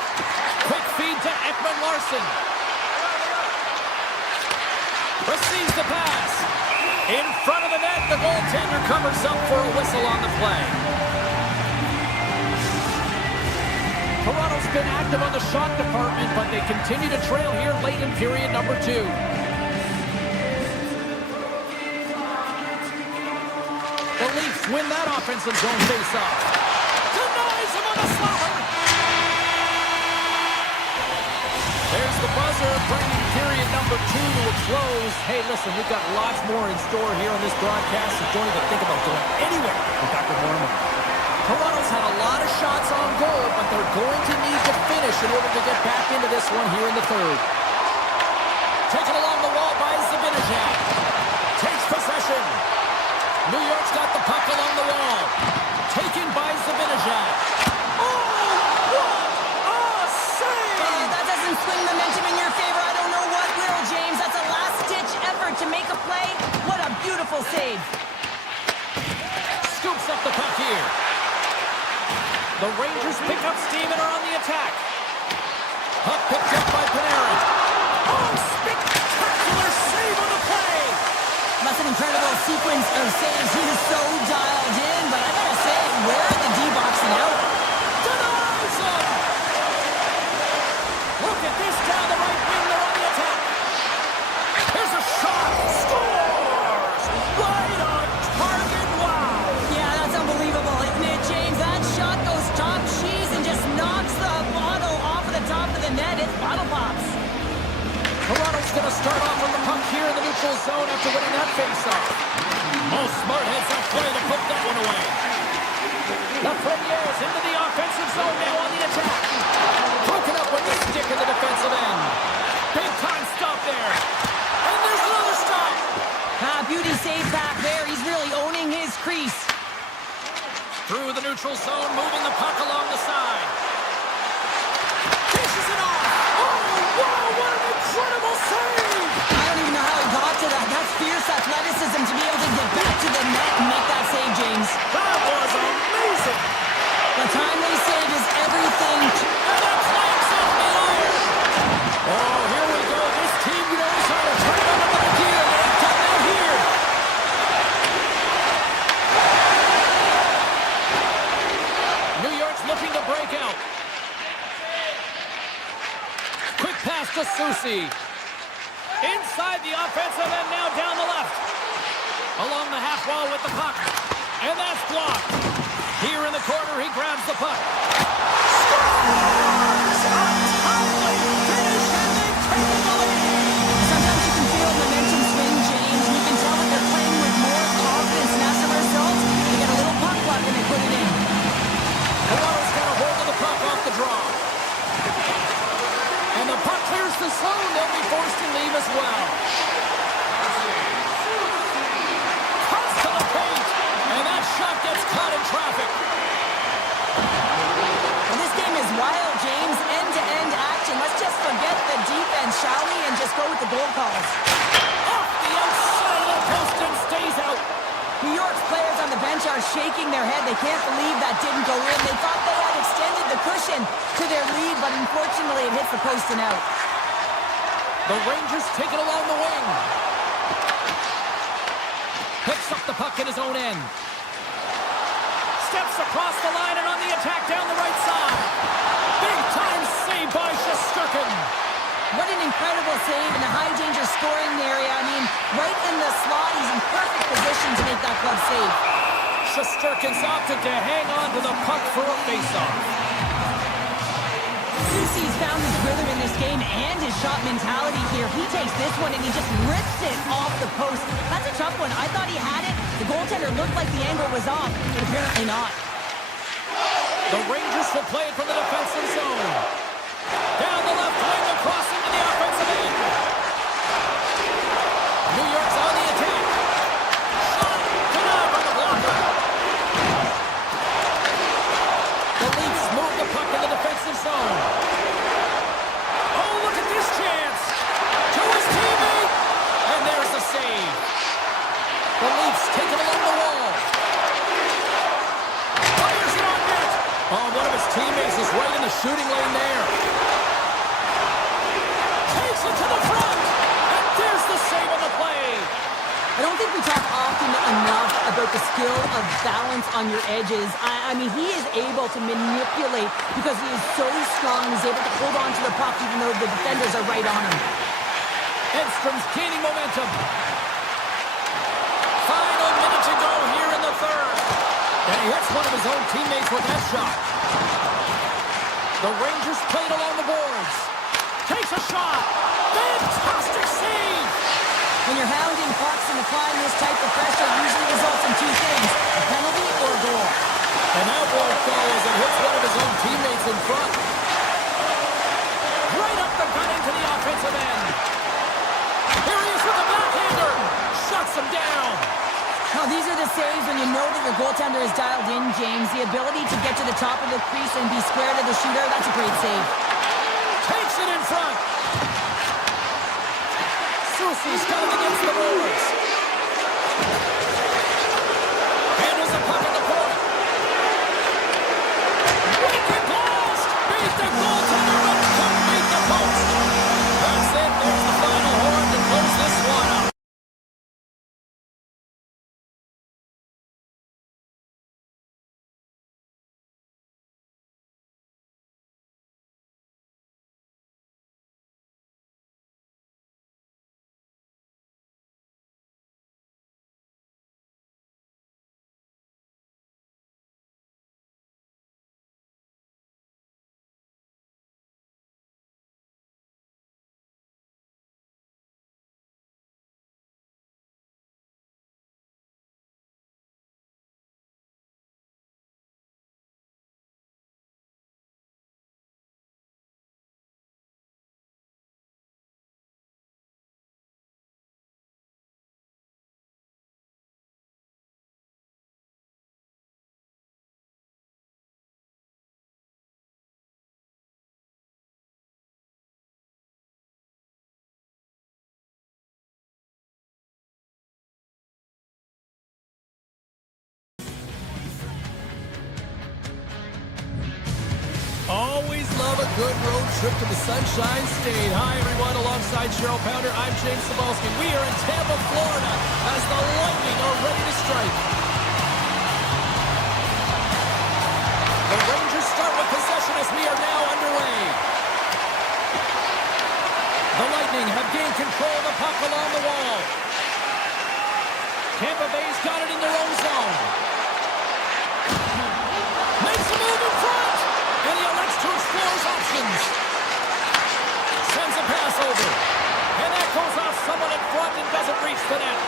Quick feed to Ekman Larsson. Receives the pass. In front of the net, the goaltender covers up for a whistle on the play. Toronto's been active on the shot department, but they continue to trail here late in period number 2. The Leafs win that offensive zone face-off. Denies him on the slapper. There's the buzzer, bringing period number 2 to a close. Hey, listen, we've got lots more in store here on this broadcast, so don't even think about going anywhere. We're back with more. Toronto's had a lot of shots on goal, but they're going to need to finish in order to get back into this one here in the third. Taken along the wall by Zibanejad. Takes possession. New York's got the puck along the wall. Taken by Zibanejad. Oh, what a save! That doesn't swing momentum in your favor. I don't know what will, James. That's a last-ditch effort to make a play. What a beautiful save. Scoops up the puck here. The Rangers pick up steam and are on the attack. Puck picked up by Panarin. Oh, spectacular save on the play! That's an incredible sequence of saves. He is so dialed in, but I gotta say, where are the D-boxing out? Denies him! Look at this down the right wing. They're on the attack. Here's a shot. Scores! Right on target. Wow! Yeah, that's unbelievable, isn't it, James? That shot goes top cheese and just knocks the bottle off of the top of the net. It's bottle pops. Toronto's going to start off on the puck here in the neutral zone after winning that faceoff. Oh, smart heads up play to put that one away. Lafreniere's into the offensive zone now on the attack. Broken up with the stick in the defensive end. Big time stop there. And there's another stop. Beauty save back there. He's really owning his crease. Through the neutral zone, moving the puck along the side. Dishes it off. Oh, wow, what an incredible save. I don't even know how he got to that. That's fierce athleticism to be able to get back to the net and make that save, James. That was amazing. The timely save is everything. And that clamps off the iron. Oh, here we go. This team knows how to turn it up another gear. Soucy. Inside the offensive end, now down the left. Along the half wall with the puck. And that's blocked. Here in the corner, he grabs the puck. Scores! Untimely finish, and they take the lead. Sometimes you can feel momentum swing, James. You can tell that they're playing with more confidence, and as a result, they get a little puck luck and they put it in. Milwaukee's got a hold of the puck off the draw. And the puck clears the zone. They'll be forced to leave as well. Cuts to the paint. And that shot gets caught in traffic. Well, this game is wild, James. End-to-end action. Let's just forget the defense, shall we, and just go with the goal calls. Off the outside of the post and stays out. New York's players on the bench are shaking their head. They can't believe that didn't go in. They thought they had extended the cushion to their lead, but unfortunately it hits the post and out. The Rangers take it along the wing. Picks up the puck in his own end. Steps across the line and on the attack down the right side. Big time save by Shesterkin. What an incredible save in a high-danger scoring area. I mean, right in the slot, he's in perfect position to make that club save. Shesterkin's opted to hang on to the puck for a faceoff. Soucy's found his rhythm in this game and his shot mentality here. He takes this one and he just rips it off the post. That's a tough one. I thought he had it. The goaltender looked like the angle was off, but apparently not. The Rangers will play it from the defensive zone. Down the left wing, across into the offensive end. New York's on the attack. Shot denied by the blocker. The Leafs move the puck in the defensive zone. Oh, look at this chance. To his teammate. And there's the save. The Leafs take it along the wall. Fires it on net. Oh, one of his teammates is right in the shooting lane there. Takes it to the front. And there's the save on the play. I don't think we talk often enough about the skill of balance on your edges. I mean, he is able to manipulate because he is so strong. He's able to hold on to the puck even though the defenders are right on him. Edstrom's gaining momentum. Final minute to go here in the third. And he hits one of his own teammates with that shot. The Rangers played along the boards. Takes a shot. Fantastic save. When you're hounding pucks and applying this type of pressure, it usually results in two things, a penalty or a goal. And that won't go as it hits one of his own teammates in front. Right up the gut into the offensive end. Here he is with the backhander. Shuts him down. Now, these are the saves when you know that your goaltender is dialed in, James. The ability to get to the top of the crease and be square to the shooter, that's a great save. Takes it in front. Soucy's coming against the boards. Handles the puck at the point. Wicked blast! Beat the goaltender, but couldn't beat the post. That's it. There's the final horn to close this one up. Always love a good road trip to the Sunshine State. Hi, everyone. Alongside Cheryl Pounder, I'm James Cebulski. We are in Tampa, Florida, as the Lightning are ready to strike. The Rangers start with possession as we are now underway. The Lightning control of the puck along the wall. Tampa Bay's got it in their own zone. Makes a move in front, and he elects to explore his options. Sends a pass over, and that goes off someone in front and doesn't reach the net.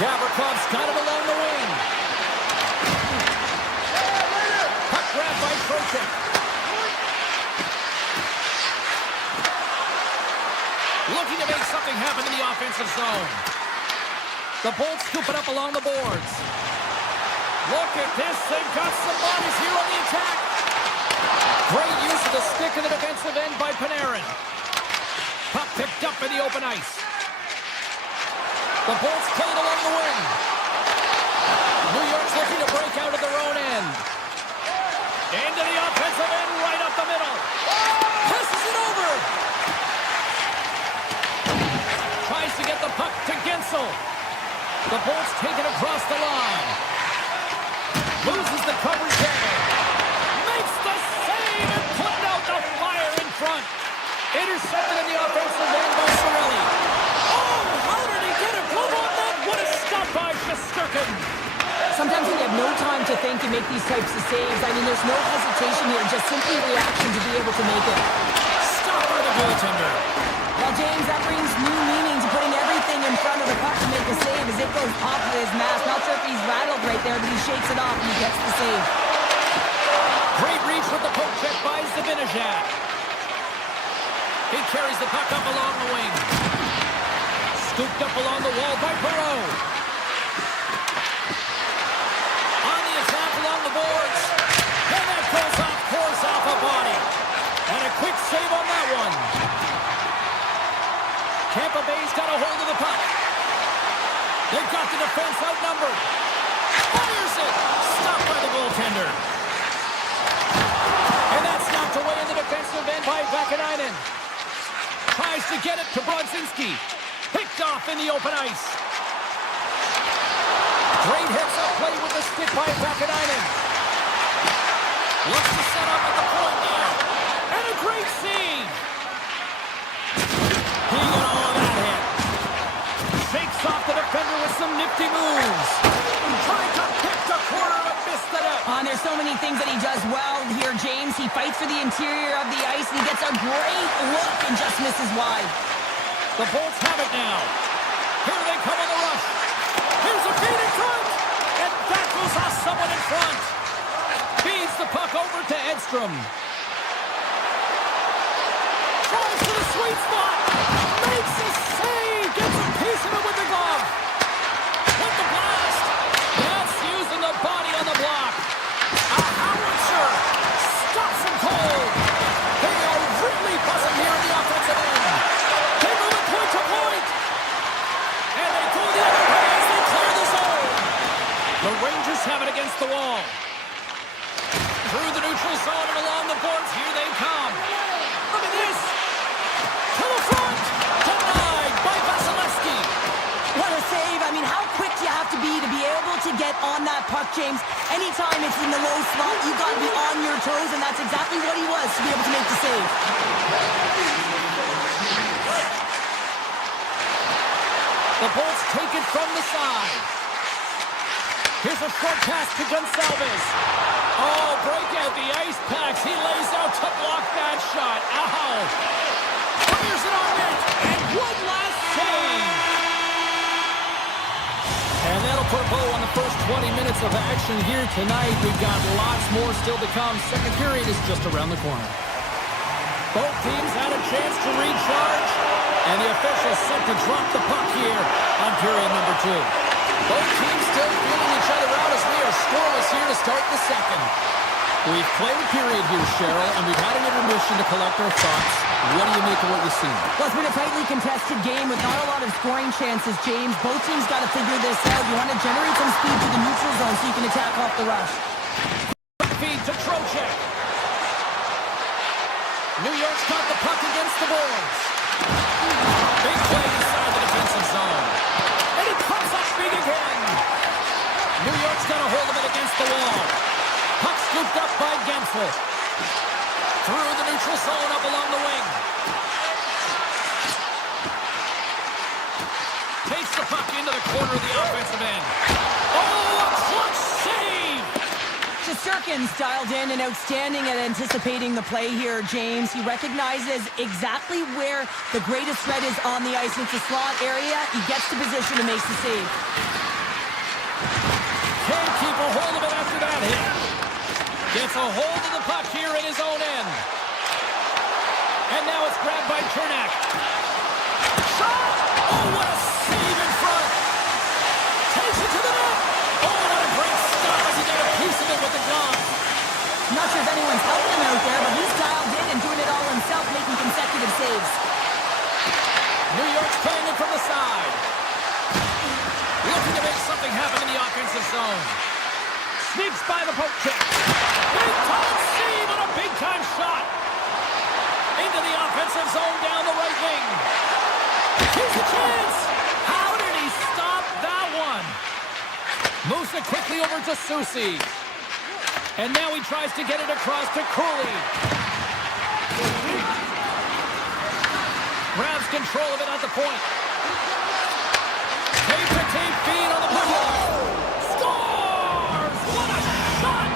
Gavrikov's got it along the wing. Puck grabbed by Trocheck. Looking to make something happen in the offensive zone. The Bolts scoop it up along the boards. Look at this. They've got some bodies here on the attack. Great use of the stick in the defensive end by Panarin. Puck picked up in the open ice. The Bolts play it along the wing. New York's looking to break out of their own end. Into the offensive end, right up the middle. Passes it over. Tries to get the puck to Gensel. The Bolts take it across the line. Loses the coverage there. Makes the save and putting out the fire in front. Intercepted in the offensive end by Cirelli. Oh, how did he get a glove on that? What a stop by Shesterkin. Sometimes when you have no time to think and make these types of saves, I mean, there's no hesitation here, just simply reaction to be able to make it. Stop by the goaltender. Well, James, that brings new meaning to putting everything in front of the puck to make a save as it goes off of his mask. Not sure if he's rattled right there, but he shakes it off and he gets the save. Great reach with the poke check by Zibanejad. He carries the puck up along the wing. Scooped up along the wall by Perreault. On the attack along the boards. And that goes off course off a body. And a quick save on that one. Tampa Bay's got a hold of the puck. They've got the defense outnumbered. Fires it. Stopped by the goaltender. And that's knocked away in the defensive end by Vakanainen. Tries to get it to Brodzinski. Picked off in the open ice. Great heads-up play with the stick by Vakanainen. Looks to set up at the point now. And a great save. He got all of that hit. Shakes off the defender with some nifty moves. Trying to pick the corner but missed the net. There's so many things that he does well here, James. He fights for the interior of the ice, and he gets a great look and just misses wide. The Bolts have it now. Here they come on the rush. Here's a feed in front. And that goes off someone in front. Feeds the puck over to Edstrom. Tries to the sweet spot. Makes a save. Gets a piece of it with the glove. With the blast. That's using the body on the block. A howitzer. Stops him cold. They are really buzzing here in the offensive end. They move it point to point. And they go the other way as they clear the zone. The Rangers have it against the wall. Through the neutral zone and along the boards. Here they come. Look at this. To the front. Denied by Vasilevsky. What a save. I mean, how quick do you have to be able to get on that puck, James? Anytime it's in the low slot, you've got to be on your toes, and that's exactly what he was to be able to make the save. The Bolts take it from the side. Here's a short pass to Gonçalves. Oh, break out the ice packs. He lays out to block that shot. Ow. Fires it on net. And one last save. And that'll put a bow on the first 20 minutes of action here tonight. We've got lots more still to come. Second period is just around the corner. Both teams had a chance to recharge. And the officials set to drop the puck here on period number 2. Both teams still feeling each other out as we are scoreless here to start the second. We've played a period here, Cheryl, and we've had an intermission to collect our thoughts. What do you make of what you've seen? Well, it's been a tightly contested game with not a lot of scoring chances, James. Both teams got to figure this out. You want to generate some speed to the neutral zone so you can attack off the rush. Feed to Trocheck. New York's got the puck against the boards. Big play inside the defensive zone. And it comes up big again. New York's got a hold of it against the wall. Puck scooped up by Gensel. Through the neutral zone up along the wing. Perkins dialed in and outstanding at anticipating the play here, James. He recognizes exactly where the greatest threat is on the ice. It's a slot area. He gets to position and makes the save. Can't keep a hold of it after that hit. Gets a hold of the puck here in his own end. And now it's grabbed by Chernak. Shot! Oh, what a save in front! Takes it to the net! Oh, what a great stop as he got a piece of it with the glove. I'm not sure if anyone's helping him out there, but he's dialed in and doing it all himself, making consecutive saves. New York's playing it from the side. Looking to make something happen in the offensive zone. Sneaks by the poke check. Big-time save on a big-time shot. Into the offensive zone down the right wing. Here's a chance. How did he stop that one? Moves it quickly over to Susie. And now he tries to get it across to Cooley. Grabs control of it at the point. Tape-to-tape feed on the blue line. Scores! What a shot!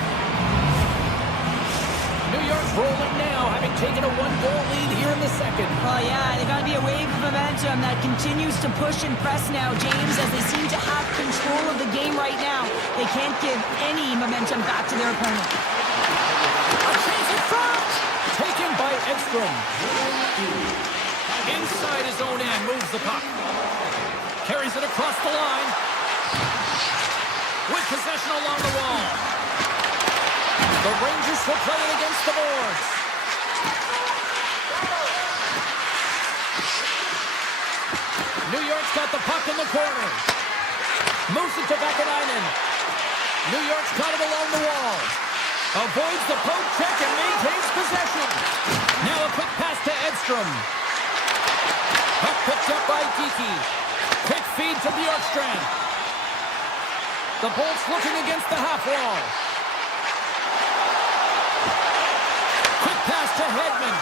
New York's rolling now, having taken a one-goal lead here in the second. Oh, yeah, they've got to be a wave of momentum that continues to push and press now, James, as they seem to have control of the game right now. They can't give any momentum back to their opponent. A chance in front! Taken by Edstrom. Inside his own end, moves the puck. Carries it across the line. With possession along the wall. The Rangers will play it against the boards. New York's got the puck in the corner. Moves it to Vakanainen. New York's got it along the wall. Avoids the poke check and maintains possession. Now a quick pass to Edstrom. Puck picked up by Geekie. Quick feed to Bjorkstrand. The Bolts looking against the half wall. Quick pass to Hedman.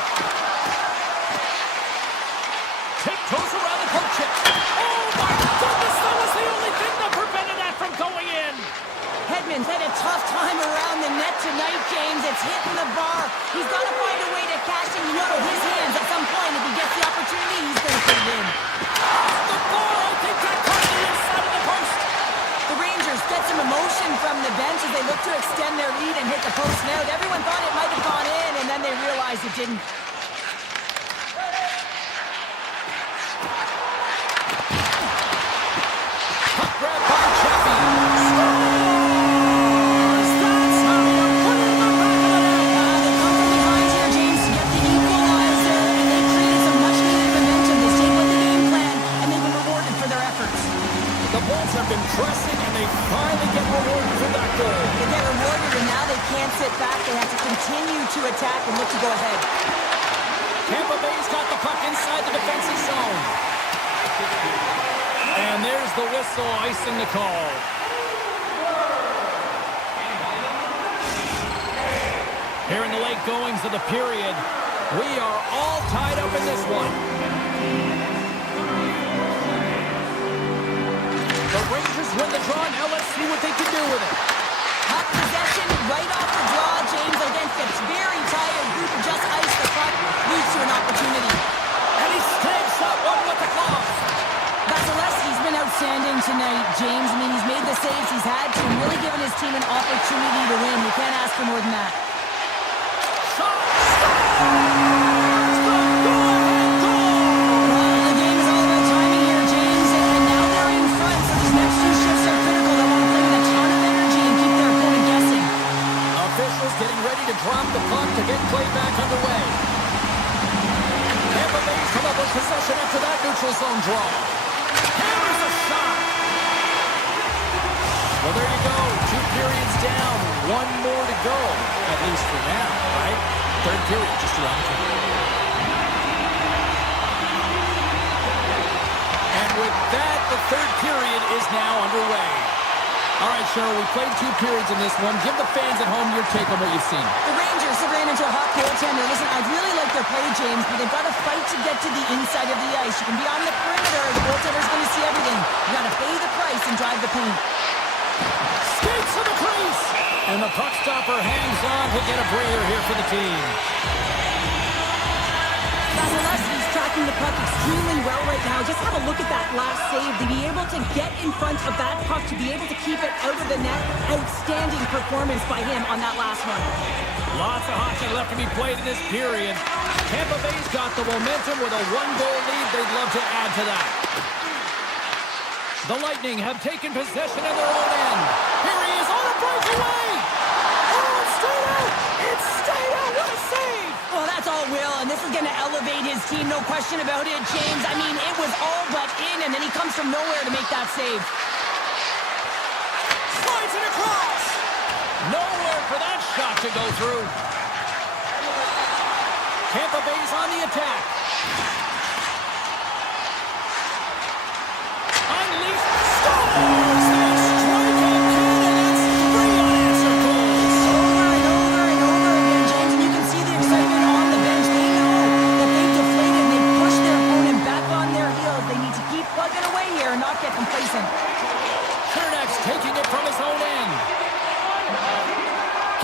Tiptoes around the poke check. Oh my goodness, that was the only thing that prevented that from going in. Hedman's had a tough time around the net tonight, James. It's hitting the bar. He's got to find a way to cash in, his hands at some point. If he gets the opportunity, he's going to put it in. The ball, I think that caught the inside of the post. The Rangers get some emotion from the bench as they look to extend their lead and hit the post now. Everyone thought it might have gone in, and then they realized it didn't. Puck grab by Chappie. Scores! That's how you put it in the back of the net. They come from behind here, James, to get the equalizer, and they created some much-needed momentum. They stayed with the game plan, and they've been rewarded for their efforts. The Bolts have been pressing, and they finally get rewarded for that goal. They get rewarded, and now they can't sit back. They have to continue to attack and look to go ahead. Tampa Bay's got the puck inside the defensive zone. And there's the whistle, icing the call. Here in the late goings of the period, we are all tied up in this one. The Rangers win the draw. Now let's see what they can do with it. Puck possession right off the draw, James, against a very tired group who just iced the puck, leads to an opportunity. And he stamps that one with the glove. Vasilevsky's been outstanding tonight, James. I mean, he's made the saves he's had to and really given his team an opportunity to win. You can't ask for more than that. Shot! Scores! The go-ahead goal! Well, the game is all about timing here, James, and now they're in front, so these next two shifts are critical. They want to play with a ton of energy and keep their opponent guessing. Officials getting ready to drop the puck to get play back underway. Tampa Bay's come up with possession after that neutral zone draw. Hammers a shot. Well, there you go. 2 periods down. 1 more to go. At least for now, right? Third period just around the corner. And with that, the third period is now underway. All right, Cheryl, we played 2 periods in this one. Give the fans at home your take on what you've seen. The Rangers have ran into a hot goaltender. Listen, I really like their play, James, but they've got to fight to get to the inside of the ice. You can be on the perimeter. The goaltender's going to see everything. You got to pay the price and drive the paint. Skates to the crease. And the puck stopper hangs on to get a breather here for the team. Vasilevsky's tracking the puck extremely well right now. Just have a look at that last save. To be able to get in front of that puck, to be able to keep it out of the net, outstanding performance by him on that last one. Lots of hockey left to be played in this period. Tampa Bay's got the momentum with a one-goal lead. They'd love to add to that. The Lightning have taken possession of their own end. Here he is on a breakaway. Oh, it's straight out. It's straight out. What a save. Well, that's all Will, and this is going to elevate his team, no question about it, James. I mean, it was all but in, and then he comes from nowhere to make that save. Slides it across. Nowhere for that shot to go through. Tampa Bay's on the attack. Unleashed. Scores! They strike again, and it's 3 unanswered goals. Over and over and over again, James, and you can see the excitement on the bench. They know that they've deflated, they push their opponent back on their heels. They need to keep plugging away here and not get complacent. Chernak's taking it from his own end.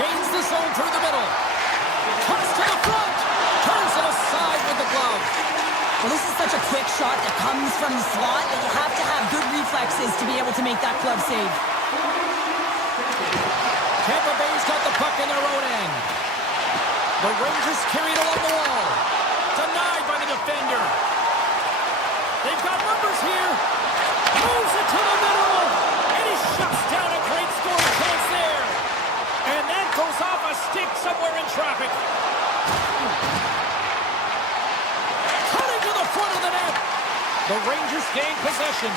Gains the zone through the middle. Cuts to the front. Turns it aside with the glove. Well, this is such a quick shot that comes from the slot that you have to have good reflexes to be able to make that glove save. Tampa Bay's got the puck in their own end. The Rangers carry it along the wall. Denied by the defender. They've got numbers here. Moves it to the middle. And he shuts down a great scoring chance there. And that goes off a stick somewhere in traffic. Cutting to the front of the net. The Rangers gain possession.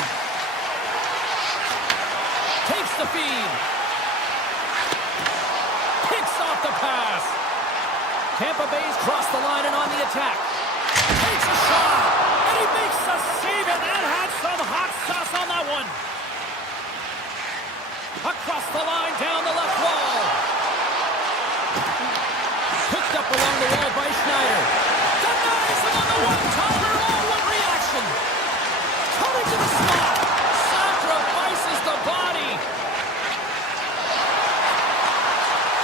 Takes the feed. Picks off the pass. Tampa Bay's crossed the line and on the attack. Takes a shot. And he makes a save, and that had some hot sauce on that one. Across the line, down the left wall. Picked up along the wall by Schneider. Denies him on the one-timer. Oh, what reaction. Coming to the slot. Sacrifices the body.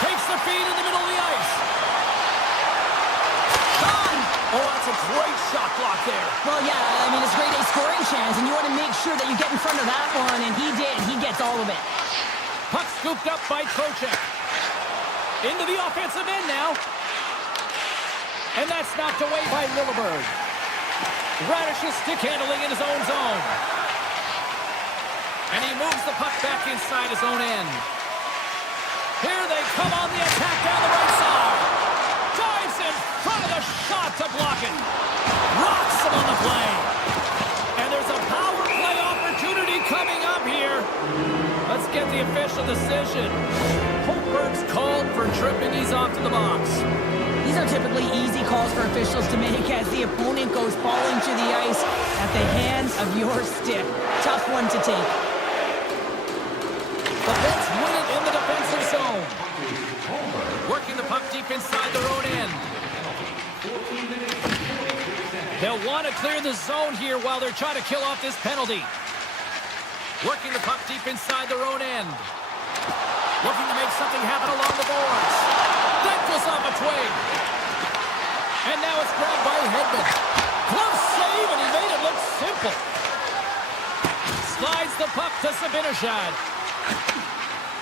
Takes the feed in the middle of the ice. Gone. Oh, that's a great shot block there. Well, yeah, I mean, it's a great A scoring chance, and you want to make sure that you get in front of that one, and he did. He gets all of it. Puck scooped up by Trocheck. Into the offensive end now. And that's knocked away by Lilleberg. Radish's stick handling in his own zone. And he moves the puck back inside his own end. Here they come on the attack down the right side. Dives in front of the shot to block it. Rocks him on the play. And there's a power play opportunity coming up here. Let's get the official decision. Holmberg's called for tripping. He's off to the box. These are typically easy calls for officials to make as the opponent goes falling to the ice at the hands of your stick. Tough one to take. The Bolts win it in the defensive zone. Working the puck deep inside their own end. They'll want to clear the zone here while they're trying to kill off this penalty. Working the puck deep inside their own end. Looking to make something happen along the boards. That goes off a twig. And now it's grabbed by Hedman. Glove save, and he made it look simple. Slides the puck to Zibanejad.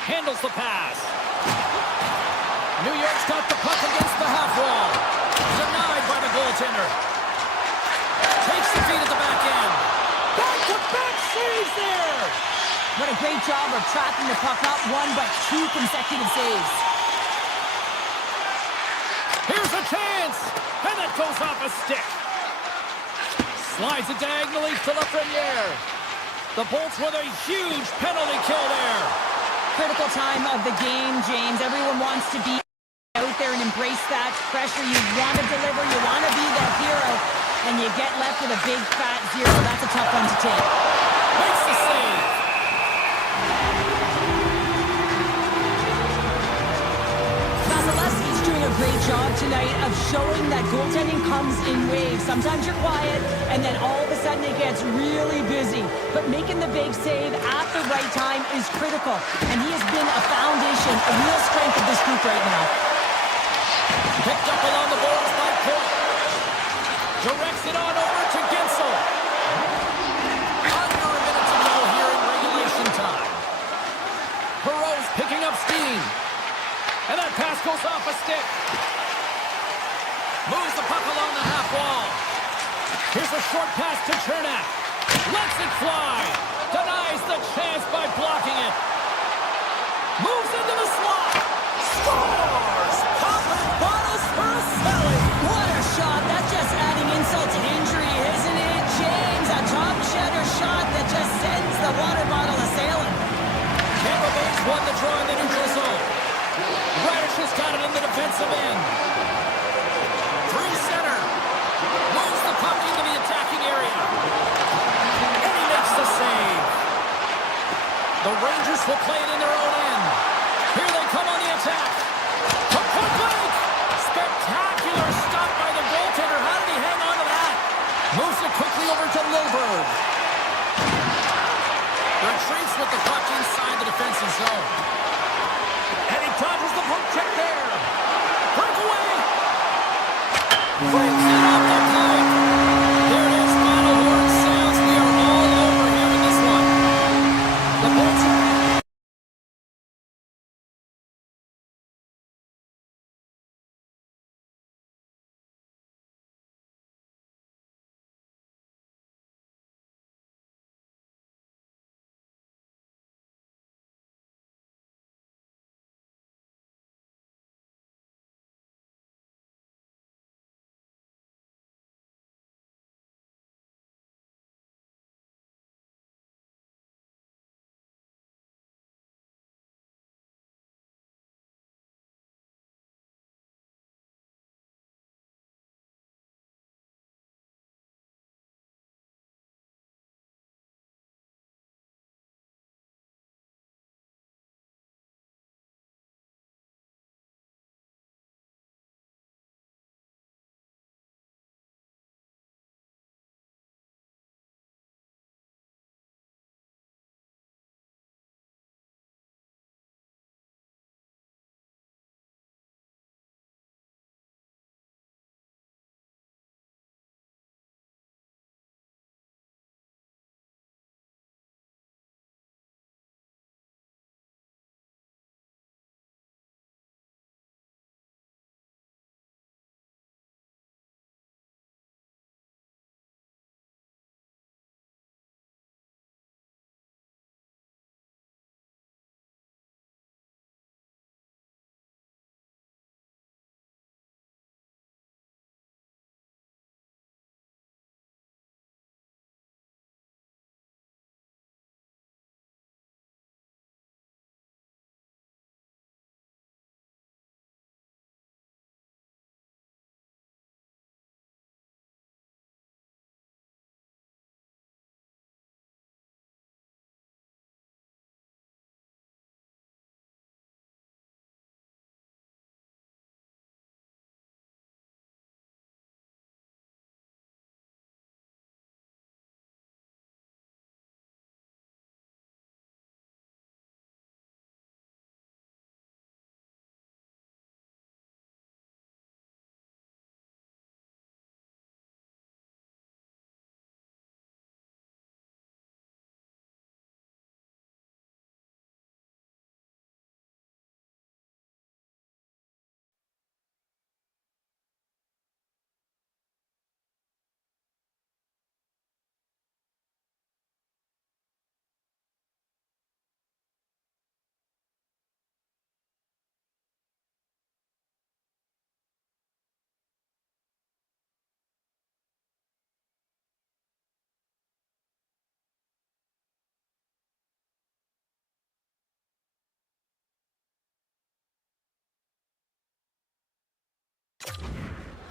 Handles the pass. New York's got the puck against the half wall. Denied by the goaltender. Takes the feed at the back end. Back-to-back saves there. What a great job of tracking the puck. Not one, but 2 consecutive saves. Here's a chance. And that goes off a stick. Slides it diagonally to Lafreniere. The Bolts with a huge penalty kill there. Critical time of the game, James. Everyone wants to be out there and embrace that pressure. You want to deliver. You want to be that hero. And you get left with a big fat 0. That's a tough one to take. Makes the save. Vasilevsky's doing a great job tonight of showing that goaltending comes in waves. Sometimes you're quiet, and then all of a sudden it gets really busy. But making the big save after the right time is critical. And he has been a foundation, a real strength of this group right now. Picked up along the boards by Point. Directs it on over to Gensel. Under a minute to go here in regulation time. Perot's picking up steam. And that pass goes off a stick. Moves the puck along the half wall. Here's a short pass to Chernak. Lets it fly. Denies the chance by blocking it. Moves into the slot. Scores! Popping bottles for a Selly. What a shot. That's just adding insult to injury, isn't it, James? A top cheddar shot that just sends the water bottle a-sailing. Tampa Bay's won the draw in the neutral zone. Radish has got it in the defensive end. Through center. Moves the puck into the attacking area. And he makes the save. The Rangers will play it in their own end. Here they come on the attack. From point blank. Spectacular stop by the goaltender. How did he hang on to that? Moves it quickly over to Lilburg. Retreats with the puck inside the defensive zone. And he dodges the poke check there. Breakaway. Brings it off the plate. There it is. Final horn sounds. We are all over here in this one. The Bolts.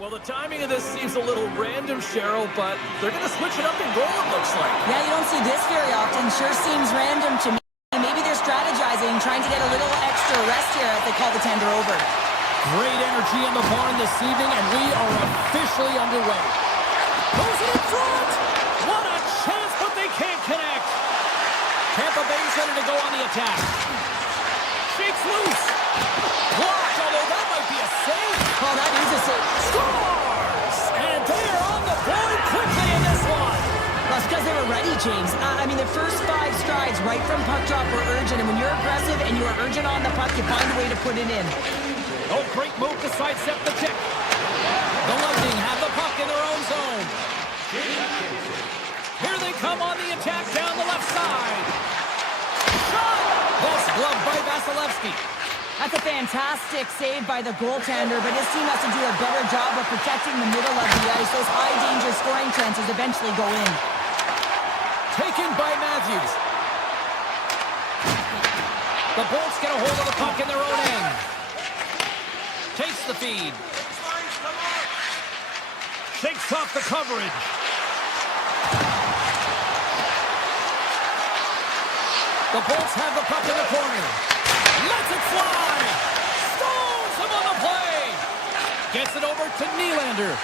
Well, the timing of this seems a little random, Cheryl, but they're going to switch it up in goal, it looks like. Yeah, you don't see this very often. Sure seems random to me. Maybe they're strategizing, trying to get a little extra rest here as they call the tender over. Great energy in the barn this evening, and we are officially underway. Goes it in front! What a chance, but they can't connect! Tampa Bay Bay's ready to go on the attack. Shakes loose. Blocked, although that might be a save. Oh, that is a save. Scores! And they are on the board quickly in this one. That's because they were ready, James. I mean, the first 5 strides right from puck drop were urgent, and when you're aggressive and you are urgent on the puck, you find a way to put it in. Oh, great move to sidestep the check. The Lightning have the puck in their own zone. Here they come on the attack down the left side. Shot! Best glove by Vasilevsky. That's a fantastic save by the goaltender, but his team has to do a better job of protecting the middle of the ice. Those high-danger scoring chances eventually go in. Taken by Matthews. The Bolts get a hold of the puck in their own end. Takes the feed. Shakes off the coverage. The Bolts have the puck in the corner. Lets it fly. Stones him on the play. Gets it over to Nylander.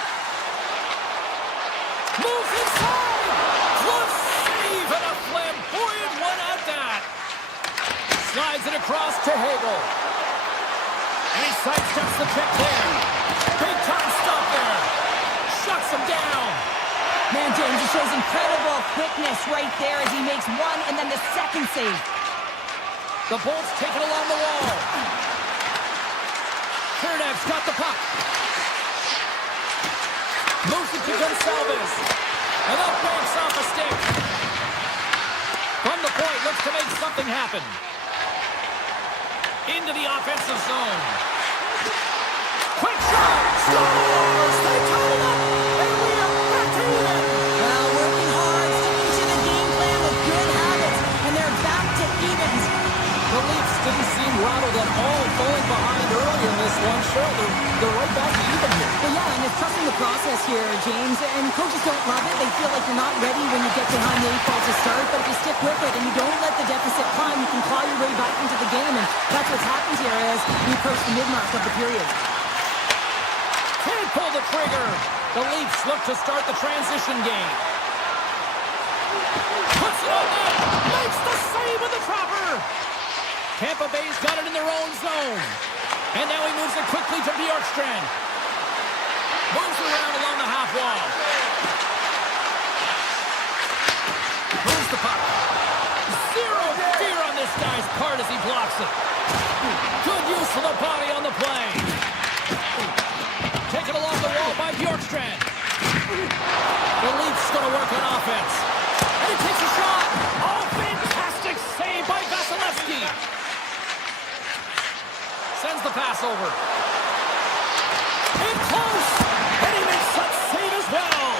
Moves inside. Glove save and a flamboyant one at that. Slides it across to Hagel. And he sidesteps the check there. Big time stop there. Shuts him down. Man, James, he shows incredible quickness right there as he makes one and then the second save. The Bolts take it along the wall. Kernev's got the puck. Moves it to Gonsalves. And that banks off a stick. From the point, looks to make something happen. Into the offensive zone. Quick shot! Scores! They tie it up! And we are back to even! Well, working hard, sticking to the game plan with good habits, and they're back to evens. The Leafs didn't seem rattled at all, falling behind early in this one. Sure, they're right back to even here. Well, yeah, and it's trusting the process here, James, and coaches don't love it. They feel like you're not ready when you get behind the 8 ball to start, but if you stick with it and you don't let the deficit climb, you can claw your way back into the game, and that's what's happened here as we approach the mid-mark of the period. Can't pull the trigger. The Leafs look to start the transition game. Puts it on net. Makes the save with the trapper. Tampa Bay's got it in their own zone. And now he moves it quickly to Bjorkstrand. Moves around along the half wall. Moves the puck. Zero fear on this guy's part as he blocks it. Good use of the body on the play. Taken along the wall by Bjorkstrand. The Leafs going to work on offense. And he takes a shot. Oh, fantastic save by Vasilevsky. Sends the pass over. In close. And he makes that save as well.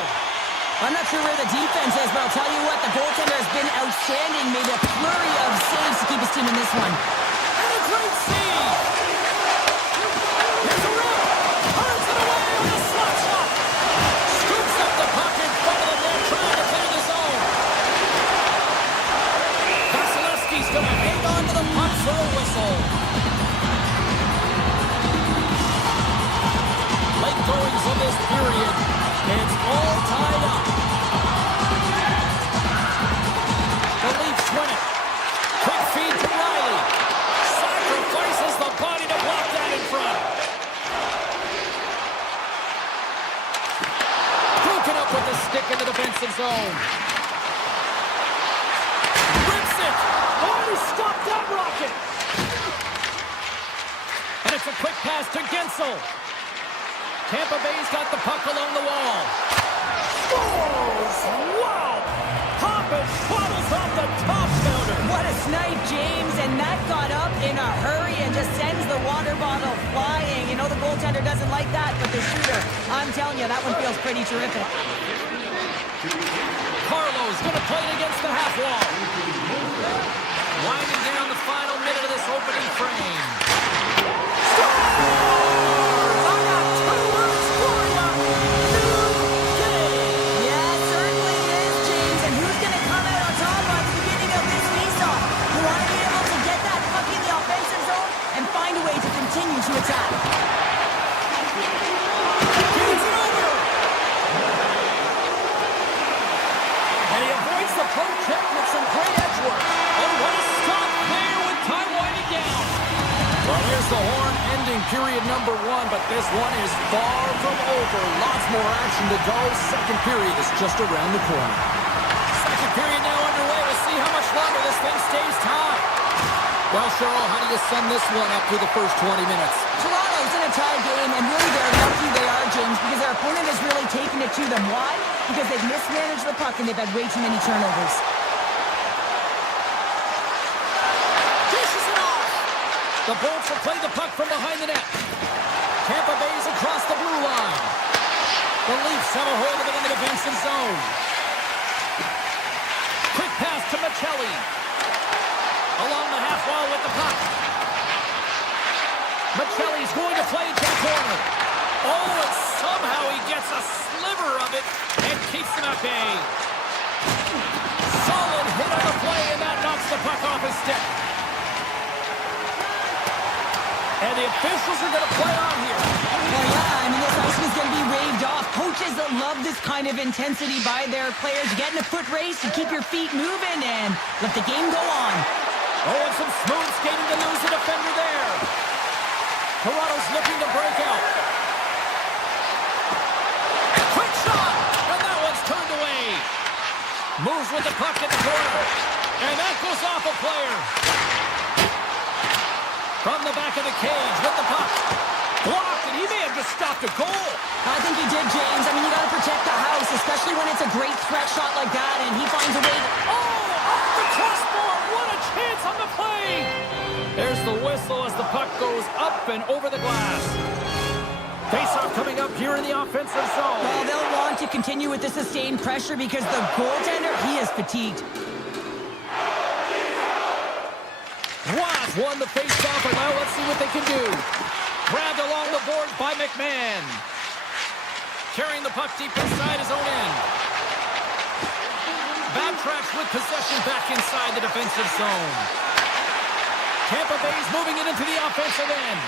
I'm not sure where the defense is, but I'll tell you what, the goaltender has been outstanding. Made a flurry of saves to keep his team in this one. And a great save. Here's a rip. Turns it away on the slot shot. Scoops up the puck in front of the net, trying to clear the zone. Vasilevsky's going to hang on to the puck for a whistle. Late goings of this period. It's all tied up. The Leafs win it. Quick feed to Riley. Sacrifices the body to block that in front. Broken up with the stick in the defensive zone. Rips it. Oh, he stopped that rocket. And it's a quick pass to Gensel. Tampa Bay's got the puck along the wall. Scores! Wow! Hoppage bottles off the top counter. What a snipe, James, and that got up in a hurry and just sends the water bottle flying. You know the goaltender doesn't like that, but the shooter, I'm telling you, that one feels pretty terrific. Carlo's going to play it against the half wall. Winding down the final minute of this opening frame. Scores! On a two-run scoring up. New game. Yeah, it certainly is, James, and who's going to come out on top at the beginning of this faceoff? You want to be able to get that puck in the offensive zone and find a way to continue to attack. Gives it over. And he avoids the poke check with some great edge work. Oh, what a the horn, ending period number 1, but this one is far from over. Lots more action to go. Second period is just around the corner. Second period now underway. We'll see how much longer this thing stays tied. Well, Cheryl, how do you sum this one up through the first 20 minutes? Toronto's in a tie game, and really they're lucky they are, James, because their opponent has really taken it to them. Why? Because they've mismanaged the puck and they've had way too many turnovers. Dishes it off. The Bolts will play the puck from behind the net. Tampa Bay's across the blue line. The Leafs have a hold of it in the defensive zone. Quick pass to Michelli. Along the half wall with the puck. Michelli's going to play to the corner. Oh, and somehow he gets a sliver of it and keeps them at bay. Solid hit on the play, and that knocks the puck off his stick. And the officials are going to play on here. Well, yeah, I mean, this icing is going to be waved off. Coaches that love this kind of intensity by their players. Get in a foot race and keep your feet moving and let the game go on. Oh, and some smooth skating to lose the defender there. Toronto's looking to break out. Quick shot! And that one's turned away. Moves with the puck in the corner. And that goes off a player. From the back of the cage with the puck. Blocked, and he may have just stopped a goal. I think he did, James. I mean, you got to protect the house, especially when it's a great threat shot like that, and he finds a way to... Oh, off the crossbar. What a chance on the play. There's the whistle as the puck goes up and over the glass. Face-off coming up here in the offensive zone. Well, they'll want to continue with the sustained pressure because the goaltender, he is fatigued. Ross won the face-off, and now let's see what they can do. Grabbed along the boards by McMahon. Carrying the puck deep inside his own end. Backtracks with possession back inside the defensive zone. Tampa Bay's moving it into the offensive end.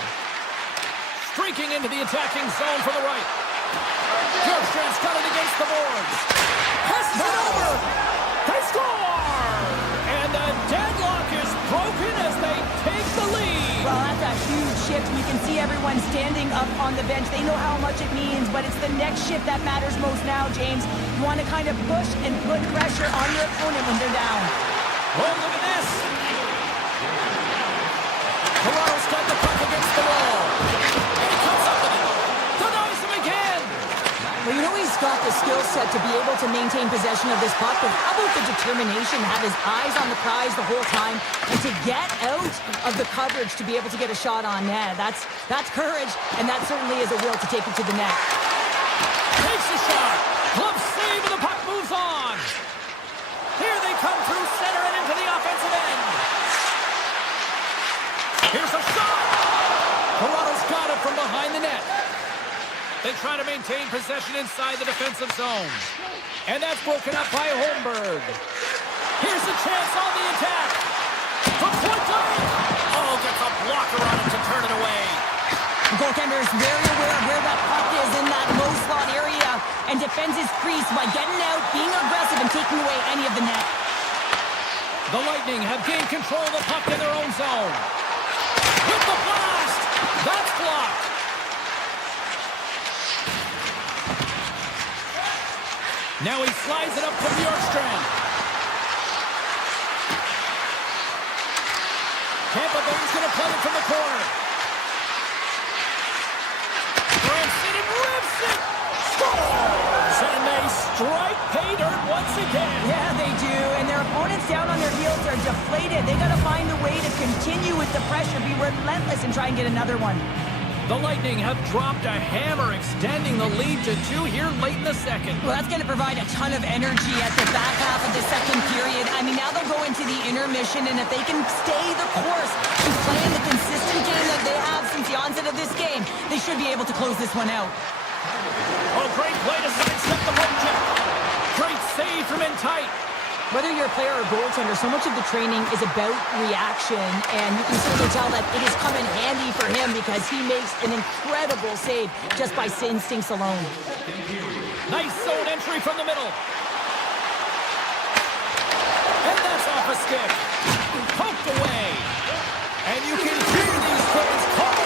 Streaking into the attacking zone for the right. Bjorkstrand's got it against the boards. Passes it over. They score! And the deadlock is broken as they take the lead. Well, that's a huge shift. You can see everyone standing up on the bench. They know how much it means, but it's the next shift that matters most now, James. You want to kind of push and put pressure on your opponent when they're down. Oh, look at this. Toronto's got the puck against the wall. And he comes up with it. Denies him again. Well, you know he's got the skill set to be able to maintain possession of this puck, but how about the determination, have his eyes on the prize the whole time, and to get out of the coverage to be able to get a shot on net. That's courage, and that certainly is a will to take it to the net. Takes a shot. Glove save, and the puck moves on. Here they come through center and into the offensive end. Here's a shot. Toronto's got it from behind the net. They try to maintain possession inside the defensive zone. And that's broken up by Holmberg. Here's a chance on the attack. From point blank. Oh, gets a blocker on it to turn it away. The goaltender is very aware of where that puck is in that low slot area and defends his crease by getting out, being aggressive, and taking away any of the net. The Lightning have gained control of the puck in their own zone. With the blast. That's blocked. Now he slides it up to Bjorkstrand. Tampa Bay's going to play it from the corner. Branson and rips it. Scores! And they strike pay dirt once again. Yeah, they do, and their opponents down on their heels are deflated. They got to find a way to continue with the pressure, be relentless, and try and get another one. The Lightning have dropped a hammer, extending the lead to 2 here late in the second. Well, that's going to provide a ton of energy at the back half of the second period. I mean, now they'll go into the intermission, and if they can stay the course and play in the consistent game that they have since the onset of this game, they should be able to close this one out. Oh, great play to sidestep the poke check. Great save from in tight. Whether you're a player or goaltender, so much of the training is about reaction, and you can certainly tell that it is coming handy for him because he makes an incredible save just by instincts alone. Nice zone entry from the middle. And that's off a stick. Poked away. And you can hear these fans calling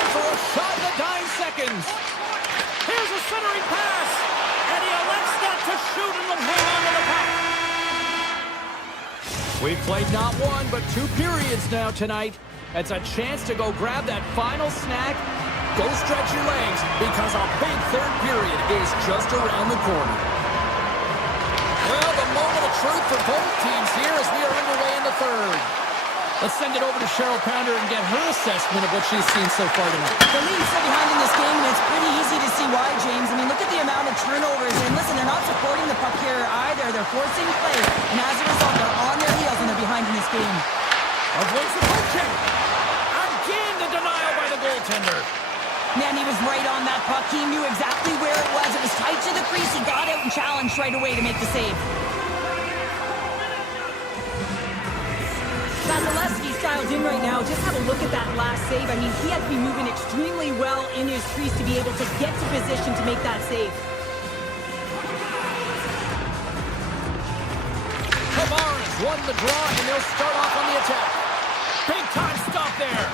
We've played not one, but 2 periods now tonight. It's a chance to go grab that final snack. Go stretch your legs, because a big third period is just around the corner. Well, the moment of truth for both teams here as we are underway in the third. Let's send it over to Cheryl Pounder and get her assessment of what she's seen so far tonight. The Leafs are behind in this game, and it's pretty easy to see why, James. I mean, look at the amount of turnovers. And listen, they're not supporting the puck here either. They're forcing play. And as a result, they're on their heels and they're behind in this game. Avoids the poke check. Again, the denial by the goaltender. Man, he was right on that puck. He knew exactly where it was. It was tight to the crease. He got out and challenged right away to make the save. Vasilevsky's dialed in right now. Just have a look at that last save. I mean, he had to be moving extremely well in his crease to be able to get to position to make that save. Tavares won the draw, and they'll start off on the attack. Big time stop there.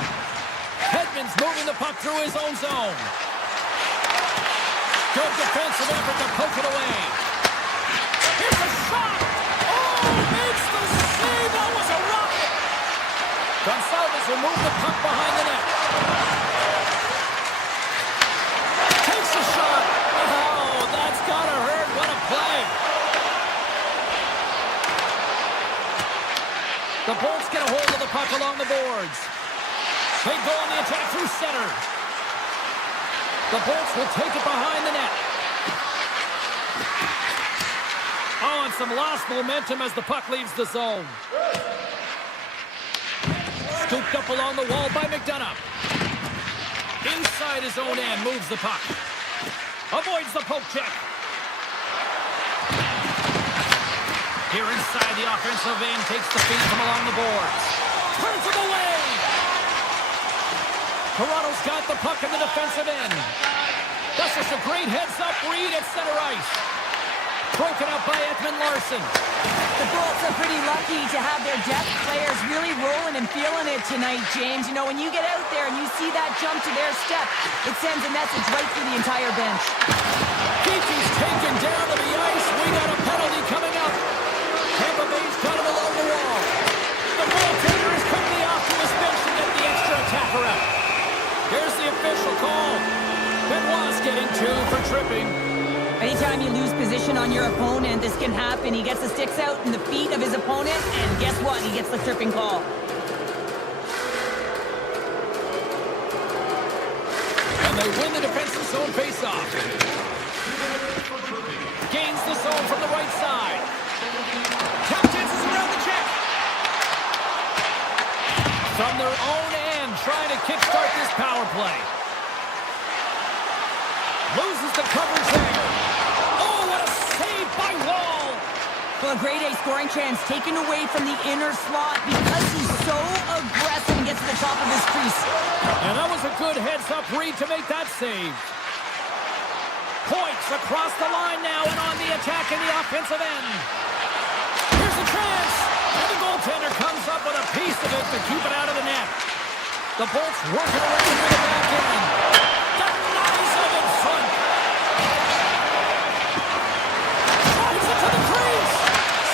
Hedman's moving the puck through his own zone. Good defensive effort to poke it away. Here's a shot. Oh, makes the save. That was a rocket. Gonçalves will move the puck behind the net. Takes a shot. Oh, that's gotta hurt. What a play. The Bolts get a hold of the puck along the boards. They go on the attack through center. The Bolts will take it behind the net. Oh, and some lost momentum as the puck leaves the zone. Scooped up along the wall by McDonough. Inside his own end, moves the puck. Avoids the poke check. Here inside the offensive end, takes the feed from along the boards. Turns it away. Toronto's got the puck in the defensive end. That's just a great heads-up read at center ice. Broken up by Edmund Larson. The Bolts are pretty lucky to have their depth players really rolling and feeling it tonight, James. You know, when you get out there and you see that jump to their step, it sends a message right through the entire bench. Keeke's taken down to the ice. We got a penalty coming up. Tampa Bay's got him along the wall. The goaltender is quickly off to his bench to get the extra attacker out. Here's the official call. Benoit's getting 2 for tripping. Anytime you lose position on your opponent, this can happen. He gets the sticks out in the feet of his opponent, and guess what? He gets the tripping call. And they win the defensive zone faceoff. Gains the zone from the right side. Tap dances around the check. From their own end, trying to kickstart this power play. Loses the coverage there. Oh, what a save by Wall. Well, a grade A scoring chance taken away from the inner slot because he's so aggressive and gets to the top of his crease. And that was a good heads-up read to make that save. Points across the line now and on the attack in the offensive end. Here's a chance. And the goaltender comes up with a piece of it to keep it out of the net. The Bolts working around to the back end. Denies it in front. Drives it to the crease.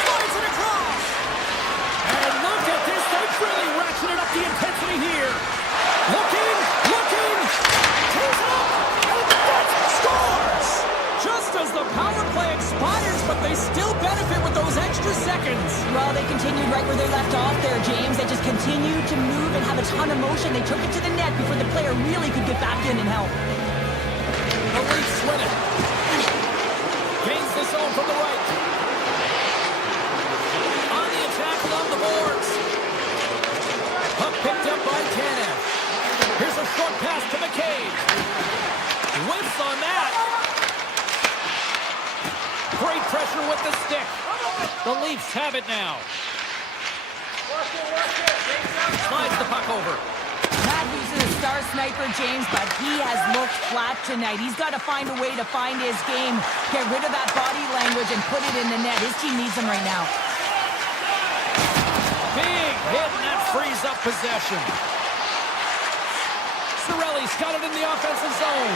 Slides it across. And look at this. They've really ratcheted up the intensity here. Looking. Tees it up. And that scores. Just as the power play expires, but they still benefit with those extra seconds. Well, they continued right where they left off there, James. They just continued to move and have a ton of motion. They took it to the net before the player really could get back in and help. The Leafs win it. Gains the zone from the right. On the attack along the boards. Puck picked up by Tanev. Here's a short pass to McCabe. Whiffs on that. Great pressure with the stick. The Leafs have it now. Slides the puck over. Matthews is a star sniper, James, but he has looked flat tonight. He's got to find a way to find his game, get rid of that body language, and put it in the net. His team needs him right now. Big hit, and that frees up possession. Cirelli's got it in the offensive zone.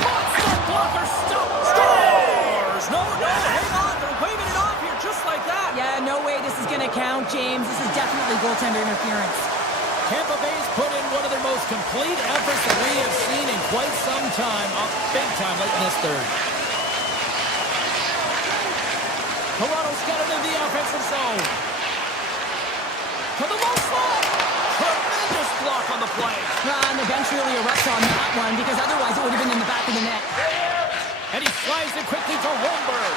Monster blocker stop. Scores! No, hang on. They're waving it off here, just like that. Yeah, no way this is going to count, James. This is definitely goaltender interference. Tampa Bay's put in one of their most complete efforts that we have seen in quite some time. Up big time late in this third. Toronto's got it in the offensive zone. To the low slot. Tremendous block on the play. And the bench really erupts on that one because otherwise it would have been in the back of the net. And he slides it quickly to Holmberg.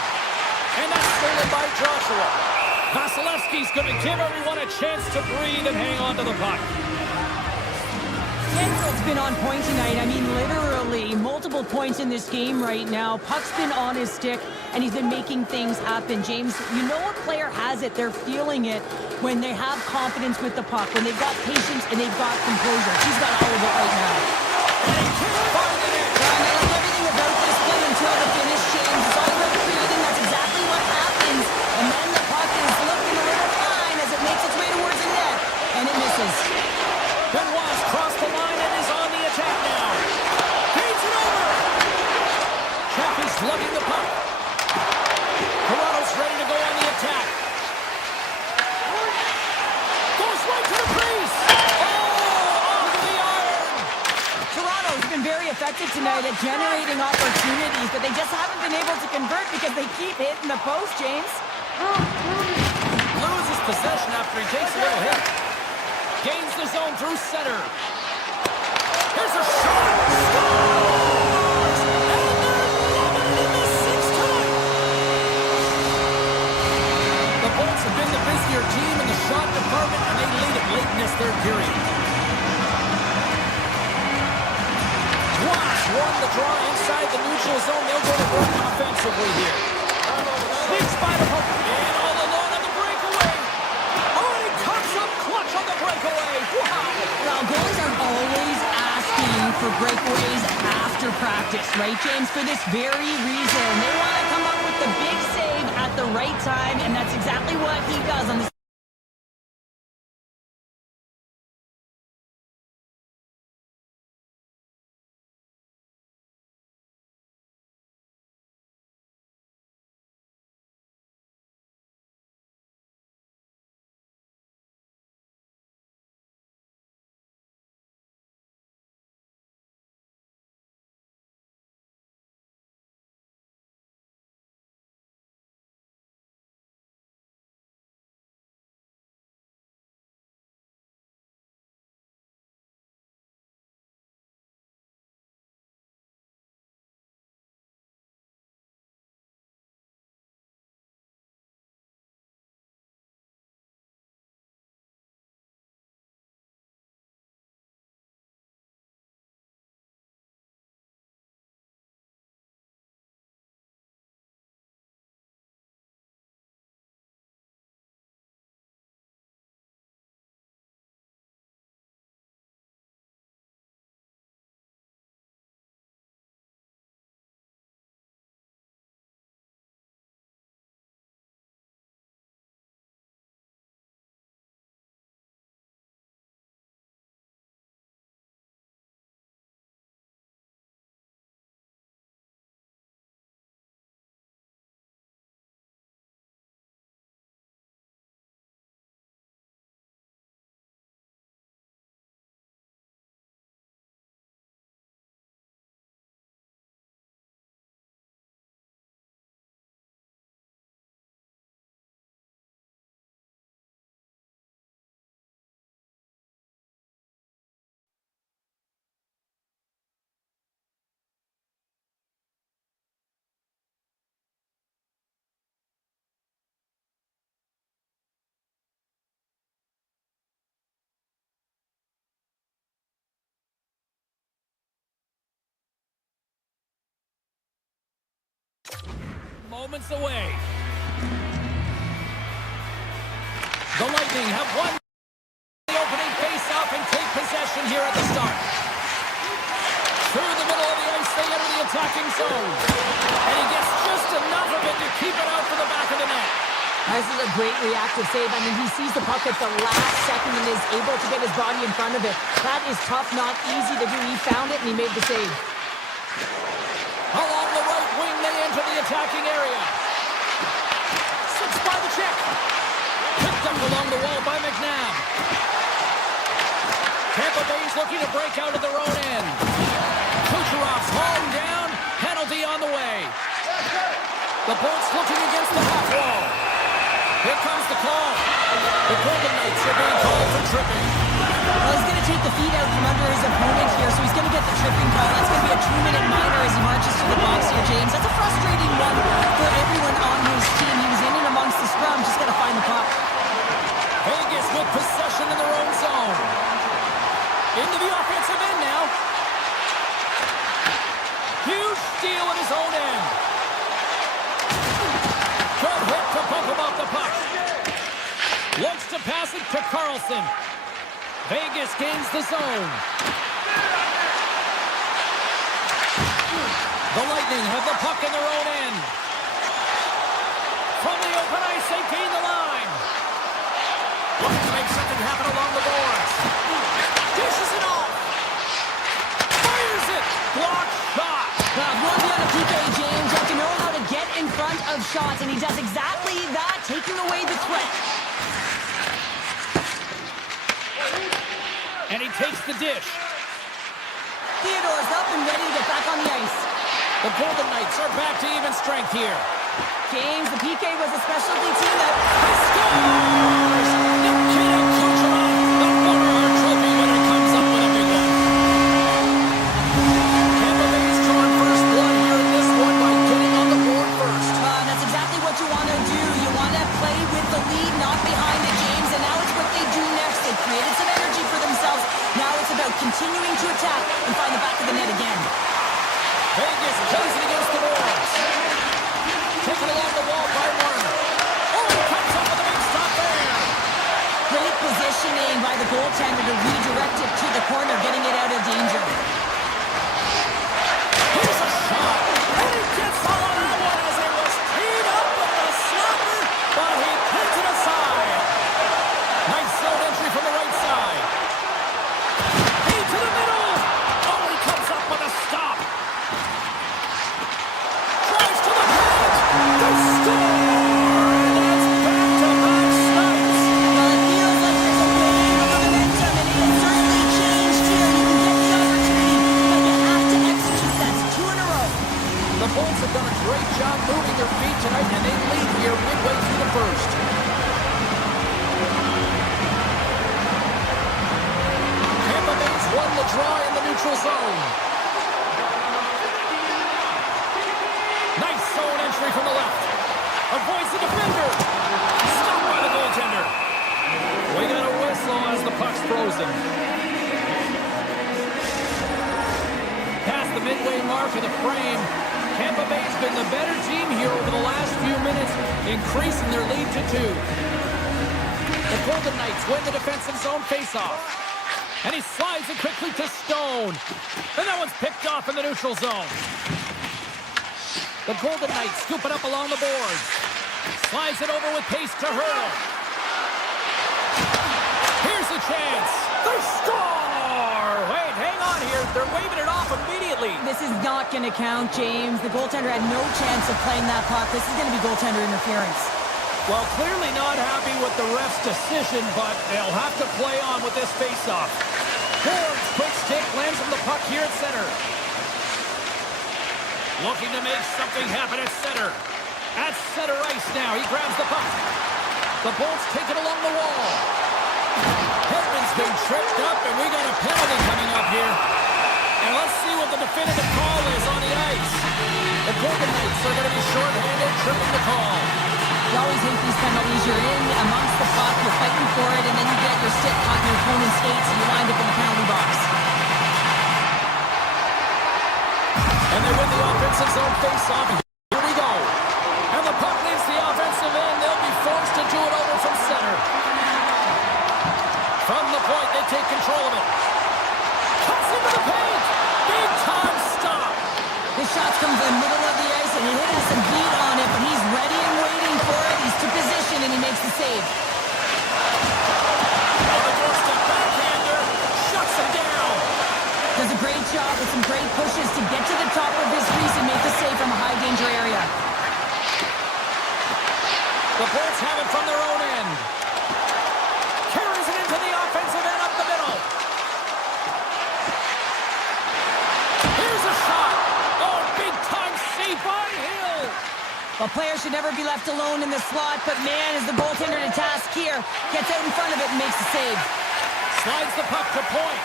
And that's stolen by Joshua. Vasilevsky's going to give everyone a chance to breathe and hang on to the puck. Gensel's been on point tonight. I mean, literally multiple points in this game right now. Puck's been on his stick, and he's been making things happen. James, you know a player has it. They're feeling it when they have confidence with the puck, when they've got patience and they've got composure. He's got all of it right now. And he can't find the net. I like everything about this play until the finish, James. It's all about creating. That's exactly what happens. And then the puck is looking a little fine as it makes its way towards the net, and it misses. Benoit's crossed the line and is on the attack now. Feeds it over. Chappie's lugging the puck. Toronto's ready to go on the attack. Goes right to the crease. Oh, onto the iron. Toronto's been very effective tonight at generating opportunities, but they just haven't been able to convert because they keep hitting the post, James. Loses possession after he takes a little hit. Gains the zone through center. Here's a shot. Scores! And they're loving it in the sixth time. The Bolts have been the busier team in the shot department, and they lead it late in this third period. Wash won the draw inside the neutral zone. They'll go to work offensively here. Big spider hook. And all alone on the breakaway. Oh, and he cocks up clutch on the breakaway. Wow. Well, goalies are always asking for breakaways after practice, right, James? For this very reason. They want to come up with the big save at the right time, and that's exactly what he does on this. Moments away. The Lightning have won the opening face-off and take possession here at the start. Through the middle of the ice, they enter the attacking zone. And he gets just enough of it to keep it out for the back of the net. This is a great reactive save. I mean, he sees the puck at the last second and is able to get his body in front of it. That is tough, not easy to do. He found it and he made the save. Along the right wing, they enter the attacking area. 6 by check. Picked up along the wall by McNabb. Tampa Bay's looking to break out of their own end. Kucherov's hauled down. Penalty on the way. The Bolts looking against the half wall. Here comes the call. The Golden Knights are being called for tripping. Well, he's going to take the feet out from under his opponent here, so he's going to get the tripping call. That's going to be a 2-minute minor as he marches to the box here, James. That's a frustrating one for everyone on his team. He was in and amongst the scrum, just got to find the puck. Vegas with possession in their own zone. Into the offensive end now. Huge steal at his own end. Good hit to bump him off the puck. Looks to pass it to Carlson. Vegas gains the zone. The Lightning have the puck in their own end. From the open ice, they gain the line. Looking to make something happen along the boards. Dishes it off. Fires it. Block shot. Now, if you want to be on a PK, James, you have to know how to get in front of shots, and he does exactly that, taking away the threat. And he takes the dish. Theodore's up and ready to get back on the ice. The Golden Knights are back to even strength here. James, the PK was a specialty team that... He scores! Nikita Kucherov, the Hart Trophy winner, comes up with a big one. Tampa Bay's drawn first blood here in this one by getting on the board first. That's exactly what you want to do. You want to play with the lead, not behind it, James. And now it's what they do next. They've created some energy for themselves. Now it's about continuing to attack and find the back of the net again. Vegas plays it against the boards. Taken along the wall by Warner. Oh, he comes up with a big stop there. Great positioning by the goaltender to redirect it to the corner, getting it out of danger. Here's a shot. And he gets all on that one as it was teed up with the slapper, but he pins it aside. Nice zone entry from the right side. Into the middle. Oh, he comes up with a stop. Drives to the paint. They score. And that's back-to-back snipes. Well, it feels like there's a wave of momentum, and it has certainly changed here. You can get the opportunity, but you have to execute. That's 2 in a row. The Bolts have done a great job moving their feet tonight, and they lead here midway through the first. Tampa Bay's won the draw in the neutral zone. Nice zone entry from the left. Avoids the defender. Stopped by the goaltender. We got a whistle as the puck's frozen. Past the midway mark of the frame, Tampa Bay's been the better team here over the last few minutes, increasing their lead to 2. The Golden Knights win the defensive zone faceoff. And he slides it quickly to Stone. And that one's picked off in the neutral zone. The Golden Knights scoop it up along the boards. Slides it over with pace to Hurdle. Here's a chance. They score! Wait, hang on here. They're waving it off immediately. This is not going to count, James. The goaltender had no chance of playing that puck. This is going to be goaltender interference. Well, clearly not happy with the ref's decision, but they'll have to play on with this faceoff. Ford's quick stick lands him the puck here at center. Looking to make something happen at center. At center ice now. He grabs the puck. The Bolts take it along the wall. Hedman's been tripped up, and we got a penalty coming up here. And let's see what the definitive call is on the ice. The Golden Knights are going to be shorthanded, tripping the call. You always hate these penalties. You're in amongst the puck, you're fighting for it, and then you get your stick caught in your opponent's skates, and you wind up in the penalty box. And they win the offensive zone face-off. Here we go. And the puck leaves the offensive end. They'll be forced to do it over from center. From the point, they take control of it. Cuts into the paint. Big-time stop. His shots come to the middle of the ice, and he hit some beat on it, but he's ready and waiting for it. He's to position, and he makes the save. On the doorstep, backhander. Shuts him down. Does a great job with some great pushes to get to the top of his crease and make the save from a high-danger area. The Bolts have it Well, players should never be left alone in the slot, but man, is the goaltender to task here. Gets out in front of it and makes a save. Slides the puck to point.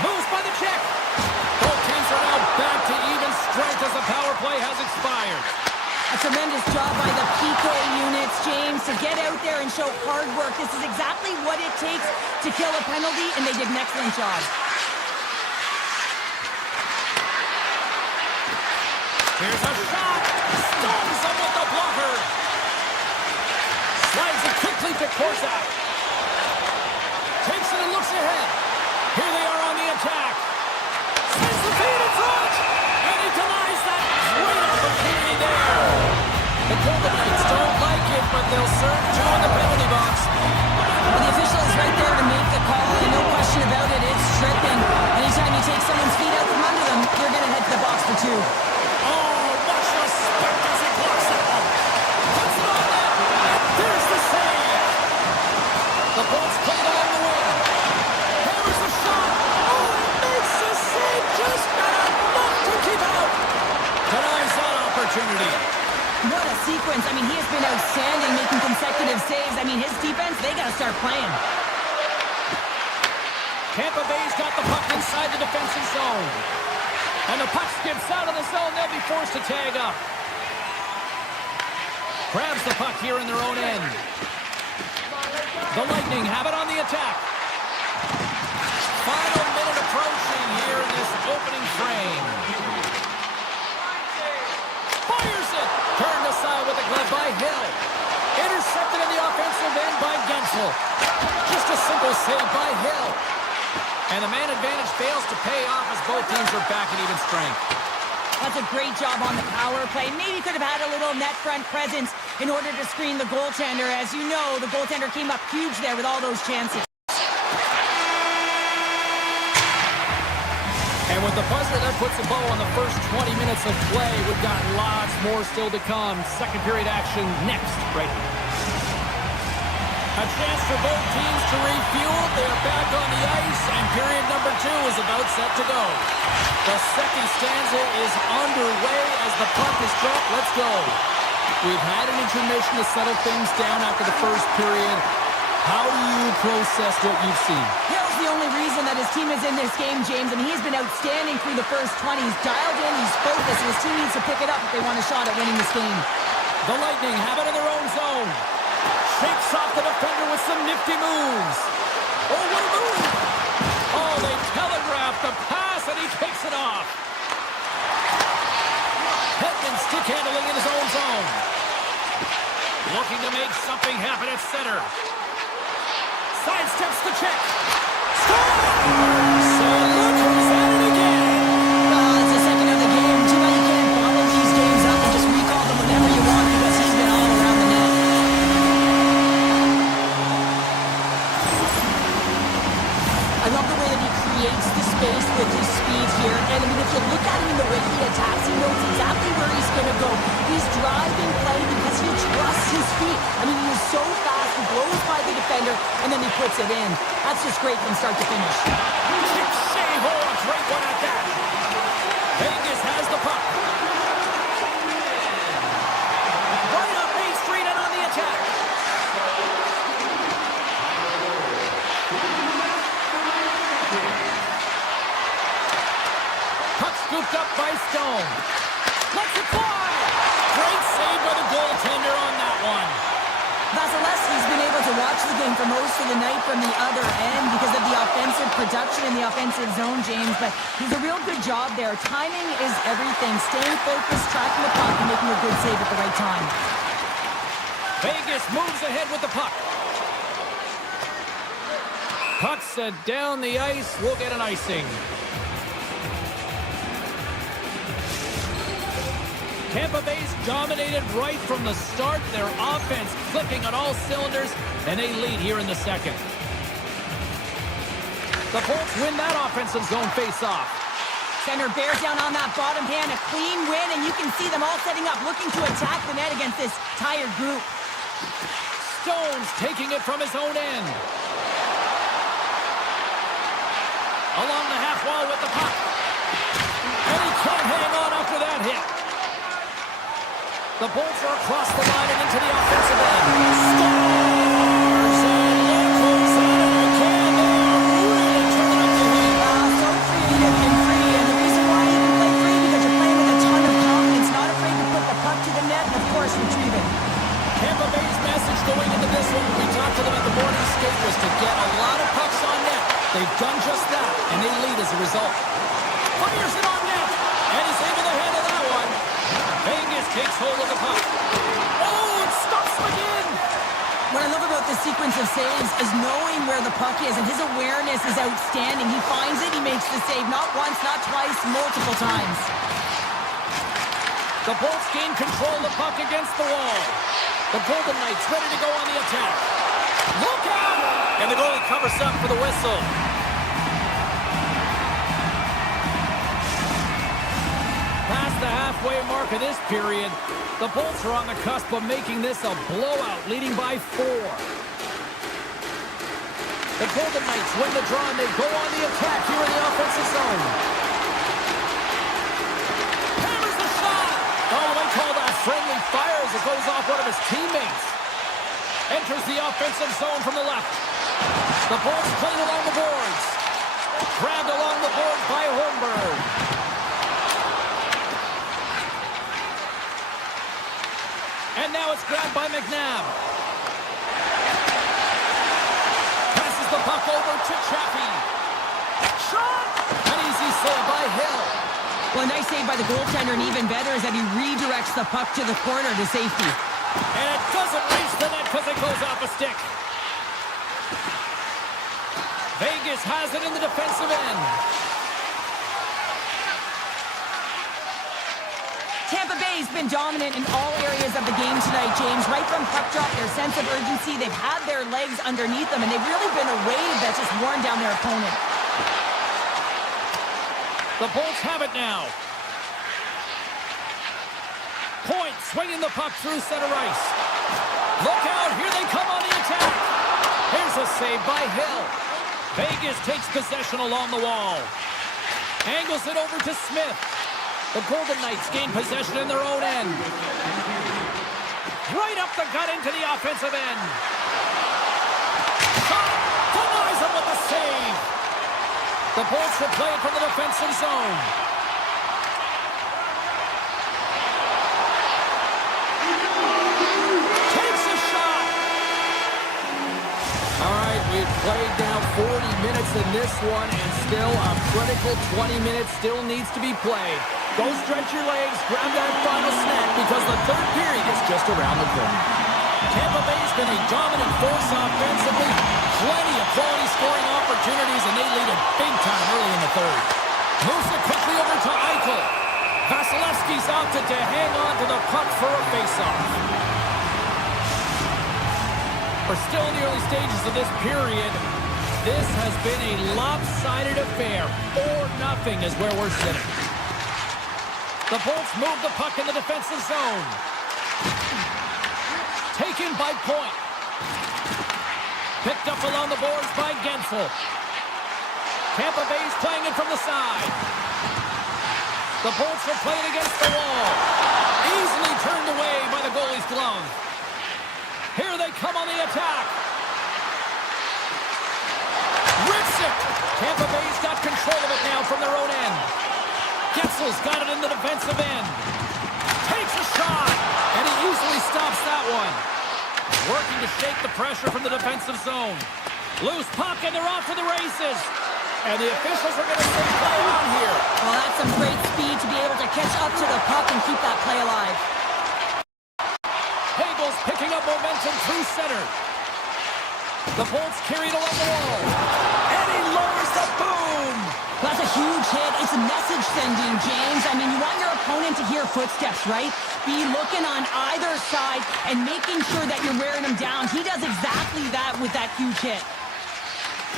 Moves by the check. Both teams are now back to even strength as the power play has expired. A tremendous job by the PK units, James, to get out there and show hard work. This is exactly what it takes to kill a penalty, and they did an excellent job. Here's a shot. Stones him with the blocker. Slides it quickly to Korczak. Takes it and looks ahead. Here they are on the attack. Sends the feed in front. And he denies that great opportunity there. The Golden Knights don't like it, but they'll serve two in the penalty box. Well, the official is right there to make the call, and no question about it, it's tripping. Anytime you take someone's feet out from under them, you're going to head to the box for two. Oh, much respect as he blocks that one. Puts it on net. And there's the save. The Bolts play it along the wing. Hammers the shot. Oh, makes the save. Just not enough to keep out. Denies that opportunity. What a sequence. I mean, he has been outstanding, making consecutive saves. I mean, his defense, they got to start playing. Tampa Bay's got the puck inside the defensive zone. And the puck skips out of the zone. They'll be forced to tag up. Grabs the puck here in their own end. The Lightning have it on the attack. Final minute approaching here in this opening frame. Fires it. Turned aside with the glove by Hill. Intercepted in the offensive end by Gensel. Just a simple save by Hill. And the man advantage fails to pay off as both teams are back at even strength. That's a great job on the power play. Maybe could have had a little net front presence in order to screen the goaltender. As you know, the goaltender came up huge there with all those chances. And with the buzzer, that puts a bow on the first 20 minutes of play. We've got lots more still to come. Second period action next, right here. A chance for both teams to refuel. They're back on the ice, and period number 2 is about set to go. The second stanza is underway as the puck is dropped. Let's go. We've had an intermission to settle things down after the first period. How do you process what you've seen? Hill's the only reason that his team is in this game, James. I mean, he's been outstanding through the first 20. He's dialed in, he's focused, and his team needs to pick it up if they want a shot at winning this game. The Lightning have it in their own zone. Shakes off the defender with some nifty moves. Oh, what a move! Oh, they telegraph the pass, and he takes it off. Hedman stick handling in his own zone. Looking to make something happen at center. Sidesteps the check. Score! So look who's at it again. It's the second of the game. Too bad you can't follow these games up and just recall them whenever you want because he's been all around the net. I love the way that he creates the space with his speed here. And I mean, if you look at him in the way he attacks, he knows exactly where he's going to go. He's driving play because he trusts his feet. I mean, he is so fast. He blows by the defender, and then he puts it in. That's just great from start to finish. Chip save. Oh, a great one at that. Vegas has the puck. Right up Main Street and on the attack. Puck scooped up by Stone. Lets it fly. Great save by the goaltender on that one. Vasilevsky's been able to watch the game for most of the night from the other end because of the offensive production in the offensive zone, James, but he's a real good job there. Timing is everything. Staying focused, tracking the puck, and making a good save at the right time. Vegas moves ahead with the puck. Puck set down the ice. We'll get an icing. Tampa Bay's dominated right from the start. Their offense clicking on all cylinders, and they lead here in the second. The Bolts win that offensive zone face-off. Center bears down on that bottom hand, a clean win, and you can see them all setting up, looking to attack the net against this tired group. Stones taking it from his own end. Along the half wall with the puck. And he can't hang on after that hit. The Bolts are across the line and into the offensive end. Scores! And look who's on it again. They are really turning up the heat. So creative and free. And the reason why you can play free because you're playing with a ton of confidence, not afraid to put the puck to the net and, of course, retrieve it. Tampa Bay's message going into this one when we talked to them at the morning skate was to get a lot of pucks on net. They've done just that, and they lead as a result. Fires it on net, and he's able to handle that one. Vegas takes hold of the puck. Oh, it stops him again. What I love about this sequence of saves is knowing where the puck is, and his awareness is outstanding. He finds it, he makes the save, not once, not twice, multiple times. The Bolts gain control of the puck against the wall. The Golden Knights ready to go on the attack. Look out! And the goalie covers up for the whistle. Past the halfway mark of this period, the Bolts are on the cusp of making this a blowout, leading by 4. The Golden Knights win the draw, and they go on the attack here in the offensive zone. Hammers the shot! Oh, they call that friendly fire as it goes off one of his teammates. Enters the offensive zone from the left. The Bolts playing along the boards. Grabbed along the boards by Holmberg. And now it's grabbed by McNabb. Passes the puck over to Chaffee. Shot! An easy save by Hill. Well, a nice save by the goaltender, and even better is that he redirects the puck to the corner to safety. And it doesn't reach the net because it goes off a stick. Vegas has it in the defensive end. Tampa Bay's been dominant in all areas of the game tonight, James. Right from puck drop, their sense of urgency, they've had their legs underneath them, and they've really been a wave that's just worn down their opponent. The Bolts have it now. Point swinging the puck through center ice. Look out, here they come on the attack. Here's a save by Hill. Vegas takes possession along the wall. Angles it over to Smith. The Golden Knights gain possession in their own end. Right up the gut into the offensive end. Shot! Denies him with the save. The Bolts will play it from the defensive zone. Takes a shot. All right, we've played now 40 minutes in this one, and still a critical 20 minutes still needs to be played. Go stretch your legs, grab that final snack, because the third period is just around the corner. Tampa Bay's been a dominant force offensively. Plenty of quality scoring opportunities, and they lead it big time early in the third. Moves it quickly over to Eichel. Vasilevsky's opted to hang on to the puck for a faceoff. We're still in the early stages of this period. This has been a lopsided affair. 4-0 is where we're sitting. The Bolts move the puck in the defensive zone. Taken by Point. Picked up along the boards by Gensel. Tampa Bay's playing it from the side. The Bolts are playing against the wall. Easily turned away by the goalie's glove. Here they come on the attack. Rips it. Tampa Bay's got control of it now from their own end. Getzel's got it in the defensive end. Takes a shot, and he easily stops that one. Working to shake the pressure from the defensive zone. Loose puck, and they're off to the races. And the officials are going to say play on here. Well, that's some great speed to be able to catch up to the puck and keep that play alive. Hagel's picking up momentum through center. The Bolts carried along the wall. And he lowers the boom. That's a huge hit. It's a message sending, James. I mean, you want your opponent to hear footsteps, right? Be looking on either side and making sure that you're wearing him down. He does exactly that with that huge hit.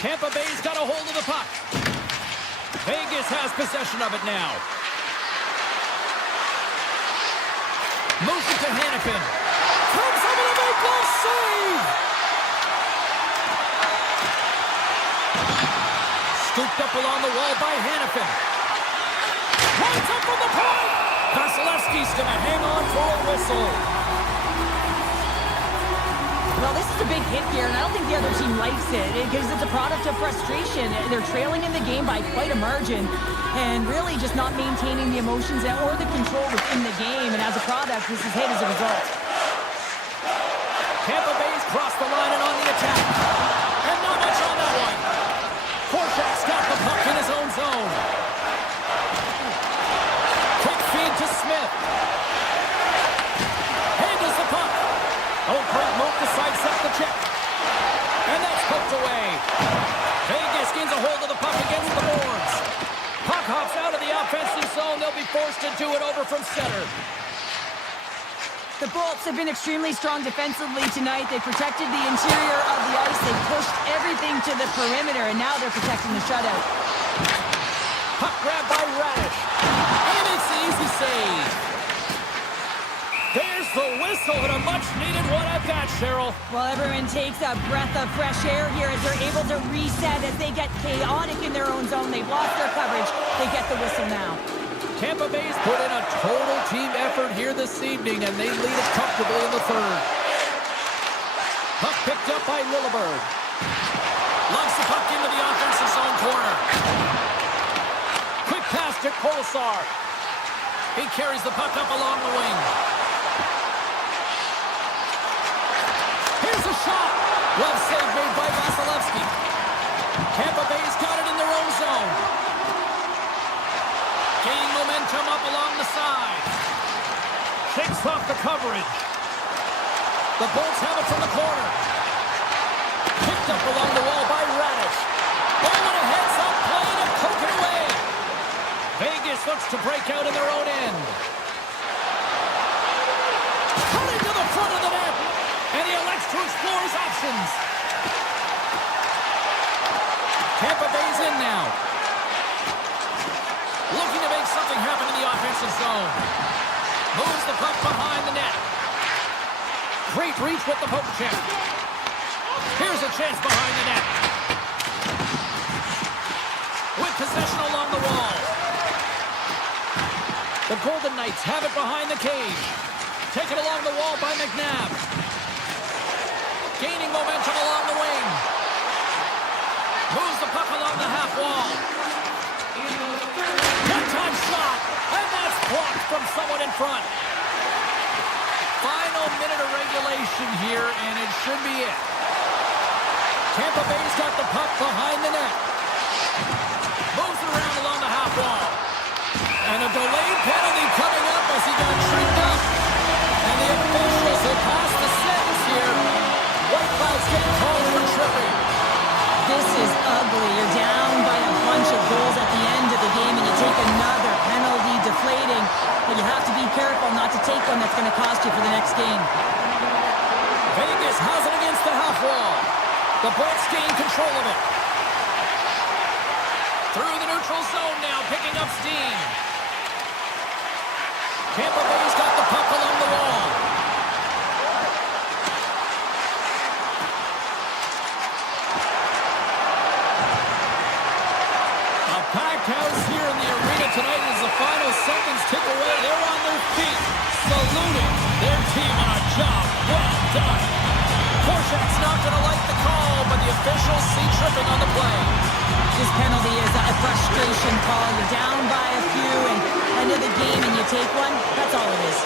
Tampa Bay's got a hold of the puck. Vegas has possession of it now. Moves it to Hannafin. Comes over to make one save. Scooped up along the wall by Hannafin. Runs up from the point. Vasilevsky's going to hang on for a whistle. Well, this is a big hit here, and I don't think the other team likes it because it's a product of frustration. They're trailing in the game by quite a margin and really just not maintaining the emotions or the control within the game. And as a product, this is hit as a result. Tampa Bay's crossed the line and on the attack. And not much on that one. Korczak's got the puck in his own zone. Quick feed to Smith. Handles the puck. Oh, great move to sidestep the check. And that's poked away. Vegas gains a hold of the puck against the boards. Puck hops out of the offensive zone. They'll be forced to do it over from center. The Bolts have been extremely strong defensively tonight. They protected the interior of the ice. They pushed everything to the perimeter, and now they're protecting the shutout. Puck grabbed by Radish. And it's an easy save. There's the whistle and a much-needed one at that, Cheryl. Well, everyone takes a breath of fresh air here as they're able to reset as they get chaotic in their own zone. They've lost their coverage. They get the whistle now. Tampa Bay's put in a total team effort here this evening, and they lead it comfortably in the third. Puck picked up by Lilleberg. Lumps the puck into the offensive zone corner. Quick pass to Kolesar. He carries the puck up along the wing. Here's a shot. Well save made by Vasilevsky. Tampa Bay's got it in their own zone. Gaining momentum up along the side. Shakes off the coverage. The Bolts have it from the corner. Picked up along the wall by Radish. Oh, and a heads-up play to poke it away. Vegas looks to break out in their own end. Coming to the front of the net. And he elects to explore his options. Tampa Bay's in now. Looking to make something happen in the offensive zone. Moves the puck behind the net. Great reach with the poke check. Here's a chance behind the net. With possession along the wall. The Golden Knights have it behind the cage. Taken along the wall by McNabb. Gaining momentum along the wing. Moves the puck along the half wall. One-time shot, and that's blocked from someone in front. Final minute of regulation here, and it should be it. Tampa Bay's got the puck behind the net. Moves it around along the half wall. And a delayed penalty coming up as he got tripped up. And the officials have passed the sentence here. White Cloud's getting called for tripping. This is ugly. You're down by a bunch of goals at the end of the game, and you take another penalty, deflating. But you have to be careful not to take one that's going to cost you for the next game. Vegas has it against the half wall. The Bolts gain control of it. Through the neutral zone now, picking up steam. Tampa Bay's got the puck along the wall. A packed house here in the arena tonight as the final seconds tick away. They're on their feet, saluting their team on a job well done. Korczak's not going to like the call, but the officials see tripping on the play. This penalty is a frustration call. You're down by a few and end of the game and you take one. That's all it is.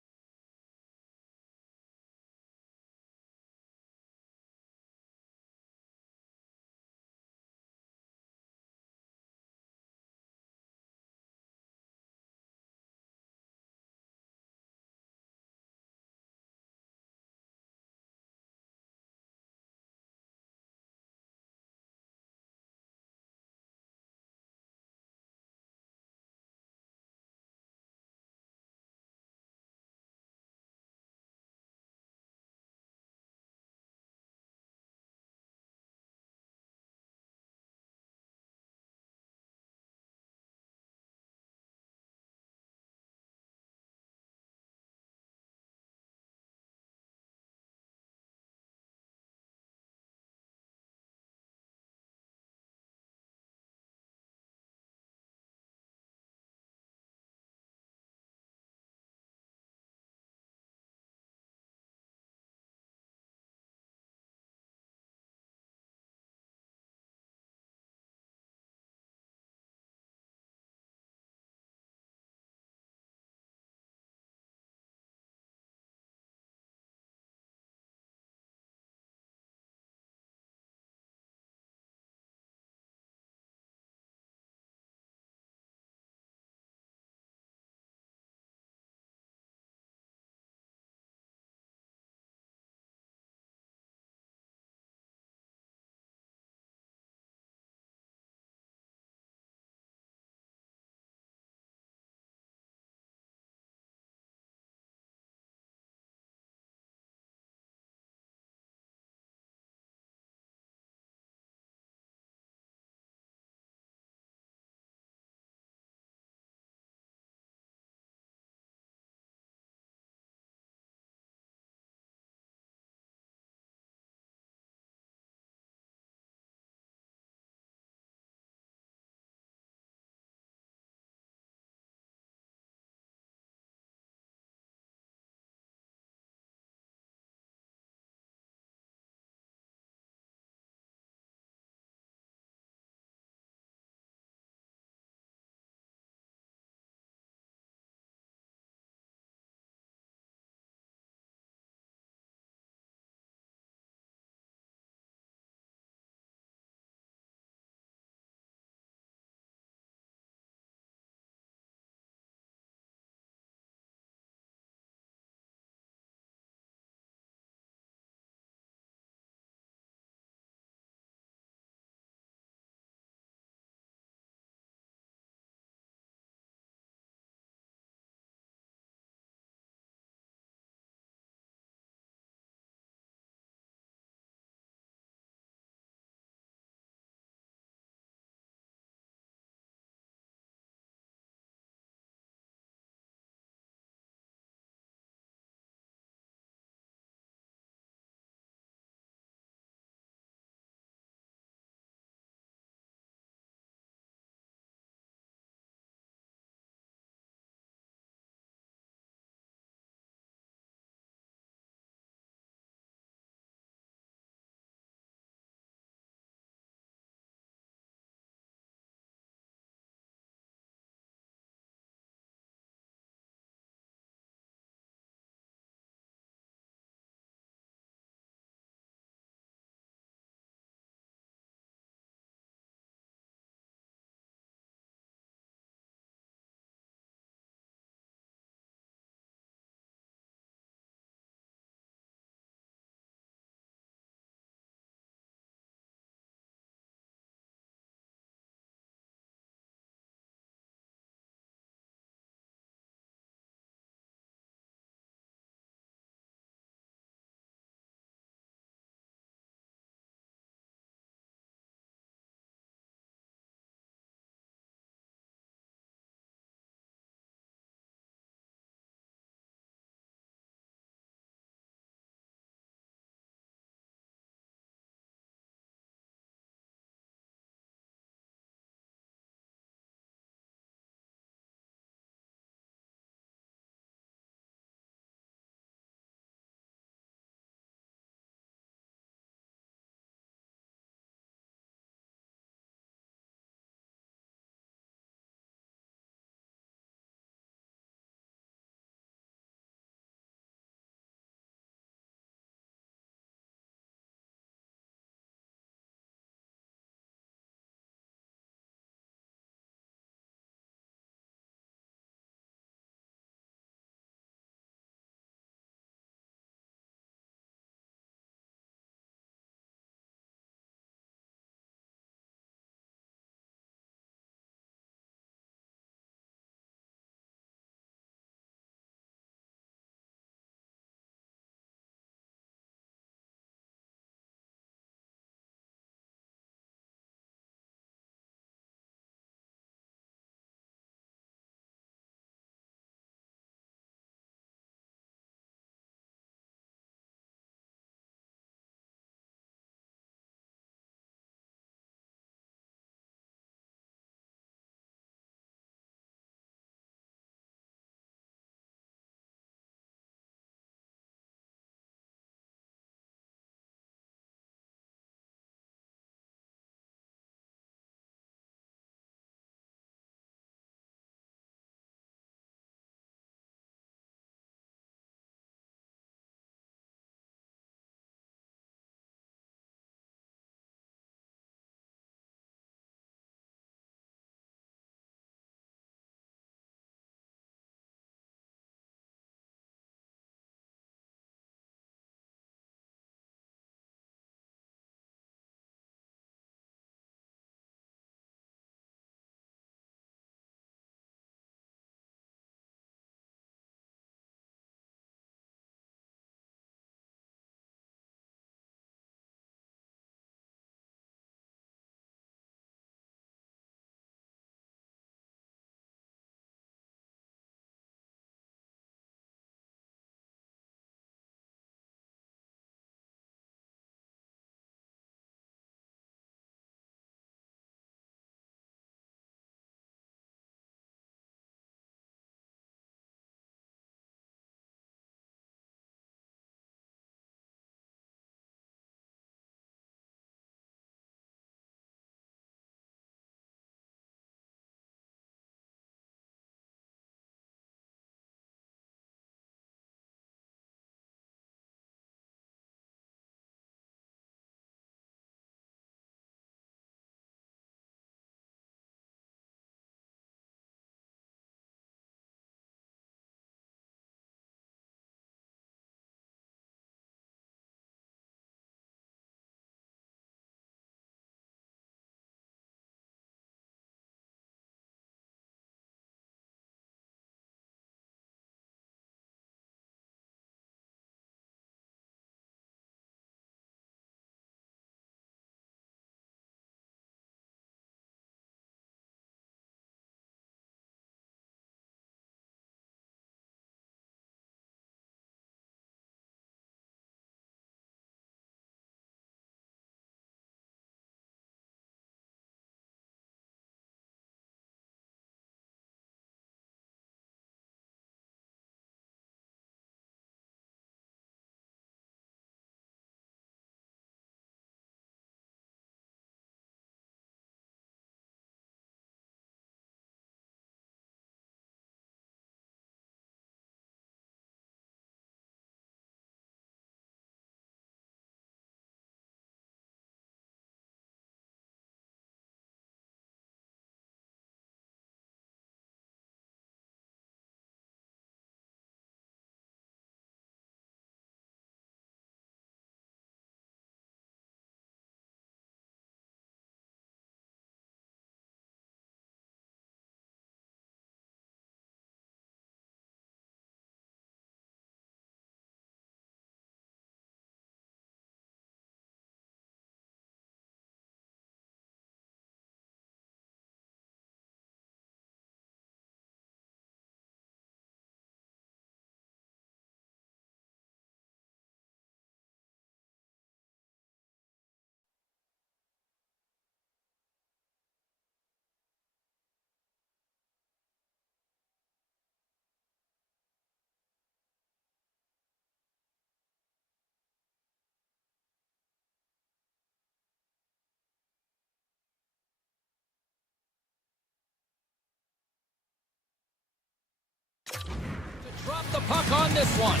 puck on this one.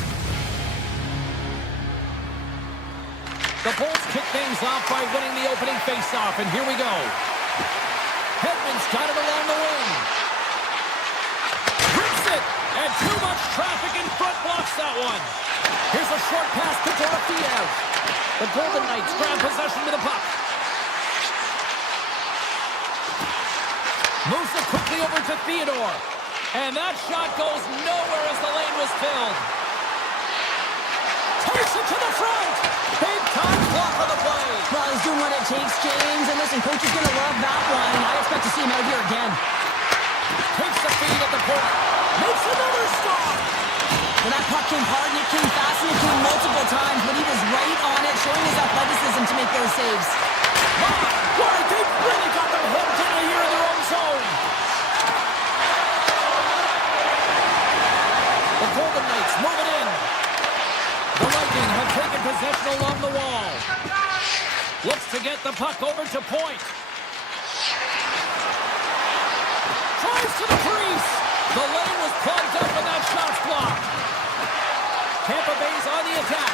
The Bolts kick things off by winning the opening faceoff, and here we go. Hedman's got it along the wing. Rips it, and too much traffic in front blocks that one. Here's a short pass to Dorofiev. The Golden Knights grab possession with the puck. Moves it quickly over to Theodore. And that shot goes nowhere as the lane was filled. Takes it to the front. Big time block on the play. Well, he's doing what it takes, James. And listen, coach is going to love that one. I expect to see him out here again. Takes the feed at the point. Makes another stop. Well, that puck came hard and it came fast and it came multiple times, but he was right on it, showing his athleticism to make those saves. Wow, they've really got them hemmed in here in their own zone. The Golden Knights move it in. The Lightning have taken possession along the wall. Looks to get the puck over to point. Tries to the crease. The lane was plugged up and that shot's blocked. Tampa Bay's on the attack.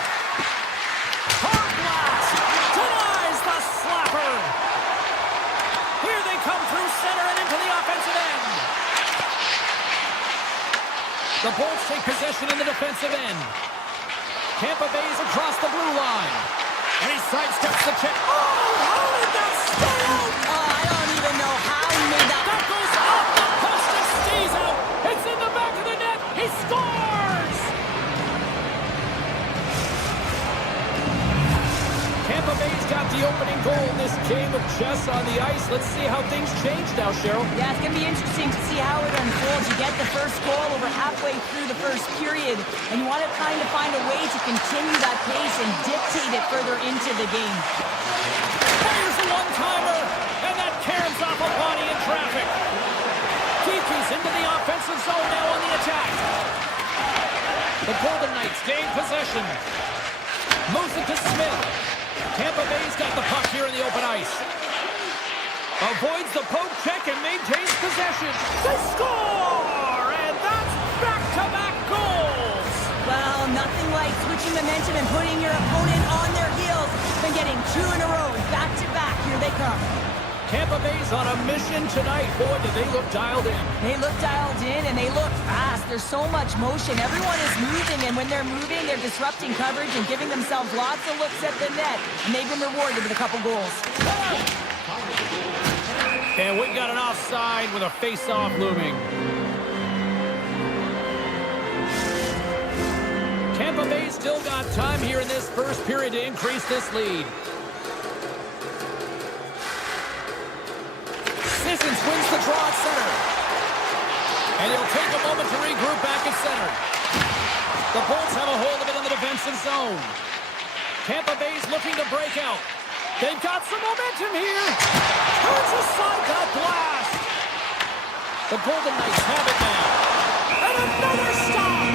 Hard blast. Denies the slapper. Here they come through center and into the offensive end. The Bolts take possession in the defensive end. Tampa Bay's across the blue line. And he sidesteps the check. Oh, how did that stay out? Oh, I don't even know how he made that. That goes off the post and stays out. It's in the back of the net. He scores! Tampa Bay's got the opening goal in this game of chess on the ice. Let's see how things change now, Cheryl. Yeah, it's going to be interesting to see how it unfolds. You get the first goal over halfway through the first period, and you want to kind of find a way to continue that pace and dictate it further into the game. There's a one-timer, and that caroms off a body in traffic. Kiki's into the offensive zone now on the attack. The Golden Knights gain possession. Moves it to Smith. Tampa Bay's got the puck here in the open ice. Avoids the poke check and maintains possession. They score! And that's back-to-back goals! Well, nothing like switching momentum and putting your opponent on their heels than getting two in a row, back-to-back. Here they come. Tampa Bay's on a mission tonight. Boy, do they look dialed in. They look dialed in, and they look fast. There's so much motion. Everyone is moving, and when they're moving, they're disrupting coverage and giving themselves lots of looks at the net. And they've been rewarded with a couple goals. And we got an offside with a face-off looming. Tampa Bay still got time here in this first period to increase this lead. Sissons wins the draw at center. And he'll take a moment to regroup back at center. The Bolts have a hold of it in the defensive zone. Tampa Bay's looking to break out. They've got some momentum here. Turns aside that blast. The Golden Knights have it now. And another stop.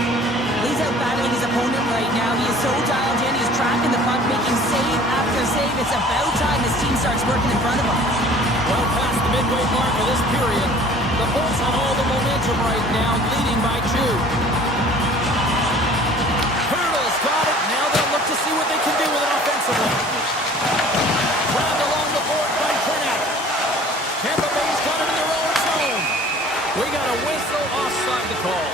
He's out battling his opponent right now. He is so dialed in. He's tracking the puck, making save after save. It's about time his team starts working in front of him. Well past the midway mark of this period. The Bolts on all the momentum right now, leading by 2. Hurdle's got it. Now they'll look to see what they can do with it offensively. Grabbed along the board by Trinette. Tampa Bay's got it in their own zone. We got a whistle offside to call.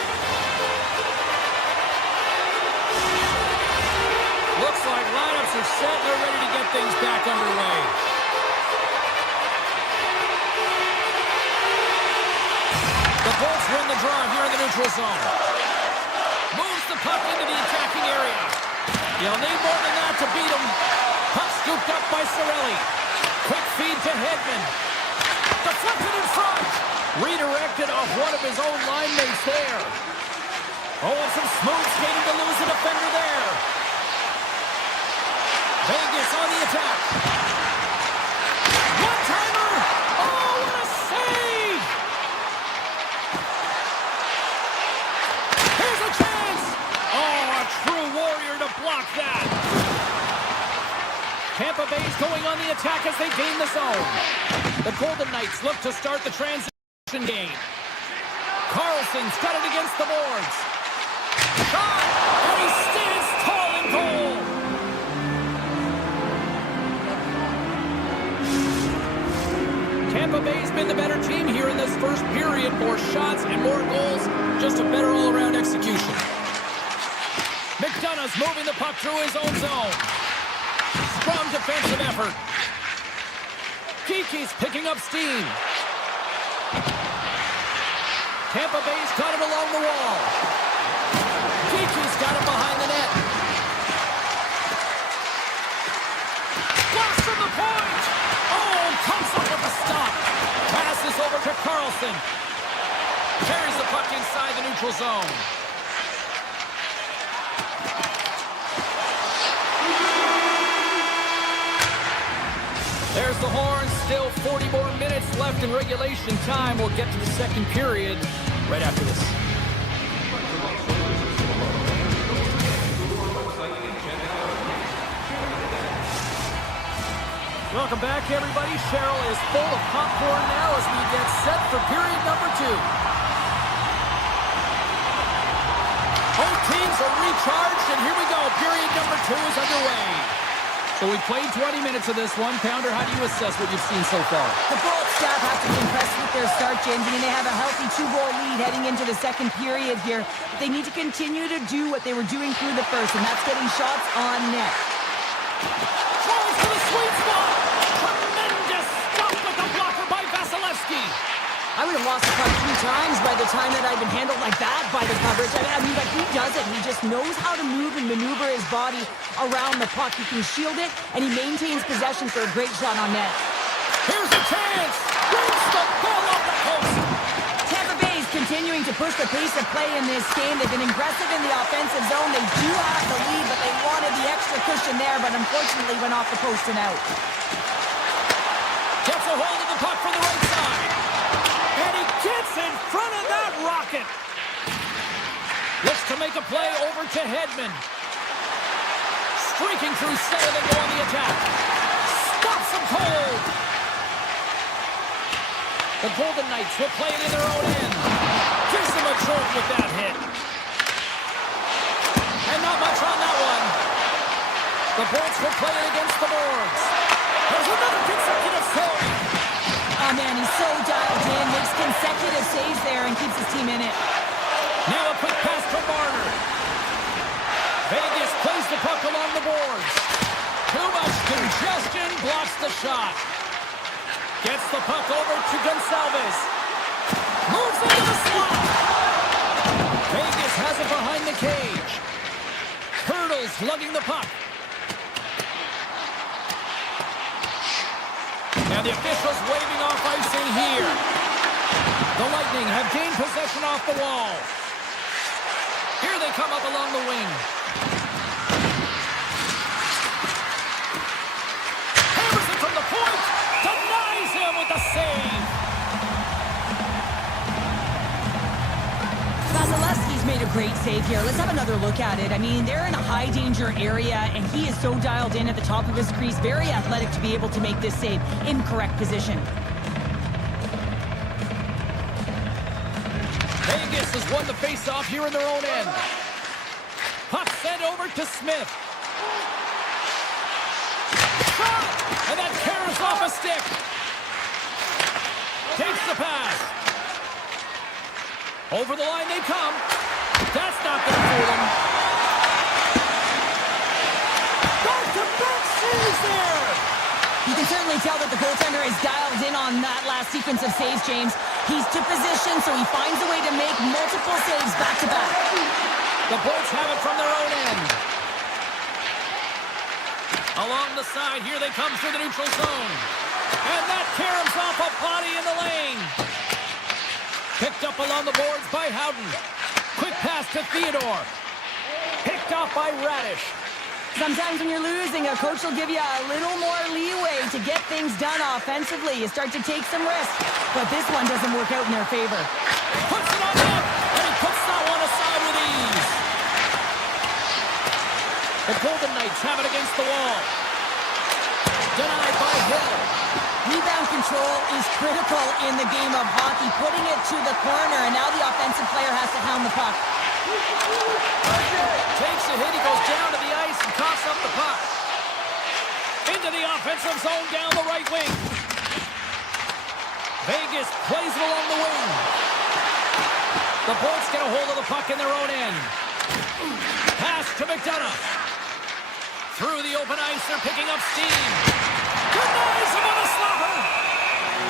Looks like lineups are set and they're ready to get things back underway. The Bolts win the draw here in the neutral zone. Moves the puck into the attacking area. You'll need more than that to beat him. Puck scooped up by Cirelli. Quick feed to Hedman. Deflected in front. Redirected off one of his own line mates there. Oh, and some smooth skating to lose a defender there. Vegas on the attack. One-timer. Oh, what a save. Here's a chance. Oh, a true warrior to block that. Tampa Bay's going on the attack as they gain the zone. The Golden Knights look to start the transition game. Carlson's got it against the boards. Shot! And he stands tall in goal! Tampa Bay's been the better team here in this first period. More shots and more goals. Just a better all-around execution. McDonough's moving the puck through his own zone. Strong defensive effort. Kiki's picking up steam. Tampa Bay's got it along the wall. Kiki's got it behind the net. Blast from the point! Oh, comes up with a stop. Passes over to Carlson. Carries the puck inside the neutral zone. There's the horn. Still 40 more minutes left in regulation time. We'll get to the second period right after this. Welcome back, everybody. Cheryl is full of popcorn now as we get set for period number 2. Both teams are recharged, and here we go. Period number 2 is underway. So we played 20 minutes of this one. Pounder, how do you assess what you've seen so far? The Bolt staff have to be impressed with their start, James. I mean, they have a healthy 2-goal lead heading into the second period here. But they need to continue to do what they were doing through the first, and that's getting shots on net. Tries for the sweet spot. Tremendous stop with the blocker by Vasilevsky. I would have lost the puck 3 times by the time that I've been handled like that by the coverage. I mean, but he does it. He just knows how to move and maneuver his body around the puck. He can shield it, and he maintains possession for a great shot on net. Here's a chance. Brings the ball off the post. Tampa Bay is continuing to push the pace of play in this game. They've been aggressive in the offensive zone. They do have the lead, but they wanted the extra cushion there, but unfortunately went off the post and out. Gets a hold of the puck from the right side. And he gets in front of that rocket. Looks to make a play over to Hedman. Streaking through center, they go on the attack. Stops him cold. The Golden Knights will play it in their own end. Gives them a jolt with that hit. And not much on that one. The Bolts will play it against the boards. There's another consecutive save. Oh, man, he's so dialed in. Makes consecutive saves there and keeps his team in it. Now a quick pass to Marner. Vegas plays the puck along the boards. Too much congestion, blocks the shot. Gets the puck over to Gonçalves. Moves into the slot. Vegas has it behind the cage. Hurdles lugging the puck. Now the officials waving off icing here. The Lightning have gained possession off the wall. Here they come up along the wing. Hammers it from the point. Denies him with the save. Vasilevsky's made a great save here. Let's have another look at it. I mean, they're in a high-danger area, and he is so dialed in at the top of his crease. Very athletic to be able to make this save in correct position. Vegas has won the face-off here in their own end. Puck sent over to Smith. Shot! And that tears off a stick. Takes the pass. Over the line they come. That's not going to fool them. Back-to-back saves there. You can certainly tell that the goaltender is dialed in on that last sequence of saves, James. He's to position, so he finds a way to make multiple saves back-to-back. The Bolts have it from their own end. Along the side, here they come through the neutral zone. And that caroms off a body in the lane. Picked up along the boards by Howden. Quick pass to Theodore. Picked off by Radish. Sometimes when you're losing, a coach will give you a little more leeway to get things done offensively. You start to take some risks, but this one doesn't work out in their favor. Puts it on net, and he puts that one aside with ease. The Golden Knights have it against the wall. Denied by Hill. Rebound control is critical in the game of hockey. Putting it to the corner, and now the offensive player has to hound the puck. Takes a hit. He goes down to the ice and coughs up the puck. Into the offensive zone down the right wing. Vegas plays it along the wing. The Bolts get a hold of the puck in their own end. Pass to McDonough. Through the open ice, they're picking up steam. Denies him on a slapper.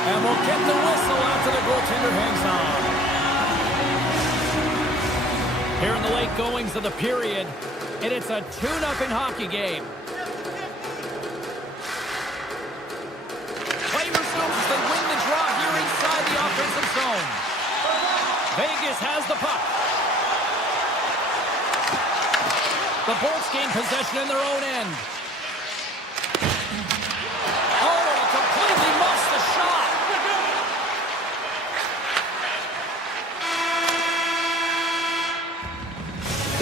And we'll get the whistle after the goaltender hangs on. Here in the late goings of the period, and it's a 2-0 hockey game. Play resumes as they win the draw here inside the offensive zone. Vegas has the puck. The Bolts gain possession in their own end. Oh, he completely muffs the shot.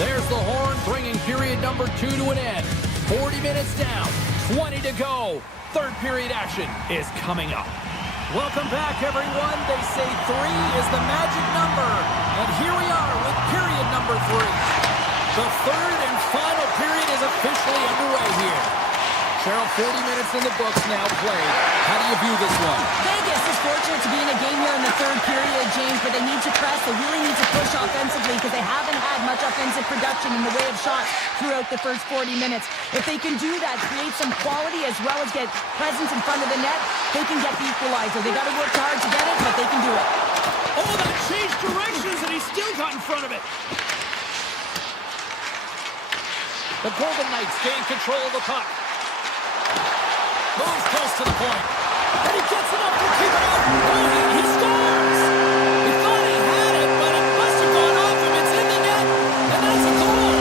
There's the horn, bringing period number 2 to an end. 40 minutes down, 20 to go. Third period action is coming up. Welcome back, everyone. They say 3 is the magic number. And here we are with period number 3. The third and final period is officially underway here. Cheryl, 40 minutes in the books now played. How do you view this one? Vegas is fortunate to be in a game here in the third period, James, but they need to press. They really need to push offensively because they haven't had much offensive production in the way of shots throughout the first 40 minutes. If they can do that, create some quality as well as get presence in front of the net, they can get the equalizer. They got to work hard to get it, but they can do it. Oh, that changed directions, and he still got in front of it. The Golden Knights gain control of the puck. Moves close to the point. And he gets enough to keep it out. Oh, he scores! He thought he had it, but it must have gone off him. It's in the net, and that's a goal.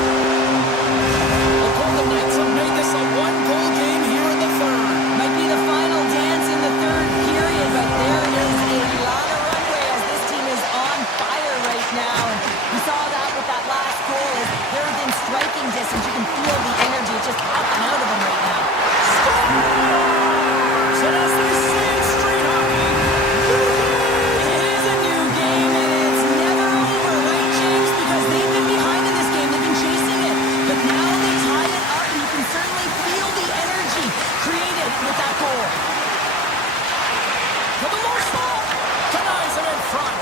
The Golden Knights have made this a one-goal game here in the third. Might be the final dance in the third period, but there is a lot of runway as this team is on fire right now. And we saw that with that last goal. As they're within striking distance, you can feel the energy just popping out of them right now. So as they say in street hockey, It is a new game, and it's never over, right, James? Because they've been behind in this game. They've been chasing it. But now they tie it up, and you can certainly feel the energy created with that goal. to the low slot. Denies him in front.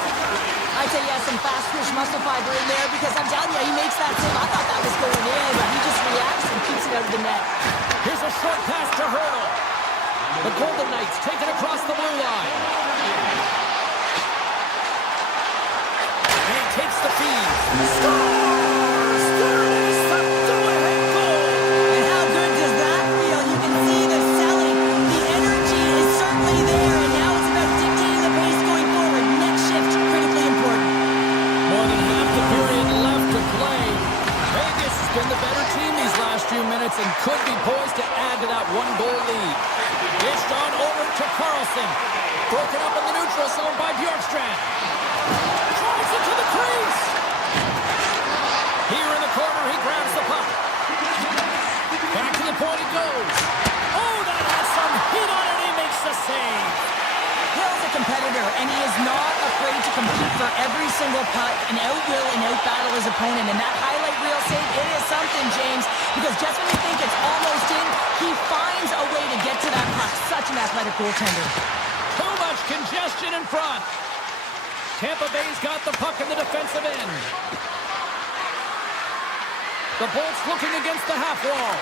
I'd say he has some fast twitch muscle fiber in there because I'm telling you, he makes that save. I thought that was going in, but he just reacts and keeps it out of the net. Here's a short pass to Hurdle. The Golden Knights take it across the blue line. And he takes the feed. Scores! There it is, the go-ahead goal. And how good does that feel? You can see the selling. The energy is certainly there, and now it's about dictating the pace going forward. Next shift, critically important. More than half the period left to play. Vegas has been the better team these last few minutes and could be poised to add to that one-goal lead. Dished on over to Carlson. Broken up in the neutral zone by Bjorkstrand. Drives it to the crease. Here in the corner, he grabs the puck. Back to the point he goes. Oh, that has some heat on it. He makes the save. Hill's a competitor, and he is not afraid to compete for every single puck and outwill and outbattle his opponent. And that highlight reel save, it is something, James, because just when you think it's almost in, he finds a way to get to that puck. Such an athletic goaltender. Too much congestion in front. Tampa Bay's got the puck in the defensive end. The Bolts looking against the half wall.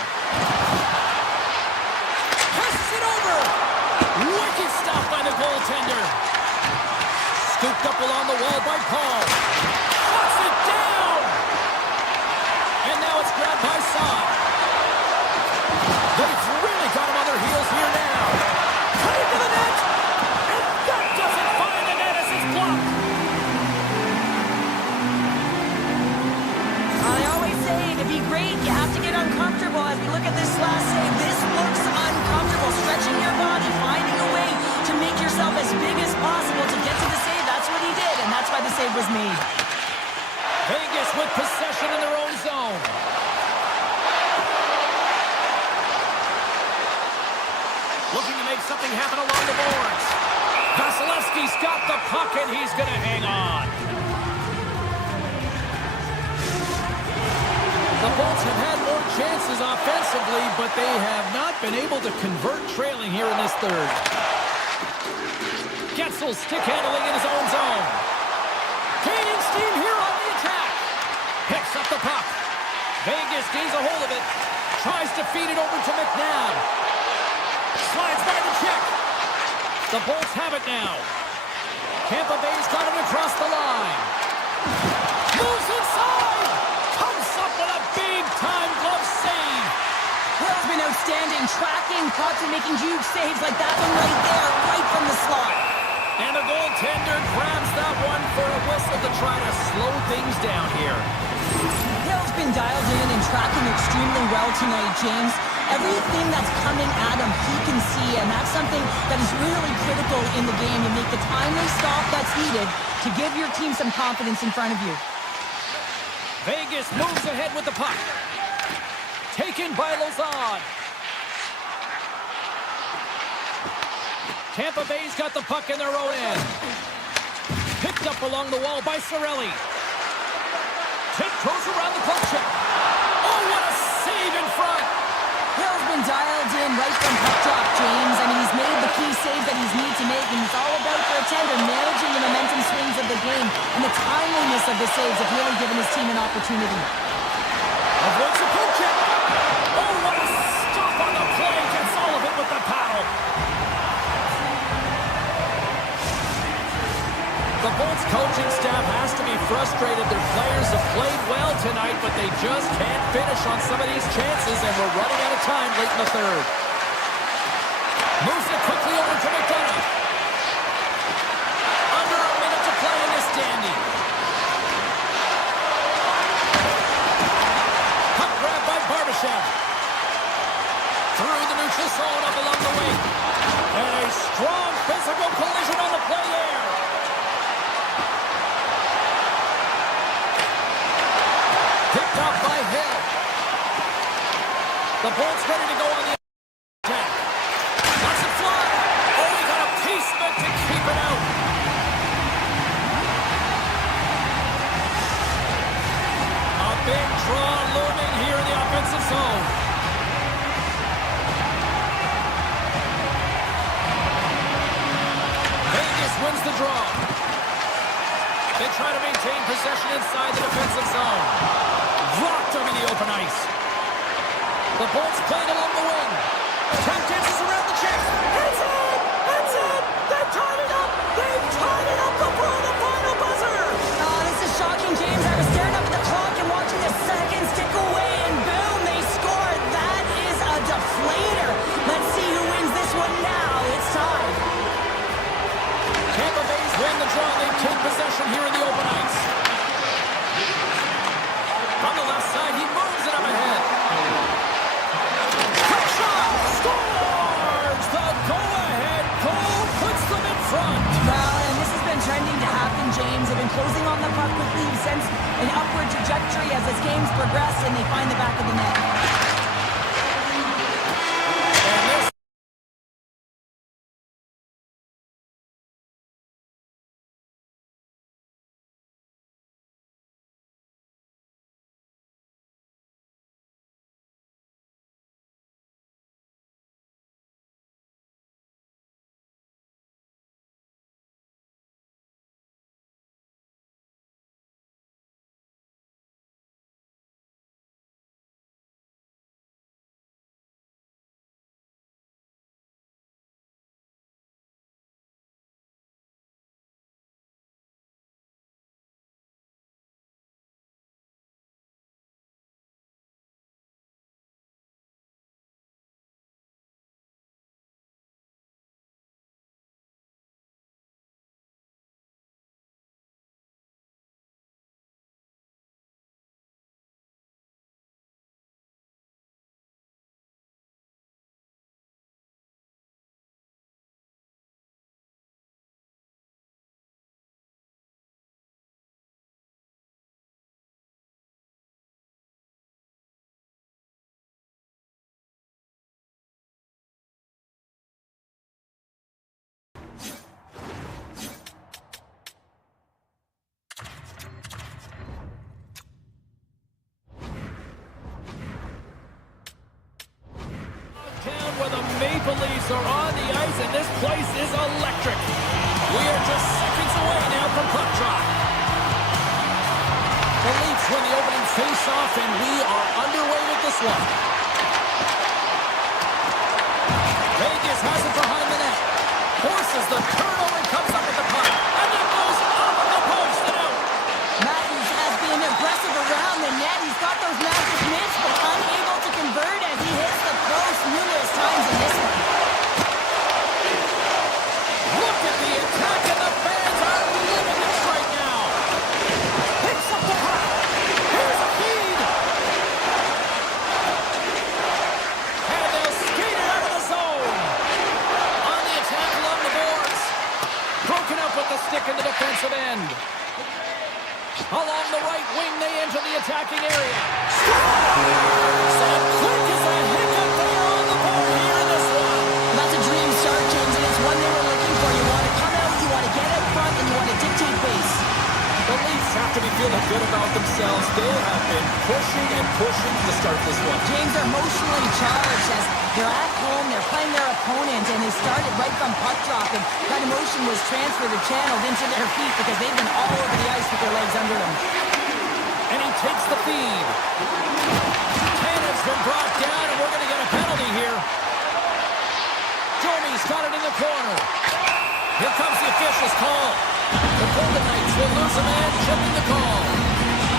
Passes it over. Wicked stop by the goaltender. Scooped up along the wall by Paul. Puts it down. And now it's grabbed by Saad. They've really got him on their heels here now. Cut into the net. And that doesn't find the net as it's blocked. I always say to be great, you have to get uncomfortable. As we look at this last save, this looks uncomfortable. Stretching your body, finding a way to make yourself as big as possible to get to the save. That's what he did, and that's why the save was made. Vegas with possession in their own zone. Looking to make something happen along the boards. Vasilevsky's got the puck, and he's going to hang on. The Bolts have had more chances offensively, but they have not been able to convert trailing here in this third. Getzel stick handling in his own zone. Gaining steam here on the attack. Picks up the puck. Vegas gains a hold of it. Tries to feed it over to McNabb. Slides by the check. The Bolts have it now. Tampa Bay's got it across the line. Moves inside. Comes up with a big-time glove save. Hill's been outstanding, tracking pucks and making huge saves like that one right there, right from the slot. And the goaltender grabs that one for a whistle to try to slow things down here. Hill's been dialed in and tracking extremely well tonight, James. Everything that's coming at him, he can see, and that's something that is really critical in the game to make the timely stop that's needed to give your team some confidence in front of you. Vegas moves ahead with the puck. Taken by Lozon. Tampa Bay's got the puck in their own end. Picked up along the wall by Cirelli. Tiptoes around the poke check. Oh, what a save in front. Hill's been dialed in right from puck drop, James. I mean, he's made the key saves that he's needed to make, and he's all about for a tender, managing the momentum swings of the game, and the timeliness of the saves have really given his team an opportunity. Avoids the poke check. Oh, what a stop on the play. Gets all of it with the paddle. The Bolts coaching staff has to be frustrated. Their players have played well tonight, but they just can't finish on some of these chances, and we're running out of time late in the third. Moves it quickly over to McDonough. Under a minute to play in this dandy. Puck grab by Barbashev. Through the neutral zone up along the wing. And a strong physical collision on the play there. Picked up by Hill. The Bolts ready to go on the attack. Lots of fly. Oh, he got a piece of it to keep it out. A big draw looming here in the offensive zone. Vegas wins the draw. They try to maintain possession inside the defensive zone. Rocked over the open ice. The Bolts playing along the wing. Tap dances around the check. It's in! It's in! They've tied it up! They've tied it up before the final buzzer! Oh, this is shocking, James. I was staring up at the clock and watching the seconds tick away, and boom, they scored. That is a deflator. Let's see who wins this one now. It's tied. Tampa Bay's win the draw. They take possession here in the open ice. On the left side, he moves it up ahead. Quick shot! Scores! The go-ahead goal puts them in front. Well, and this has been trending to happen, James. They've been closing on the puck quickly since an upward trajectory as this game's progressed, and they find the back of the net. Town where the Maple Leafs are on the ice, and this place is electric. We are just seconds away now from puck drop. The Leafs win the opening face-off, and we are underway with this one. Vegas has it behind the net. Forces the turnover and comes up with the puck. And that goes off of the post and out. Matthews has been aggressive around the net. He's got those magic mitts, but unable to convert as he hits the post numerous times in this one. Look at the attack, and the fans are living this right now. Picks up the puck. Here's a feed. And they'll skate it out of the zone. On the attack along the boards. Broken up with the stick in the defensive end. Along the right wing, they enter the attacking area. Sam Quick is a hiccup there on the board here in this one. That's a dream start, James, and it's one they were looking for. You want to come out, you want to get out front, and you want to dictate pace. The Leafs have to be feeling good about themselves. They have been pushing and pushing to start this one. James are emotionally charged as they're at home, they're playing their opponent, and they started right from puck drop, and that emotion was transferred or channeled into their feet because they've been all over the ice with their legs under them. And he takes the feed. Tannen's been brought down, and we're going to get a penalty here. Jomi's got it in the corner. Here comes the official's call. The Golden Knights will lose a man, chipping the call.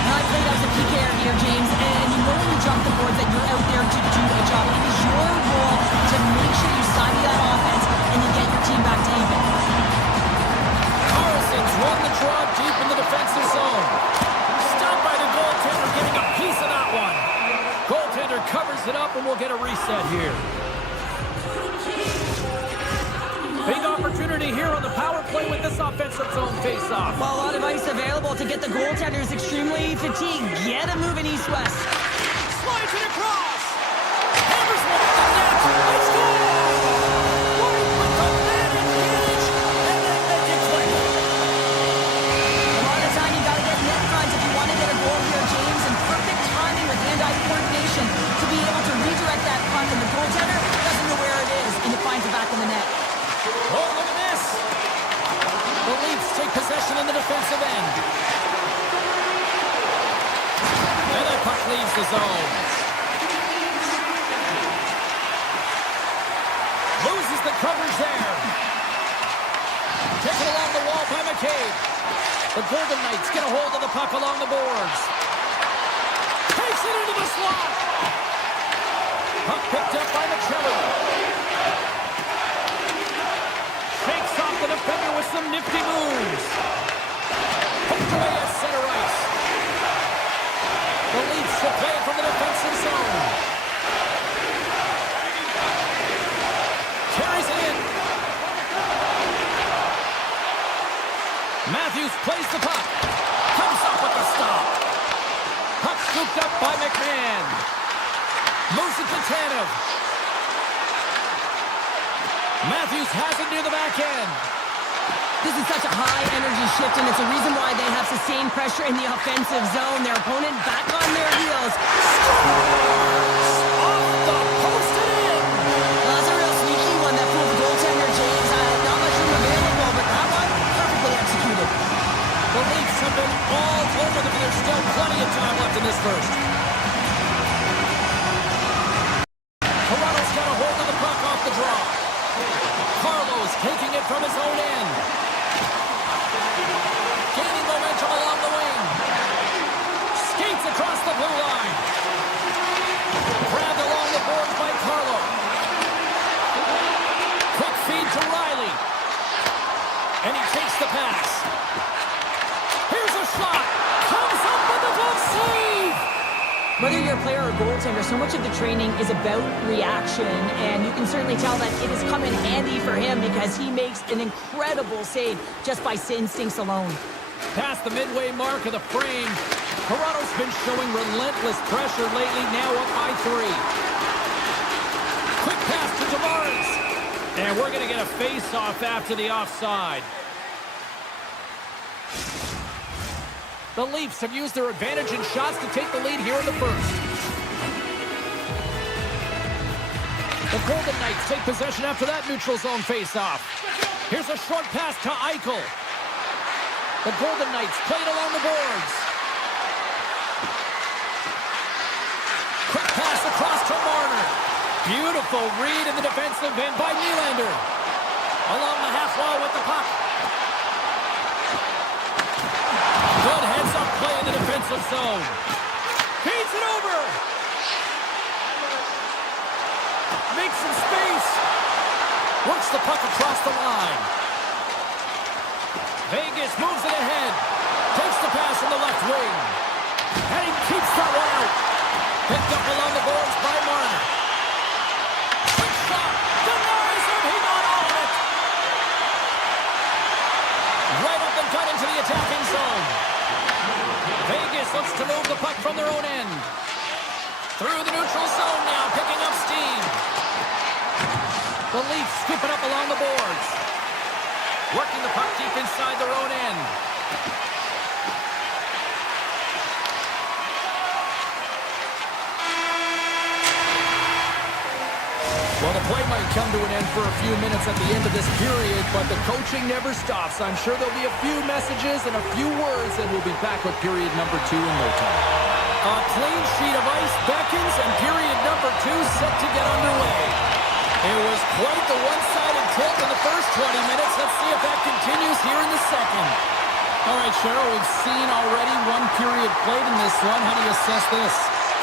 I played as a PKer here, James, and you know when you jump the boards that you're out there to do a job. It is your role to make sure you stymie that offense and you get your team back to even. Carlson's won the draw deep in the defensive zone. Stopped by the goaltender, getting a piece of that one. Goaltender covers it up, and we'll get a reset here. Big opportunity here on the power play with this offensive zone face-off. Well, a lot of ice available to get the goaltenders extremely fatigued. Get a moving east-west. Slides it across. Hammers one at the net. Let's go! Right with the man advantage, and then make it quick. A lot of time you got to get net front if you want to get a goal here, James, and perfect timing with hand-eye coordination to be able to redirect that puck, and the goaltender doesn't know where it is, and it finds it back in the net. Oh, look at this. The Leafs take possession in the defensive end. And that puck leaves the zone. Loses the coverage there. Taken along the wall by McCabe. The Golden Knights get a hold of the puck along the boards. Takes it into the slot. Puck picked up by McCabe. Takes off the defender with some nifty moves. Poked away at center ice. The Leafs will play it from the defensive zone. Carries it in. Matthews plays the puck. Comes up with the stop. Puck scooped up by McMahon. Moves it to Tanev. Matthews has it near the back end. This is such a high-energy shift, and it's a reason why they have sustained pressure in the offensive zone. Their opponent back on their heels. Off the post and in. Well, that's a real sneaky one that fooled the goaltender, James. Not much room available, but that one, perfectly executed. The Leafs have been all over them, and there's still plenty of time left in this first. Toronto's got a hold of the puck off the draw. Carlos taking it from his own end. Gaining momentum along the wing. Skates across the blue line. Grabbed along the boards by Carlo. Quick feed to Riley. And he takes the pass. Here's a shot. Comes up with a glove save. Whether you're a player or a goaltender, so much of the training is about reaction, and you can certainly tell that it has come in handy for him because he makes an incredible save just by instincts alone. Past the midway mark of the frame, Toronto's been showing relentless pressure lately, now up by 3. Quick pass to Tavares. And we're going to get a face-off after the offside. The Leafs have used their advantage in shots to take the lead here in the first. The Golden Knights take possession after that neutral zone faceoff. Here's a short pass to Eichel. The Golden Knights play it along the boards. Quick pass across to Marner. Beautiful read in the defensive end by Nylander. Along the half wall with the puck. Good heads-up play in the defensive zone. Feeds it over. Makes some space. Works the puck across the line. Vegas moves it ahead. Takes the pass in the left wing. And he keeps that one out. Picked up along the boards by Marner. Quick shot. Denies him. He got all of it. Right up and cut into the attacking zone. Vegas looks to move the puck from their own end. Through the neutral zone now, picking up steam. The Leafs scoop it up along the boards. Working the puck deep inside their own end. Well, the play might come to an end for a few minutes at the end of this period, but the coaching never stops. I'm sure there'll be a few messages and a few words, and we'll be back with period number 2 in no time. A clean sheet of ice beckons, and period number 2 set to get underway. It was quite the one-sided tilt in the first 20 minutes. Let's see if that continues here in the second. All right, Cheryl, we've seen already one period played in this one. How do you assess this?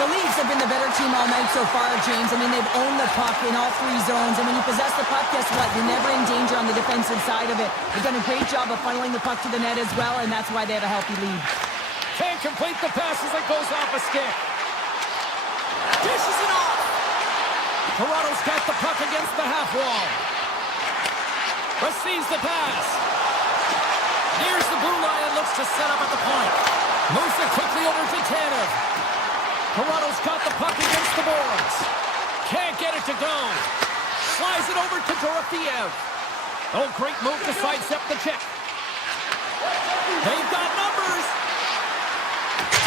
The Leafs have been the better team all night so far, James. I mean, they've owned the puck in all 3 zones. And when you possess the puck, guess what? You're never in danger on the defensive side of it. They've done a great job of funneling the puck to the net as well, and that's why they have a healthy lead. Can't complete the pass as it goes off a stick. Dishes it off. Toronto's got the puck against the half wall. Receives the pass. Nears the blue line and looks to set up at the point. Moves it quickly over to Tanev. Toronto's got the puck against the boards. Can't get it to go. Slides it over to Dorofeev. Oh, great move to sidestep the check. They've got numbers.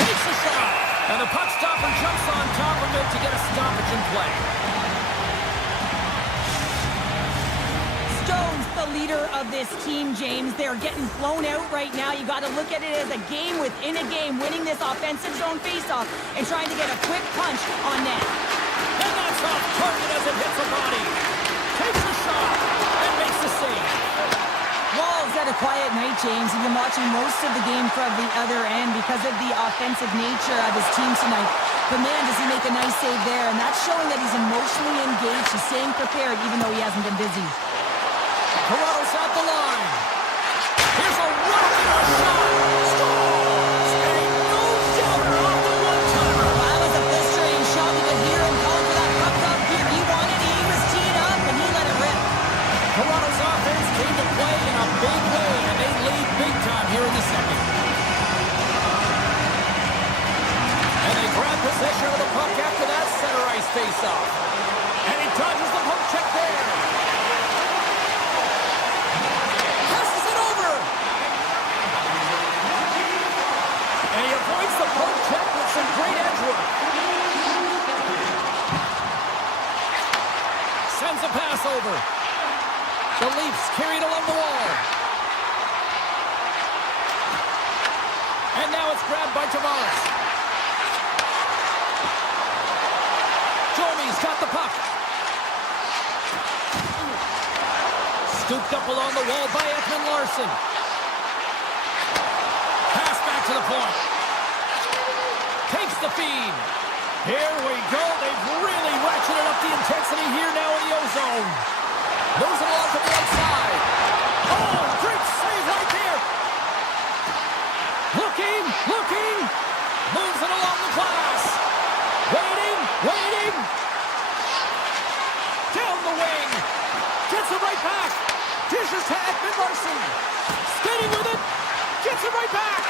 Takes a shot. And the puck stopper jumps on top of it to get a stoppage in play. Stone's the leader of this team, James. They're getting blown out right now. You got to look at it as a game within a game, winning this offensive zone faceoff and trying to get a quick punch on net. And that's off target as it hits a body. Takes a shot and makes the save. Wall's had a quiet night, James. You've been watching most of the game from the other end because of the offensive nature of his team tonight. But man, does he make a nice save there. And that's showing that he's emotionally engaged. He's staying prepared even though he hasn't been busy. Toronto's at the line. Here's a rocket or shot. Scores! A no-doubter off the one-timer. Well, that was a frustrating shot. We could hear him calling for that puck up here. He wanted it. He was teed up, and he let it rip. Toronto's offense came to play in a big way, and they lead big time here in the second. And they grab possession of the puck after that center ice face-off. And he dodges the poke check there. And he avoids the poke check with some great edge work. Sends a pass over. The Leafs carried along the wall. And now it's grabbed by Tavares. Jomi's got the puck. Scooped up along the wall by Ekman-Larsson. Pass back to the point. Takes the feed. Here we go. They've really ratcheted up the intensity here now in the O-zone. Moves it along to the outside. Oh, great save right there. Looking. Moves it along the glass. Waiting. Down the wing. Gets it right back. Dishes to Ekman-Larsson. Spinning with it. Gets it right back.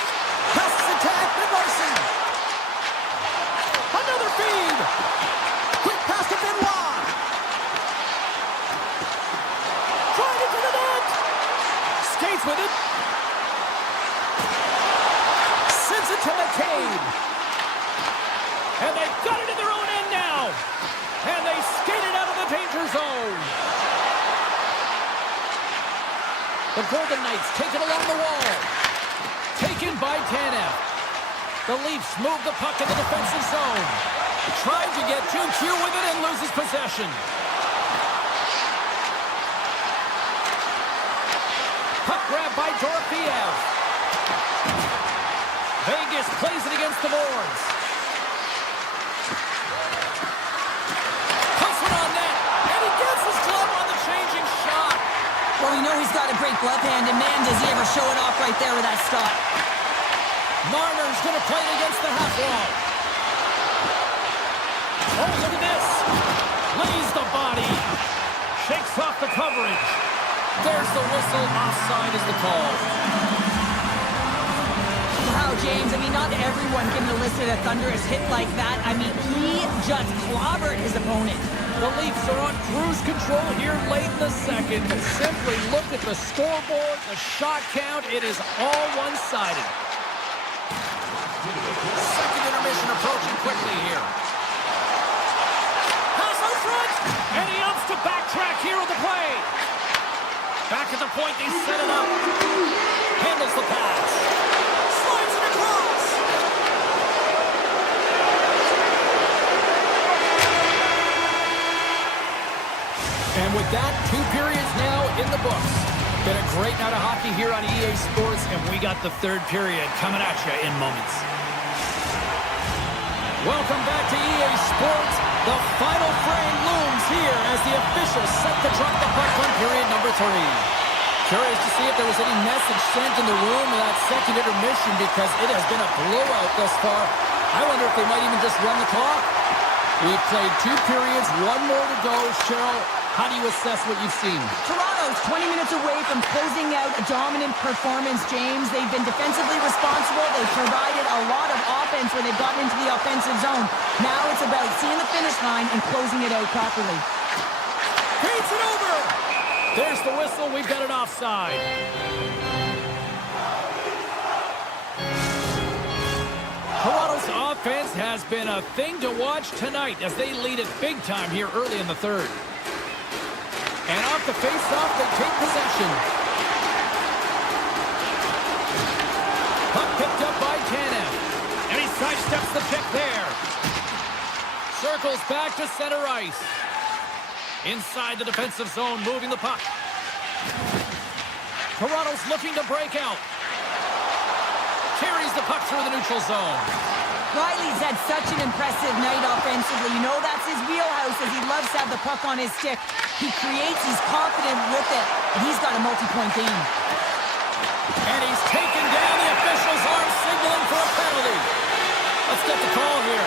Passes it to Ekman-Larsson. Another feed. Quick pass to Benoit. Trying into the net. Skates with it. Sends it to McCabe. And they've got it in their own end now. And they skate it out of the danger center zone. The Golden Knights take it along the wall. Taken by Tanev. The Leafs move the puck in the defensive zone. Trying to get too cute with it and loses possession. Puck grab by Dorofeev. Vegas plays it against the boards. Puts it on net. And he gets his glove on the changing shot. Well, we know he's got a great glove hand, and man, does he ever show it off right there with that stop. Marner's going to play it against the half wall. Oh, look at this. Lays the body. Shakes off the coverage. There's the whistle. Offside is the call. Wow, James, I mean, not everyone can elicit a thunderous hit like that. I mean, he just clobbered his opponent. The Leafs are on cruise control here late in the second. Simply look at the scoreboard, the shot count. It is all one-sided. Second intermission approaching quickly here. Pass out front, and he opts to backtrack here on the play. Back at the point, they set it up. Handles the pass. Slides it across. And with that, 2 periods now in the books. Been a great night of hockey here on EA Sports, and we got the third period coming at you in moments. Welcome back to EA Sports. The final frame looms here as the officials set to drop the puck on period number 3. Curious to see if there was any message sent in the room in that second intermission because it has been a blowout thus far. I wonder if they might even just run the clock. We've played 2 periods, 1 more to go. Cheryl, how do you assess what you've seen? Toronto's 20 minutes away from closing out a dominant performance, James. They've been defensively responsible. They've provided a lot of offense where they've gotten into the offensive zone. Now it's about seeing the finish line and closing it out properly. Beats it over! There's the whistle. We've got an offside. Toronto's offense has been a thing to watch tonight as they lead it big time here early in the third. And off the face-off, they take possession. Puck picked up by Tanev. And he sidesteps the pick there. Circles back to center ice. Inside the defensive zone, moving the puck. Toronto's looking to break out. Carries the puck through the neutral zone. Riley's had such an impressive night offensively. You know that's his wheelhouse as he loves to have the puck on his stick. He creates, he's confident with it, and he's got a multi-point game. And he's taken down. The officials are signaling for a penalty. Let's get the call here.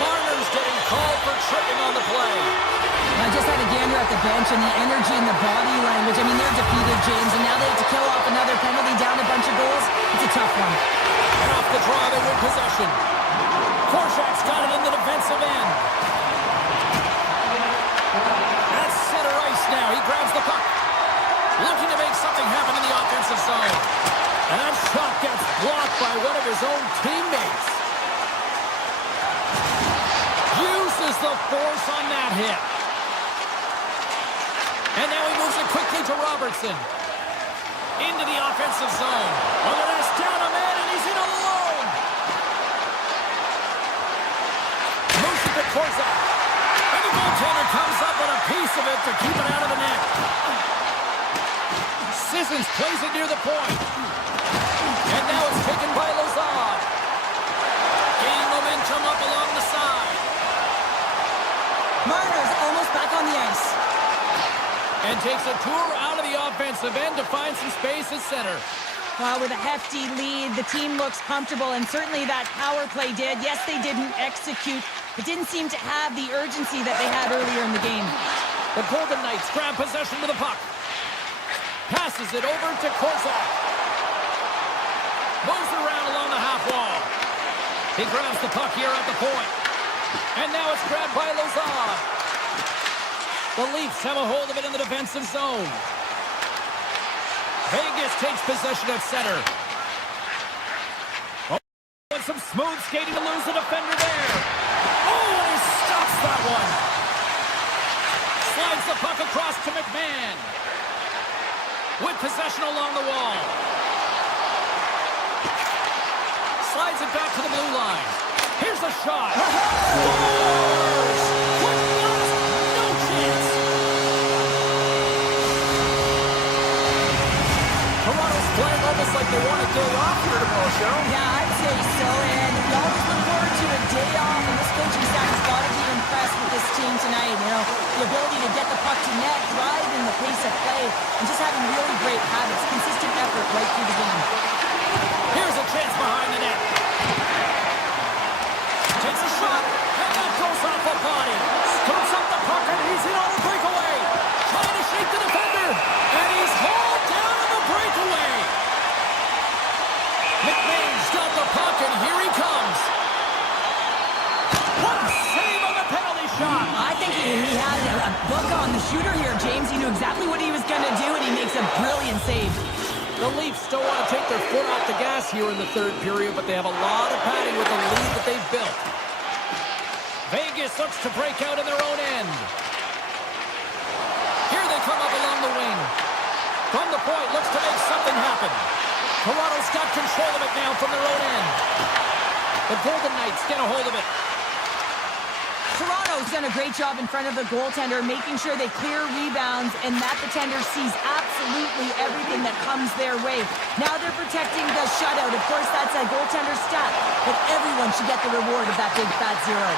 Marner's getting called for tripping on the play. I just had a gander at the bench and the energy and the body language. I mean, they're defeated, James, and now they have to kill off another penalty, down a bunch of goals. It's a tough one. And off the draw, they win possession. Korczak's got it in the defensive end. At center ice now. He grabs the puck. Looking to make something happen in the offensive zone. And that shot gets blocked by one of his own teammates. Uses the force on that hit. And now he moves it quickly to Robertson. Into the offensive zone. Look at this, down a man, and he's in alone. Moves it to Korczak. And the goaltender comes up with a piece of it to keep it out of the net. Sissons plays it near the point. And now it's taken by Lazard. Gaining momentum up along the side. Marner's almost back on the ice. And takes a tour out of the offensive end to find some space at center. Well, with a hefty lead, the team looks comfortable, and certainly that power play did. Yes, they didn't execute. It didn't seem to have the urgency that they had earlier in the game. The Golden Knights grab possession with the puck. Passes it over to Korczak. Moves it around along the half wall. He grabs the puck here at the point. And now it's grabbed by Lazard. The Leafs have a hold of it in the defensive zone. Vegas takes possession at center. Oh, and some smooth skating to lose the defender there. Oh, and he stops that one. Slides puck across to McMahon. With possession along the wall. Slides it back to the blue line. Here's a shot. Scores! Quick blast! No chance. Toronto's playing almost like they want a day off here tomorrow, Cheryl. Yeah, I'd say so, and we always look forward to a day off, and this coaching staff has got to be impressed with this team tonight. You know, the ability to get the puck to net, driving the pace of play, and just having really great habits, consistent effort right through the game. Here's a chance behind the net. Takes a shot, and that goes off a body. Scoops up the puck, and he's in on a breakaway. Trying to shake the defender, and he's hauled down on the breakaway. McMahon's got the puck, and here he comes. What a save on the penalty shot. I think he had a book on the shooter here, James. He knew exactly what he was going to do, and he makes a brilliant save. The Leafs still want to take their foot off the gas here in the third period, but they have a lot of padding with the lead that they've built. Vegas looks to break out in their own end. Here they come up along the wing. From the point, looks to make something happen. Toronto's got control of it now from their own end. The Golden Knights get a hold of it. Toronto's done a great job in front of the goaltender, making sure they clear rebounds and that the tender sees absolutely everything that comes their way. Now they're protecting the shutout. Of course, that's a goaltender stat, but everyone should get the reward of that big fat zero.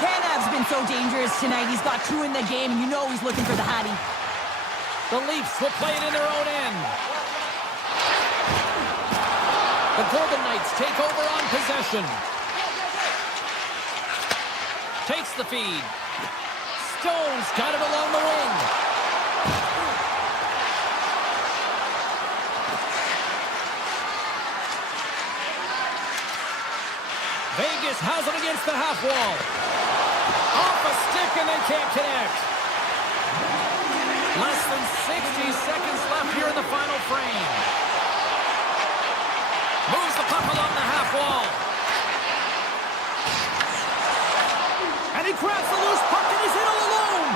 Tanev's been so dangerous tonight. He's got two in the game, and you know he's looking for the Hattie. The Leafs will play it in their own end. The Golden Knights take over on possession. Takes the feed. Stone's got it along the wing. Vegas has it against the half wall. Off a stick and they can't connect. Less than 60 seconds left here in the final frame. Moves the puck along the half wall. And he grabs the loose puck and he's in all alone.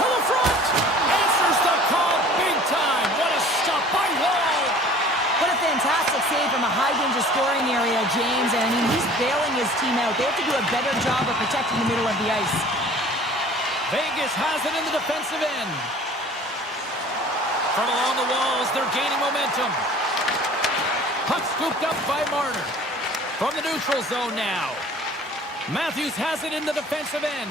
To the front. Answers the call big time. What a stop by Wall. What a fantastic save from a high-danger scoring area, James. And I mean, he's bailing his team out. They have to do a better job of protecting the middle of the ice. Vegas has it in the defensive end. From along the walls, they're gaining momentum. Puck scooped up by Marner. From the neutral zone now. Matthews has it in the defensive end.